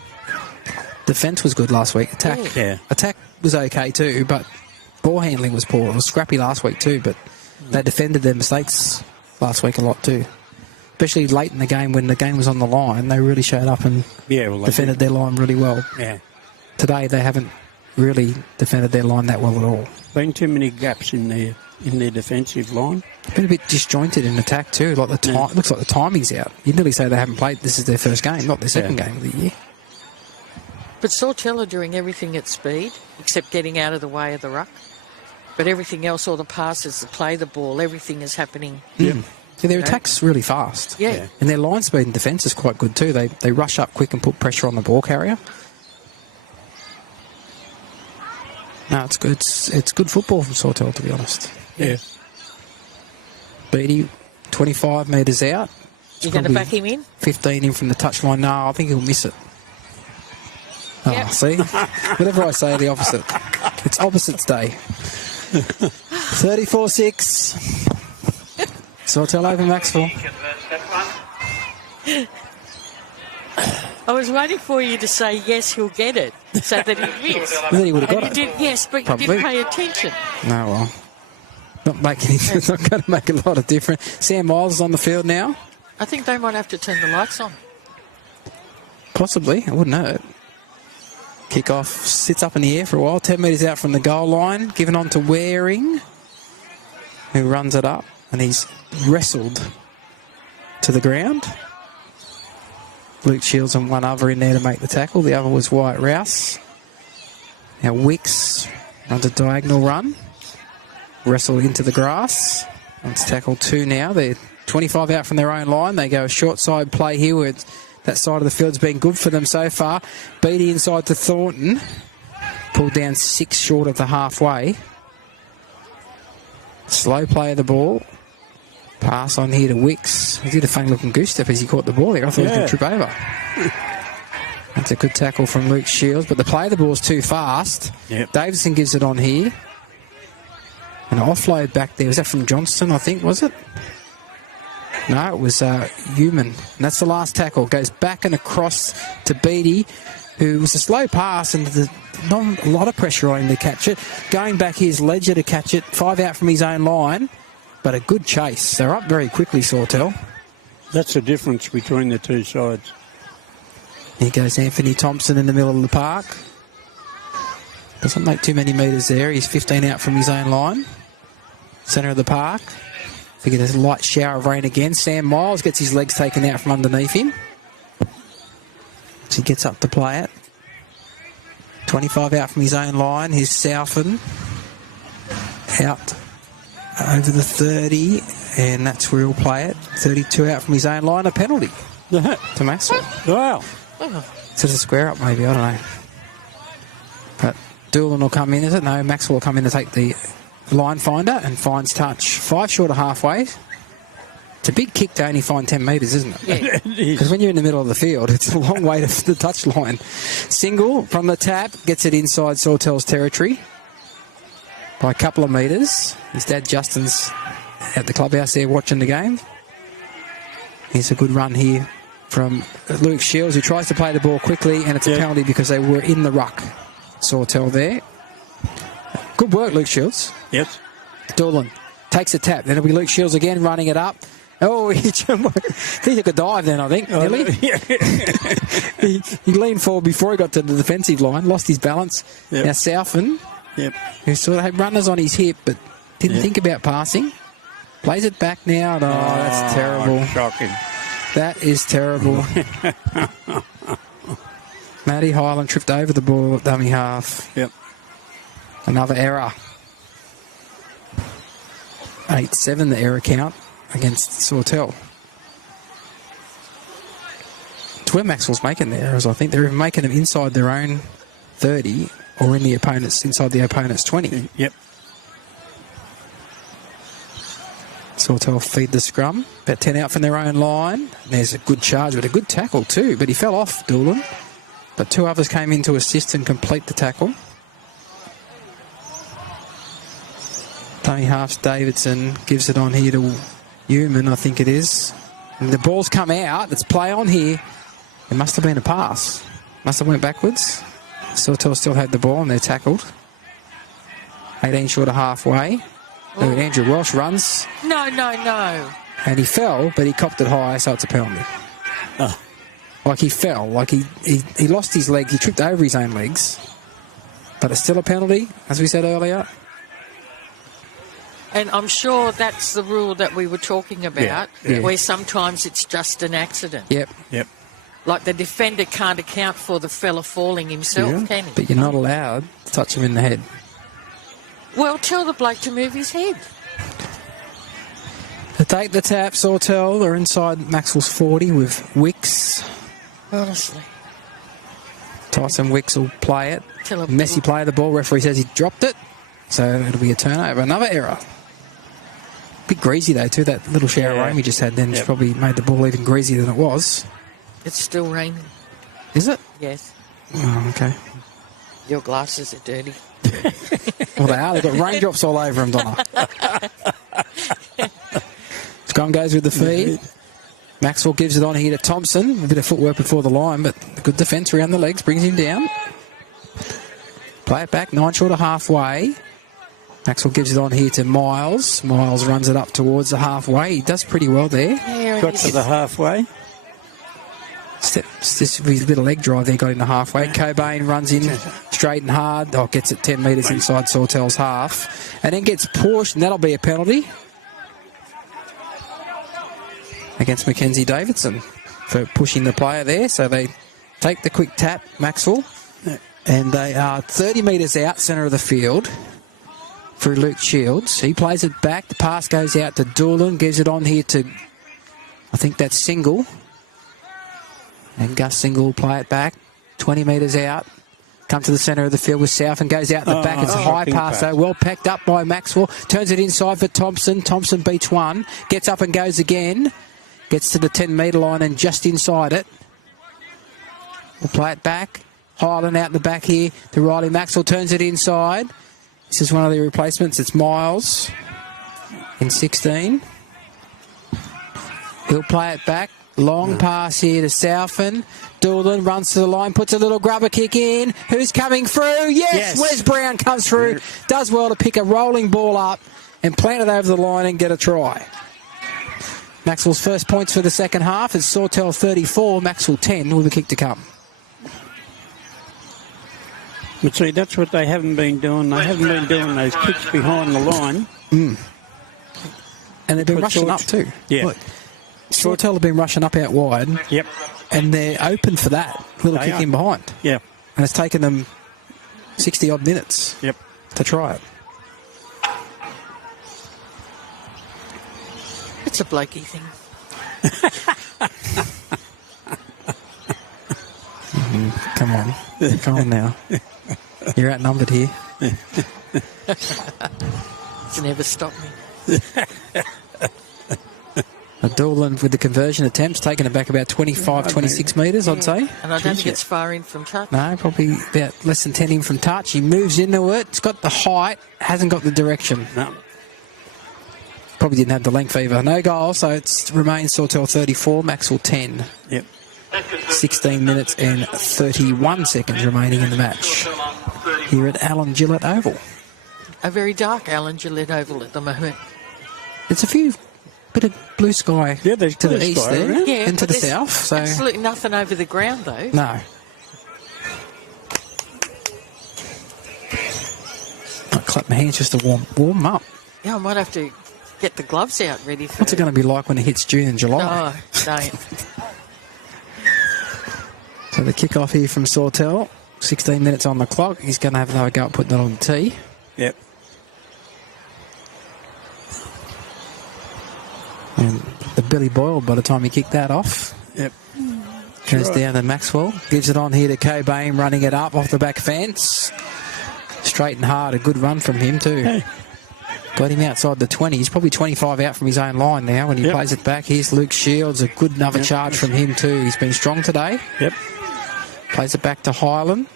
Defence was good last week. Attack was okay too, but ball handling was poor. It was scrappy last week too, but they defended their mistakes last week a lot too. Especially late in the game when the game was on the line, they really showed up and defended their line really well. Yeah. Today they haven't really defended their line that well at all. Been too many gaps in their defensive line. Been a bit disjointed in attack too. Like the time, looks like the timing's out. You'd nearly say they haven't played. This is their first game, not their second game of the year. But Sautell are doing everything at speed except getting out of the way of the ruck. But everything else, all the passes, the play the ball, everything is happening. Yeah, their attack's really fast. Yeah. And their line speed and defence is quite good too. They rush up quick and put pressure on the ball carrier. No, it's good. It's good football from Sautell, to be honest. Yeah. Beatty, 25 metres out. You're going to back him in? 15 in from the touchline. No, I think he'll miss it. Oh, see? Whatever I say, the opposite. It's opposites day. 34-6. Sautell over Macksville. I was waiting for you to say, yes, he'll get it, so that he'd miss. Then he would have got it. Yes, but Probably. you didn't pay attention. No, well. Not going to make a lot of difference. Sam Miles is on the field now. I think they might have to turn the lights on. Possibly. It wouldn't hurt. Kick-off sits up in the air for a while. 10 metres out from the goal line. Given on to Waring, who runs it up. And he's wrestled to the ground. Luke Shields and one other in there to make the tackle. The other was Wyatt Rouse. Now Wicks runs a diagonal run. Wrestle into the grass. It's tackle 2 now. They're 25 out from their own line. They go a short side play here where that side of the field's been good for them so far. Beatty inside to Thornton. Pulled down 6 short of the halfway. Slow play of the ball. Pass on here to Wicks. He did a funny looking goose step as he caught the ball there. I thought he was going to trip over. That's a good tackle from Luke Shields, but the play of the ball's too fast. Yep. Davison gives it on here. An offload back there. Was that from Johnston, I think, was it? No, it was Human. And that's the last tackle. Goes back and across to Beatty, who was a slow pass and not a lot of pressure on him to catch it. Going back, here's Ledger to catch it. 5 out from his own line. But a good chase. They're up very quickly, Sautell. That's the difference between the two sides. Here goes Anthony Thompson in the middle of the park. Doesn't make too many metres there. He's 15 out from his own line. Centre of the park. Figure there's a light shower of rain again. Sam Miles gets his legs taken out from underneath him. So he gets up to play it. 25 out from his own line. Here's Southern. Out over the 30, and that's where he'll play it. 32 out from his own line, a penalty to Maxwell. Wow. So it's a square up maybe, I don't know. But Doolan will come in, is it? No, Maxwell will come in to take the line finder and finds touch. 5 short of halfway. It's a big kick to only find 10 metres, isn't it? Because when you're in the middle of the field, it's a long way to the touch line. Single from the tap, gets it inside Sautell's territory by a couple of metres. His dad Justin's at the clubhouse there watching the game. Here's a good run here from Luke Shields, who tries to play the ball quickly, and it's a penalty because they were in the ruck. Sawtell there. Good work, Luke Shields. Yes. Doolan takes a tap. Then it'll be Luke Shields again running it up. Oh, he took a dive then, I think, nearly. He leaned forward before he got to the defensive line, lost his balance. Yep. Now Southern, who sort of had runners on his hip but didn't think about passing, plays it back now. Oh, that's terrible. Shocking. That is terrible. Matty Highland tripped over the ball at dummy half. Yep. Another error. 8-7 the error count against Sautell. It's where Maxwell's making the errors, I think. They're even making them inside their own 30 or in the opponent's, inside the opponent's 20. Yep. Sautell feed the scrum. About 10 out from their own line. There's a good charge, but a good tackle too. But he fell off, Doolan. But two others came in to assist and complete the tackle. Tony Half's Davidson gives it on here to Human, I think it is. And the ball's come out. It's play on here. It must have been a pass. Must have went backwards. Sautell still had the ball and they're tackled. 18 short of halfway. Oh. Andrew Welsh runs. No. And he fell, but he copped it high, so it's a penalty. Oh. Like he fell. Like he lost his leg. He tripped over his own legs. But it's still a penalty, as we said earlier. And I'm sure that's the rule that we were talking about, where sometimes it's just an accident. Yep. Like the defender can't account for the fella falling himself, can he? But you're not allowed to touch him in the head. Well, tell the bloke to move his head. To take the tap, Sautell are inside Maxwell's 40 with Wicks. Honestly. Tyson Wicks will play it. Messy play of the ball. Referee says he dropped it. So it'll be a turnover. Another error. Bit greasy though too. That little shower of rain we just had then probably made the ball even greasier than it was. It's still raining. Is it? Yes. Oh, okay. Your glasses are dirty. Well, they are. They've got raindrops all over them, Donna. Scrum goes with the feed. Maxwell gives it on here to Thompson. A bit of footwork before the line, but good defence around the legs brings him down. Play it back, 9 short of halfway. Maxwell gives it on here to Miles. Miles runs it up towards the halfway. He does pretty well there. Got to the halfway. This his little leg drive there got in the halfway. Cobain runs in straight and hard. Oh, gets it 10 metres inside Sautell's half. And then gets pushed, and that'll be a penalty against Mackenzie Davidson for pushing the player there. So they take the quick tap, Maxwell. And they are 30 metres out, centre of the field, through Luke Shields. He plays it back. The pass goes out to Doolan. Gives it on here to, I think that's Single. And Gus Single will play it back. 20 metres out. Come to the centre of the field with South and goes out the back. It's a high pass, though. Well packed up by Maxwell. Turns it inside for Thompson. Thompson beats one. Gets up and goes again. Gets to the 10-metre line and just inside it. We'll play it back. Highland out the back here to Riley Maxwell. Turns it inside. This is one of the replacements. It's Miles in 16. He'll play it back. Long pass here to Southern. Doolan runs to the line, puts a little grubber kick in. Who's coming through? Yes! Wes Brown comes through. Does well to pick a rolling ball up and plant it over the line and get a try. Maxwell's first points for the second half is Sawtell 34, Maxwell 10 with a kick to come. But see, that's what they haven't been doing. They haven't been doing those kicks behind the line. And they've been rushing up too. Yeah. Look, Sautell have been rushing up out wide. Yep. And they're open for that little kick in behind. Yeah. And it's taken them 60-odd minutes to try it. It's a blokey thing. Come on. Come on now. You're outnumbered here. It's never stopped me. Doolan with the conversion attempts, taking it back about 25, 26 metres, I'd say. And I don't think it's far in from touch. No, probably about less than 10 in from touch. He moves into it. It's got the height, hasn't got the direction. No. Probably didn't have the length either. No goal, so it remains Sawtell 34, Maxwell 10. Yep. 16 minutes and 31 seconds remaining in the match here at Alan Gillett Oval. A very dark Alan Gillett Oval at the moment. It's a few bit of blue sky to the east there and to the south. So absolutely nothing over the ground though. No. I'll clap my hands just to warm up. Yeah, I might have to get the gloves out ready for What's it going to be like when it hits June and July? No, don't. So the kick-off here from Sautell, 16 minutes on the clock. He's going to have another go at putting it on the tee. Yep. And the belly boiled by the time he kicked that off. Yep. Goes down to Maxwell. Gives it on here to Cobain, running it up off the back fence. Straight and hard. A good run from him too. Hey. Got him outside the 20. He's probably 25 out from his own line now when he plays it back. Here's Luke Shields. A good another charge from him too. He's been strong today. Yep. Plays it back to Highland.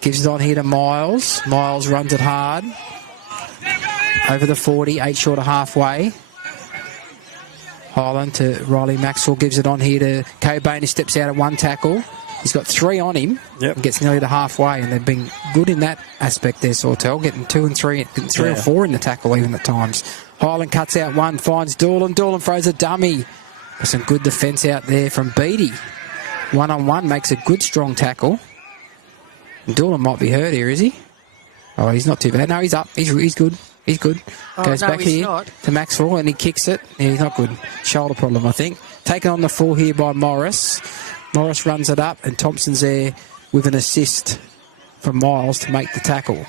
Gives it on here to Miles. Miles runs it hard. Over the 40. 8 short of halfway. Highland to Riley Maxwell. Gives it on here to Cobain, who steps out at one tackle. He's got 3 on him. Yep. And gets nearly to halfway, and they've been good in that aspect there, Sautell. Getting 2 and 3, getting 3 or 4 in the tackle even at times. Highland cuts out one, finds Doolan. Doolan throws a dummy. There's some good defence out there from Beattie. 1-on-1 makes a good strong tackle. And Doolan might be hurt here, is he? Oh, he's not too bad. No, he's up. He's good. He's good. Goes back here to Maxwell, and he kicks it. Yeah, he's not good. Shoulder problem, I think. Taken on the full here by Morris. Morris runs it up, and Thompson's there with an assist from Miles to make the tackle.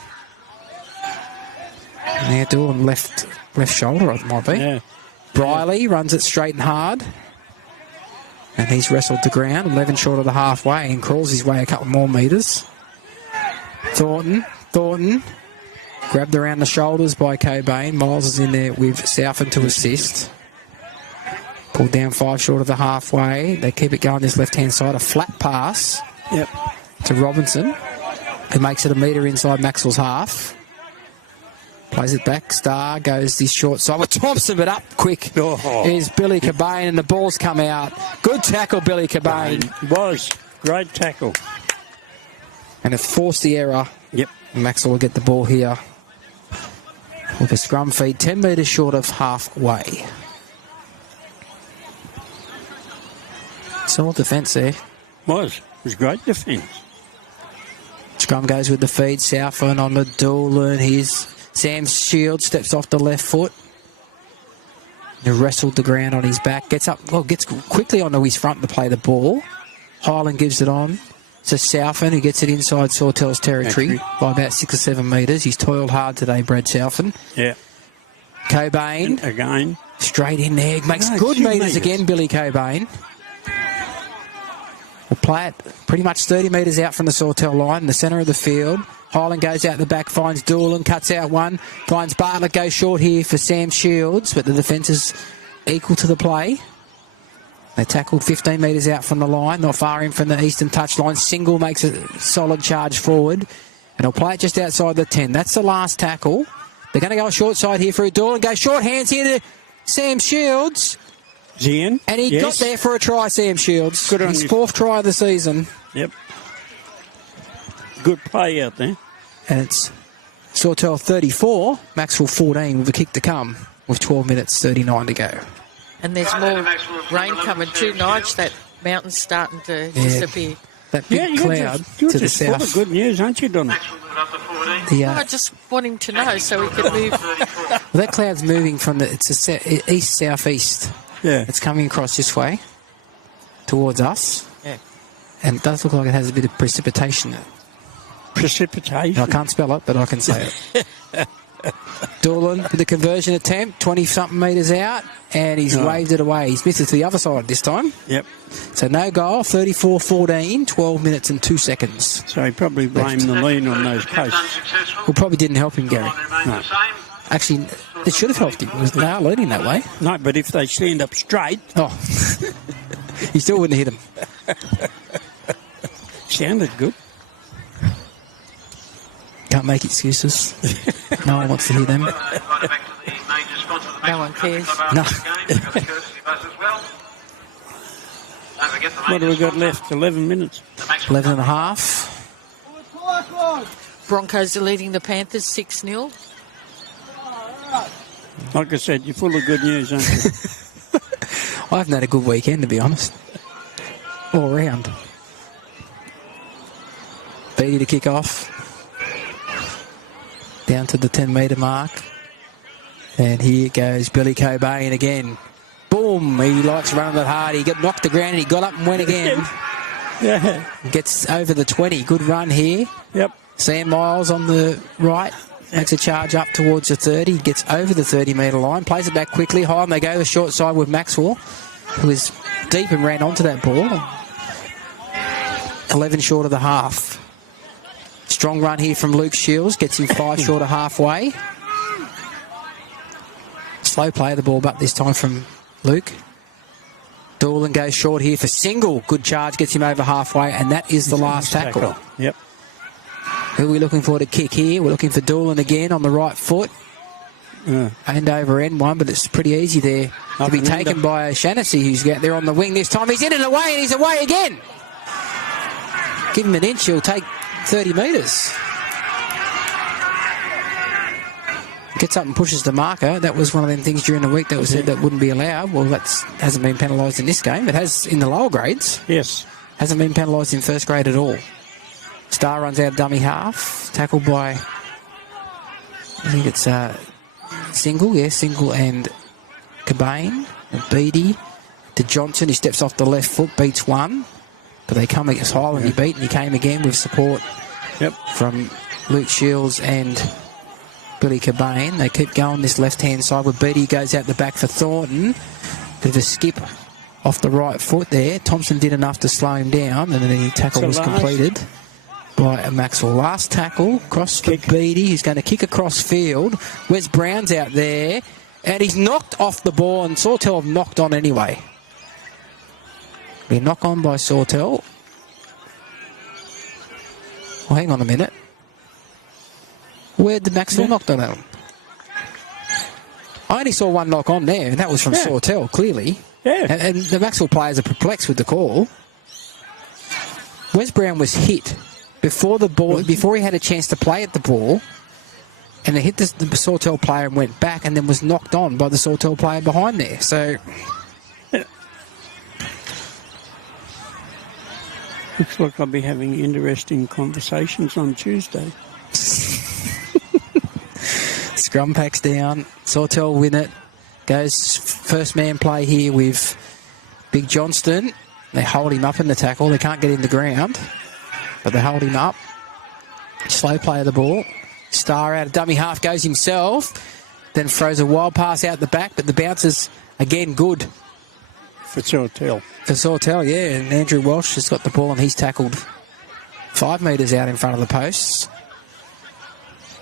Now Doolan left shoulder, it might be. Yeah. Briley runs it straight and hard. And he's wrestled the ground, 11 short of the halfway, and crawls his way a couple more metres. Thornton, grabbed around the shoulders by Cobain. Miles is in there with Southern to assist. Pulled down 5 short of the halfway. They keep it going this left-hand side. A flat pass to Robinson, who makes it a metre inside Maxwell's half. Plays it back. Star goes this short side with Thompson, but up quick. Here's Billy Cobain, and the ball's come out. Good tackle, Billy Cobain. Was. Great tackle. And it forced the error. Yep. Maxwell will get the ball here with a scrum feed, 10 metres short of halfway. Solid defence there. Was great defence. Scrum goes with the feed. Southland on the Doolan. Here's Sam Shields, steps off the left foot. He wrestled the ground on his back. Gets quickly onto his front to play the ball. Highland gives it on to Southland, who gets it inside Sawtell's territory by about 6 or 7 metres. He's toiled hard today, Brad Southland. Yeah. Cobain. Again. Straight in there. Makes good metres again, Billy Cobain. We'll play it pretty much 30 metres out from the Sautell line in the centre of the field. Highland goes out the back, finds Doolan, cuts out one, finds Bartlett, goes short here for Sam Shields, but the defence is equal to the play. They tackled 15 metres out from the line, not far in from the eastern touchline. Single makes a solid charge forward, and he'll play it just outside the 10. That's the last tackle. They're going to go short side here for a Doolan, go short hands here to Sam Shields. Ian. And he got there for a try, Sam Shields. Good on his you. 4th try of the season. Yep. Good play out there. And it's Sautell 34, Maxwell 14 with a kick to come with 12 minutes 39 to go. And there's more rain coming too, Nige. That mountain's starting to disappear. That big cloud you're to the just full south. of good news, aren't you, Donna? I just want him to know so he can move. Well, that cloud's moving from east-southeast. Yeah. It's coming across this way towards us. Yeah. And it does look like it has a bit of precipitation. Precipitation? I can't spell it, but I can say it. Doolan with the conversion attempt, 20-something metres out, and he's waved it away. He's missed it to the other side this time. Yep. So no goal, 34-14, 12 minutes and 2 seconds. So he probably blamed the lean on those posts. Well, probably didn't help him, Gary. No. Actually, it should have helped him. They are leading that way. No, but if they stand up straight... Oh. He still wouldn't hit him. Sounded good. Can't make excuses. No one wants to hear them. No one cares. No. get the What do we got left? 11 minutes. 11 and a half. Broncos are leading the Panthers 6-0. Like I said, you're full of good news, aren't you? I haven't had a good weekend, to be honest. All round. Beatty to kick off. Down to the 10-metre mark. And here goes Billy Cobain again. Boom! He likes running that hard. He got knocked the ground and he got up and went again. Yeah. Gets over the 20. Good run here. Yep. Sam Miles on the right. Makes a charge up towards the 30. Gets over the 30-metre line. Plays it back quickly. High and they go the short side with Maxwell, who is deep and ran onto that ball. 11 short of the half. Strong run here from Luke Shields. Gets him 5 short of halfway. Slow play of the ball back this time from Luke. Doolan goes short here for single. Good charge. Gets him over halfway. And that is the last tackle. Yep. Who are we looking for to kick here? We're looking for Doolan again on the right foot. End over end one, but it's pretty easy there to be taken by Shaughnessy, who's out there on the wing this time. He's in and away, and he's away again. Give him an inch, he'll take 30 metres. Gets up and pushes the marker. That was one of them things during the week that was said that wouldn't be allowed. Well, that hasn't been penalised in this game. It has in the lower grades. Yes. Hasn't been penalised in first grade at all. Star runs out of dummy half. Tackled by, I think it's Single. Yeah, Single and Cobain. And Beatty to Johnson. He steps off the left foot, beats one. But they come against Highland. He beat and he came again with support from Luke Shields and Billy Cobain. They keep going this left-hand side with Beatty. Goes out the back for Thornton. Bit of a skip off the right foot there. Thompson did enough to slow him down, and then the tackle was completed by Maxwell. Last tackle, cross for Beatty, who's going to kick across field. Wes Brown's out there, and he's knocked off the ball, and Sautell have knocked on anyway. Be a knock on by Sautell. Well, hang on a minute. Where'd the Maxwell knocked on that one? I only saw one knock on there, and that was from Sautell, clearly. Yeah. And the Maxwell players are perplexed with the call. Wes Brown was hit before the ball, before he had a chance to play at the ball, and it hit the Sautell player and went back, and then was knocked on by the Sautell player behind there. So, looks like I'll be having interesting conversations on Tuesday. Scrum packs down. Sautell win it. Goes first man play here with Big Johnston. They hold him up in the tackle. They can't get in the ground, but they hold him up. Slow play of the ball. Star out of dummy half goes himself. Then throws a wild pass out the back, but the bounce is again good. For Sautell. For Sautell, yeah. And Andrew Welsh has got the ball and he's tackled 5 metres out in front of the posts.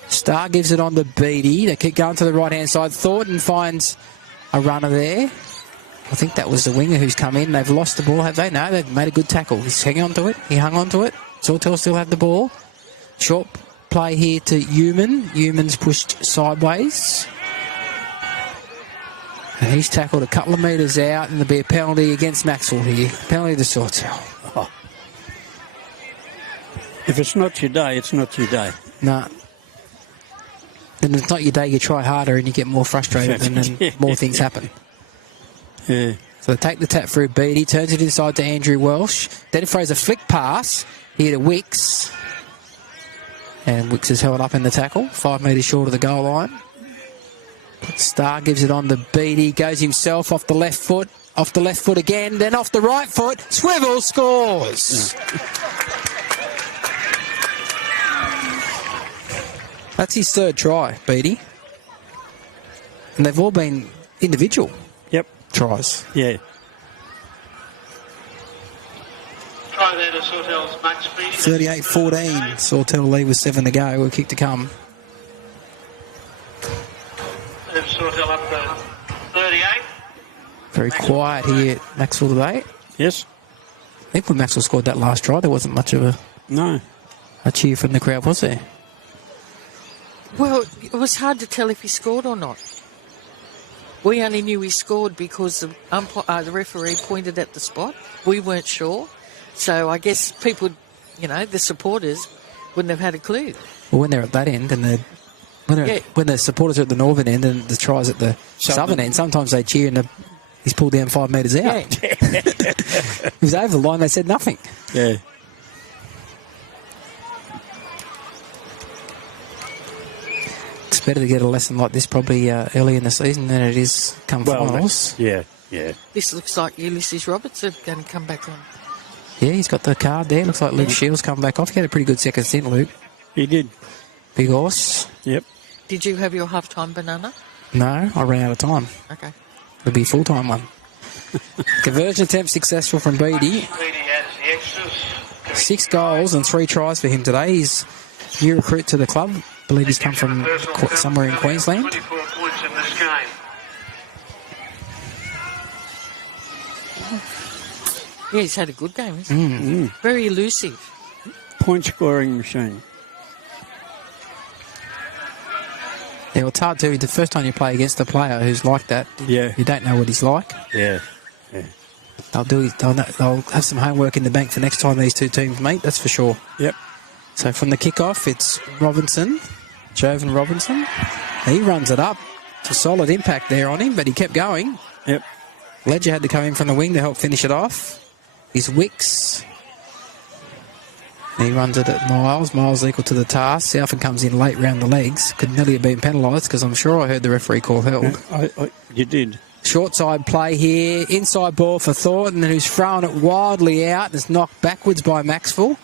Star gives it on to Beatty. They keep going to the right-hand side. Thornton finds a runner there. I think that was the winger who's come in. They've lost the ball, have they? No, they've made a good tackle. He's hanging on to it. He hung on to it. Sautell still have the ball. Short play here to Human. Human's pushed sideways. And he's tackled a couple of metres out, and there'll be a penalty against Maxwell here. Penalty to Sautell. Oh. If it's not your day, it's not your day. No. Then it's not your day, you try harder and you get more frustrated and then more things happen. Yeah. So they take the tap through Beatty, turns it inside to Andrew Welsh, then throws a flick pass here to Wicks. And Wicks is held up in the tackle, 5 metres short of the goal line. Star gives it on to Beatty, goes himself off the left foot again, then off the right foot, Swivel scores! Yeah. That's his third try, Beatty. And they've all been individual tries. Yeah. Try there to Sautell's Max Beatty. 38-14. Sautell lead with 7 to go. We'll kick to come. Sautell up to 38. Very quiet here at Maxwell today. Yes. I think when Maxwell scored that last try, there wasn't much of a cheer from the crowd, was there? Well, it was hard to tell if he scored or not. We only knew he scored because the referee pointed at the spot. We weren't sure. So I guess people, the supporters wouldn't have had a clue. Well, when they're at that end and when the supporters are at the northern end and the tries at the southern end, sometimes they cheer and he's pulled down 5 metres out. Yeah. It was over the line, they said nothing. Yeah. It's better to get a lesson like this probably early in the season than it is come finals. Yeah. This looks like Ulysses Robertson going to come back on. Yeah, he's got the card there. Looks like Luke Shields come back off. He had a pretty good second stint, Luke. He did. Big horse. Yep. Did you have your half-time banana? No, I ran out of time. Okay. It'll be a full-time one. Conversion attempt successful from Beattie. Beattie has the extras. 6 goals and 3 tries for him today. He's a new recruit to the club. I believe he's come from somewhere in Queensland. 24 points in this game. Yeah, he's had a good game, hasn't he? Very elusive. Point-scoring machine. Yeah, well, it's hard to. The first time you play against a player who's like that, you don't know what he's like. Yeah. They'll have some homework in the bank for next time these two teams meet, that's for sure. Yep. So from the kick-off, it's Jovan Robinson. He runs it up. It's a solid impact there on him, but he kept going. Yep. Ledger had to come in from the wing to help finish it off. He's Wicks. He runs it at Miles. Miles equal to the task. Southern comes in late round the legs. Could nearly have been penalised because I'm sure I heard the referee call held. You did. Short side play here. Inside ball for Thornton, who's thrown it wildly out. It's knocked backwards by Macksville.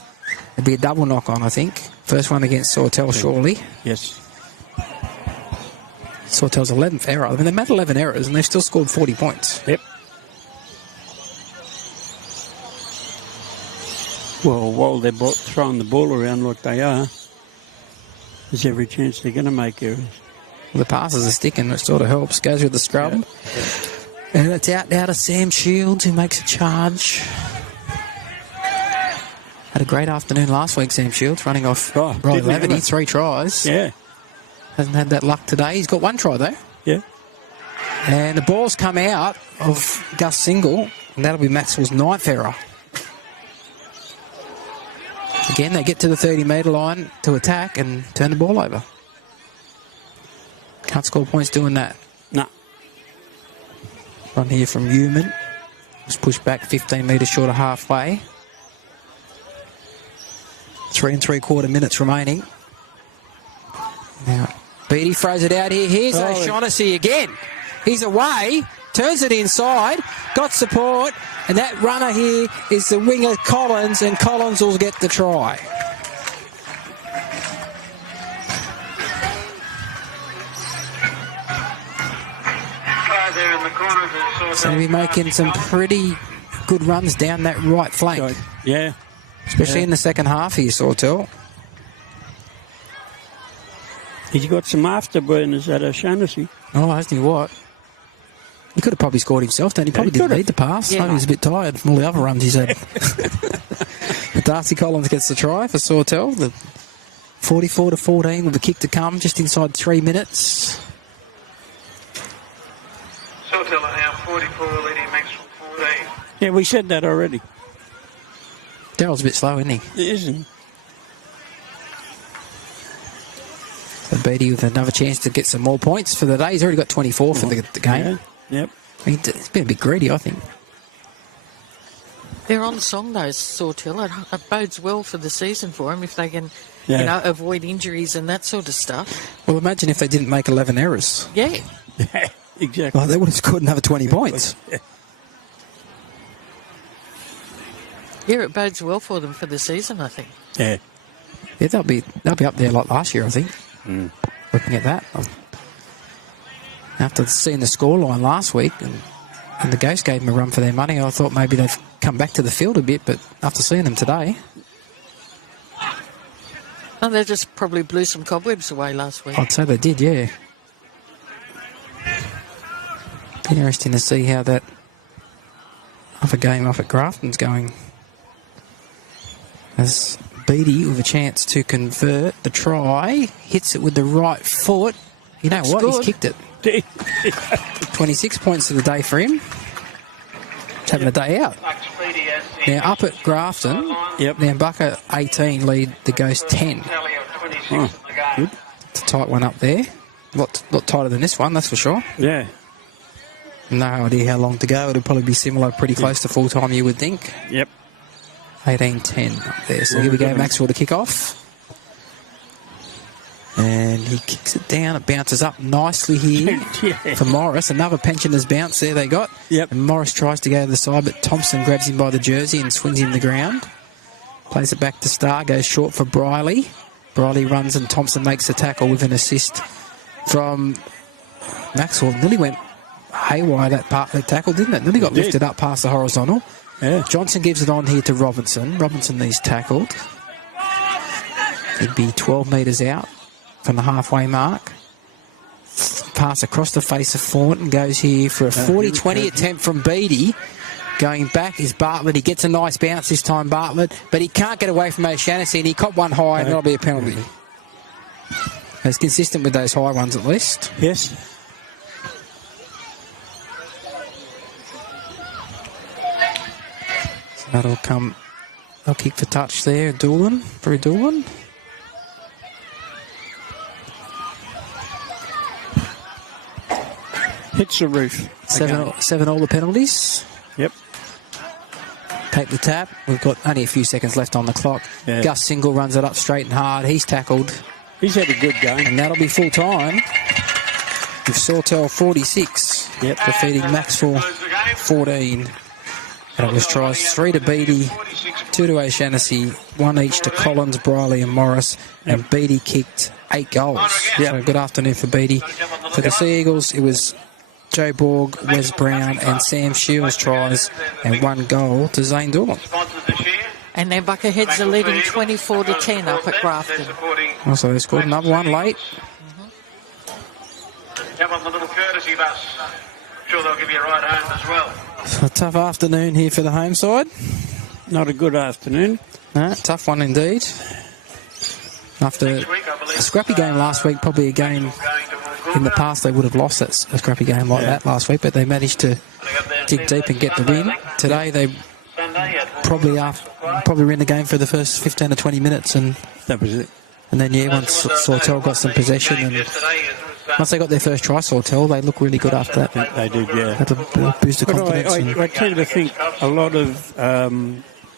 It'd be a double knock on, I think. First one against Sautell, surely. Yes. Sautell's 11th error. I mean, they've made 11 errors and they've still scored 40 points. Yep. Well, while they're throwing the ball around like they are, there's every chance they're going to make errors. Well, the passes are sticking, which sort of helps. Goes with the scrub. Yeah. And it's out now to Sam Shields, who makes a charge. Had a great afternoon last week, Sam Shields, running off Riley Laverty, 3 tries. Yeah. Hasn't had that luck today. He's got 1 try, though. Yeah. And the ball's come out of Gus Single, and that'll be Maxwell's 9th error. Again, they get to the 30-metre line to attack and turn the ball over. Can't score points doing that. No. Run here from Newman. Just pushed back 15 metres short of halfway. 3 3/4 minutes remaining. Now, Beattie throws it out here. Here's O'Shaughnessy again. He's away. Turns it inside. Got support. And that runner here is the winger Collins, and Collins will get the try. There in the corner. So he'll be making some pretty good runs down that right flank. Yeah. Especially in the second half here, Sautell. He's got some afterburners at O'Shaughnessy. Oh, hasn't he what? He could have probably scored himself, then he probably didn't need the pass. Yeah. Maybe he was a bit tired from all the other runs he's had. Darcy Collins gets the try for Sautell. The 44-14 with a kick to come just inside 3 minutes. Sautell are now 44, leading Maxwell 14. Yeah, we said that already. Darryl's a bit slow, isn't he? He isn't. So Beattie with another chance to get some more points for the day. He's already got 24 for the game. Yeah. Yep. He's been a bit greedy, I think. They're on song, though, Sautell. It bodes well for the season for them if they can, avoid injuries and that sort of stuff. Well, imagine if they didn't make 11 errors. Yeah. Yeah, exactly. Well, they would have scored another 20 points. Yeah, it bodes well for them for the season, I think. Yeah. Yeah, they'll be up there like last year, I think. Looking at that. After seeing the scoreline last week and the Ghosts gave them a run for their money, I thought maybe they'd come back to the field a bit, but after seeing them today... Oh, they just probably blew some cobwebs away last week. I'd say they did, yeah. Interesting to see how that other game off at Grafton's going. As Beattie with a chance to convert the try, hits it with the right foot. You know what? He's kicked it. 14. 26 points of the day for him. He's having a day out. Now, up at Grafton, Nambucca 18 lead the Ghost 10. Oh, good. It's a tight one up there. A lot tighter than this one, that's for sure. Yeah. No idea how long to go. It'll probably be similar, pretty close to full time, you would think. Yep. 18-10 up there. So here we go, Maxwell to kick off. And he kicks it down. It bounces up nicely here for Morris. Another pensioner's bounce there they got. Yep. And Morris tries to go to the side, but Thompson grabs him by the jersey and swings him to the ground. Plays it back to Starr, goes short for Briley. Briley runs and Thompson makes the tackle with an assist from Maxwell. Nearly went haywire that tackle, didn't it? Nearly got lifted up past the horizontal. Yeah. Johnson gives it on here to Robinson. Robinson needs tackled. He'd be 12 metres out from the halfway mark. Pass across the face of Thornton. Goes here for a 40-20 attempt from Beattie. Going back is Bartlett. He gets a nice bounce this time, Bartlett, but he can't get away from O'Shannessy, and he caught one high, and that'll be a penalty. It's consistent with those high ones at least. Yes. So that'll come. They'll kick for touch there. Doolan. Hits the roof. Seven all the penalties. Yep. Take the tap. We've got only a few seconds left on the clock. Yeah. Gus Single runs it up straight and hard. He's tackled. He's had a good game. And that'll be full time. With Sawtell 46. Yep. Defeating Macksville 14. And it was tries 3 to Beattie, 2 to O'Shannessy, 1 each to Collins, Briley and Morris. And Beattie kicked 8 goals. Yep. So good afternoon for Beattie. For the Sea Eagles, it was Joe Borg, Wes Brown and Sam Shields tries and 1 goal to Zane Doolan. And then Bucketheads are leading 24-10 up at Grafton. Also, they scored another one late. Come on, the little courtesy bus. I'm sure they'll give you a ride home as well. So a tough afternoon here for the home side. Not a good afternoon. No, tough one indeed. After a scrappy game last week, probably a game in the past they would have lost a scrappy game like that last week, but they managed to dig deep and get the win. Today they probably were in the game for the first 15 to 20 minutes, and that was it. And then once Sautell got some possession, and once they got their first try, Sautell, they look really good after that. They did, yeah. Had a boost of confidence. I tend to think a lot of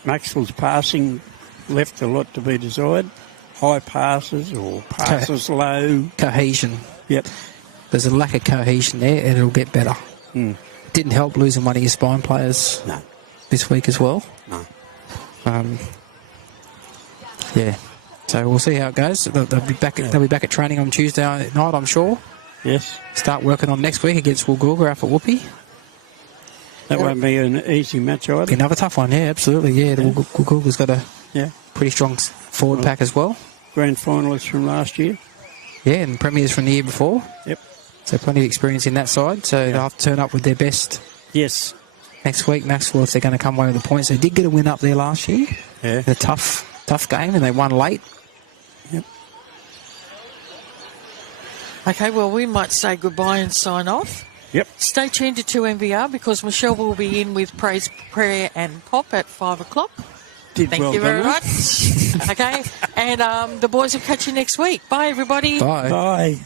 Maxwell's passing left a lot to be desired. High passes or passes low. Cohesion. Yep. There's a lack of cohesion there, and it'll get better. Didn't help losing one of your spine players this week as well. No. Yeah. So we'll see how it goes. They'll be back at training on Tuesday night, I'm sure. Yes. Start working on next week against Woolgoolga up at Whoopee. That won't be an easy match either. Be another tough one, yeah, absolutely. Yeah, the Woolgoolga's got a pretty strong forward pack as well. Grand finalists from last year. Yeah, and premiers from the year before. Yep. So plenty of experience in that side. So they'll have to turn up with their best. Yes. Next week, Maxwell, if they're going to come away with the points. They did get a win up there last year. Yeah. A tough game, and they won late. Yep. Okay, well, we might say goodbye and sign off. Yep. Stay tuned to 2MVR because Michelle will be in with Praise, Prayer and Pop at 5 o'clock. Thank you very much. Okay, and the boys will catch you next week. Bye, everybody. Bye. Bye.